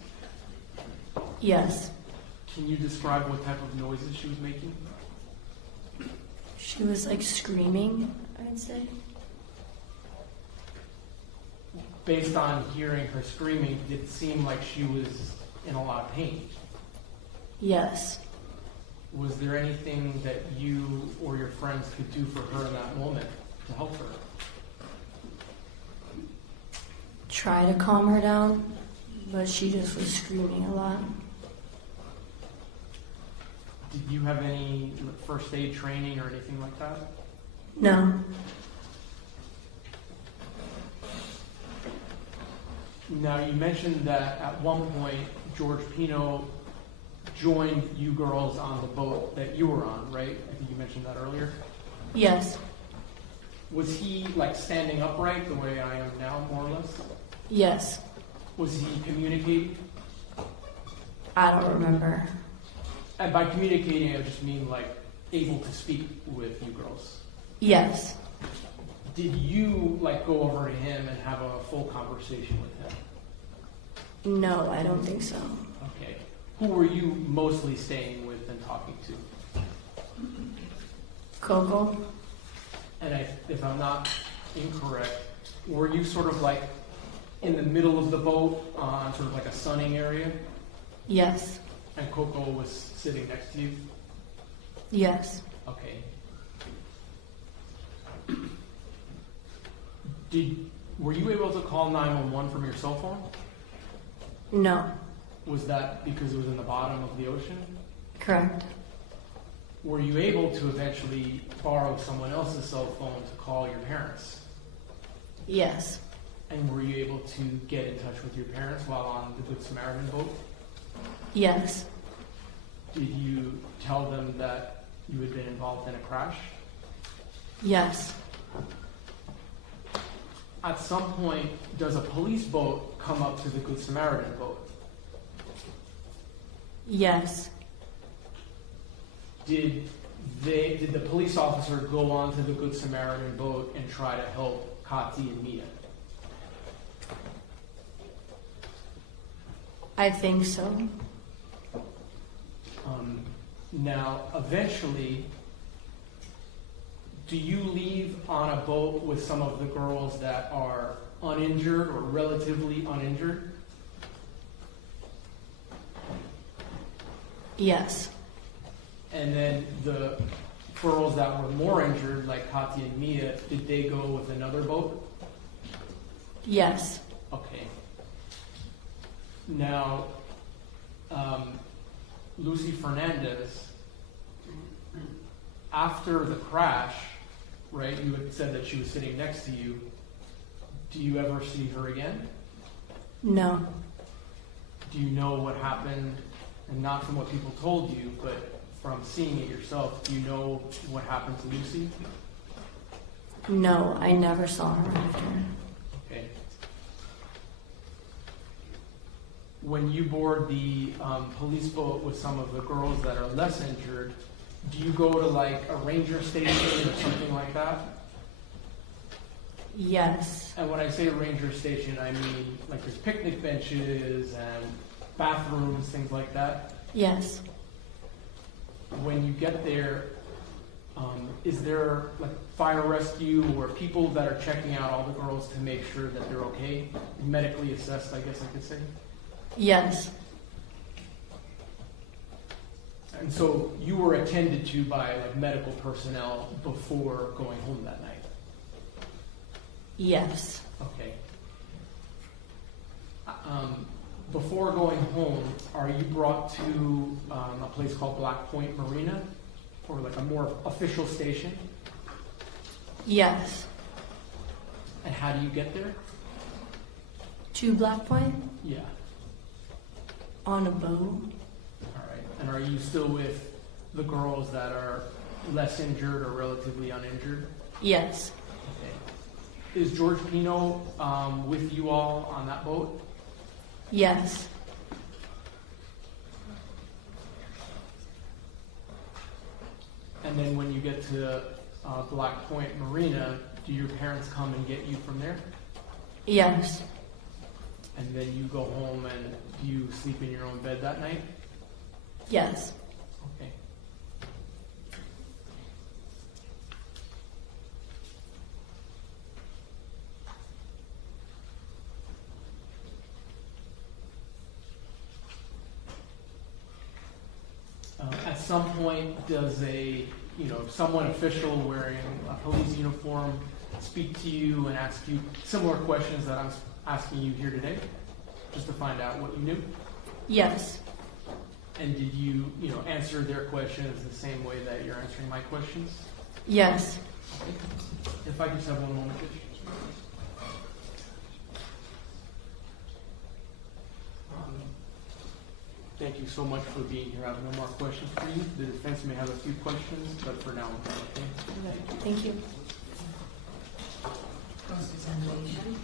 Yes. Can you describe what type of noises she was making? She was like screaming, I'd say. Based on hearing her screaming, did it seem like she was in a lot of pain? Yes. Was there anything that you or your friends could do for her in that moment to help her? Try to calm her down, but she just was screaming a lot. Did you have any first aid training or anything like that? No. Now, you mentioned that at one point, George Pino joined you girls on the boat that you were on, right? I think you mentioned that earlier. Yes. Was he like standing upright the way I am now, more or less? Yes. Was he communicating? I don't remember. And by communicating, I just mean like able to speak with you girls. Yes. Did you like go over to him and have a full conversation with him? No, I don't think so. Okay. Who were you mostly staying with and talking to? Coco? And if I'm not incorrect, were you sort of like in the middle of the boat on sort of like a sunning area? Yes. And Coco was sitting next to you? Yes. Okay. Were you able to call 911 from your cell phone? No. Was that because it was in the bottom of the ocean? Correct. were you able to eventually borrow someone else's cell phone to call your parents? Yes. And were you able to get in touch with your parents while on the Good Samaritan boat? Yes. Did you tell them that you had been involved in a crash? Yes. At some point, does a police boat come up to the Good Samaritan boat? Yes. Did the police officer go onto the Good Samaritan boat and try to help Kati and Mia? I think so. Now, eventually, do you leave on a boat with some of the girls that are uninjured or relatively uninjured? Yes. And then the girls that were more injured, like Kati and Mia, did they go with another boat? Yes. Okay. Now, Lucy Fernandez, after the crash, right, you had said that she was sitting next to you. Do you ever see her again? No. Do you know what happened, and not from what people told you, but from seeing it yourself, do you know what happened to Lucy? No, I never saw her after. Okay. When you board the police boat with some of the girls that are less injured, do you go to like a ranger station or something like that? Yes. And when I say ranger station, I mean like there's picnic benches and bathrooms, things like that. Yes. When you get there, is there like fire rescue or people that are checking out all the girls to make sure that they're okay? Medically assessed, I guess I could say. Yes. And so you were attended to by like medical personnel before going home that night? Yes. Okay. Before going home, are you brought to a place called Black Point Marina, or like a more official station? Yes. And how do you get there? To Black Point? Yeah. On a boat? All right. And are you still with the girls that are less injured or relatively uninjured? Yes. Okay. Is George Pino with you all on that boat? Yes. And then when you get to Black Point Marina, do your parents come and get you from there? Yes. And then you go home and do you sleep in your own bed that night? Yes. Okay. At some point, does someone official wearing a police uniform speak to you and ask you similar questions that I'm asking you here today, just to find out what you knew? Yes. And did you, answer their questions the same way that you're answering my questions? Yes. If I just have one moment, please. Thank you so much for being here. I have no more questions for you. The defense may have a few questions, but for now, okay? Thank you. Cross-examination.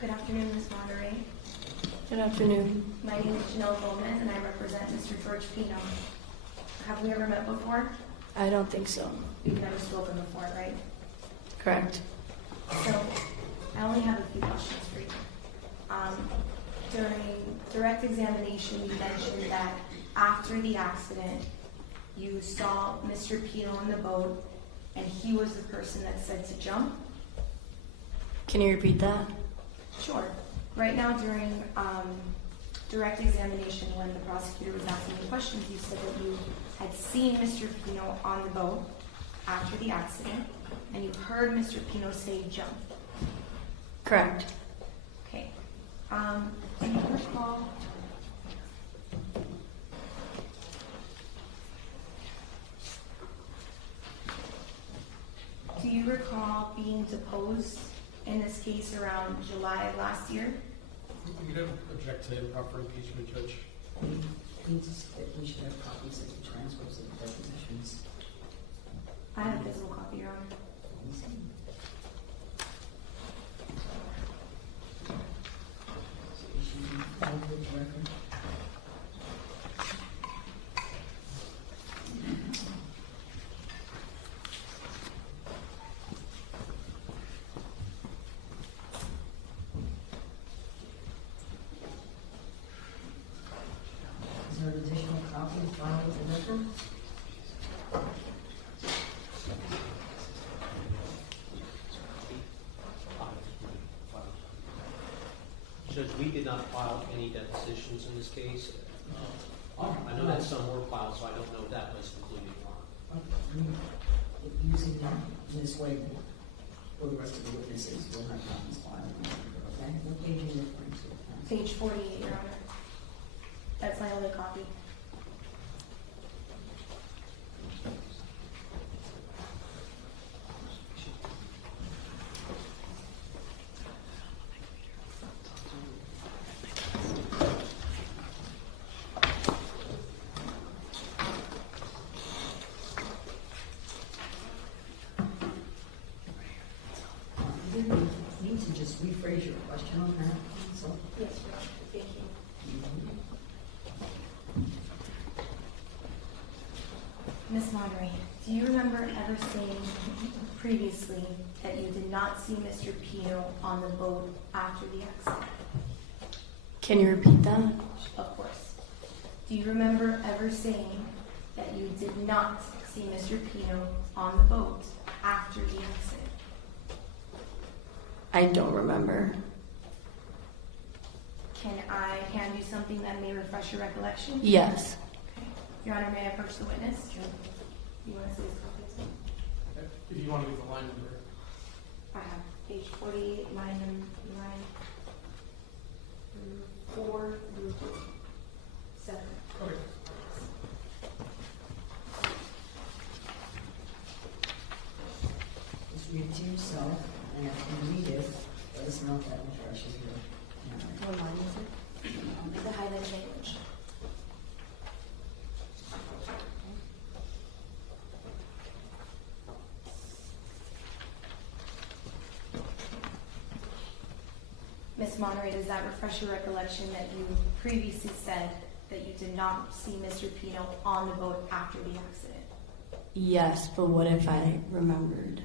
Good afternoon, Ms. Monterey. Good afternoon. My name is Janelle Gomez, and I represent Mr. George Pino. Have we ever met before? I don't think so. We've never spoken before, right? Correct. So, I only have a few questions for you. During direct examination, you mentioned that after the accident, you saw Mr. Pino in the boat, and he was the person that said to jump. Can you repeat that? Sure. Right now, during direct examination, when the prosecutor was asking you questions, you said that you had seen Mr. Pino on the boat after the accident, and you heard Mr. Pino say jump. Correct. Okay. Do you recall? Do you recall being deposed in this case around July of last year? We don't object to improper impeachment, Judge. We should have copies of the transcripts of the depositions. I have a physical copy, Your Honor. Is there an additional copy filed with the record? Judge, we did not file any depositions in this case. I know that some were filed, so I don't know if that was included or not. Using that in this way, for the rest of the witnesses, we'll have copies filed. Okay, what page are you referring to? Page 48, Your Honor. That's my only copy. You need to just rephrase your question on that, so. Yes, Your Honor. Thank you. Ms. Monterey, do you remember ever saying previously that you did not see Mr. Pino on the boat after the accident? Can you repeat that? Of course. Do you remember ever saying that you did not see Mr. Pino on the boat after the accident? I don't remember. Can I hand you something that may refresh your recollection? Yes. Okay. Your Honor, may I approach the witness? Sure. You want to see his copy too? If you want to give the line number. I have page 48, line 4 through 7. Okay. Just read it to yourself, and after you read it, let us know if that refreshes your memory. What line is it? The highlighted language. Ms. Monterey, does that refresh your recollection that you previously said that you did not see Mr. Pino on the boat after the accident? Yes, but what if I remembered?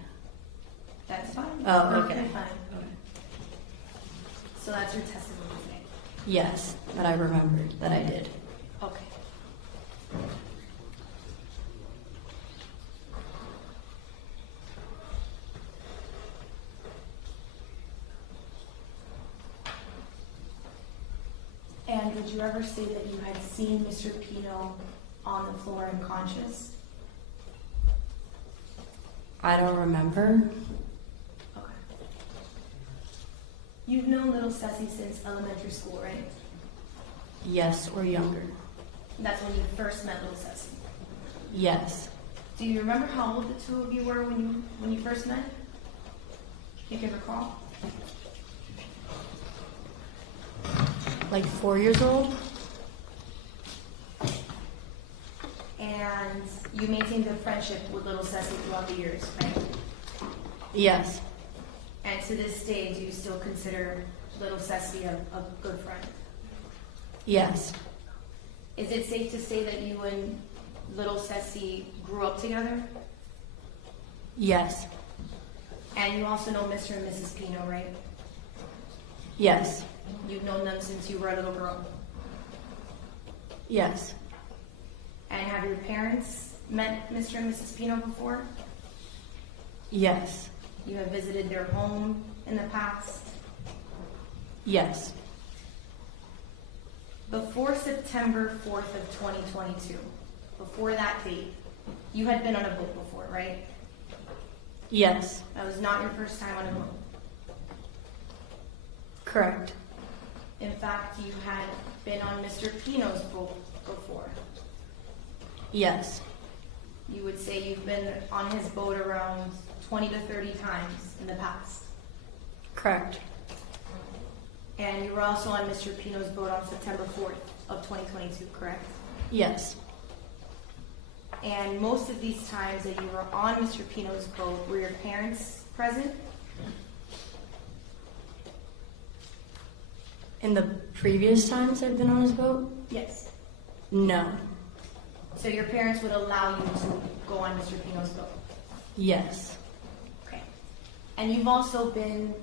That's fine. Oh, Perfectly okay. fine. So that's your testimony today? Yes, but I remembered that I did. Okay. And did you ever say that you had seen Mr. Pino on the floor unconscious? I don't remember. Okay. You've known little Ceci since elementary school, right? Yes, or younger. That's when you first met little Ceci. Yes. Do you remember how old the two of you were when you first met? You can recall? Like 4 years old? And you maintained a friendship with little Ceci throughout the years, right? Yes. And to this day, do you still consider little Ceci a good friend? Yes. Is it safe to say that you and little Ceci grew up together? Yes. And you also know Mr. and Mrs. Pino, right? Yes. You've known them since you were a little girl. Yes. And have your parents met Mr. and Mrs. Pino before? Yes. You have visited their home in the past? Yes. September 4th of 2022, before that date, you had been on a boat before, right? Yes. That was not your first time on a boat. Correct. In fact, you had been on Mr. Pino's boat before. Yes. You would say you've been on his boat around 20 to 30 times in the past. Correct. And you were also on Mr. Pino's boat on September 4th of 2022, correct? Yes. And most of these times that you were on Mr. Pino's boat, were your parents present? In the previous times I've been on his boat? Yes. No. So your parents would allow you to go on Mr. Pino's boat? Yes. Okay. And you've also been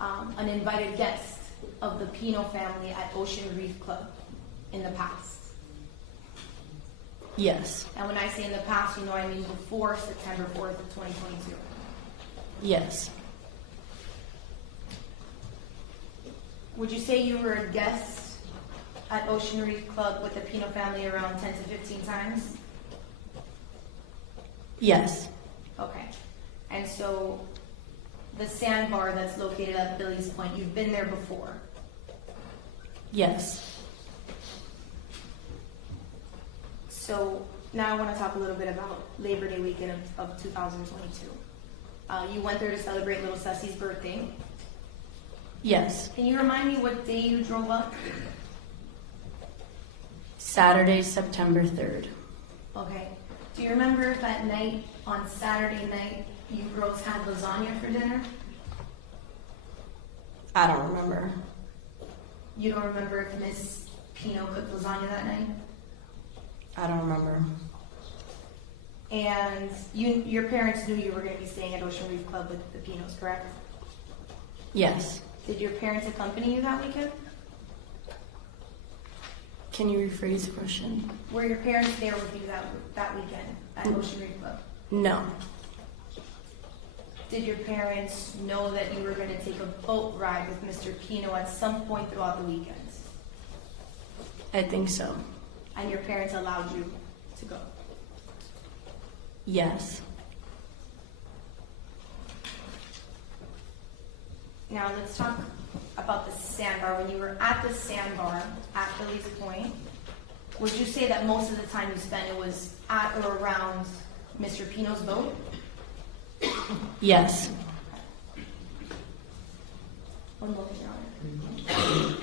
an invited guest of the Pino family at Ocean Reef Club in the past. Yes. And when I say in the past, you know I mean before September 4th of 2022. Yes. Would you say you were a guest at Ocean Reef Club with the Pino family around 10 to 15 times? Yes. Okay. And so the sandbar that's located at Billy's Point, you've been there before? Yes. So now I want to talk a little bit about Labor Day weekend of 2022. You went there to celebrate little Ceci's birthday. Yes. Can you remind me what day you drove up? Saturday, September 3rd. Okay. Do you remember if at night, on Saturday night, you girls had lasagna for dinner? I don't remember. You don't remember if Miss Pino cooked lasagna that night? I don't remember. And your parents knew you were going to be staying at Ocean Reef Club with the Pinos, correct? Yes. Did your parents accompany you that weekend? Can you rephrase the question? Were your parents there with you that weekend at Ocean Reef Club? No. Did your parents know that you were going to take a boat ride with Mr. Pino at some point throughout the weekend? I think so. And your parents allowed you to go? Yes. Now let's talk about the sandbar. When you were at the sandbar at Billy's Point, would you say that most of the time you spent it was at or around Mr. Pino's boat? Yes. One moment, Your Honor.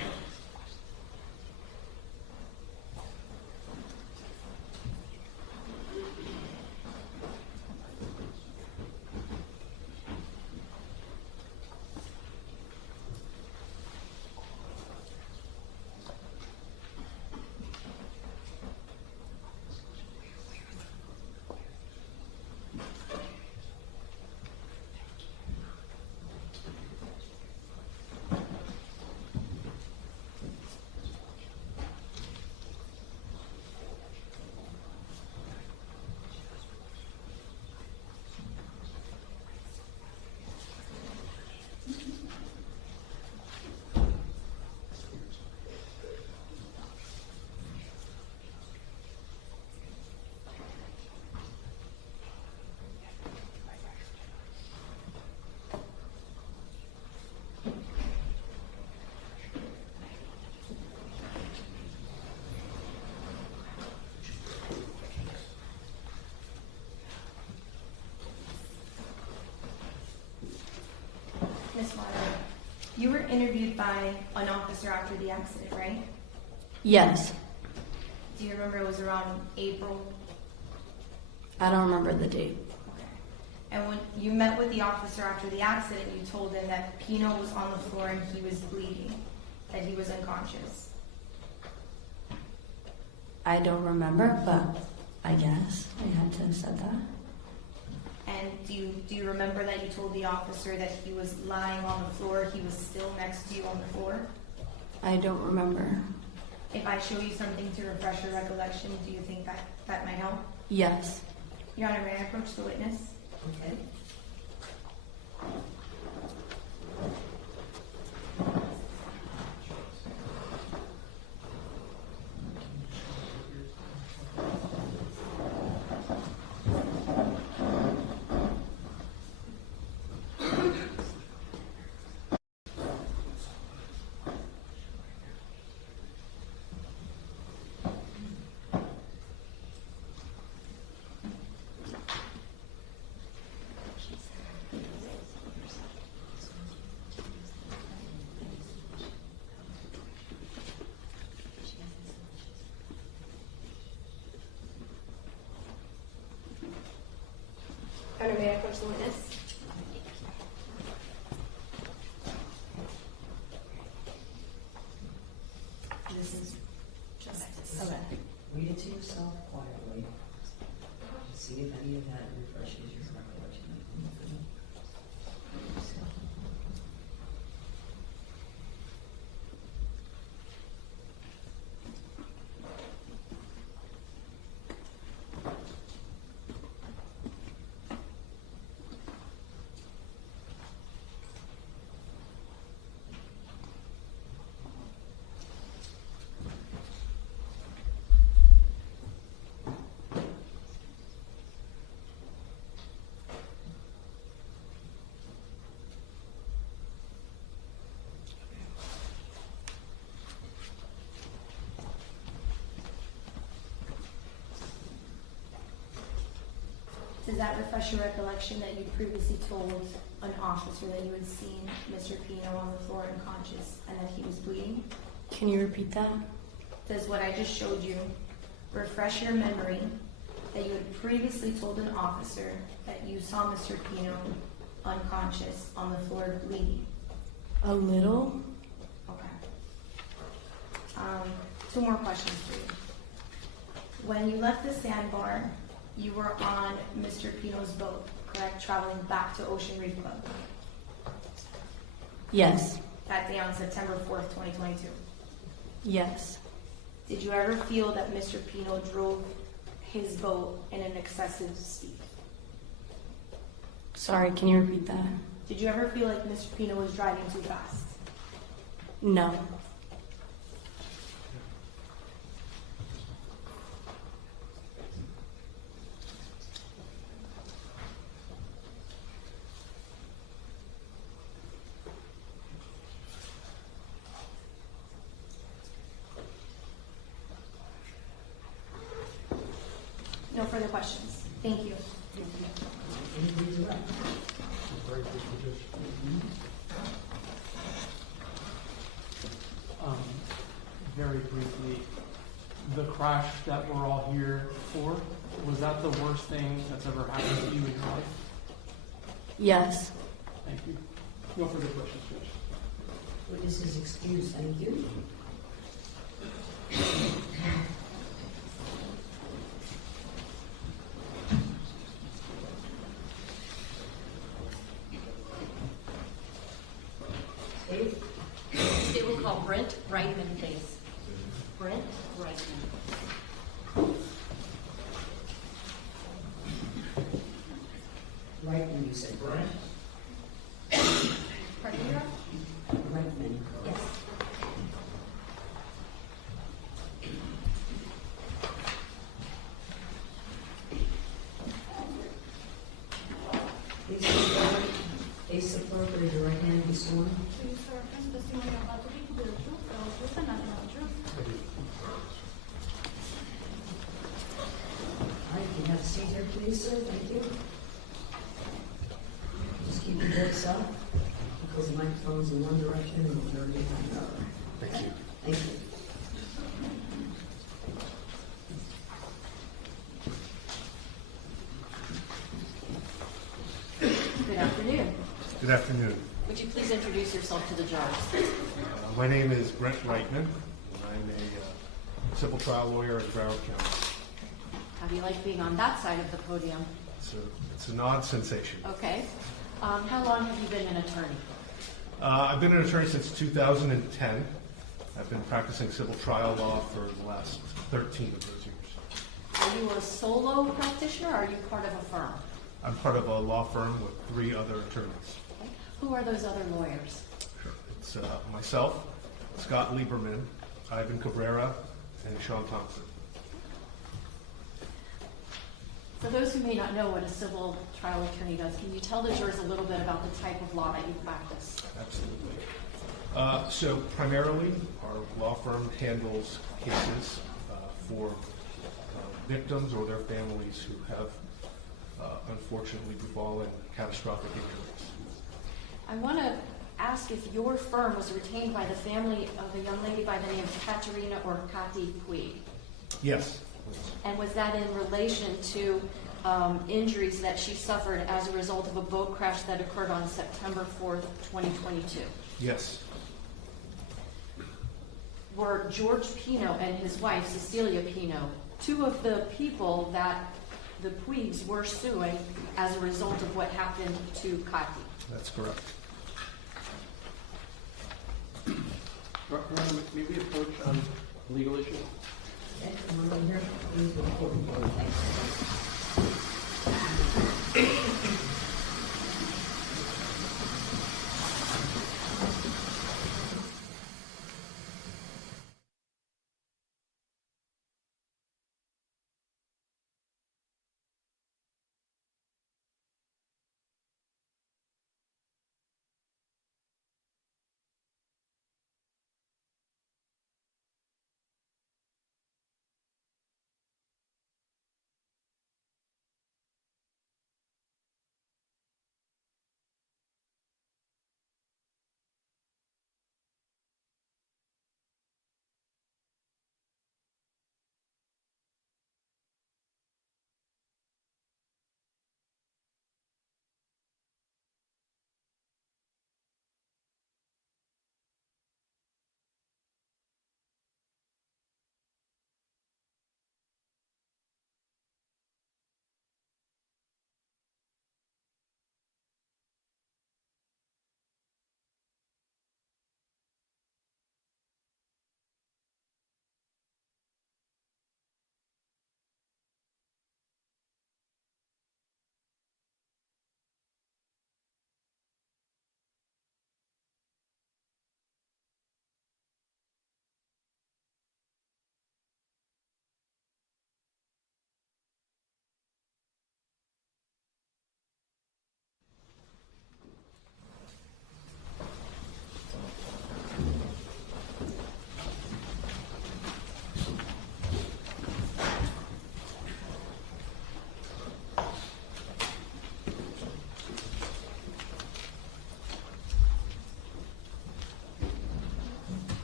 Ms. Marlowe, you were interviewed by an officer after the accident, right? Yes. Do you remember it was around April? I don't remember the date. Okay. And when you met with the officer after the accident, you told him that Pino was on the floor and he was bleeding, that he was unconscious. I don't remember, but I guess I had to have said that. And do you remember that you told the officer that he was lying on the floor, he was still next to you on the floor? I don't remember. If I show you something to refresh your recollection, do you think that might help? Yes. Your Honor, may I approach the witness? Okay. Just Okay. read it to yourself quietly. See if any of that refreshes your recollection. Does that refresh your recollection that you previously told an officer that you had seen Mr. Pino on the floor unconscious and that he was bleeding? Can you repeat that? Does what I just showed you refresh your memory that you had previously told an officer that you saw Mr. Pino unconscious on the floor bleeding? A little? Okay. Two more questions for you. When you left the sandbar, you were on Mr. Pino's boat, correct? Traveling back to Ocean Reef Club Yes. that day on September 4th, 2022. Yes. Did you ever feel that Mr. Pino drove his boat in an excessive speed? Sorry, can you repeat that? Did you ever feel like Mr. Pino was driving too fast? No. No further questions. Thank you. Very briefly, the crash that we're all here for, was that the worst thing that's ever happened to you in your life? Yes. Thank you. No further questions, Judge. Witness is excused, thank you. Dave? State will call Brent Reitman, please. Brent Reitman. Reitman, you said, Brent? Pardon me, Your Honor? Reitman, yes. Please stand. Face the clerk, raise your right hand, be sworn. All right, can you have a seat here, please, sir? Thank you. Just keep your voice up, because the microphone's in one direction and the majority in the other. Thank you. Thank you. Good afternoon. Good afternoon. Would you please introduce yourself to the judge? My name is Brent Reitman. I'm a civil trial lawyer in Broward County. How do you like being on that side of the podium? It's an odd sensation. Okay. How long have you been an attorney? I've been an attorney since 2010. I've been practicing civil trial law for the last 13 of those years. Are you a solo practitioner or are you part of a firm? I'm part of a law firm with 3 other attorneys. Okay. Who are those other lawyers? Sure. It's myself, Scott Lieberman, Ivan Cabrera, and Sean Thompson. For those who may not know what a civil trial attorney does, can you tell the jurors a little bit about the type of law that you practice? Absolutely. So primarily, our law firm handles cases for victims or their families who have unfortunately befallen catastrophic injuries. I want to ask if your firm was retained by the family of a young lady by the name of Katerina or Kati Puig. Yes. And was that in relation to injuries that she suffered as a result of a boat crash that occurred on September 4th, 2022? Yes. were George Pino and his wife, Cecilia Pino, two of the people that the Puigs were suing as a result of what happened to Kati. That's correct. May we approach legal issue? Okay, come on here, please report. Thanks.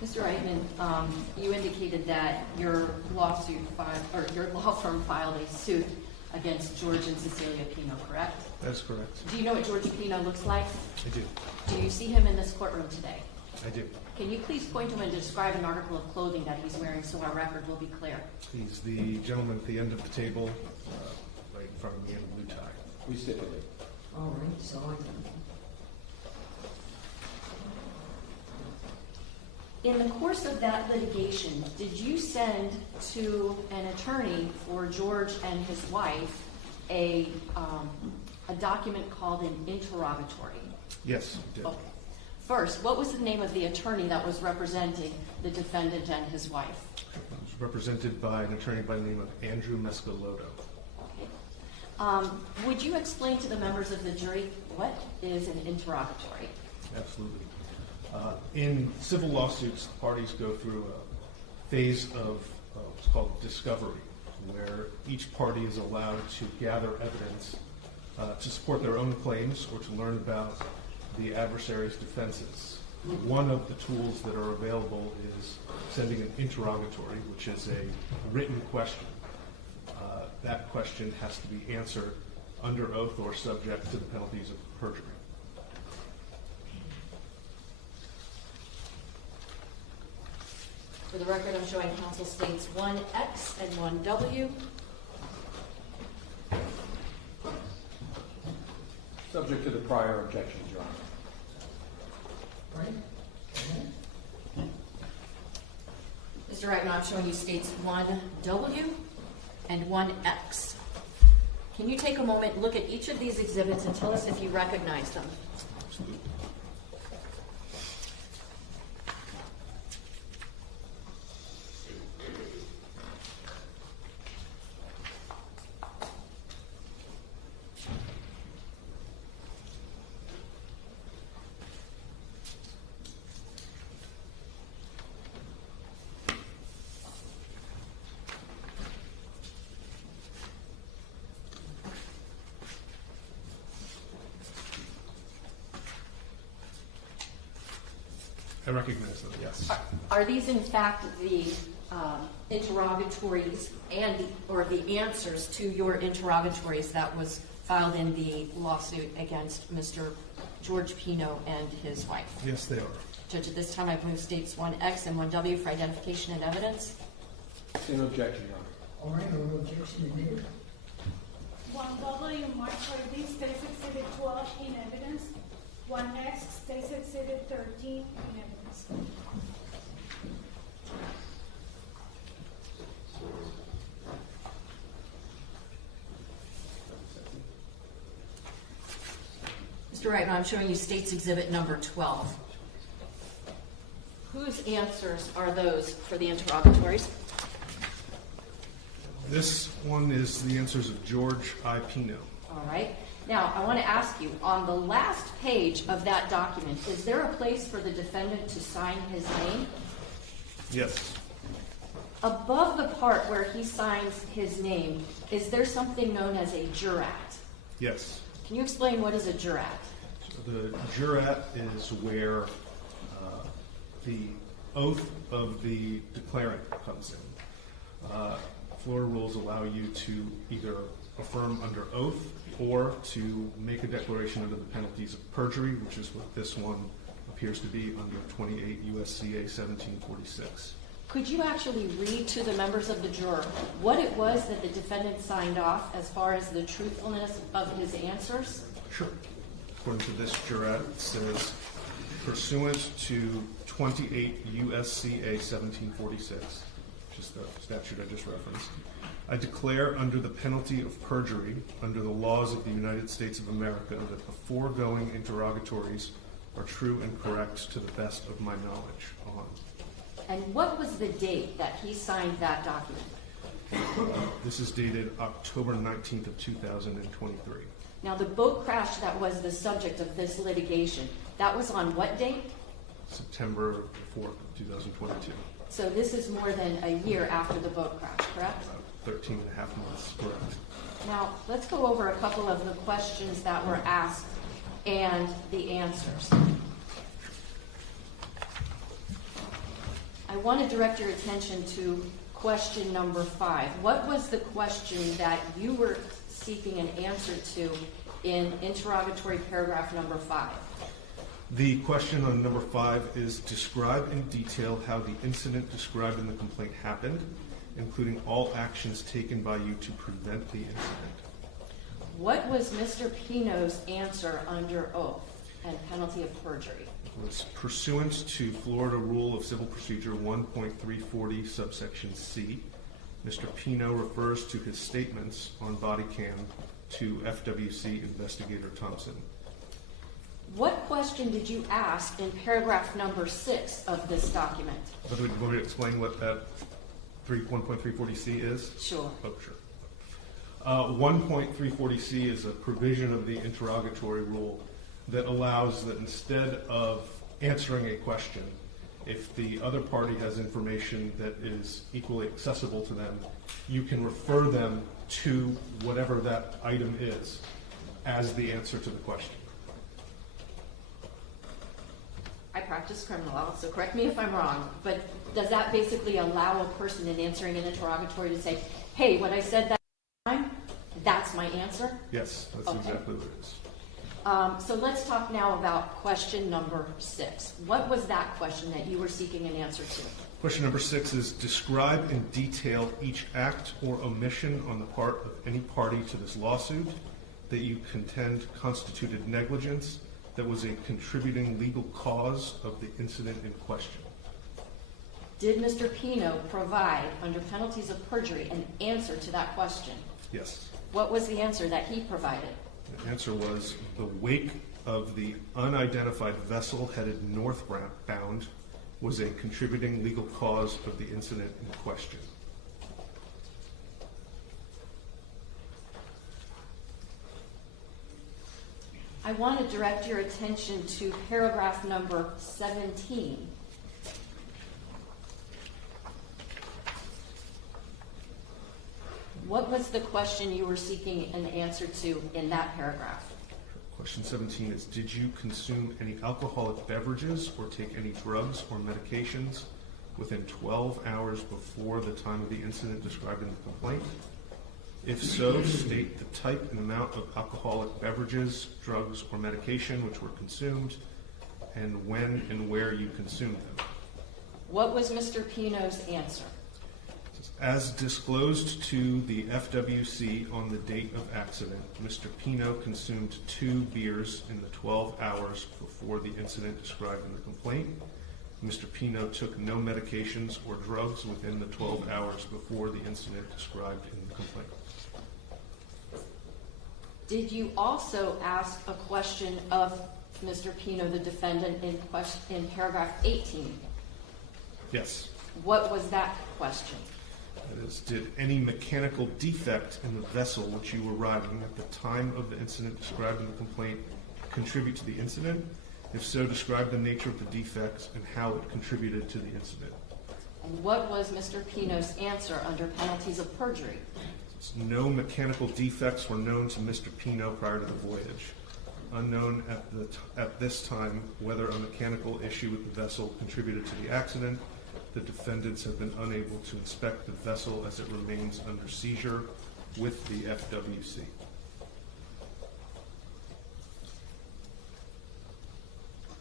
Mr. Reitman, you indicated that your lawsuit or your law firm filed a suit against George and Cecilia Pino, correct? That's correct. Do you know what George Pino looks like? I do. Do you see him in this courtroom today? I do. Can you please point to him and describe an article of clothing that he's wearing so our record will be clear? He's the gentleman at the end of the table, right in front of me in a blue tie. We stipulate. All right, so In the course of that litigation, did you send to an attorney for George and his wife a document called an interrogatory? Yes, I did. Okay. First, what was the name of the attorney that was representing the defendant and his wife? It was represented by an attorney by the name of Andrew Mescaloto. Okay. Would you explain to the members of the jury what is an interrogatory? Absolutely. In civil lawsuits, parties go through a phase of what's called discovery, where each party is allowed to gather evidence to support their own claims or to learn about the adversary's defenses. One of the tools that are available is sending an interrogatory, which is a written question. That question has to be answered under oath or subject to the penalties of perjury. For the record, I'm showing counsel states 1X and 1W. Subject to the prior objections, Your Honor. right? Mr. Reitman, I'm showing you states 1W and 1X. Can you take a moment, look at each of these exhibits and tell us if you recognize them? Absolutely. I recognize them, yes. Are these in fact the interrogatories or the answers to your interrogatories that was filed in the lawsuit against Mr. George Pino and his wife? Yes, they are. Judge, at this time, I move states 1X and 1W for identification and evidence. Same objection, Your Honor. All right, oral objection admitted. 1W March 4D State's Exhibit 12 in evidence. 1X State's Exhibit 13 in evidence. Mr. Reitman, I'm showing you State's Exhibit number 12. Whose answers are those for the interrogatories? This one is the answers of George I. Pino. All right. Now, I want to ask you, on the last page of that document, is there a place for the defendant to sign his name? Yes. Above the part where he signs his name, is there something known as a jurat? Yes. Can you explain what is a jurat? So the jurat is where the oath of the declarant comes in. Florida rules allow you to either affirm under oath or to make a declaration under the penalties of perjury, which is what this one appears to be under 28 U.S.C.A. 1746. Could you actually read to the members of the juror what it was that the defendant signed off as far as the truthfulness of his answers? Sure. According to this jurat, it says, pursuant to 28 U.S.C.A. 1746, which is the statute I just referenced, I declare under the penalty of perjury, under the laws of the United States of America, that the foregoing interrogatories are true and correct to the best of my knowledge. On. And what was the date that he signed that document? This is dated October 19th of 2023. Now, the boat crash that was the subject of this litigation, that was on what date? September 4th, 2022. So this is more than a year after the boat crash, correct? 13 and a half months, correct. Now, let's go over a couple of the questions that were asked and the answers. I want to direct your attention to question number 5. What was the question that you were seeking an answer to in interrogatory paragraph number 5? The question on number 5 is describe in detail how the incident described in the complaint happened, including all actions taken by you to prevent the incident. What was Mr. Pino's answer under oath and penalty of perjury? It was pursuant to Florida Rule of Civil Procedure 1.340 subsection C. Mr. Pino refers to his statements on body cam to FWC Investigator Thompson. What question did you ask in paragraph number 6 of this document? Want me to explain what that 1.340C is? Sure. Oh, sure. 1.340C is a provision of the interrogatory rule that allows that instead of answering a question, if the other party has information that is equally accessible to them, you can refer them to whatever that item is as the answer to the question. I practice criminal law, so correct me if I'm wrong, but does that basically allow a person in answering an interrogatory to say, hey, what I said that time, that's my answer? Yes, that's okay. Exactly what it is. So let's talk now about question number 6. What was that question that you were seeking an answer to? Question number 6 is describe in detail each act or omission on the part of any party to this lawsuit that you contend constituted negligence that was a contributing legal cause of the incident in question. Did Mr. Pino provide, under penalties of perjury, an answer to that question? Yes. What was the answer that he provided? The answer was the wake of the unidentified vessel headed northbound was a contributing legal cause of the incident in question. I want to direct your attention to paragraph number 17. What was the question you were seeking an answer to in that paragraph? Question 17 is, did you consume any alcoholic beverages or take any drugs or medications within 12 hours before the time of the incident described in the complaint? If so, state the type and amount of alcoholic beverages, drugs, or medication which were consumed. and when and where you consumed them. What was Mr. Pino's answer? As disclosed to the FWC on the date of accident, Mr. Pino consumed 2 beers in the 12 hours before the incident described in the complaint. Mr. Pino took no medications or drugs within the 12 hours before the incident described in the complaint. Did you also ask a question of Mr. Pino, the defendant, in paragraph 18? Yes. What was that question? That is, did any mechanical defect in the vessel which you were riding at the time of the incident described in the complaint contribute to the incident? If so, describe the nature of the defects and how it contributed to the incident. And what was Mr. Pino's answer under penalties of perjury? No mechanical defects were known to Mr. Pino prior to the voyage. Unknown at this time whether a mechanical issue with the vessel contributed to the accident, the defendants have been unable to inspect the vessel as it remains under seizure with the FWC.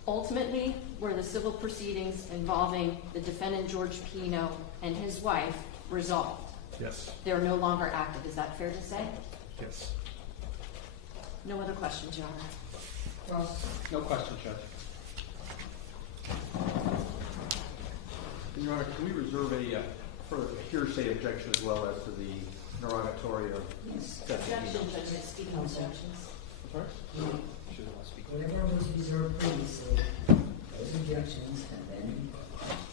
Ultimately, were the civil proceedings involving the defendant George Pino and his wife resolved? Yes. They're no longer active, is that fair to say? Yes. No other questions, Your Honor. Ross? No questions, Judge. Your Honor, can we reserve a further hearsay objection as well as to the interrogatory of Yes. Objection, Judge, speaking of objections. Sorry? Whatever was reserved previously, those objections have been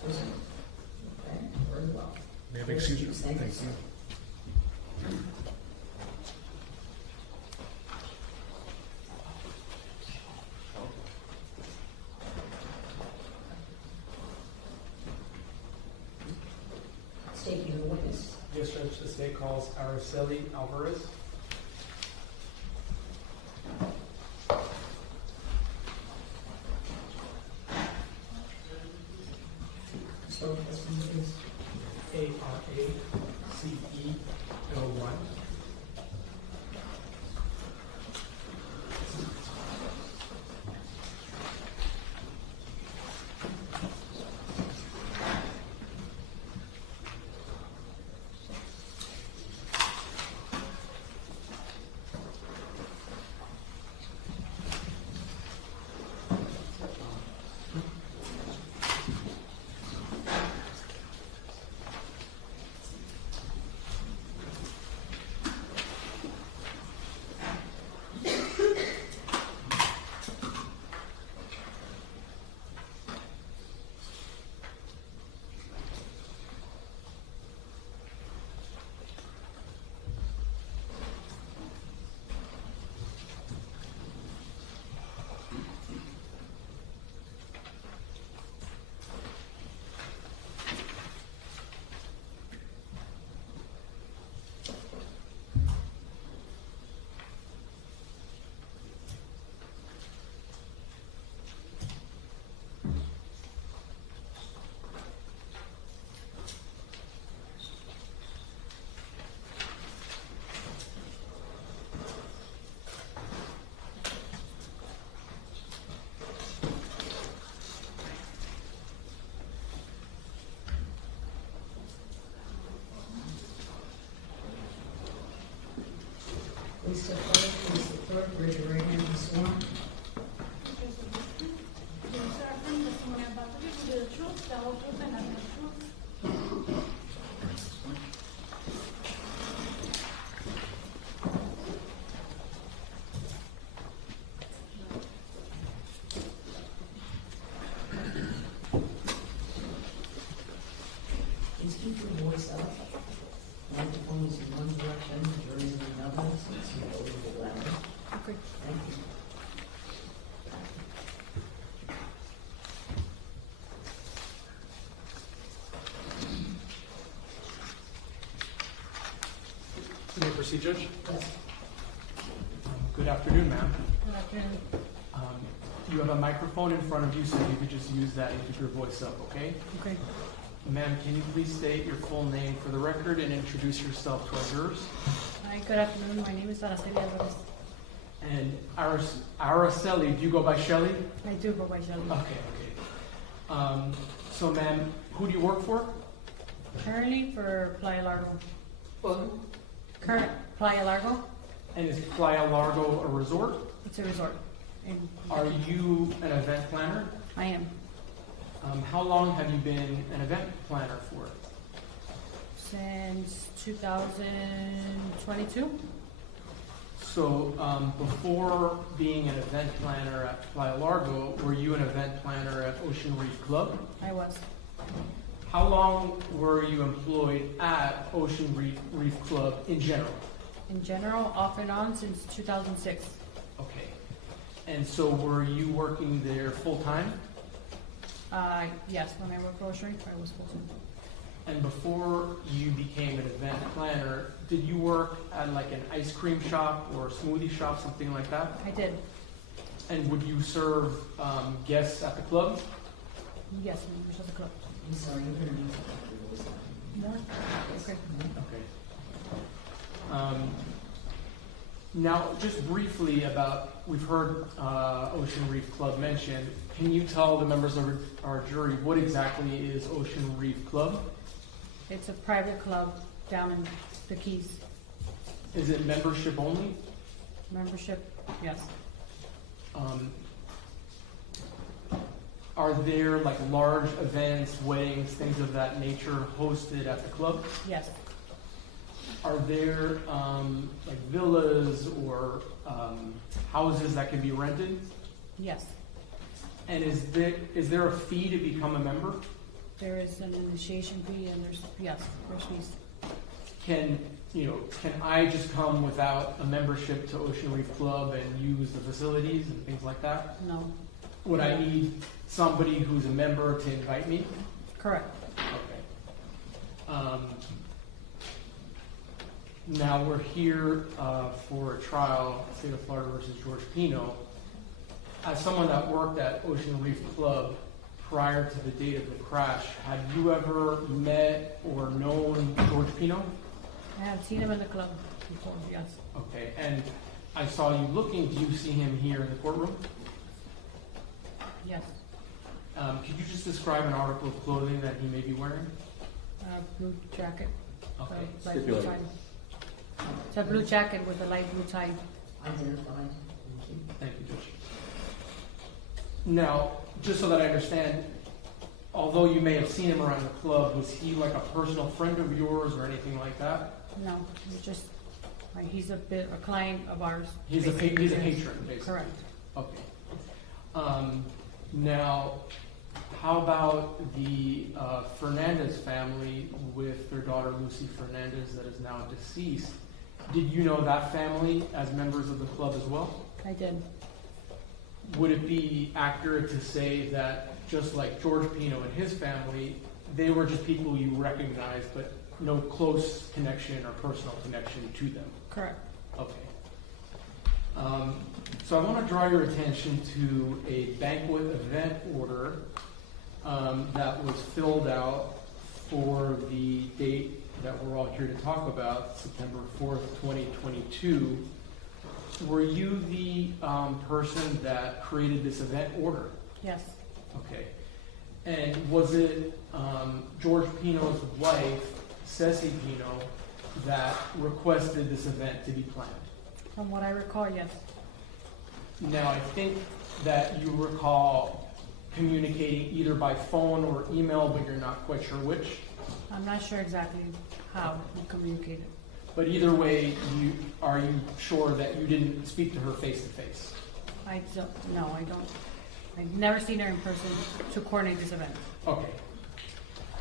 presented. Okay, very well. May I excuse you? Thank you. State your witness. Yes, Judge, the state calls Araceli Alvarez. Spell the first name, please. Aracel1. Please step forward, please the clerk, raise your right hand and be sworn. Please keep your voice up. Microphone is in one direction, the jury is in another, so it's a little bit louder. Okay. Thank you. May I proceed, Judge? Yes. Good afternoon, ma'am. Good afternoon. You have a microphone in front of you, so you could just use that and keep your voice up, okay? Okay. Ma'am, can you please state your full name for the record and introduce yourself to our jurors? Hi, good afternoon. My name is Araceli Alvarez. And Araceli, do you go by Shelley? I do go by Shelley. Okay. So, ma'am, who do you work for? Currently for Playa Largo. Well, Current Playa Largo, And is Playa Largo a resort? it's a resort. And Are you an event planner? I am. How long have you been an event planner for? Since 2022. So, before being an event planner at Playa Largo, were you an event planner at Ocean Reef Club? I was. How long were you employed at Ocean Reef Club in general? In general, off and on since 2006. Okay. And so were you working there full-time? Yes, when I worked for Ocean Reef, I was full-time. And before you became an event planner, did you work at like an ice cream shop or a smoothie shop, something like that? I did. And would you serve guests at the club? Yes, members of the club. I'm sorry, you're gonna need to. More? Okay. Okay. Now, just briefly about, we've heard Ocean Reef Club mentioned. Can you tell the members of our jury what exactly is Ocean Reef Club? It's a private club down in the Keys. Is it membership only? Membership, yes. Are there like large events, weddings, things of that nature hosted at the club? Yes. Are there like villas or houses that can be rented? Yes. And is there a fee to become a member? There is an initiation fee and there's fees. Can I just come without a membership to Ocean Reef Club and use the facilities and things like that? No. Would I need somebody who's a member to invite me? Correct. Okay. Now we're here for a trial, State of Florida versus George Pino. As someone that worked at Ocean Reef Club prior to the date of the crash, had you ever met or known George Pino? I have seen him in the club before, yes. Okay, and I saw you looking. Do you see him here in the courtroom? Yes. Could you just describe an article of clothing that he may be wearing? Blue jacket. Okay. Light blue tie. It's a blue jacket with a light blue tie. Identified. Thank you. Thank you, Judge. Now, just so that I understand, although you may have seen him around the club, was he like a personal friend of yours or anything like that? No, he's just, he's a client of ours. He's a patron, basically. Correct. Okay. Now, how about the Fernandez family with their daughter Lucy Fernandez that is now deceased? Did you know that family as members of the club as well? I did. Would it be accurate to say that just like George Pino and his family, they were just people you recognized, but no close connection or personal connection to them? Correct. Okay. So I want to draw your attention to a banquet event order that was filled out for the date that we're all here to talk about, September 4th, 2022. Were you the person that created this event order? Yes. Okay. And was it George Pino's wife, Ceci Pino, that requested this event to be planned? From what I recall, yes. Now, I think that you recall communicating either by phone or email, but you're not quite sure which. I'm not sure exactly how we communicated. But either way, are you sure that you didn't speak to her face to face? I don't, no, I don't. I've never seen her in person to coordinate this event. Okay.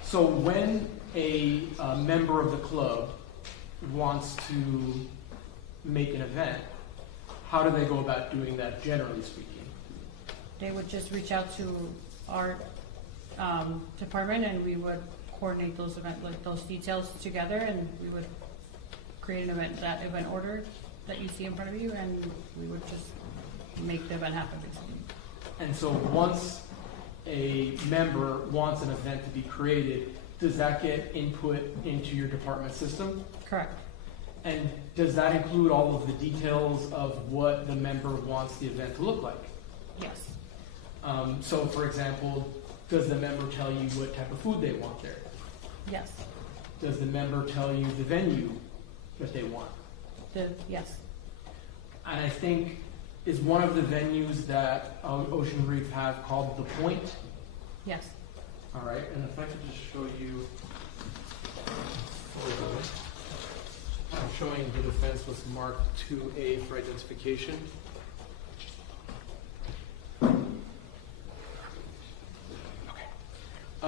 So when a member of the club wants to make an event, how do they go about doing that, generally speaking? They would just reach out to our department and we would coordinate those those details together, and we would create that event order that you see in front of you, and we would just make the event happen, basically. And so once a member wants an event to be created, does that get input into your department system? Correct. And does that include all of the details of what the member wants the event to look like? Yes. So, for example, does the member tell you what type of food they want there? Yes. Does the member tell you the venue that they want? Yes. And I think, is one of the venues that Ocean Reef have called The Point? Yes. All right, and if I could just show you, I'm showing the offense was marked 2A for identification. Okay.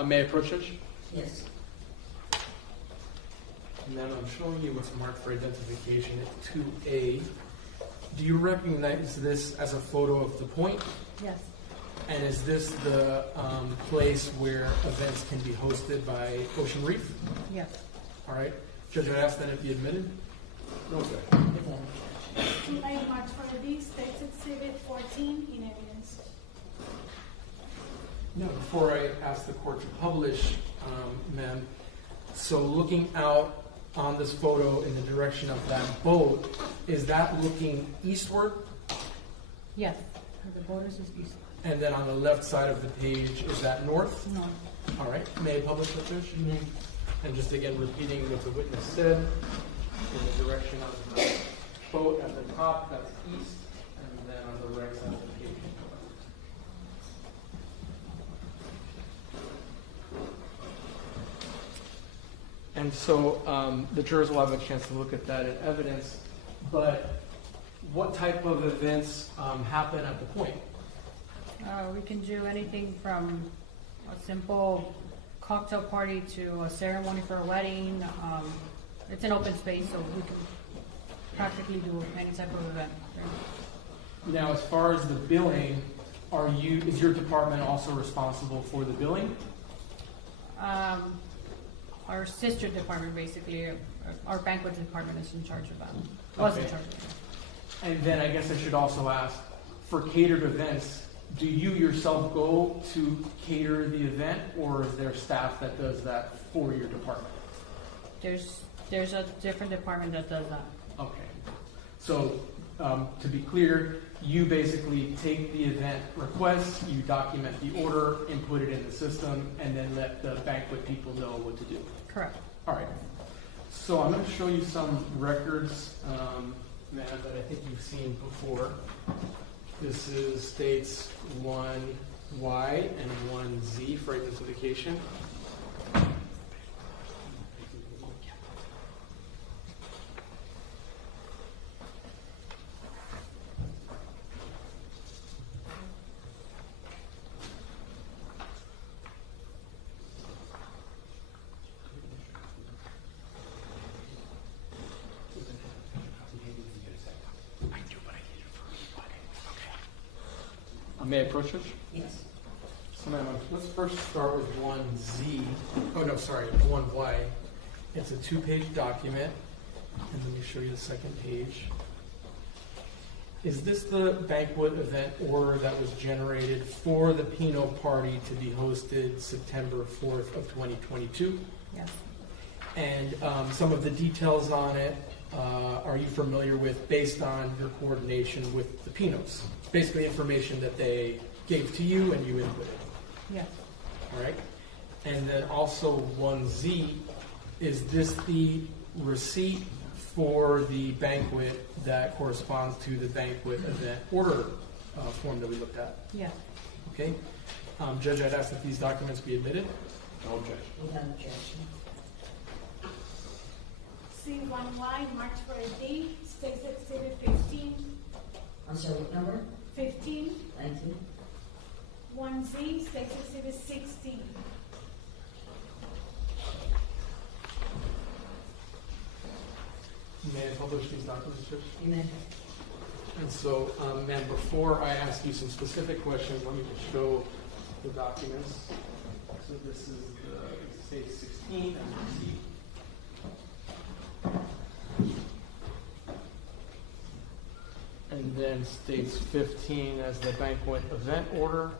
May I approach, Judge? Yes. And then I'm showing you what's marked for identification at 2A. Do you recognize this as a photo of The Point? Yes. And is this the place where events can be hosted by Ocean Reef? Yes. All right. Judge, I asked that it be admitted? Okay. Tonight, March 20, State's Exhibit 14 in evidence. No, before I ask the court to publish, ma'am, so looking out on this photo in the direction of that boat, is that looking eastward? Yes. The borders is east. And then on the left side of the page, is that north? North. All right. May I publish that, Judge? May. And just again repeating what the witness said, in the direction of the boat at the top, that's east, and then on the right side of the page. And so the jurors will have a chance to look at that in evidence, but what type of events happen at the Point? We can do anything from a simple cocktail party to a ceremony for a wedding. It's an open space, so we can practically do any type of event. Now, as far as the billing, is your department also responsible for the billing? Our sister department, basically, our banquet department is in charge of that. Was in charge of that. And then I guess I should also ask, for catered events, do you yourself go to cater the event, or is there staff that does that for your department? There's a different department that does that. Okay. So, to be clear, you basically take the event requests, you document the order, input it in the system, and then let the banquet people know what to do. Correct. All right. So I'm going to show you some records, Matt, that I think you've seen before. This is states 1Y and 1Z for identification. May I approach it? Yes. So, ma'am, let's first start with 1Z. Oh, no, sorry, 1Y. It's a 2-page document. And let me show you the second page. Is this the banquet event order that was generated for the Pino party to be hosted September 4th of 2022? Yes. And some of the details on it, are you familiar with based on your coordination with the Pinos? Basically information that they gave to you and you inputted. Yes. All right. And then also 1Z, is this the receipt for the banquet that corresponds to the banquet event order form that we looked at? Yes. Okay. Judge, I'd ask that these documents be admitted. No objection. Without objection. C1Y, March 4D, State's Exhibit 15. I'm sorry, what number? 15. Thank you. 1Z, State's Exhibit 16. May I publish these documents, Judge? Amen. And so, ma'am, before I ask you some specific questions, let me just show the documents. So this is the state 16, as you see. And then states 15 as the banquet event order.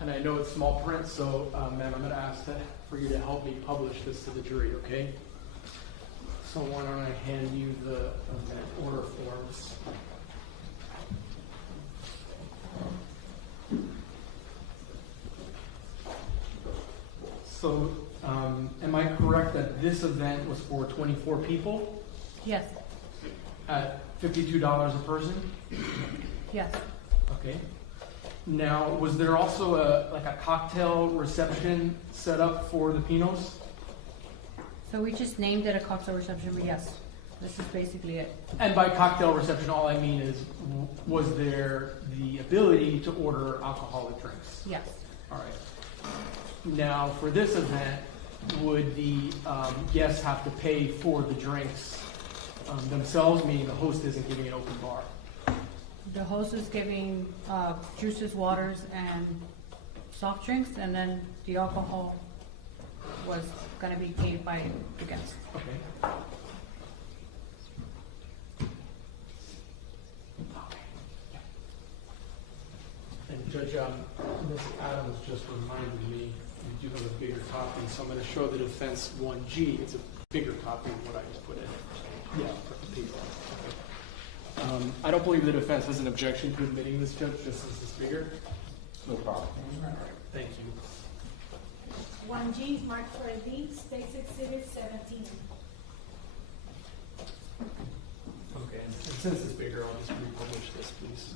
And I know it's small print, so ma'am, I'm going to ask for you to help me publish this to the jury, okay? So why don't I hand you the event order forms? So, am I correct that this event was for 24 people Yes, at $52 a person? yes. Okay. Now, was there also a cocktail reception set up for the Pinos? So we just named it a cocktail reception, but yes, this is basically it. And by cocktail reception, all I mean is, was there the ability to order alcoholic drinks? Yes. All right. Now, for this event, would the guests have to pay for the drinks themselves, meaning the host isn't giving an open bar? The host is giving juices, waters, and soft drinks, and then the alcohol was going to be paid by the guests. Okay. And Judge, Ms. Adams just reminded me, we do have a bigger copy, so I'm going to show the defense 1G. It's a bigger copy than what I just put in. Yeah, for the paper. Okay. I don't believe the defense has an objection to admitting this, Judge, just as it's bigger. No problem. Thank you. 1G, marked for a D, State's Exhibit 17. Okay, and since it's bigger, I'll just republish this, please.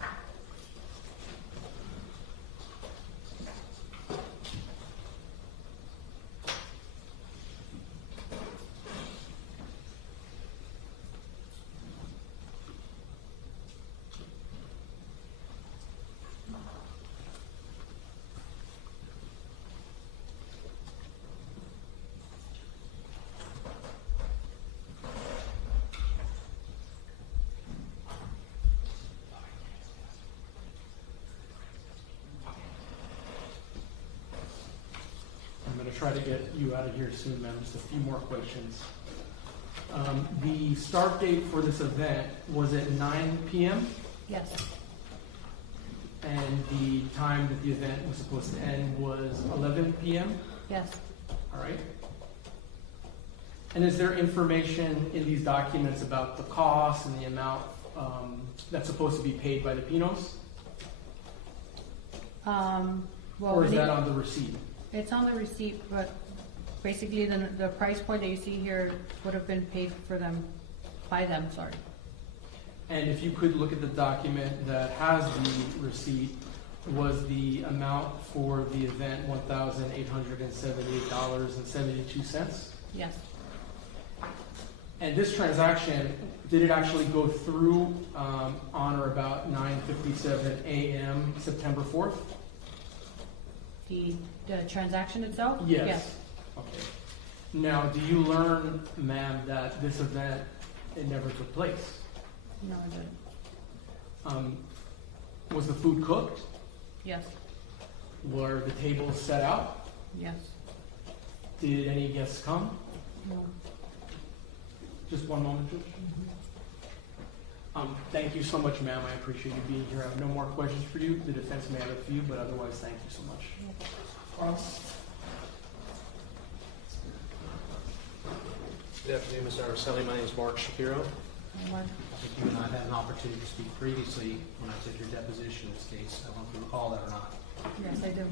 I'm going to try to get you out of here soon, ma'am. Just a few more questions. The start date for this event was at 9 p.m. Yes. And the time that the event was supposed to end was 11 p.m. Yes. All right. And is there information in these documents about the cost and the amount that's supposed to be paid by the Pinos? Well, Or is that on the receipt? It's on the receipt, but basically the price point that you see here would have been paid for them, by them, sorry. And if you could look at the document that has the receipt, was the amount for the event $1,878.72? Yes. And this transaction, did it actually go through on or about 9:57 a.m. September 4th? The transaction itself? Yes. Okay. Now, do you learn, ma'am, that this event, it never took place? No, I didn't. Was the food cooked? Yes. Were the tables set out? Yes. Did any guests come? No. Just one moment, Judge. Thank you so much, ma'am. I appreciate you being here. I have no more questions for you. The defense may have a few, but otherwise, thank you so much. Good afternoon, Mr. Araceli. My name is Mark Shapiro. Mark. I think you and I had an opportunity to speak previously when I took your deposition in this case. I don't know if you recall that or not. Yes, I do.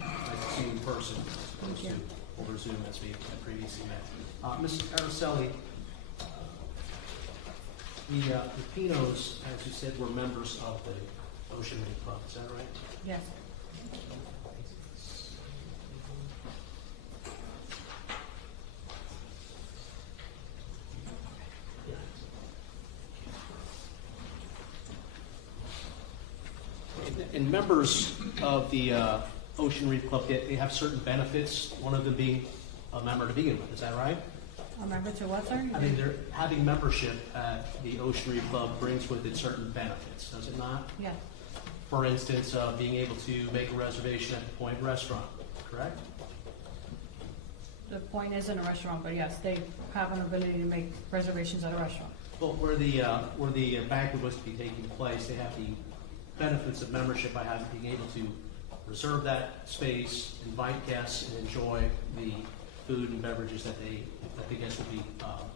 Nice to see you in person, as opposed to over Zoom as we had previously met. Mr. Araceli, the Pinos, as you said, were members of the Ocean Reef Club. Is that right? Yes. And members of the Ocean Reef Club, they have certain benefits, one of them being a member to begin with. Is that right? A member to what, sir? I mean, having membership at the Ocean Reef Club brings with it certain benefits, does it not? Yes. For instance, being able to make a reservation at the Point Restaurant, correct? The Point isn't a restaurant, but yes, they have an ability to make reservations at a restaurant. Well, where the banquet was to be taking place, they have the benefits of membership by being able to reserve that space, invite guests, and enjoy the food and beverages that the guests would be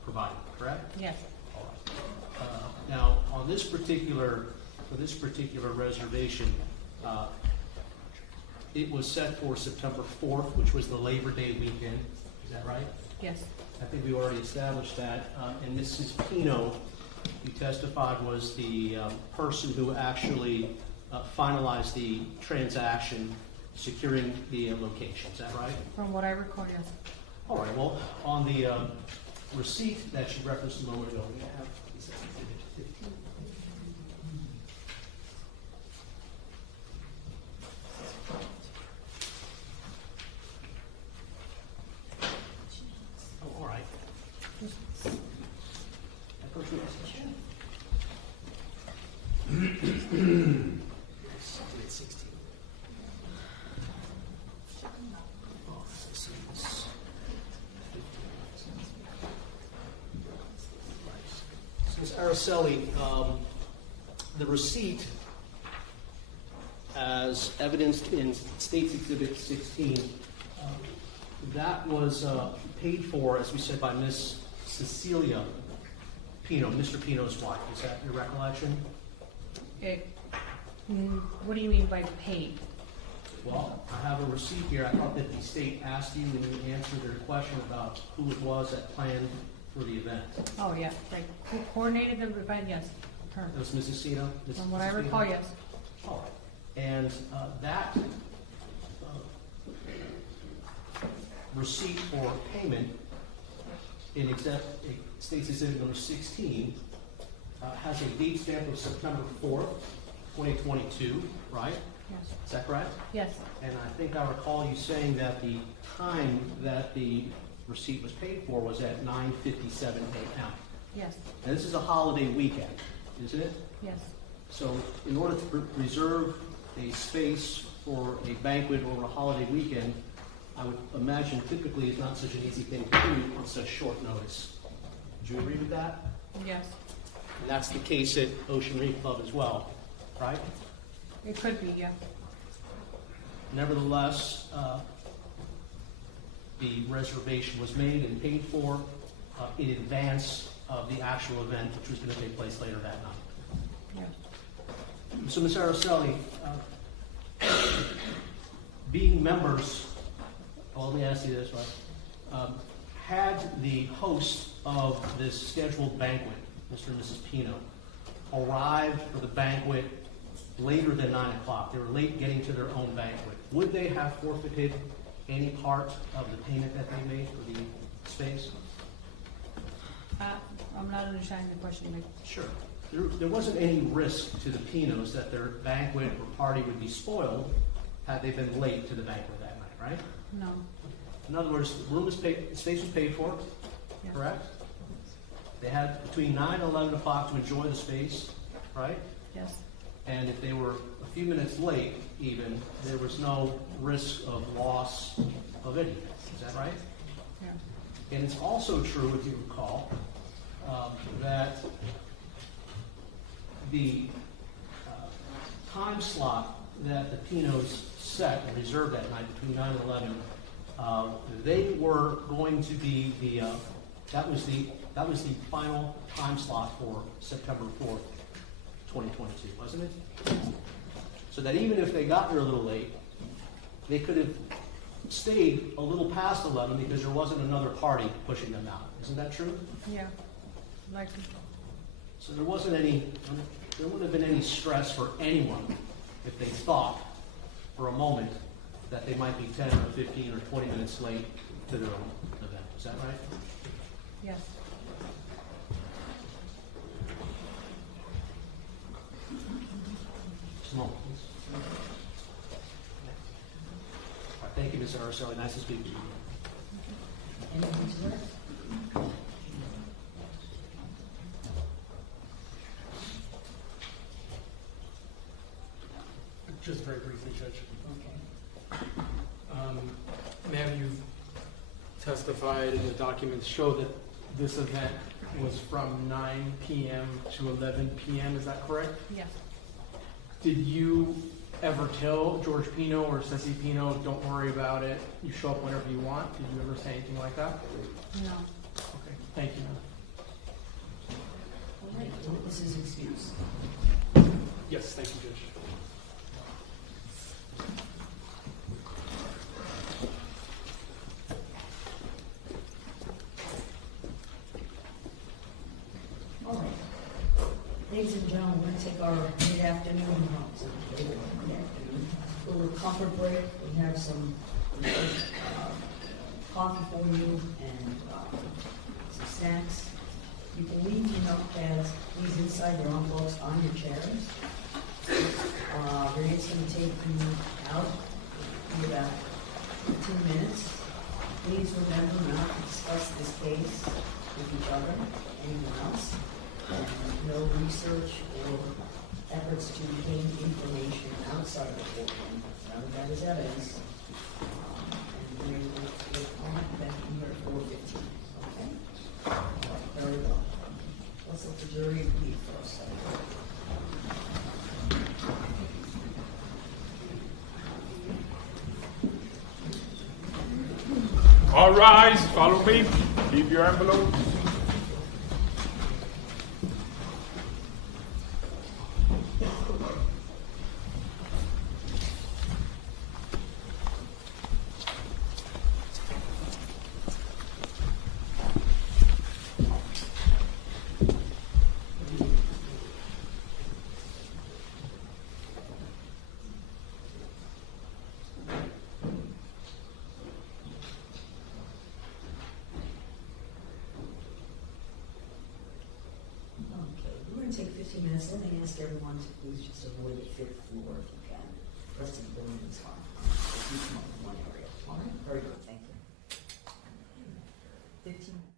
provided, correct? Yes. All right. Now, on this particular reservation, it was set for September 4th, which was the Labor Day weekend. Is that right? Yes. I think we already established that. And Mrs. Pino, who testified, was the person who actually finalized the transaction, securing the location. Is that right? From what I recall, yes. All right. Well, on the receipt that you referenced a moment ago, we have Exhibit 15. Oh, all right. Ms. Araceli, the receipt, as evidenced in State's Exhibit 16, that was paid for, as we said, by Miss Cecilia Pino, Mr. Pino's wife. Is that your recollection? What do you mean by paid? Well, I have a receipt here. I thought that the state asked you when you answered their question about who it was that planned for the event. Oh, yeah, right. Who coordinated the event? Yes, her. That was Mrs. Cino? From what I recall, yes. All right. And that receipt for payment in State's Exhibit number 16 has a date stamp of September 4th, 2022, right? Yes. Is that correct? Yes. And I think I recall you saying that the time that the receipt was paid for was at 9:57 a.m. Yes. And this is a holiday weekend, isn't it? Yes. So in order to reserve a space for a banquet or a holiday weekend, I would imagine typically it's not such an easy thing to do on such short notice. Do you agree with that? Yes. And that's the case at Ocean Reef Club as well, right? It could be, yeah. Nevertheless, the reservation was made and paid for in advance of the actual event, which was going to take place later that night. Yeah. So, Ms. Araceli, being members, well, let me ask you this, right? Had the host of this scheduled banquet, Mr. and Mrs. Pino, arrived for the banquet later than 9 o'clock, they were late getting to their own banquet, would they have forfeited any part of the payment that they made for the space? I'm not understanding the question. Sure. There wasn't any risk to the Pinos that their banquet or party would be spoiled had they been late to the banquet that night, right? No. In other words, the room was paid, the space was paid for, Yes. correct? They had between 9 and 11 o'clock to enjoy the space, right? Yes. And if they were a few minutes late, even, there was no risk of loss of anything. Is that right? Yeah. And it's also true, if you recall, that the time slot that the Pinos set and reserved that night between 9 and 11, they were going to be that was the final time slot for September 4th, 2022, wasn't it? So that even if they got there a little late, they could have stayed a little past 11 because there wasn't another party pushing them out. Isn't that true? Yeah. Likely. So there wouldn't have been any stress for anyone if they thought for a moment that they might be 10 or 15 or 20 minutes late to their own event. Is that right? Yes. Just a moment, please. All right, thank you, Ms. Araceli. Nice to speak to you. Anything to that? Just very briefly, Judge. Okay. Ma'am, you've testified and the documents show that this event was from 9 p.m. to 11 p.m. Is that correct? Yes. Did you ever tell George Pino or Ceci Pino, don't worry about it, you show up whenever you want? Did you ever say anything like that? No. Okay, thank you, ma'am. All right, witness is excused. Yes, thank you, Judge. All right. Ladies and gentlemen, we're going to take our mid-afternoon, a little comfort break. We have some coffee for you and some snacks. You can leave your notepads, please, inside your envelopes on your chairs. Renee's going to take you out in about 15 minutes. Please remember not to discuss this case with each other, anyone else, and no research or efforts to gain information outside the courtroom. None of that is evidence. And we will all be back in here at 4:15. Okay? All right, very well. Let's let the jury leave for a second. All rise, follow me. Keep your envelopes. Okay, we're going to take 15 minutes. Let me ask everyone to please just avoid the fifth floor if you can. The rest of the building is fine. Just keep them up in one area. All right? Very good. Thank you. 15 minutes.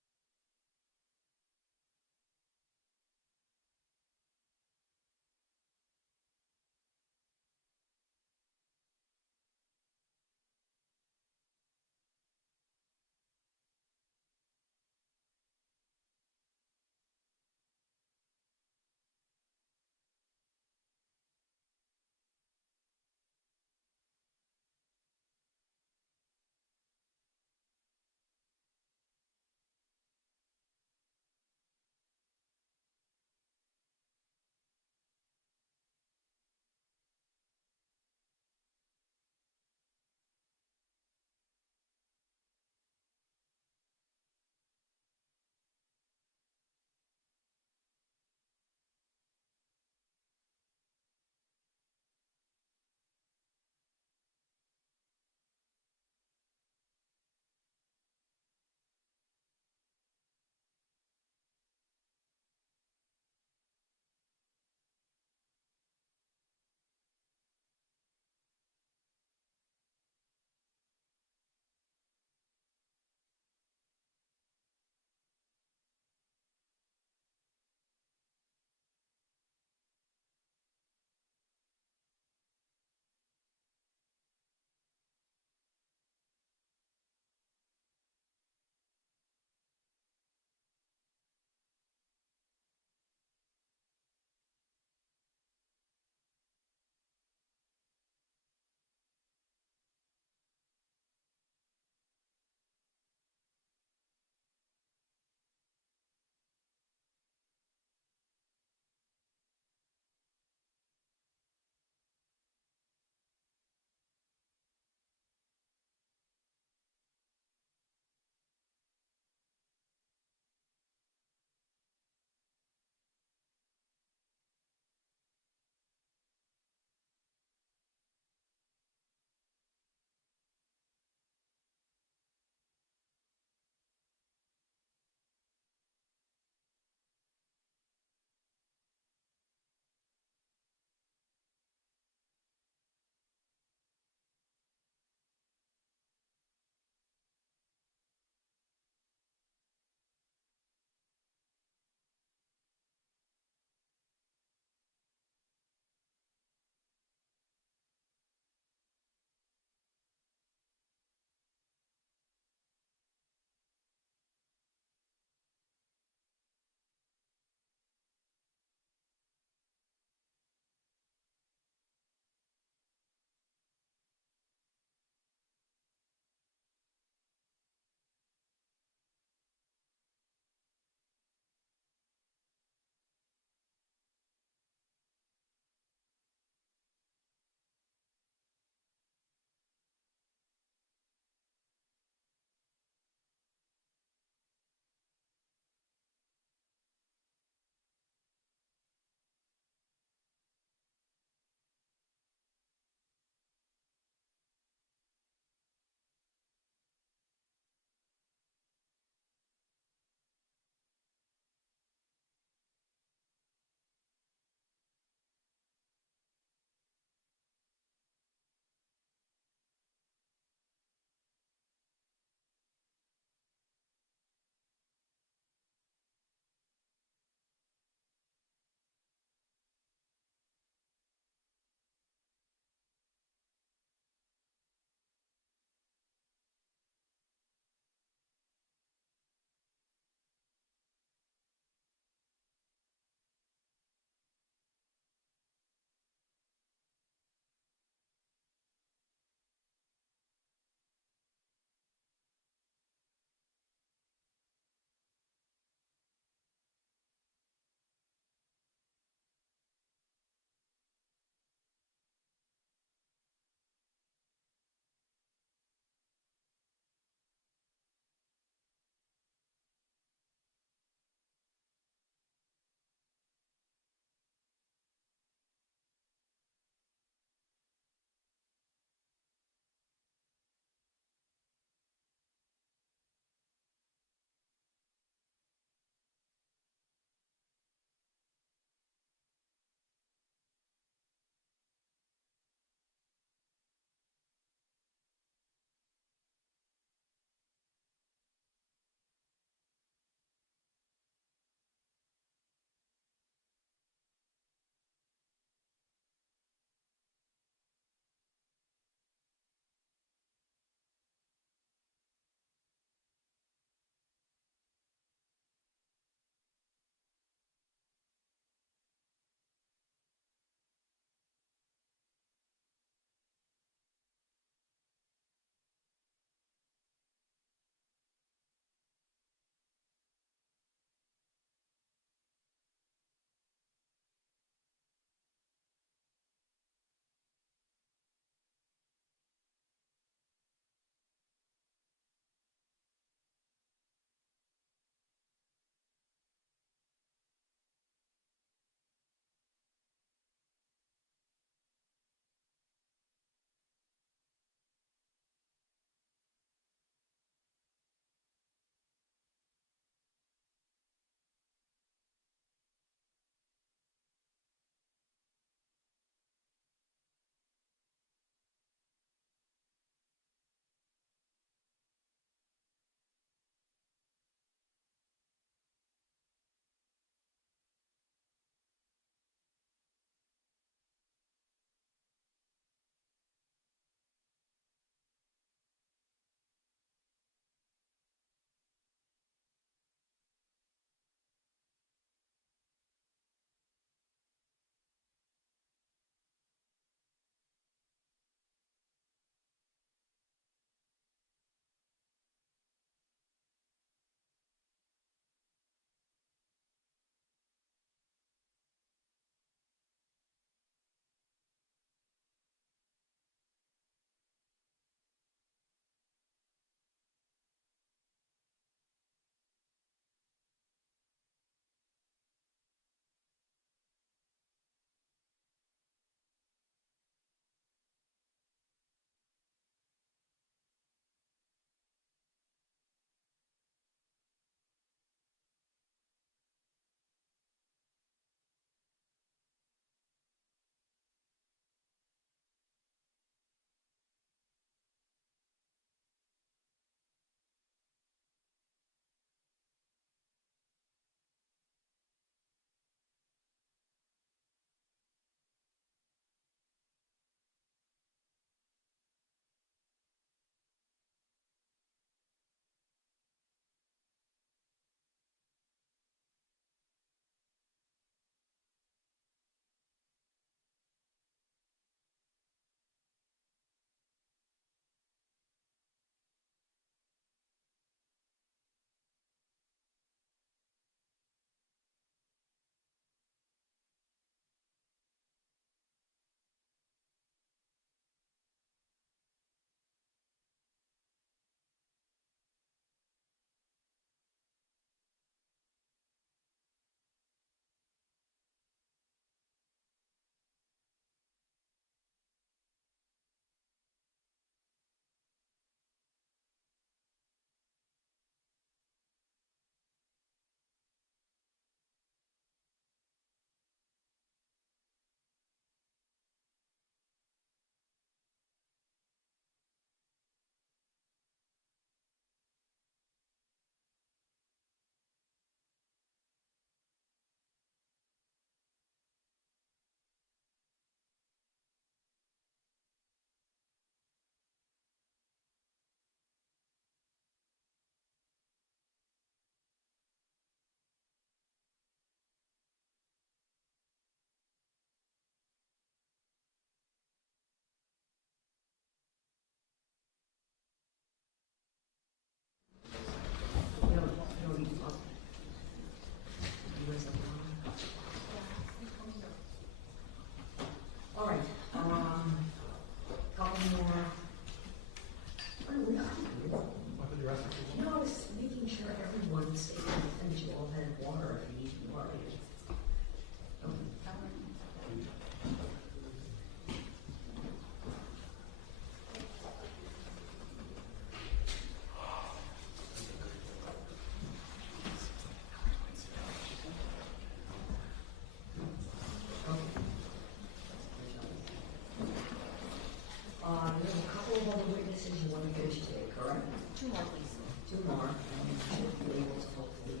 other witnesses you want to finish today, correct? 2 more, please. 2 more, and you should be able to hopefully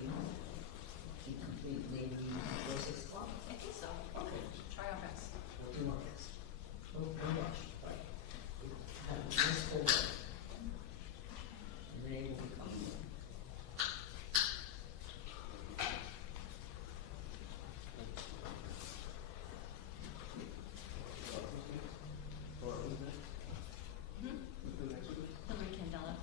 be complete maybe before 6 o'clock. I think so. Okay. Try our best. We'll do our best. No rush, but we have this full day. And then will be coming in. Hillary Candela.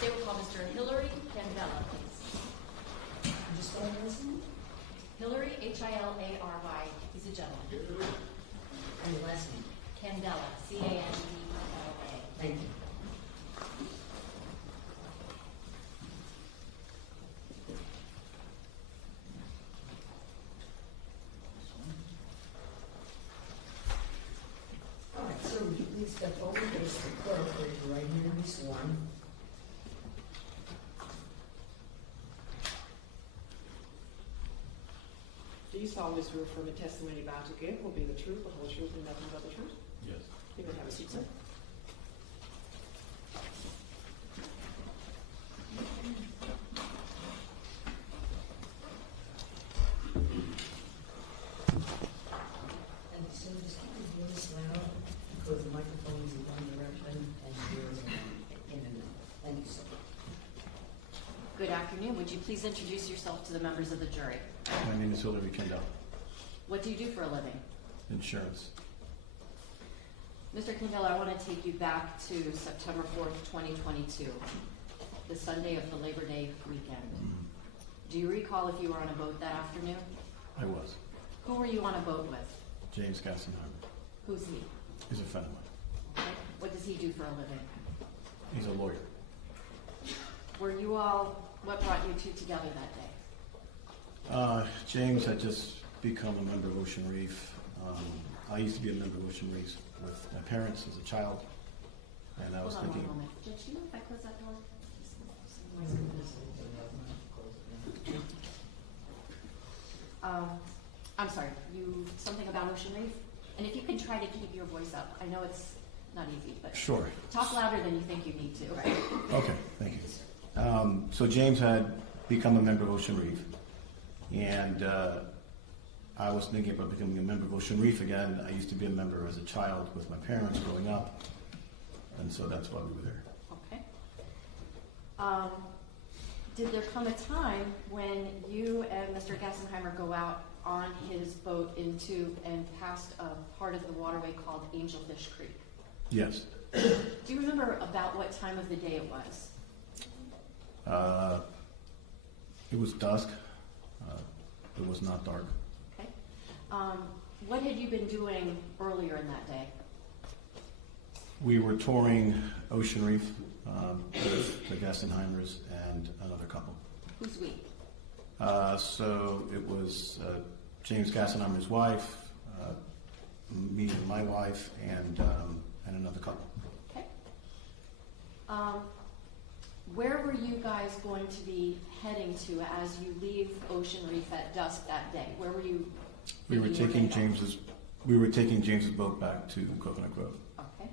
They will call Mr. Hillary Candela, please. Hillary, H-I-L-A-R-Y. He's a gentleman. And your last name? Candela, C-A-N-D-E-L-A. Thank you. All right, so would you please step over, face the clerk, raise your right hand and be sworn. Do you solemnly swear affirm the testimony you're about to give will be the truth, the whole truth, and nothing but the truth? Yes. You can have a seat, sir. And so just keep your voice loud because the microphone is in one direction and yours in another. Thank you so much. Good afternoon. Would you please introduce yourself to the members of the jury? My name is Hillary Kendall. What do you do for a living? Insurance. Mr. Candela, I want to take you back to September 4th, 2022, the Sunday of the Labor Day weekend. Do you recall if you were on a boat that afternoon? I was. Who were you on a boat with? James Gassenheimer. Who's he? He's a friend of mine. Okay. What does he do for a living? He's a lawyer. Were you all, what brought you two together that day? James had just become a member of Ocean Reef. I used to be a member of Ocean Reef with my parents as a child, and I was Hold on thinking. one moment. Judge, do you know if I close that door? I'm sorry, something about Ocean Reef? And if you can try to keep your voice up, I know it's not easy, but. Sure. Talk louder than you think you need to. Okay, thank you. So James had become a member of Ocean Reef, and I was thinking about becoming a member of Ocean Reef again. I used to be a member as a child with my parents growing up, and so that's why we were there. Okay. Did there come a time when you and Mr. Gassenheimer go out on his boat into and past a part of the waterway called Angelfish Creek? Yes. Do you remember about what time of the day it was? It was dusk. It was not dark. Okay. What had you been doing earlier in that day? We were touring Ocean Reef with the Gassenheimers and another couple. Who's we? So it was James Gassenheimer's wife, me and my wife, and another couple. Okay. Where were you guys going to be heading to as you leave Ocean Reef at dusk that day? Where were you? We were taking James's boat back to Coconut Grove. Okay.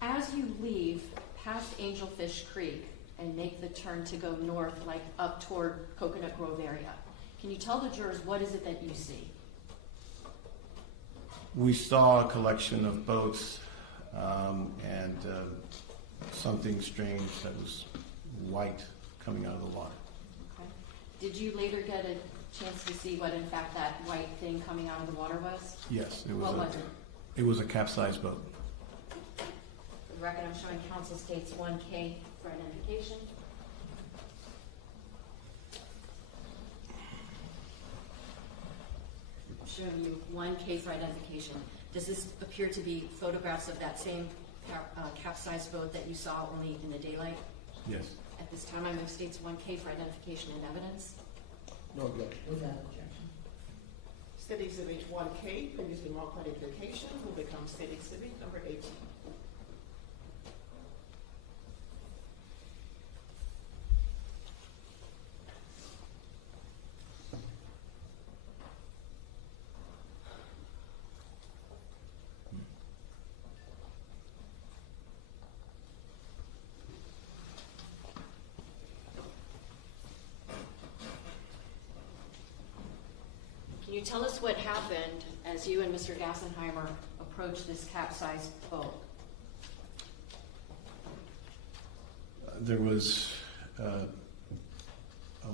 As you leave past Angelfish Creek and make the turn to go north, like up toward Coconut Grove area, can you tell the jurors what is it that you see? We saw a collection of boats and something strange that was white coming out of the water. Okay. Did you later get a chance to see what in fact that white thing coming out of the water was? Yes, it was. What was it? It was a capsized boat. For the record, I'm showing counsel states 1K for identification. I'm showing you 1K for identification. Does this appear to be photographs of that same capsized boat that you saw only in the daylight? Yes. At this time, I move states 1K for identification and evidence. No objection. Without objection. State Exhibit 1K, previously marked identification, will become State Exhibit number 18. Can you tell us what happened as you and Mr. Gassenheimer approached this capsized boat? There was a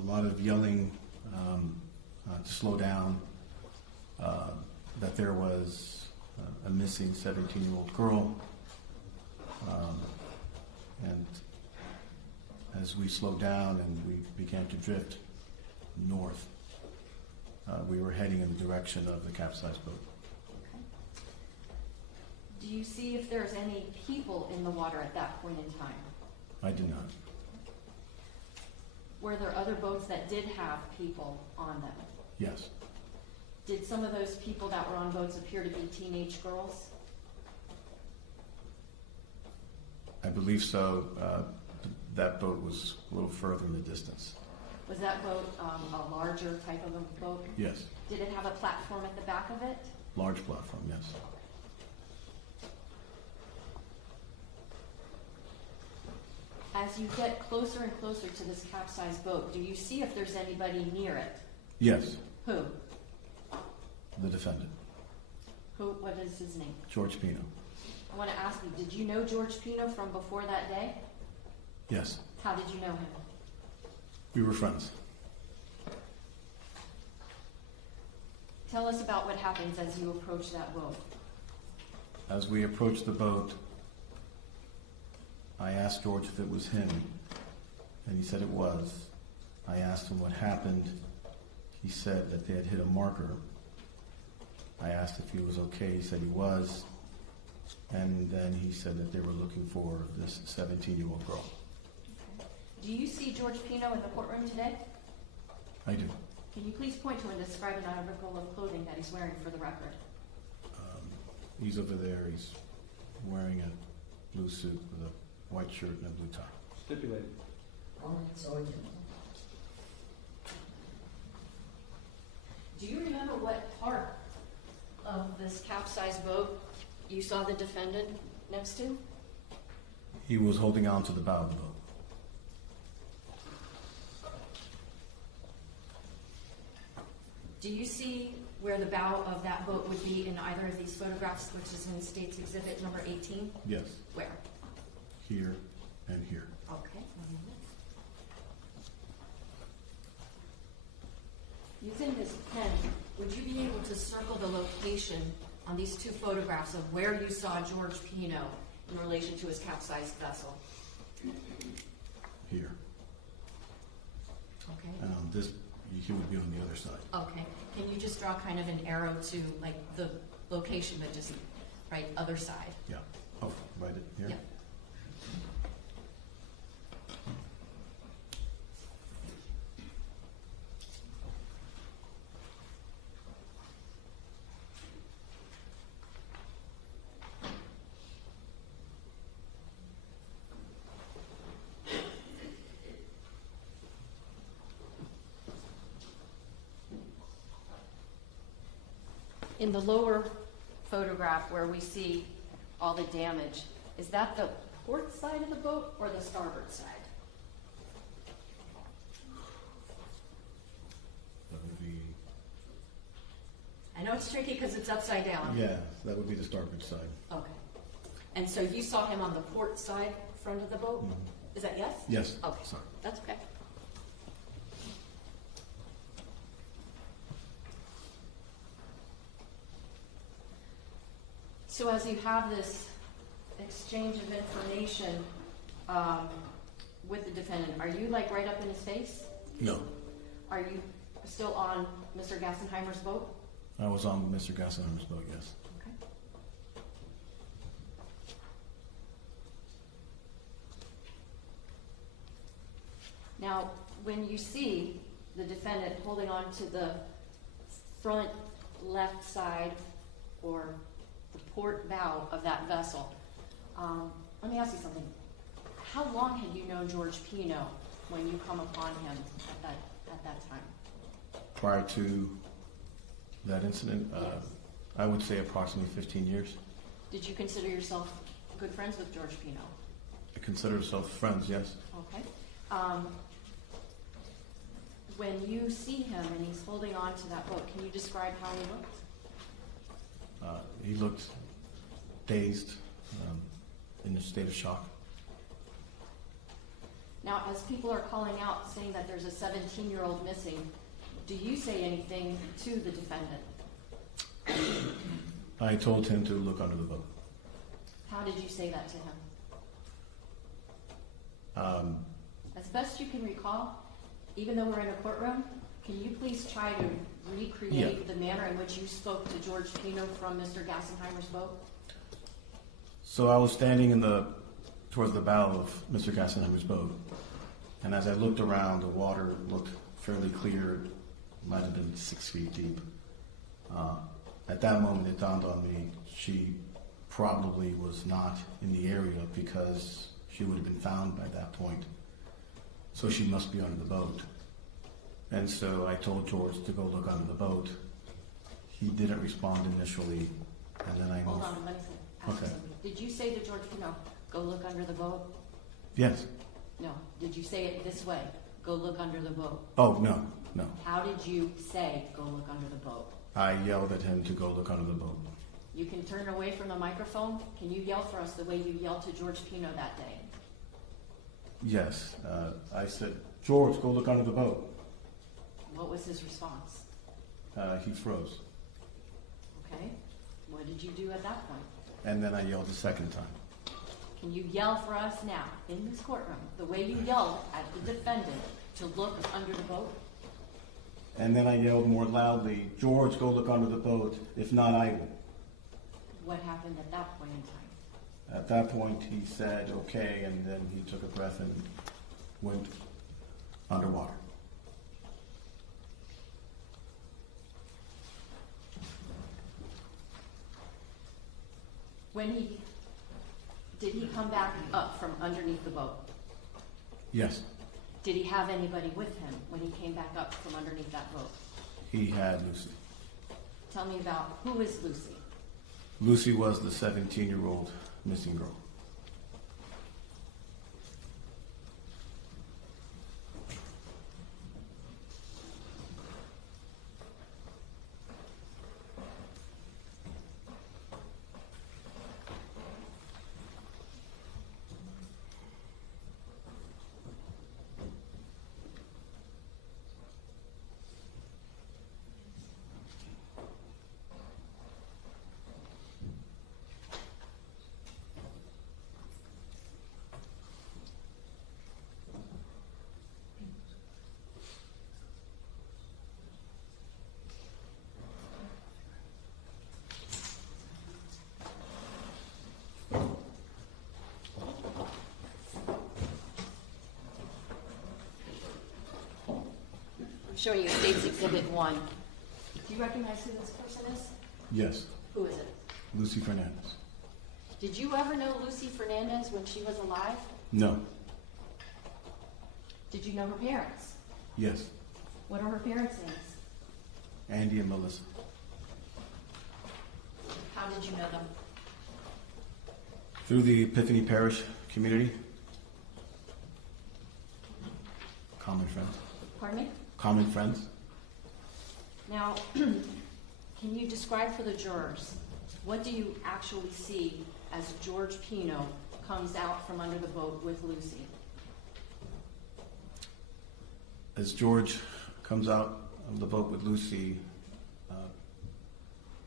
lot of yelling to slow down, that there was a missing 17-year-old girl, and as we slowed down and we began to drift north, we were heading in the direction of the capsized boat. Okay. Do you see if there's any people in the water at that point in time? I did not. Were there other boats that did have people on them? Yes. Did some of those people that were on boats appear to be teenage girls? I believe so. That boat was a little further in the distance. Was that boat a larger type of a boat? Yes. Did it have a platform at the back of it? Large platform, yes. As you get closer and closer to this capsized boat, do you see if there's anybody near it? Yes. Who? The defendant. Who? What is his name? George Pino. I want to ask you, did you know George Pino from before that day? Yes. How did you know him? We were friends. Tell us about what happens as you approach that boat. As we approached the boat, I asked George if it was him, and he said it was. I asked him what happened. He said that they had hit a marker. I asked if he was okay. He said he was. And then he said that they were looking for this 17-year-old girl. Do you see George Pino in the courtroom today? I do. Can you please point to and describe an article of clothing that he's wearing for the record? He's over there. He's wearing a blue suit with a white shirt and a blue tie. Stipulated. All right, so Do you remember what part of this capsized boat you saw the defendant next to? He was holding on to the bow of the boat. Do you see where the bow of that boat would be in either of these photographs, which is in State's Exhibit number 18? Yes. Where? Here and here. Okay, one moment. Using this pen, would you be able to circle the location on these two photographs of where you saw George Pino in relation to his capsized vessel? Here. Okay. And on this, he would be on the other side. Okay. Can you just draw kind of an arrow to like the location, but just right other side? Yeah. Oh, right here? Yeah. In the lower photograph where we see all the damage, is that the port side of the boat or the starboard side? That would be, I know it's tricky because it's upside down. yeah, that would be the starboard side. Okay. And so you saw him on the port side front of the boat? Mhm. Is that yes? Yes. Okay. Sorry. That's okay. So as you have this exchange of information with the defendant, are you like right up in his face? No. Are you still on Mr. Gassenheimer's boat? I was on Mr. Gassenheimer's boat, yes. Okay. Now, when you see the defendant holding on to the front left side or the port bow of that vessel, let me ask you something. How long had you known George Pino when you come upon him at that time? Prior to that incident, I would say approximately 15 years. Did you consider yourself good friends with George Pino? I consider ourselves friends, yes. Okay. When you see him and he's holding on to that boat, can you describe how he looked? He looked dazed, in a state of shock. Now, as people are calling out saying that there's a 17-year-old missing, do you say anything to the defendant? I told him to look under the boat. How did you say that to him? As best you can recall, even though we're in a courtroom, can you please try to recreate the manner in which you spoke to George Pino from Mr. Gassenheimer's boat? So I was standing towards the bow of Mr. Gassenheimer's boat, and as I looked around, the water looked fairly clear, might have been 6 feet deep. At that moment, it dawned on me she probably was not in the area because she would have been found by that point. So she must be under the boat. And so I told George to go look under the boat. He didn't respond initially, and then I Hold on, let me ask Okay. something. Did you say to George Pino, go look under the boat? Yes. No. Did you say it this way, go look under the boat? Oh, no. How did you say, go look under the boat? I yelled at him to go look under the boat. You can turn away from the microphone. Can you yell for us the way you yelled to George Pino that day? Yes. I said, George, go look under the boat. What was his response? He froze. Okay. What did you do at that point? And then I yelled a second time. Can you yell for us now, in this courtroom, the way you yelled at the defendant to look under the boat? And then I yelled more loudly, George, go look under the boat. If not, I will. What happened at that point in time? At that point, he said, okay, and then he took a breath and went underwater. Did he come back up from underneath the boat? Yes. Did he have anybody with him when he came back up from underneath that boat? He had Lucy. Tell me about who is Lucy? Lucy was the 17-year-old missing girl. I'm showing you State's Exhibit 1. Do you recognize who this person is? Yes, Who is it? Lucy Fernandez. Did you ever know Lucy Fernandez when she was alive? No. Did you know her parents? Yes, What are her parents' names? Andy and Melissa. How did you know them? Through the Epiphany Parish community. Common friends. Pardon me? Common friends. Now, can you describe for the jurors, what do you actually see as George Pino comes out from under the boat with Lucy? As George comes out of the boat with Lucy,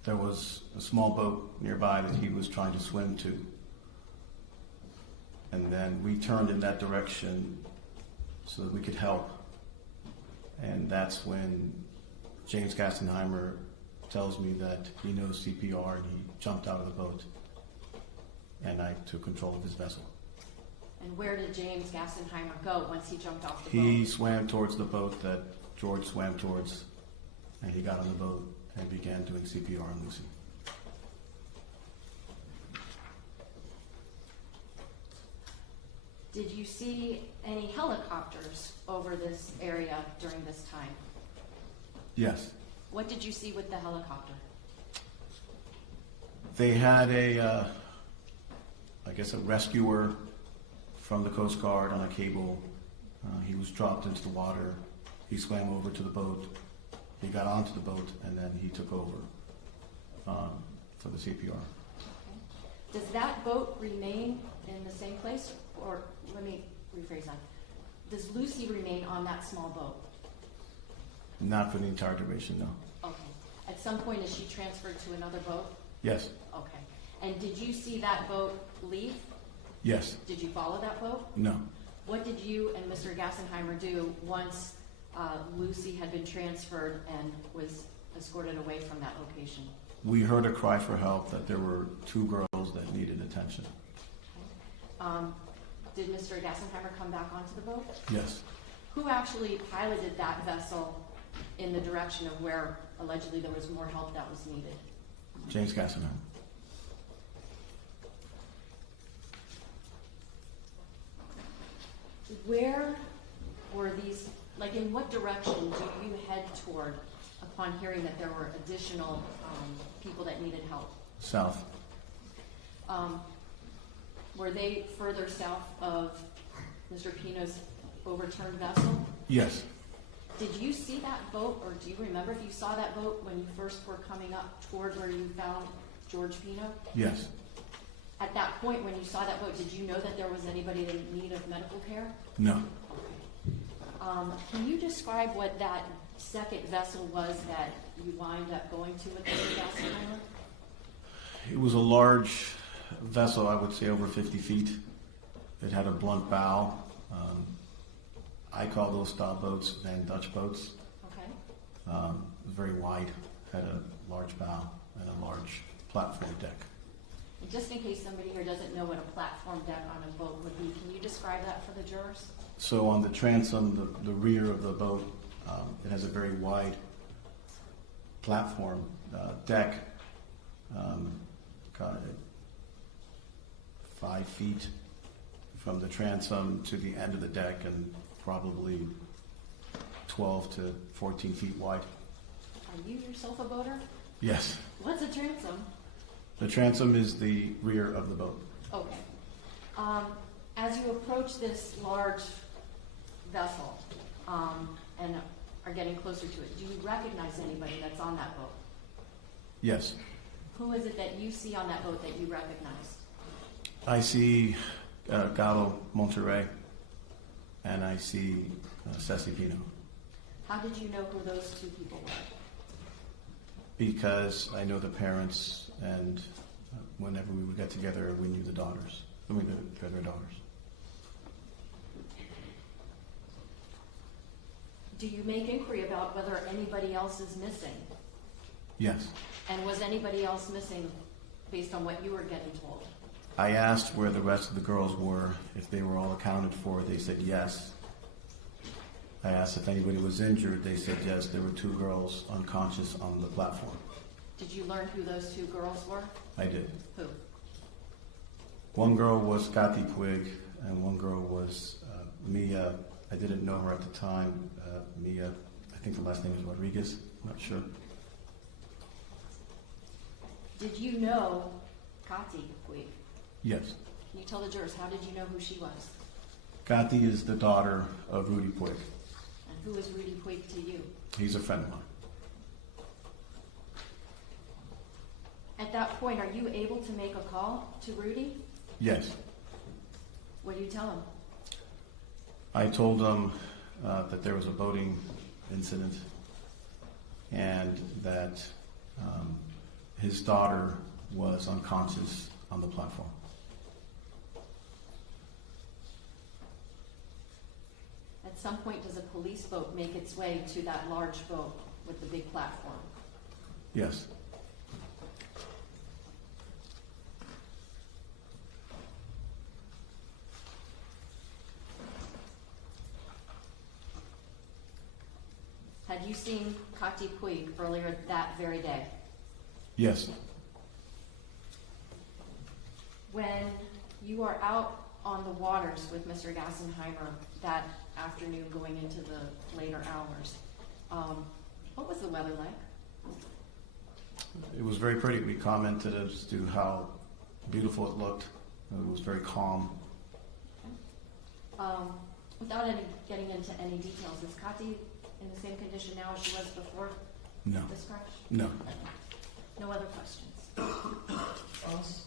there was a small boat nearby that he was trying to swim to. And then we turned in that direction so that we could help. And that's when James Gassenheimer tells me that he knows CPR, and he jumped out of the boat, and I took control of his vessel. And where did James Gassenheimer go once he jumped off the boat? He swam towards the boat that George swam towards, and he got on the boat and began doing CPR on Lucy. Did you see any helicopters over this area during this time? Yes. What did you see with the helicopter? They had a rescuer from the Coast Guard on a cable. He was dropped into the water. He swam over to the boat. He got onto the boat, and then he took over for the CPR. Does that boat remain in the same place? Or let me rephrase that. Does Lucy remain on that small boat? Not for the entire duration, no. Okay. At some point, is she transferred to another boat? Yes. Okay. And did you see that boat leave? Yes. Did you follow that boat? No. What did you and Mr. Gassenheimer do once Lucy had been transferred and was escorted away from that location? We heard a cry for help that there were two girls that needed attention. Did Mr. Gassenheimer come back onto the boat? Yes. Who actually piloted that vessel in the direction of where allegedly there was more help that was needed? James Gassenheimer. Where were these, like in what direction do you head toward upon hearing that there were additional people that needed help? South. Were they further south of Mr. Pino's overturned vessel? Yes. Did you see that boat, or do you remember if you saw that boat when you first were coming up toward where you found George Pino? Yes. At that point, when you saw that boat, did you know that there was anybody in need of medical care? No. Can you describe what that second vessel was that you wound up going to with Mr. Gassenheimer? It was a large vessel, I would say over 50 feet. It had a blunt bow. I call those style boats Van Dutch boats. Okay. It was very wide, had a large bow and a large platform deck. And just in case somebody here doesn't know what a platform deck on a boat would be, can you describe that for the jurors? So on the transom, the rear of the boat, it has a very wide platform deck, got 5 feet from the transom to the end of the deck, and probably 12 to 14 feet wide. Are you yourself a boater? Yes. What's a transom? The transom is the rear of the boat. Okay. As you approach this large vessel and are getting closer to it, do you recognize anybody that's on that boat? Yes. Who is it that you see on that boat that you recognize? I see Gallo Monterrey, and I see Ceci Pino. How did you know who those two people were? Because I know the parents, and whenever we would get together, we knew the daughters. Their daughters. Do you make inquiry about whether anybody else is missing? Yes. And was anybody else missing based on what you were getting told? I asked where the rest of the girls were, if they were all accounted for. They said yes. I asked if anybody was injured. They said yes. There were 2 girls unconscious on the platform. Did you learn who those 2 girls were? I did. Who? One girl was Kathy Puig, and one girl was Mia. I didn't know her at the time. Mia, I think the last name is Rodriguez. I'm not sure. Did you know Kathy Puig? Yes. Can you tell the jurors, how did you know who she was? Kathy is the daughter of Rudy Puig. And who is Rudy Puig to you? He's a friend of mine. At that point, are you able to make a call to Rudy? Yes. What do you tell him? I told him that there was a boating incident and that his daughter was unconscious on the platform. At some point, does a police boat make its way to that large boat with the big platform? Yes. Had you seen Kathy Puig earlier that very day? Yes. When you are out on the waters with Mr. Gassenheimer that afternoon going into the later hours, what was the weather like? It was very pretty. We commented as to how beautiful it looked. It was very calm. Without getting into any details, is Kathy in the same condition now as she was before No. this crash? No. No other questions? False.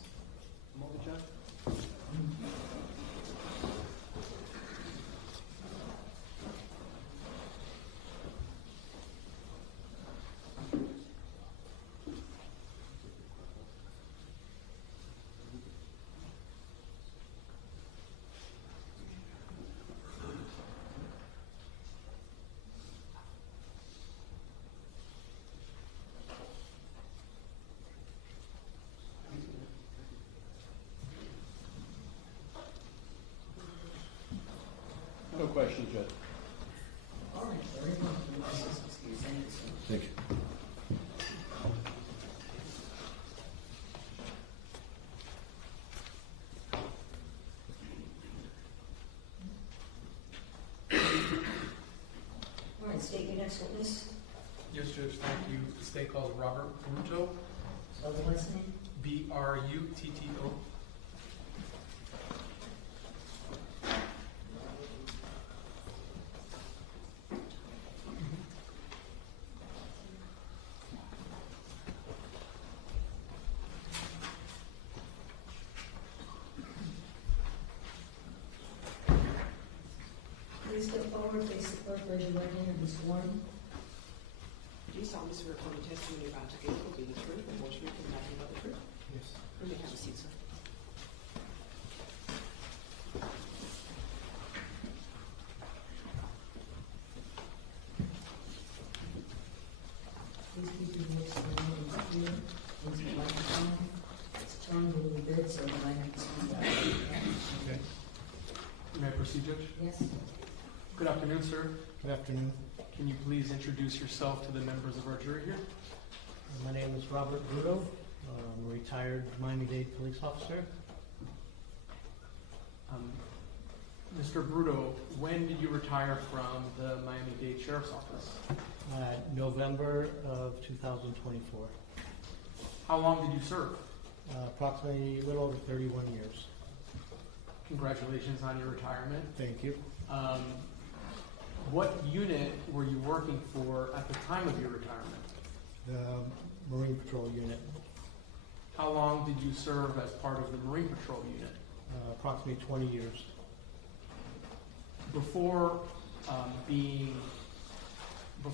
No questions, Judge. All right, everyone, excuse me. Thank you. All right, state your next witness. Yes, Judge, thank you. The state calls Robert Bruto, Spell the last name. Brutto. Please step forward, face the clerk, raise your right hand and be sworn. Do you solemnly swear upon the testimony you're about to give will be the truth, the whole truth, and nothing but the truth? Yes. You may have a seat, sir. Please keep your voice low and clear into the microphone. It's turned a little bit, so you might have to speak up. Okay. May I proceed, Judge? Yes? Good afternoon, sir. Good afternoon. Can you please introduce yourself to the members of our jury here? My name is Robert Bruto. I'm a retired Miami-Dade police officer. Mr. Bruto, when did you retire from the Miami-Dade Sheriff's Office? November of 2024. How long did you serve? Approximately a little over 31 years. Congratulations on your retirement. Thank you. What unit were you working for at the time of your retirement? The Marine Patrol unit. How long did you serve as part of the Marine Patrol unit? Approximately 20 years. Before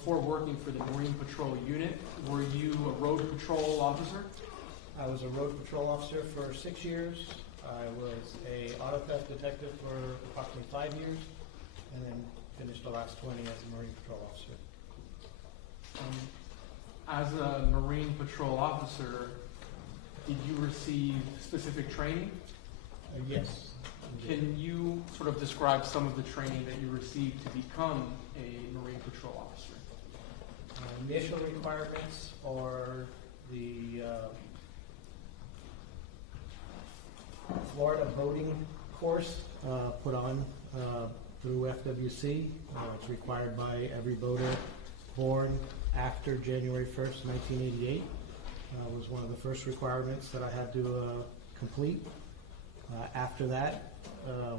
working for the Marine Patrol unit, were you a road patrol officer? I was a road patrol officer for 6 years. I was a auto theft detective for approximately 5 years, and then finished the last 20 as a Marine Patrol officer. As a Marine Patrol officer, did you receive specific training? Yes. Can you sort of describe some of the training that you received to become a Marine Patrol officer? Initial requirements are the Florida boating course put on through FWC. It's required by every boater born after January 1st, 1988. Was one of the first requirements that I had to complete. After that,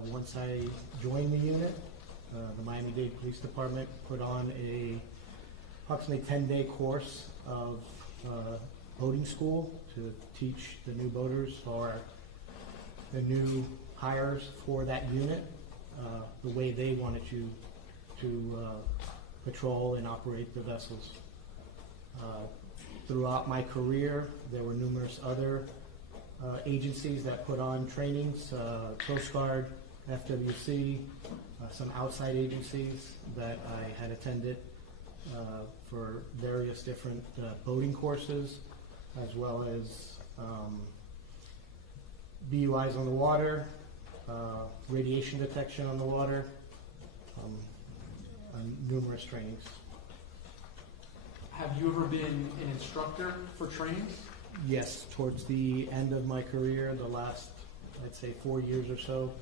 once I joined the unit, the Miami-Dade Police Department put on a approximately 10-day course of boating school to teach the new boaters or the new hires for that unit the way they wanted you to patrol and operate the vessels. Throughout my career, there were numerous other agencies that put on trainings, Coast Guard, FWC, some outside agencies that I had attended for various different boating courses, as well as BUIs on the water, radiation detection on the water, and numerous trainings. Have you ever been an instructor for trainings? Yes, towards the end of my career, the last, I'd say 4 years or so,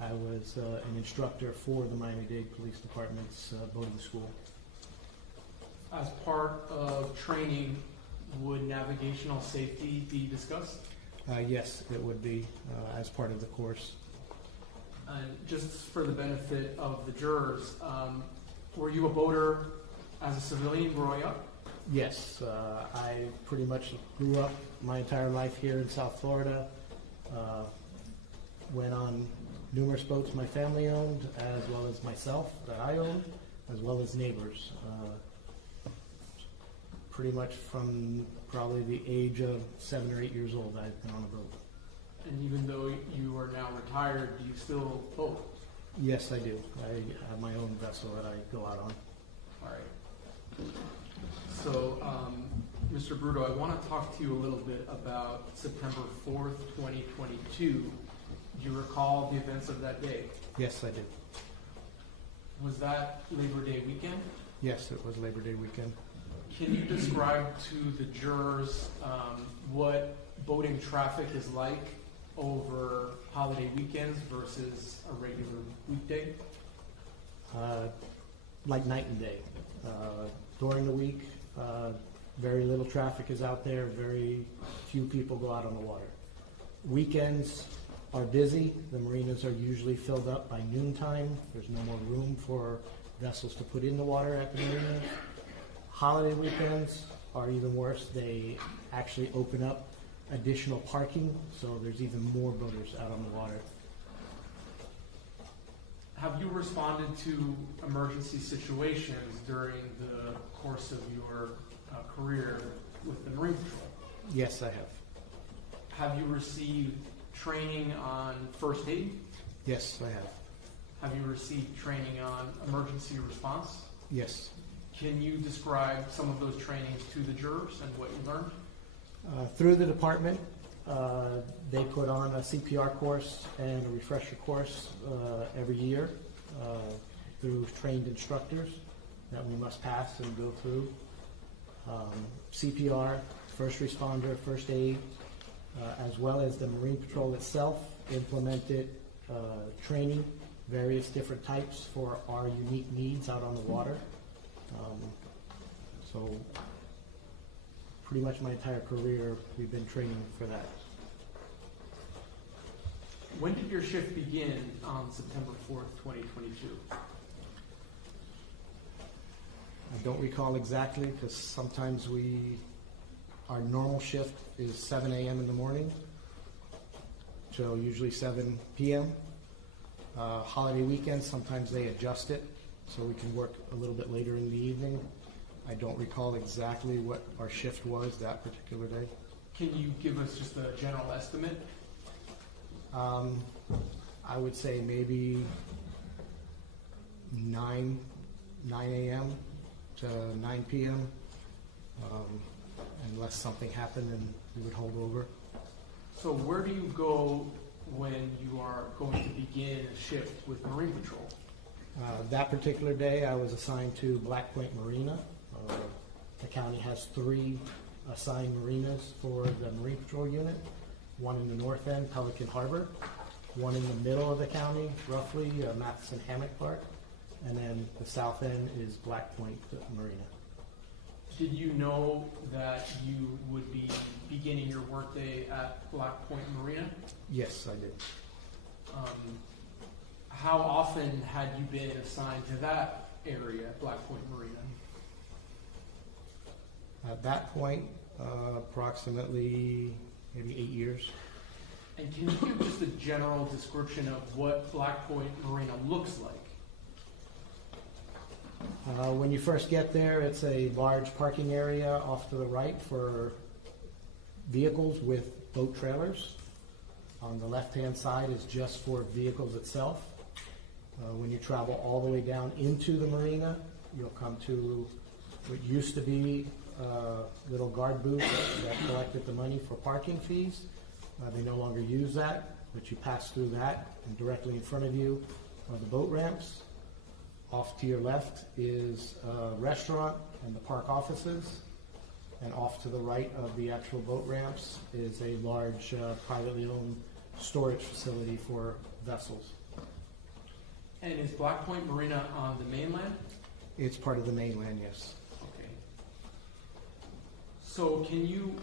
I was an instructor for the Miami-Dade Police Department's boating school. As part of training, would navigational safety be discussed? Yes, it would be as part of the course. And just for the benefit of the jurors, were you a boater as a civilian growing up? Yes, I pretty much grew up my entire life here in South Florida. Went on numerous boats my family owned, as well as myself that I owned, as well as neighbors. Pretty much from probably the age of 7 or 8 years old, I've been on a boat. And even though you are now retired, do you still boat? Yes, I do. I have my own vessel that I go out on. All right. So, Mr. Bruto, I want to talk to you a little bit about September 4th, 2022. Do you recall the events of that day? Yes, I do. Was that Labor Day weekend? Yes, it was Labor Day weekend. Can you describe to the jurors what boating traffic is like over holiday weekends versus a regular weekday? Like night and day. During the week, very little traffic is out there. Very few people go out on the water. Weekends are busy. The marinas are usually filled up by noontime. There's no more room for vessels to put in the water at the marinas. Holiday weekends are even worse. They actually open up additional parking, so there's even more boaters out on the water. Have you responded to emergency situations during the course of your career with the Marine Patrol? Yes, I have. Have you received training on first aid? Yes, I have. Have you received training on emergency response? Yes. Can you describe some of those trainings to the jurors and what you learned? Through the department, they put on a CPR course and a refresher course every year through trained instructors that we must pass and go through. CPR, first responder, first aid, as well as the Marine Patrol itself implemented training various different types for our unique needs out on the water. So pretty much my entire career, we've been training for that. When did your shift begin on September 4th, 2022? I don't recall exactly because sometimes our normal shift is 7 a.m. in the morning till usually 7 p.m. Holiday weekends, sometimes they adjust it so we can work a little bit later in the evening. I don't recall exactly what our shift was that particular day. Can you give us just a general estimate? I would say maybe 9 a.m. to 9 p.m. Unless something happened and we would hold over. So where do you go when you are going to begin a shift with Marine Patrol? That particular day I was assigned to Black Point Marina. The county has 3 assigned marinas for the Marine Patrol unit. One in the north end, Pelican Harbor. One in the middle of the county, roughly, Matheson Hammock Park. And then the south end is Black Point Marina. Did you know that you would be beginning your workday at Black Point Marina? Yes, I did. How often had you been assigned to that area, Black Point Marina? At that point, approximately maybe 8 years. And can you give just a general description of what Black Point Marina looks like? When you first get there, it's a large parking area off to the right for vehicles with boat trailers. On the left-hand side is just for vehicles itself. When you travel all the way down into the marina, you'll come to what used to be a little guard booth that collected the money for parking fees. They no longer use that, but you pass through that, and directly in front of you are the boat ramps. Off to your left is a restaurant and the park offices. And off to the right of the actual boat ramps is a large privately owned storage facility for vessels. And is Black Point Marina on the mainland? It's part of the mainland, yes. Okay. So can you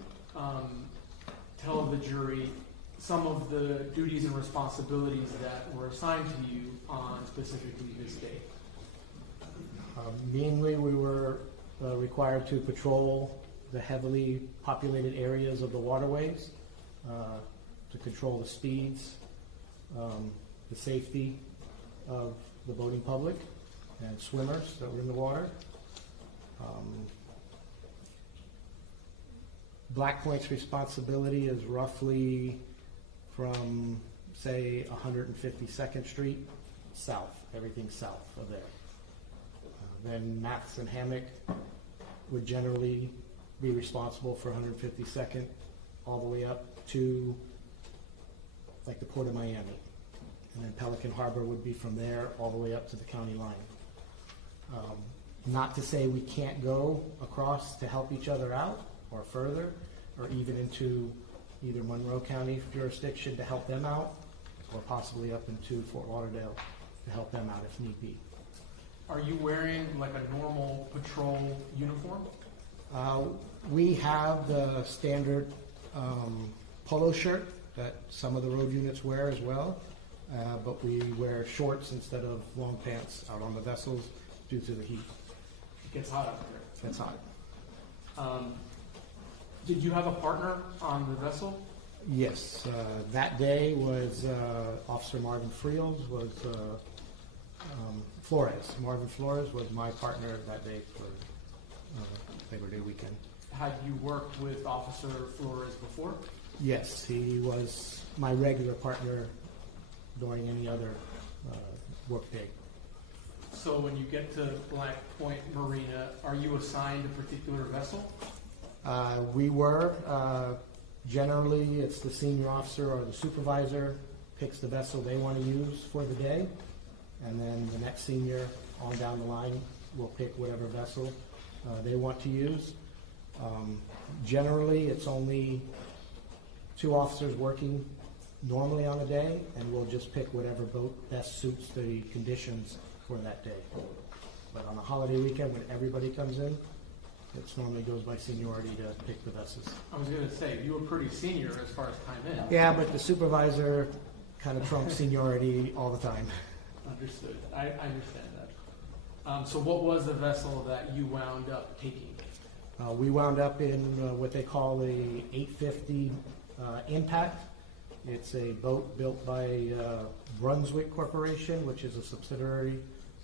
tell the jury some of the duties and responsibilities that were assigned to you on specifically this day? Mainly, we were required to patrol the heavily populated areas of the waterways, to control the speeds, the safety of the boating public and swimmers that were in the water. Black Point's responsibility is roughly from, say, 152nd Street south, everything south of there. Then Matheson Hammock would generally be responsible for 152nd all the way up to like the Port of Miami. And then Pelican Harbor would be from there all the way up to the county line. Not to say we can't go across to help each other out or further, or even into either Monroe County jurisdiction to help them out, or possibly up into Fort Lauderdale to help them out if need be. Are you wearing like a normal patrol uniform? We have the standard polo shirt that some of the road units wear as well, but we wear shorts instead of long pants out on the vessels due to the heat. It gets hot out there. It's hot. Did you have a partner on the vessel? Yes. That day was Officer Marvin Friels was Flores. Marvin Flores was my partner that day for Labor Day weekend. Had you worked with Officer Flores before? Yes, he was my regular partner during any other work day. So when you get to Black Point Marina, are you assigned a particular vessel? We were. Generally, it's the senior officer or the supervisor picks the vessel they want to use for the day, and then the next senior on down the line will pick whatever vessel they want to use. Generally, it's only 2 officers working normally on a day, and we'll just pick whatever boat best suits the conditions for that day. But on a holiday weekend, when everybody comes in, it normally goes by seniority to pick the vessels. I was going to say, you were pretty senior as far as time in. Yeah, but the supervisor kind of trumps seniority all the time. Understood. I understand that. So what was the vessel that you wound up taking? We wound up in what they call a 850 Impact. It's a boat built by Brunswick Corporation, which is a subsidiary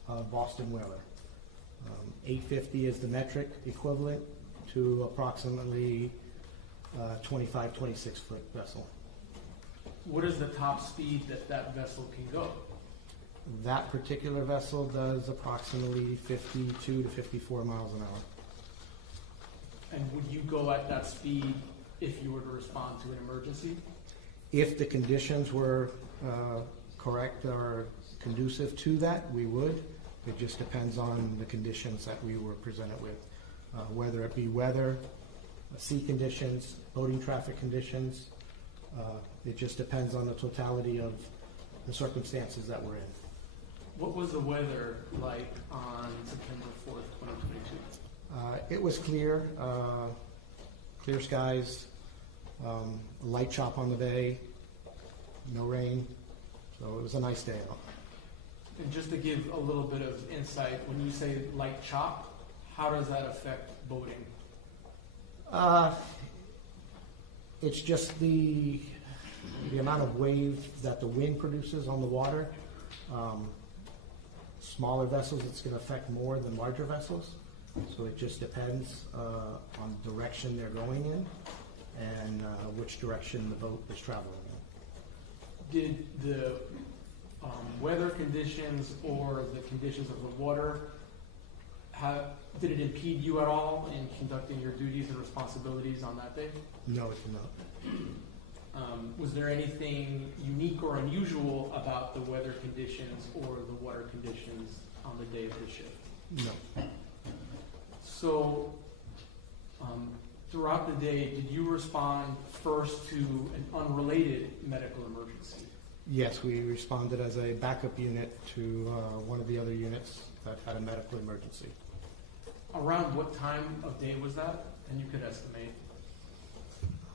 of Boston Whaler. 850 is the metric equivalent to approximately 25, 26 foot vessel. What is the top speed that that vessel can go? That particular vessel does approximately 52 to 54 miles an hour. And would you go at that speed if you were to respond to an emergency? If the conditions were correct or conducive to that, we would. It just depends on the conditions that we were presented with, whether it be weather, sea conditions, boating traffic conditions. It just depends on the totality of the circumstances that we're in. What was the weather like on September 4th, 2022? It was clear, clear skies, a light chop on the bay, no rain, so it was a nice day out. And just to give a little bit of insight, when you say light chop, how does that affect boating? It's just the amount of wave that the wind produces on the water. Smaller vessels, it's going to affect more than larger vessels. So it just depends on the direction they're going in and which direction the boat is traveling in. Did the weather conditions or the conditions of the water, did it impede you at all in conducting your duties and responsibilities on that day? No, it did not. Was there anything unique or unusual about the weather conditions or the water conditions on the day of the shift? No. So, throughout the day, did you respond first to an unrelated medical emergency? Yes, we responded as a backup unit to one of the other units that had a medical emergency. Around what time of day was that? And you could estimate.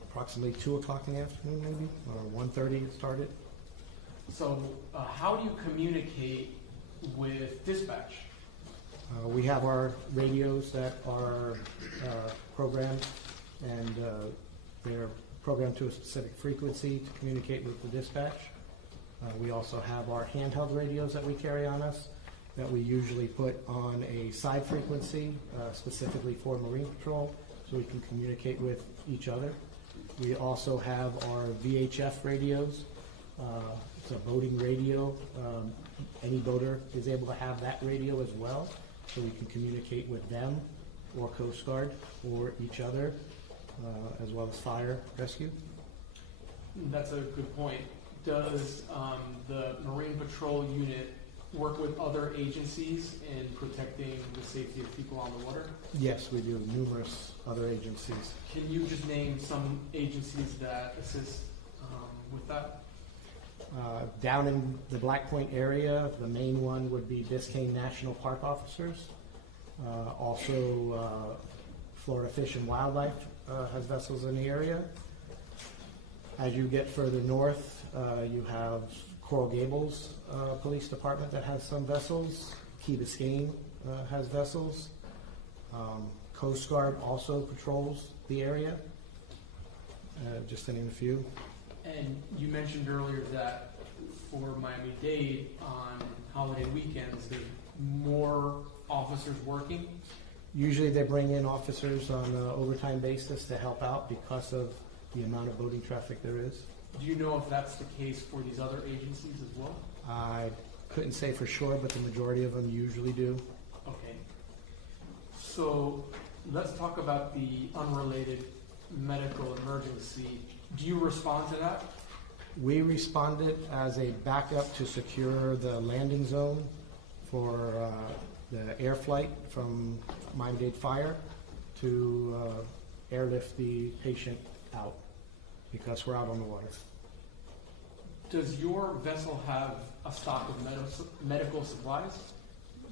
Approximately 2 o'clock in the afternoon, maybe, or 1:30 it started. So, how do you communicate with dispatch? We have our radios that are programmed, and they're programmed to a specific frequency to communicate with the dispatch. We also have our handheld radios that we carry on us that we usually put on a side frequency specifically for Marine Patrol so we can communicate with each other. We also have our VHF radios. It's a boating radio. Any boater is able to have that radio as well, so we can communicate with them or Coast Guard or each other, as well as fire rescue. That's a good point. Does the Marine Patrol unit work with other agencies in protecting the safety of people on the water? Yes, we do. Numerous other agencies. Can you just name some agencies that assist with that? Down in the Black Point area, the main one would be Biscayne National Park officers. Also, Florida Fish and Wildlife has vessels in the area. As you get further north, you have Coral Gables Police Department that has some vessels. Key Biscayne has vessels. Coast Guard also patrols the area, just to name a few. And you mentioned earlier that for Miami-Dade on holiday weekends, there's more officers working. Usually they bring in officers on an overtime basis to help out because of the amount of boating traffic there is. Do you know if that's the case for these other agencies as well? I couldn't say for sure, but the majority of them usually do. Okay. So let's talk about the unrelated medical emergency. Do you respond to that? We responded as a backup to secure the landing zone for the air flight from Miami-Dade Fire to airlift the patient out because we're out on the water. Does your vessel have a stock of medical supplies?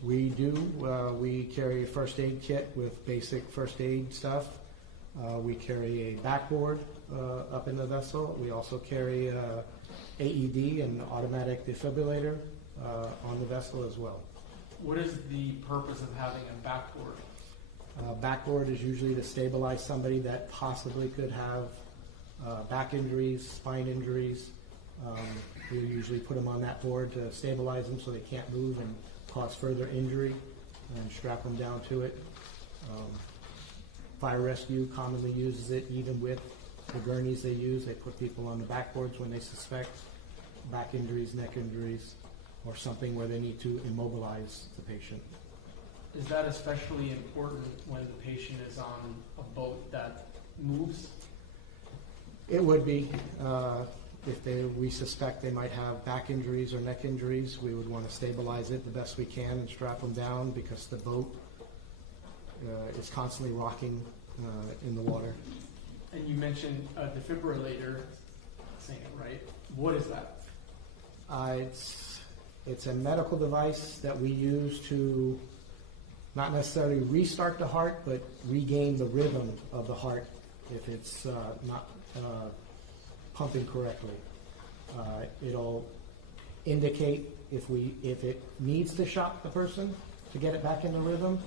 We do. We carry a first aid kit with basic first aid stuff. We carry a backboard up in the vessel. We also carry a AED, an automatic defibrillator, on the vessel as well. What is the purpose of having a backboard? Backboard is usually to stabilize somebody that possibly could have back injuries, spine injuries. We usually put them on that board to stabilize them so they can't move and cause further injury, and strap them down to it. Fire rescue commonly uses it, even with the gurneys they use. They put people on the backboards when they suspect back injuries, neck injuries, or something where they need to immobilize the patient. Is that especially important when the patient is on a boat that moves? It would be. If we suspect they might have back injuries or neck injuries, we would want to stabilize it the best we can and strap them down, because the boat is constantly rocking in the water. And you mentioned a defibrillator, saying it right. What is that? It's a medical device that we use to not necessarily restart the heart, but regain the rhythm of the heart if it's not pumping correctly. It'll indicate if it needs to shock the person to get it back into rhythm,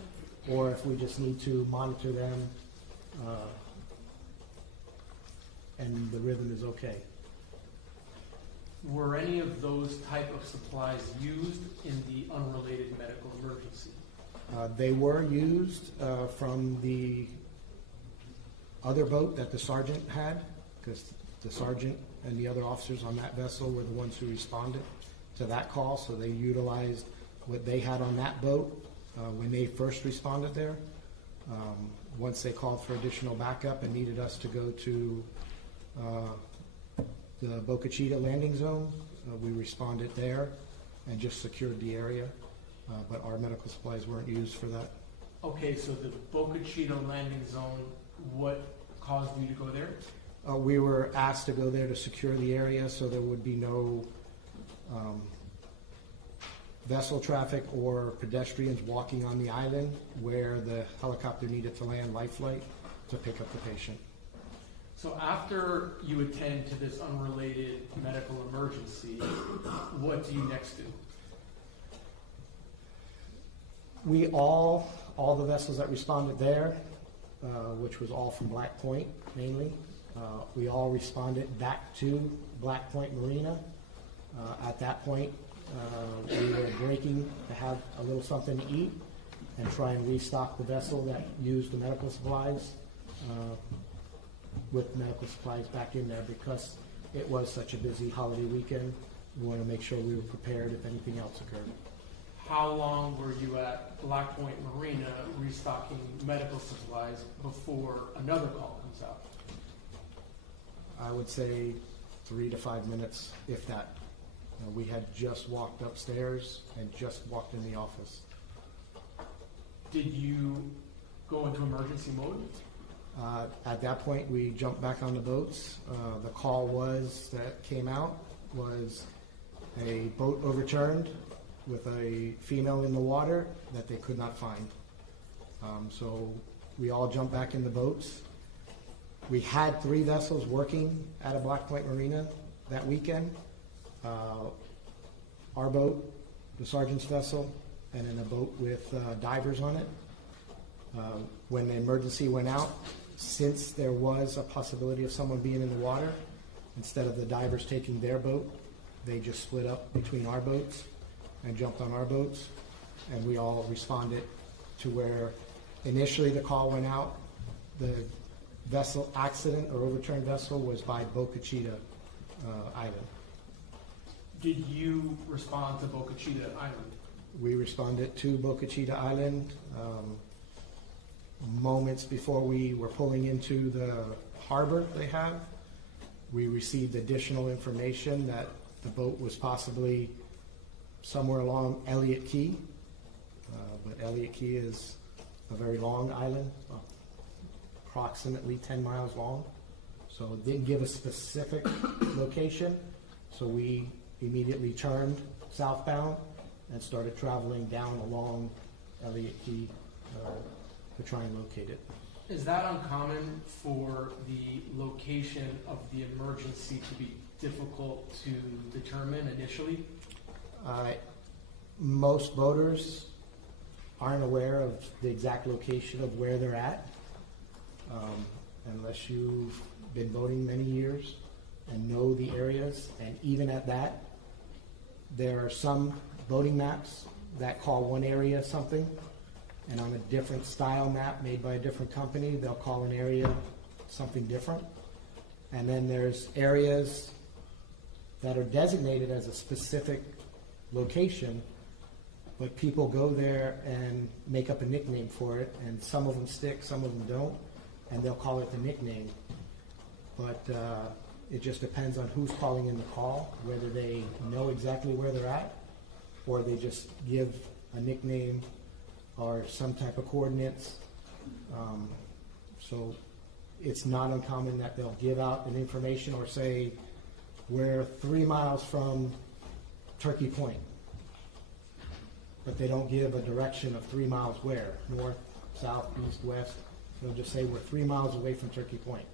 or if we just need to monitor them and the rhythm is okay. Were any of those type of supplies used in the unrelated medical emergency? They were used from the other boat that the sergeant had, because the sergeant and the other officers on that vessel were the ones who responded to that call, so they utilized what they had on that boat when they first responded there. Once they called for additional backup and needed us to go to the Boca Chica landing zone, we responded there and just secured the area, but our medical supplies weren't used for that. Okay, so the Boca Chica landing zone, what caused you to go there? We were asked to go there to secure the area so there would be no vessel traffic or pedestrians walking on the island where the helicopter needed to land life flight to pick up the patient. So after you attend to this unrelated medical emergency, what do you next do? We all the vessels that responded there, which was all from Black Point mainly, we all responded back to Black Point Marina. At that point, we were breaking to have a little something to eat and try and restock the vessel that used the medical supplies with medical supplies back in there, because it was such a busy holiday weekend. We want to make sure we were prepared if anything else occurred. How long were you at Black Point Marina restocking medical supplies before another call comes out? I would say 3 to 5 minutes, if that. We had just walked upstairs and just walked in the office. Did you go into emergency mode? At that point, we jumped back on the boats. The call that came out was a boat overturned with a female in the water that they could not find. So we all jumped back in the boats. We had 3 vessels working at a Black Point Marina that weekend. Our boat, the sergeant's vessel, and then a boat with divers on it. When the emergency went out, since there was a possibility of someone being in the water, instead of the divers taking their boat, they just split up between our boats and jumped on our boats, and we all responded to where initially the call went out. The vessel accident or overturned vessel was by Boca Chica Island. Did you respond to Boca Chica Island? We responded to Boca Chica Island moments before we were pulling into the harbor they have. We received additional information that the boat was possibly somewhere along Elliott Key, but Elliott Key is a very long island, approximately 10 miles long, so it didn't give a specific location, So we immediately turned southbound and started traveling down along Elliott Key to try and locate it. Is that uncommon for the location of the emergency to be difficult to determine initially? Most boaters aren't aware of the exact location of where they're at, unless you've been boating many years and know the areas. And even at that, there are some boating maps that call one area something, and on a different style map made by a different company, they'll call an area something different. And then there's areas that are designated as a specific location, but people go there and make up a nickname for it, and some of them stick, some of them don't, and they'll call it the nickname. But it just depends on who's calling in the call, whether they know exactly where they're at, or they just give a nickname or some type of coordinates. So it's not uncommon that they'll give out an information or say, we're 3 miles from Turkey Point, but they don't give a direction of 3 miles where, north, south, east, west. They'll just say we're 3 miles away from Turkey Point.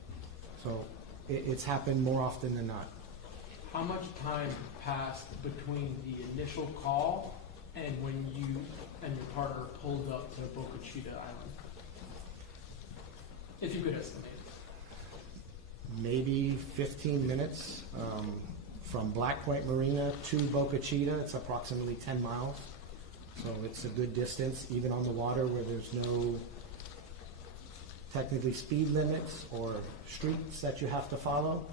So it's happened more often than not. How much time passed between the initial call and when you and your partner pulled up to Boca Chica Island? If you could estimate. Maybe 15 minutes from Black Point Marina to Boca Chica. It's approximately 10 miles. So it's a good distance, even on the water where there's no technically speed limits or streets that you have to follow.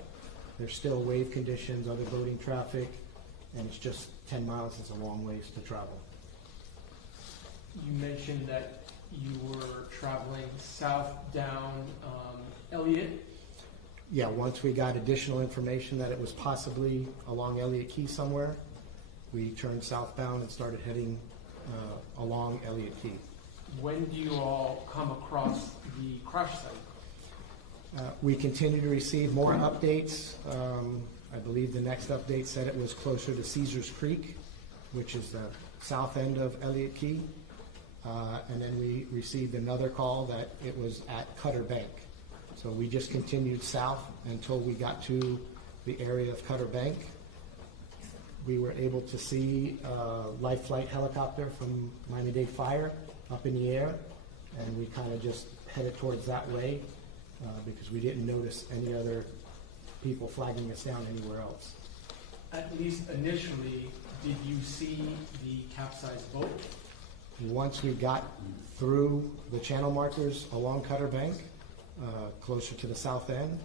There's still wave conditions, other boating traffic, and it's just 10 miles is a long ways to travel. You mentioned that you were traveling south down Elliott. Yeah, once we got additional information that it was possibly along Elliott Key somewhere, we turned southbound and started heading along Elliott Key. When do you all come across the crash site? We continue to receive more updates. I believe the next update said it was closer to Caesars Creek, which is the south end of Elliott Key. And then we received another call that it was at Cutter Bank. So we just continued south until we got to the area of Cutter Bank. We were able to see a life flight helicopter from Miami-Dade Fire up in the air, and we kind of just headed towards that way because we didn't notice any other people flagging us down anywhere else. At least initially, did you see the capsized boat? Once we got through the channel markers along Cutter Bank, closer to the south end,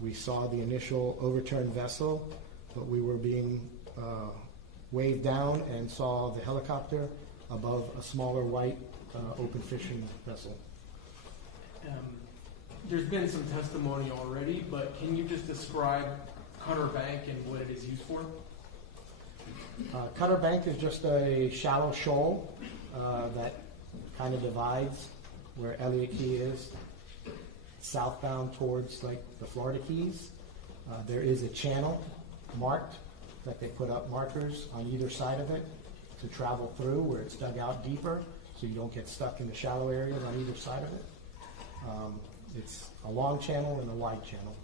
we saw the initial overturned vessel, but we were being waved down and saw the helicopter above a smaller white open fishing vessel. There's been some testimony already, but can you just describe Cutter Bank and what it is used for? Cutter Bank is just a shallow shoal that kind of divides where Elliott Key is, southbound towards like the Florida Keys. There is a channel marked that they put up markers on either side of it to travel through where it's dug out deeper so you don't get stuck in the shallow areas on either side of it. It's a long channel and a wide channel.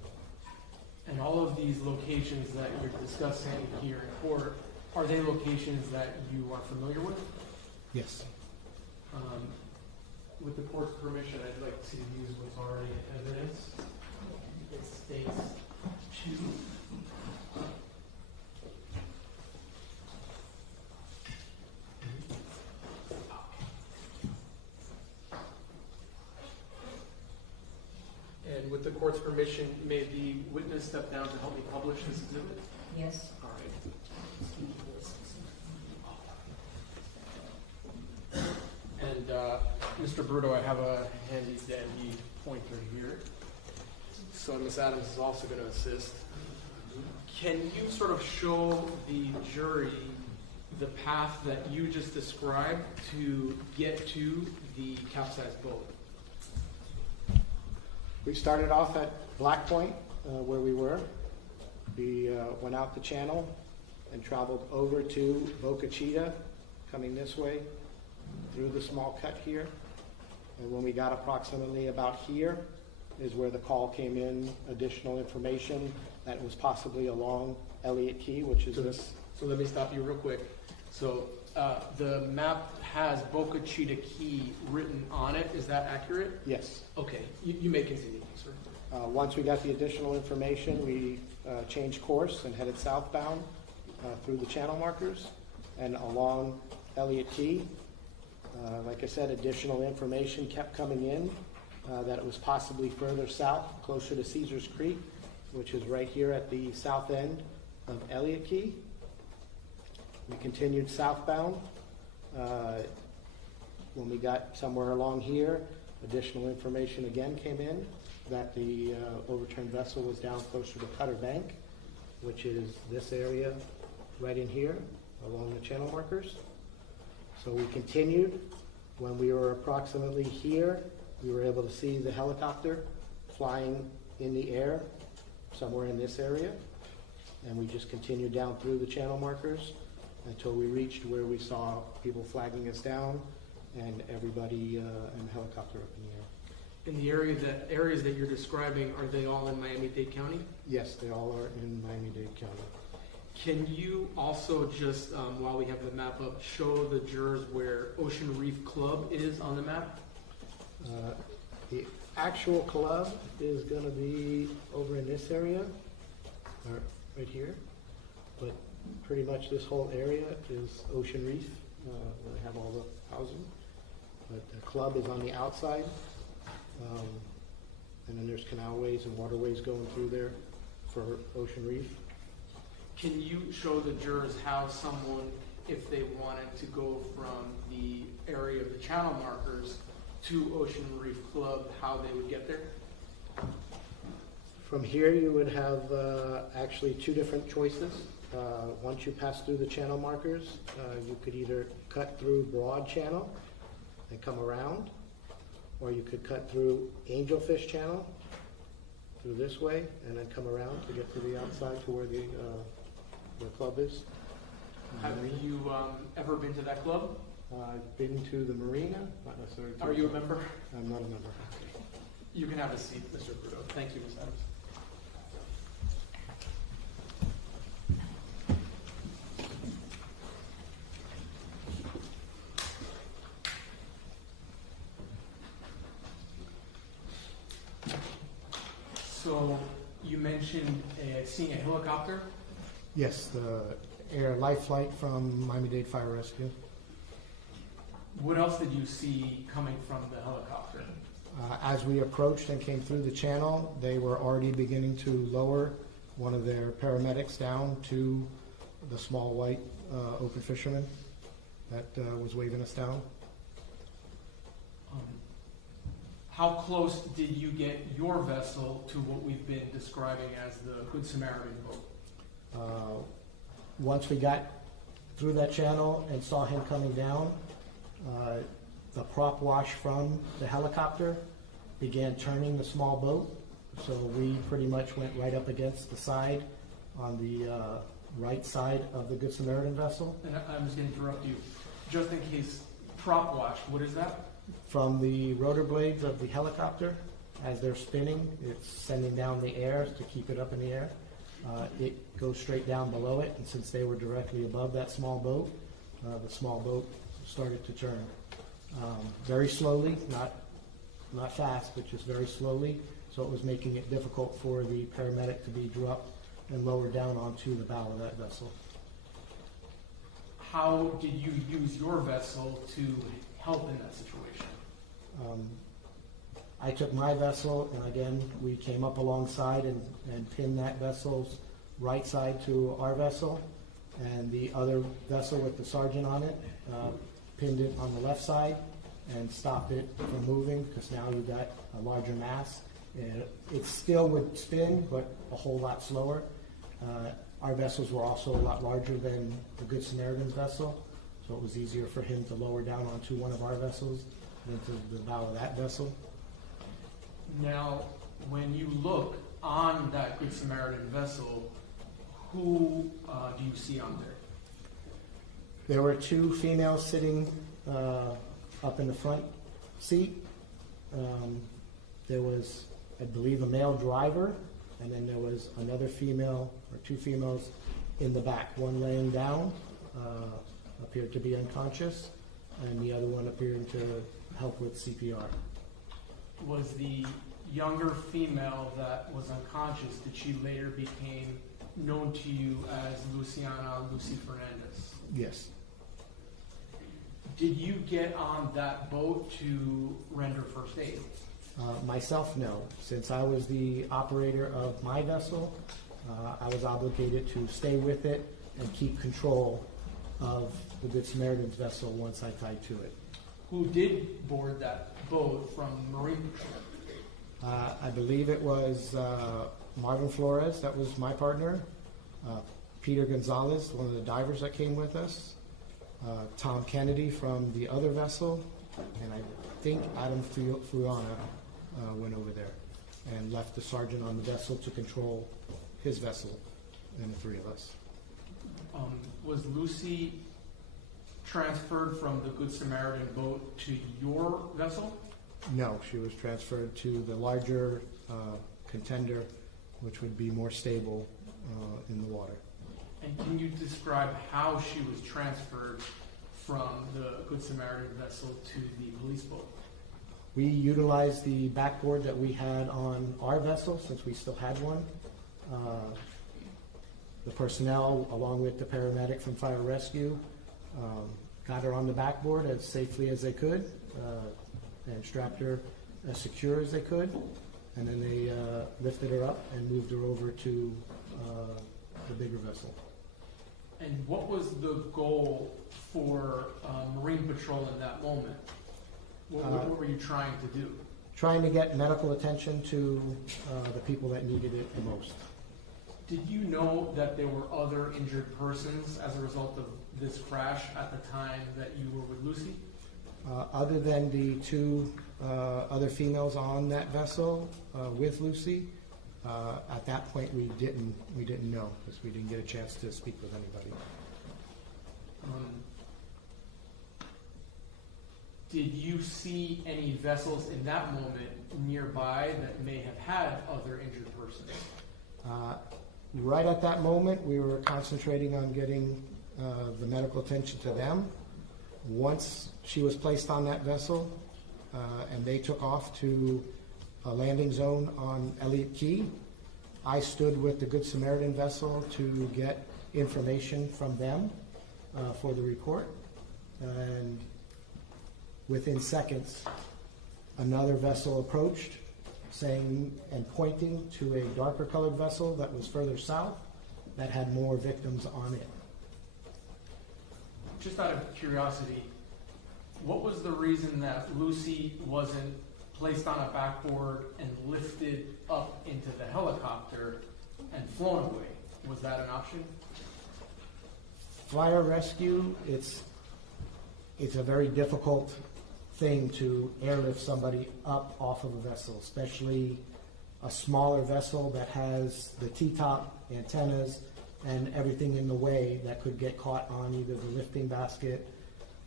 And all of these locations that you're discussing here in court, are they locations that you are familiar with? Yes. With the court's permission, I'd like to use what's already in evidence. It states to and with the court's permission, may the witness step down to help me publish this exhibit? Yes. All right. And Mr. Bruto, I have a handy-dandy pointer here. So Ms. Adams is also going to assist. Can you sort of show the jury the path that you just described to get to the capsized boat? We started off at Black Point, where we were, We went out the channel and traveled over to Boca Chica, coming this way through the small cut here. And when we got approximately about here is where the call came in, additional information that it was possibly along Elliott Key, which is this. So let me stop you real quick. So the map has Boca Chica Key written on it. Is that accurate? Yes. Okay, you may continue, sir. Once we got the additional information, we changed course and headed southbound through the channel markers and along Elliott Key. Like I said, additional information kept coming in that it was possibly further south, closer to Caesars Creek, which is right here at the south end of Elliott Key. We continued southbound. When we got somewhere along here, additional information again came in that the overturned vessel was down closer to Cutter Bank, which is this area right in here along the channel markers. So we continued. When we were approximately here, we were able to see the helicopter flying in the air somewhere in this area. And we just continued down through the channel markers until we reached where we saw people flagging us down and everybody in the helicopter up in the air. In the areas that you're describing, are they all in Miami-Dade County? Yes, they all are in Miami-Dade County. Can you also just, while we have the map up, show the jurors where Ocean Reef Club is on the map? The actual club is going to be over in this area, or right here. But pretty much this whole area is Ocean Reef, where they have all the housing. But the club is on the outside. And then there's canalways and waterways going through there for Ocean Reef. Can you show the jurors how someone, if they wanted to go from the area of the channel markers to Ocean Reef Club, how they would get there? From here you would have actually two different choices. Once you pass through the channel markers, you could either cut through Broad Channel and come around, or you could cut through Angelfish Channel through this way and then come around to get to the outside to where the club is. Have you ever been to that club? I've been to the marina, not necessarily. Are you a member? I'm not a member. You can have a seat, Mr. Bruto. Thank you, Ms. Adams. So you mentioned seeing a helicopter? Yes, the air life flight from Miami-Dade Fire Rescue. What else did you see coming from the helicopter? As we approached and came through the channel, they were already beginning to lower one of their paramedics down to the small white open fisherman that was waving us down. How close did you get your vessel to what we've been describing as the Good Samaritan boat? Once we got through that channel and saw him coming down, the prop wash from the helicopter began turning the small boat. So we pretty much went right up against the side on the right side of the Good Samaritan vessel. And I'm just going to interrupt you. Just in case, prop wash, what is that? From the rotor blades of the helicopter, as they're spinning, it's sending down the air to keep it up in the air. It goes straight down below it, and since they were directly above that small boat, the small boat started to turn. Very slowly, not fast, but just very slowly, so it was making it difficult for the paramedic to be dropped and lowered down onto the bow of that vessel. How did you use your vessel to help in that situation? I took my vessel, and again, we came up alongside and pinned that vessel's right side to our vessel, and the other vessel with the sergeant on it pinned it on the left side and stopped it from moving, because now you got a larger mass. And it still would spin, but a whole lot slower. Our vessels were also a lot larger than the Good Samaritan's vessel, so it was easier for him to lower down onto one of our vessels than to the bow of that vessel. Now, when you look on that Good Samaritan vessel, Who do you see on there? There were two females sitting up in the front seat. There was, I believe, a male driver, and then there was another female or two females in the back. One laying down, appeared to be unconscious, and the other one appearing to help with CPR. Was the younger female that was unconscious, did she later became known to you as Lucy Fernandez? Yes. Did you get on that boat to render first aid? Myself, no. Since I was the operator of my vessel, I was obligated to stay with it and keep control of the Good Samaritan's vessel once I tied to it. Who did board that boat from Marine Patrol? I believe it was Marvin Flores, that was my partner, Peter Gonzalez, one of the divers that came with us, Tom Kennedy from the other vessel, and I think Adam Fuana went over there and left the sergeant on the vessel to control his vessel, and the three of us. Was Lucy transferred from the Good Samaritan boat to your vessel? No, she was transferred to the larger contender, which would be more stable in the water. And can you describe how she was transferred from the Good Samaritan vessel to the police boat? We utilized the backboard that we had on our vessel, since we still had one. The personnel, along with the paramedic from fire rescue, got her on the backboard as safely as they could and strapped her as secure as they could. And then they lifted her up and moved her over to the bigger vessel. And what was the goal for Marine Patrol in that moment? What were you trying to do? Trying to get medical attention to the people that needed it the most. Did you know that there were other injured persons as a result of this crash at the time that you were with Lucy? Other than the two other females on that vessel with Lucy, at that point we didn't know, because we didn't get a chance to speak with anybody. Did you see any vessels in that moment nearby that may have had other injured persons? Right at that moment, we were concentrating on getting the medical attention to them. Once she was placed on that vessel and they took off to a landing zone on Elliott Key, I stood with the Good Samaritan vessel to get information from them for the report. And within seconds, another vessel approached, saying and pointing to a darker colored vessel that was further south that had more victims on it. Just out of curiosity, what was the reason that Lucy wasn't placed on a backboard and lifted up into the helicopter and flown away? Was that an option? Fire rescue, it's a very difficult thing to airlift somebody up off of a vessel, especially a smaller vessel that has the T-top, antennas, and everything in the way that could get caught on either the lifting basket.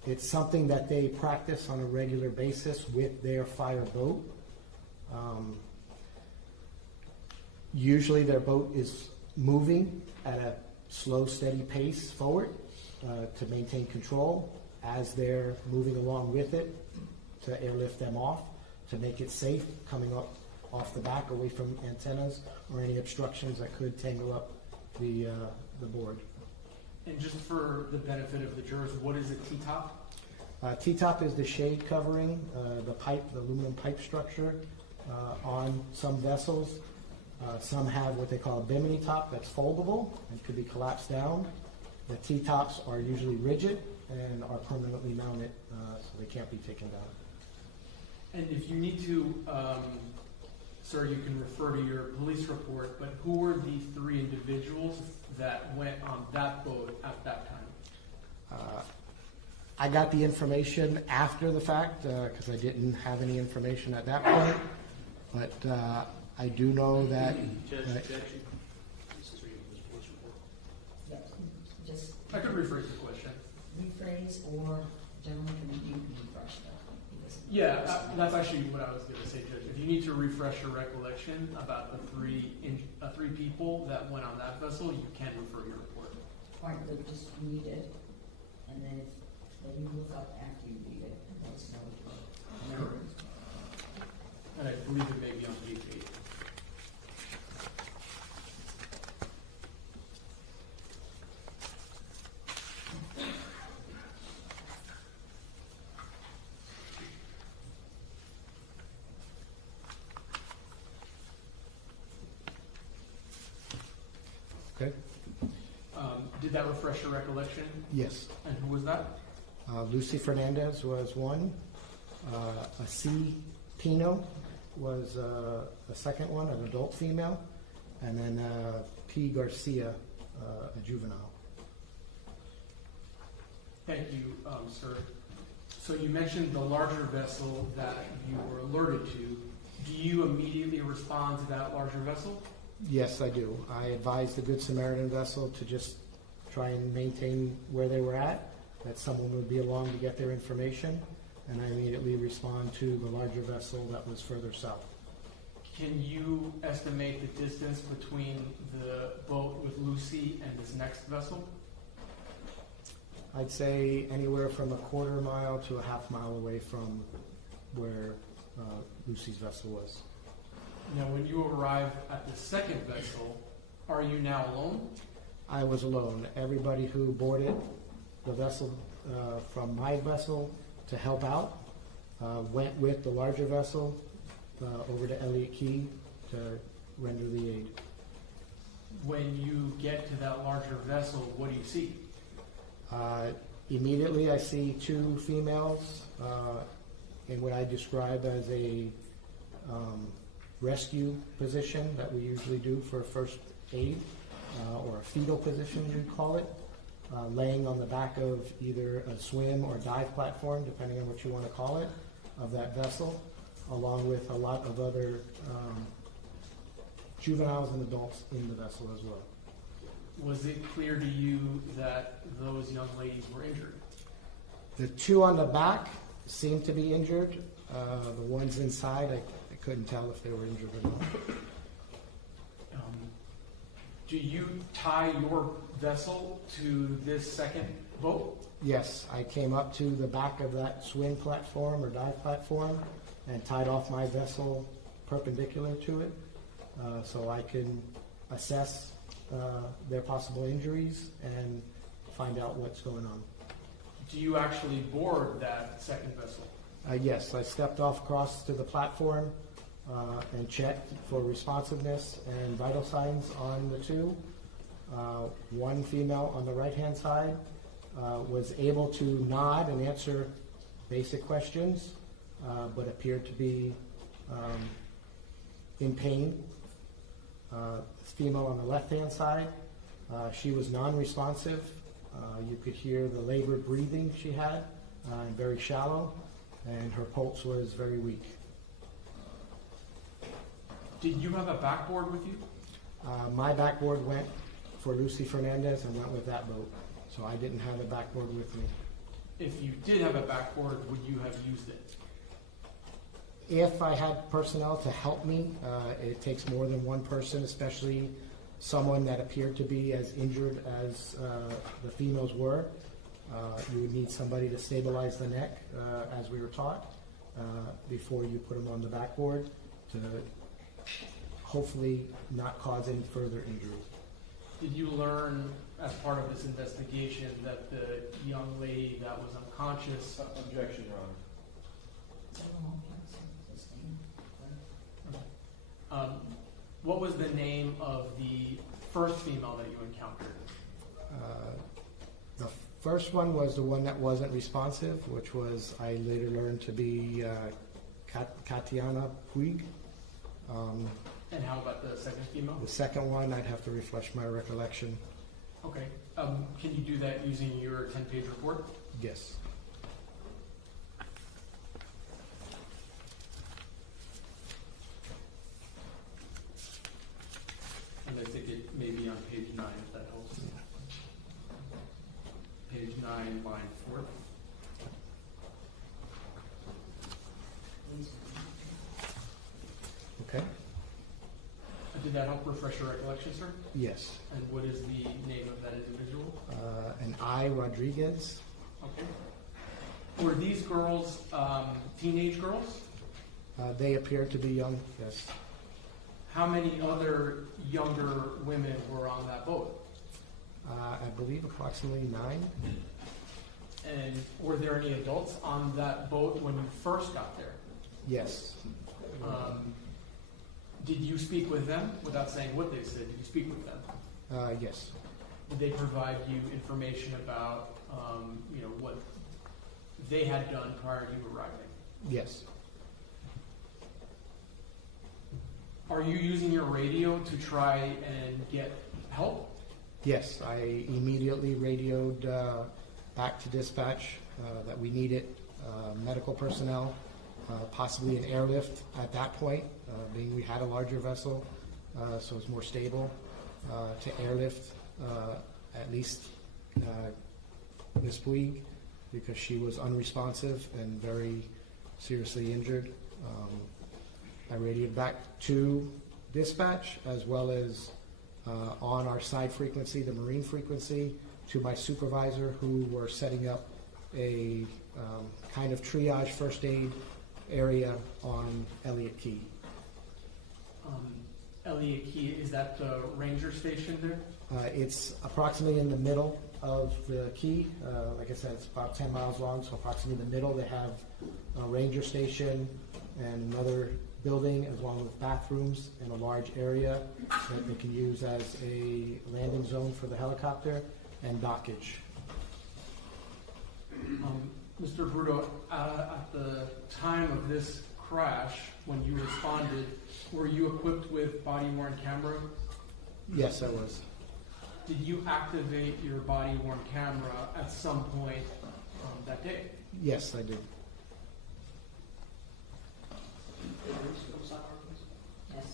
It's something that they practice on a regular basis with their fire boat. Usually their boat is moving at a slow, steady pace forward to maintain control as they're moving along with it, to airlift them off, to make it safe coming up off the back away from antennas or any obstructions that could tangle up the board. And just for the benefit of the jurors, what is a T-top? T-top is the shade covering, the aluminum pipe structure on some vessels. Some have what they call a bimini top that's foldable and could be collapsed down. The T-tops are usually rigid and are permanently mounted, so they can't be taken down. And if you need to, sir, you can refer to your police report, but who were the three individuals that went on that boat at that time? I got the information after the fact because I didn't have any information at that point, but I do know that... I could rephrase the question. Rephrase, or gentlemen, you can refresh that. Yeah, that's actually what I was going to say, Judge. If you need to refresh your recollection about the three people that went on that vessel, you can refer your report. All right, but just read it, and then you look up after you read it, and let us know what you remember. And I believe it may be on page 8. Okay. Did that refresh your recollection? Yes. And who was that? Lucy Fernandez was one. A C. Pino was a second one, an adult female. And then P. Garcia, a juvenile. Thank you, sir. So you mentioned the larger vessel that you were alerted to. Do you immediately respond to that larger vessel? Yes, I do. I advised the Good Samaritan vessel to just try and maintain where they were at, that someone would be along to get their information, and I immediately respond to the larger vessel that was further south. Can you estimate the distance between the boat with Lucy and this next vessel? I'd say anywhere from a quarter mile to a half mile away from where Lucy's vessel was. Now, when you arrive at the second vessel, are you now alone? I was alone. Everybody who boarded the vessel from my vessel to help out went with the larger vessel over to Elliott Key to render the aid. When you get to that larger vessel, what do you see? Immediately I see two females in what I describe as a rescue position that we usually do for first aid, or a fetal position you'd call it, laying on the back of either a swim or dive platform, depending on what you want to call it, of that vessel, along with a lot of other juveniles and adults in the vessel as well. Was it clear to you that those young ladies were injured? The two on the back seemed to be injured. The ones inside, I couldn't tell if they were injured or not. Do you tie your vessel to this second boat? Yes, I came up to the back of that swim platform or dive platform and tied off my vessel perpendicular to it, so I can assess their possible injuries and find out what's going on. Do you actually board that second vessel? Yes, I stepped off across to the platform and checked for responsiveness and vital signs on the two. One female on the right-hand side was able to nod and answer basic questions, but appeared to be in pain. Female on the left-hand side, she was non-responsive. You could hear the labored breathing she had, and very shallow, and her pulse was very weak. Did you have a backboard with you? My backboard went for Lucy Fernandez and went with that boat, so I didn't have a backboard with me. If you did have a backboard, would you have used it? If I had personnel to help me, it takes more than one person, especially someone that appeared to be as injured as the females were. You would need somebody to stabilize the neck, as we were taught, before you put them on the backboard to hopefully not cause any further injury. Did you learn as part of this investigation that the young lady that was unconscious... Objection, Your Honor. What was the name of the first female that you encountered? The first one was the one that wasn't responsive, which was, I later learned to be Katiana Puig. And how about the second female? The second one, I'd have to refresh my recollection. Okay. Can you do that using your 10-page report? Yes. And I think it may be on page 9, if that helps. Okay? Did that help refresh your recollection, sir? Yes. And what is the name of that individual? And I, Rodriguez. Okay. Were these girls teenage girls? They appear to be young, yes. How many other younger women were on that boat? I believe approximately 9. And were there any adults on that boat when you first got there? Yes. Did you speak with them without saying what they said? Did you speak with them? Yes. Did they provide you information about what they had done prior to you arriving? Yes. Are you using your radio to try and get help? Yes, I immediately radioed back to dispatch that we needed medical personnel, possibly an airlift at that point, being we had a larger vessel, so it's more stable, to airlift at least Ms. Puig, because she was unresponsive and very seriously injured. I radioed back to dispatch as well as on our side frequency, the marine frequency, to my supervisor who were setting up a kind of triage first aid area on Elliott Key. Elliott Key, is that the ranger station there? It's approximately in the middle of the key. Like I said, it's about 10 miles long, so approximately in the middle they have a ranger station and another building as well with bathrooms and a large area that they can use as a landing zone for the helicopter and dockage. Mr. Bruto, at the time of this crash, when you responded, were you equipped with body-worn camera? Yes, I was. Did you activate your body-worn camera at some point that day? Yes, I did. Yes.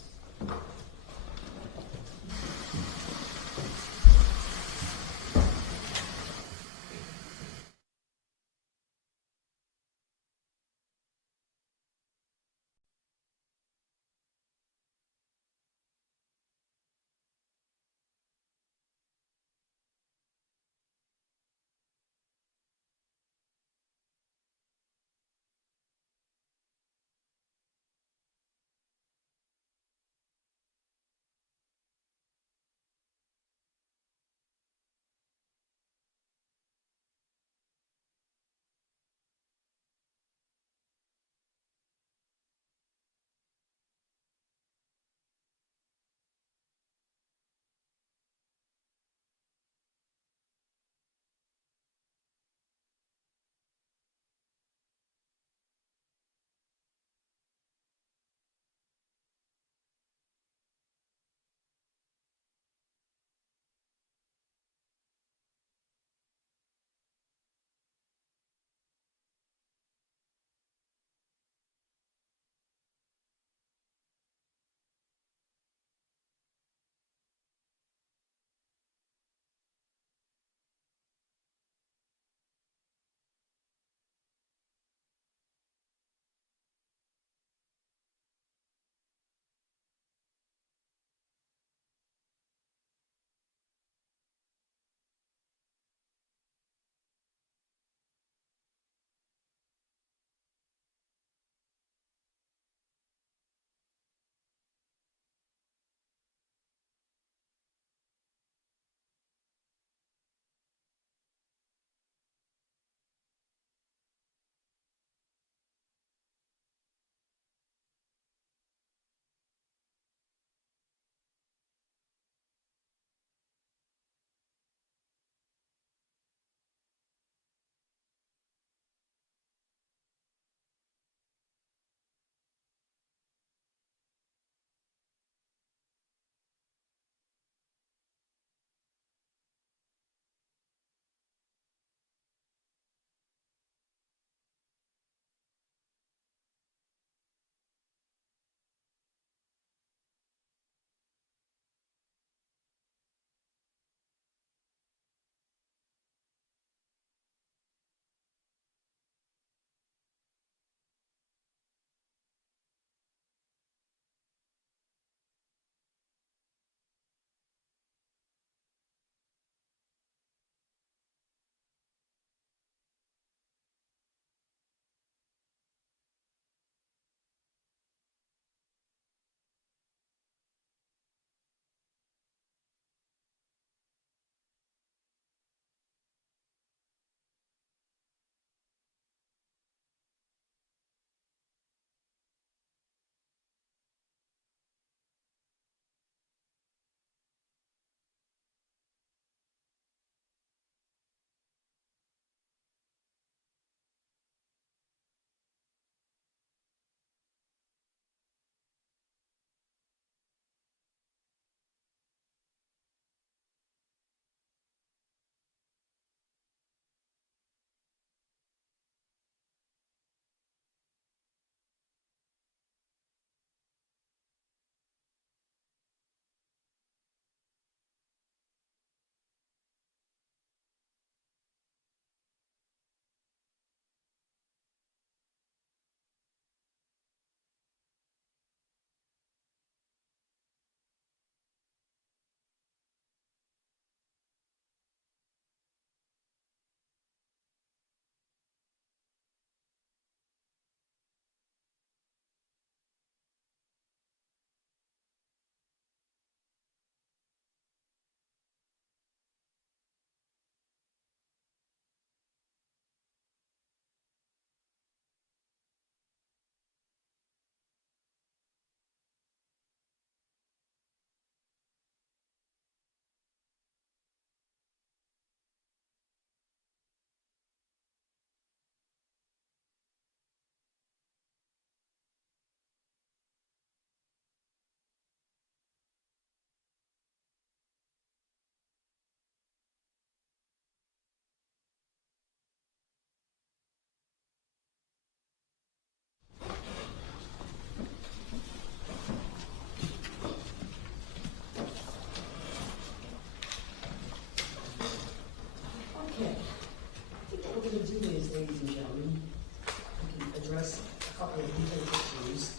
legal issues,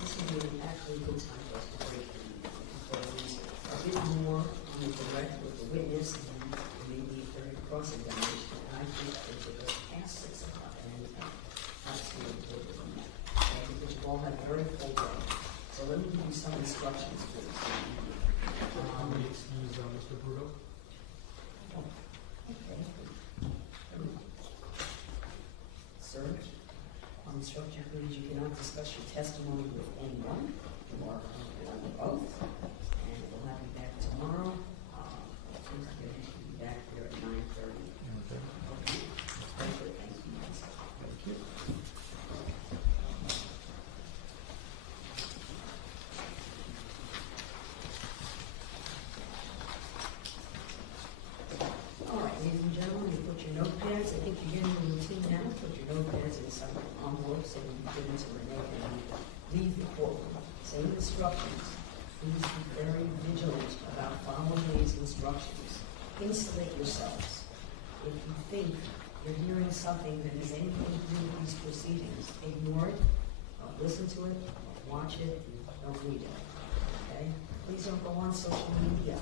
this would be actually a good time for us to break the employees a bit more on the direct with the witness and maybe for cross-examination. And I think that it goes past 6 o'clock and absolutely good on that. Okay, because you all had a very full day. So let me give you some instructions for this evening. Excuse Mr. Bruto. Okay. Sir, I'll instruct you, please, you cannot discuss your testimony with anyone. You are on the oath, and we'll have you back tomorrow. I think I'm going to be back here at 9:30. Okay. Very good, thank you. Thank you. All right, ladies and gentlemen, you put your notepads. I think you're getting the routine now. Put your notepads in some envelopes and give them to Renee and leave the courtroom. Same instructions. Please be very vigilant about following these instructions. Insulate yourselves. If you think you're hearing something that has anything to do with these proceedings, ignore it. Don't listen to it. Don't watch it. Don't read it. Okay? Please don't go on social media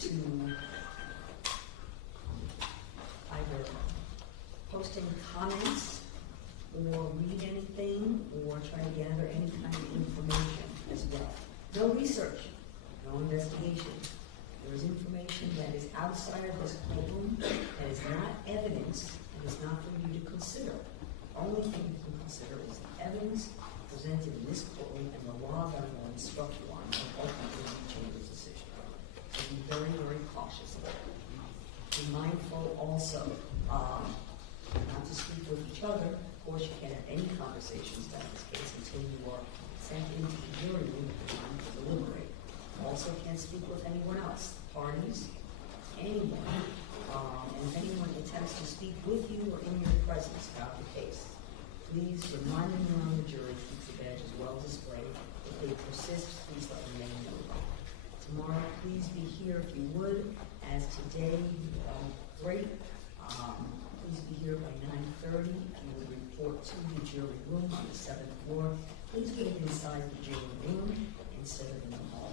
to either post any comments or read anything or try to gather any kind of information as well. No research, no investigation. There is information that is outside of this courtroom that is not evidence and is not for you to consider. The only thing you can consider is the evidence presented in this courtroom and the law that I will instruct you on and ultimately reach a decision. So be very, very cautious about it. Be mindful also not to speak with each other. Of course, you can't have any conversations about this case until you are sent into the jury room for time to deliberate. Also can't speak with anyone else, parties, anyone. And if anyone attempts to speak with you or in your presence about the case, please remind them you're on the jury, keep the badges well displayed. If they persist, please let them know. Tomorrow, please be here if you would, as today, great. Please be here by 9:30. If you would report to the jury room on the 7th floor, please get inside the jury room instead of in the hall.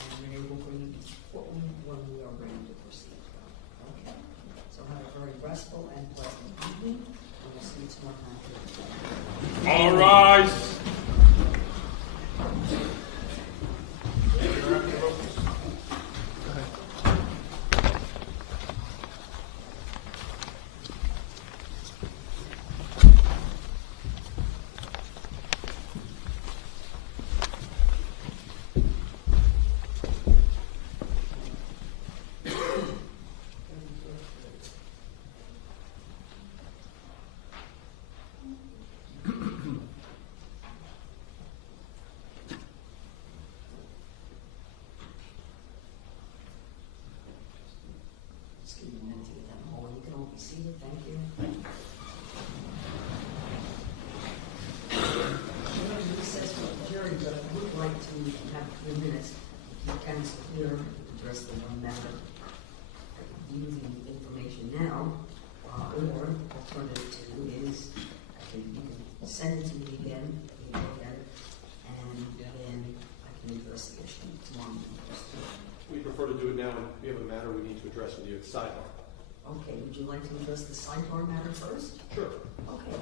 And Renee will bring you to the courtroom when we are ready to proceed. Okay. So have a very restful and pleasant evening, and we'll see you tomorrow night. All rise. Seated, thank you. Recess for the jury, but I would like to have a few minutes. If you can clear address the one matter, using the information now, or alternative two is you can send it to me again, we can look at it, and then I can address the issue tomorrow. We prefer to do it now, and we have a matter we need to address with you at sidebar. Okay, would you like to address the sidebar matter first? Sure. Okay,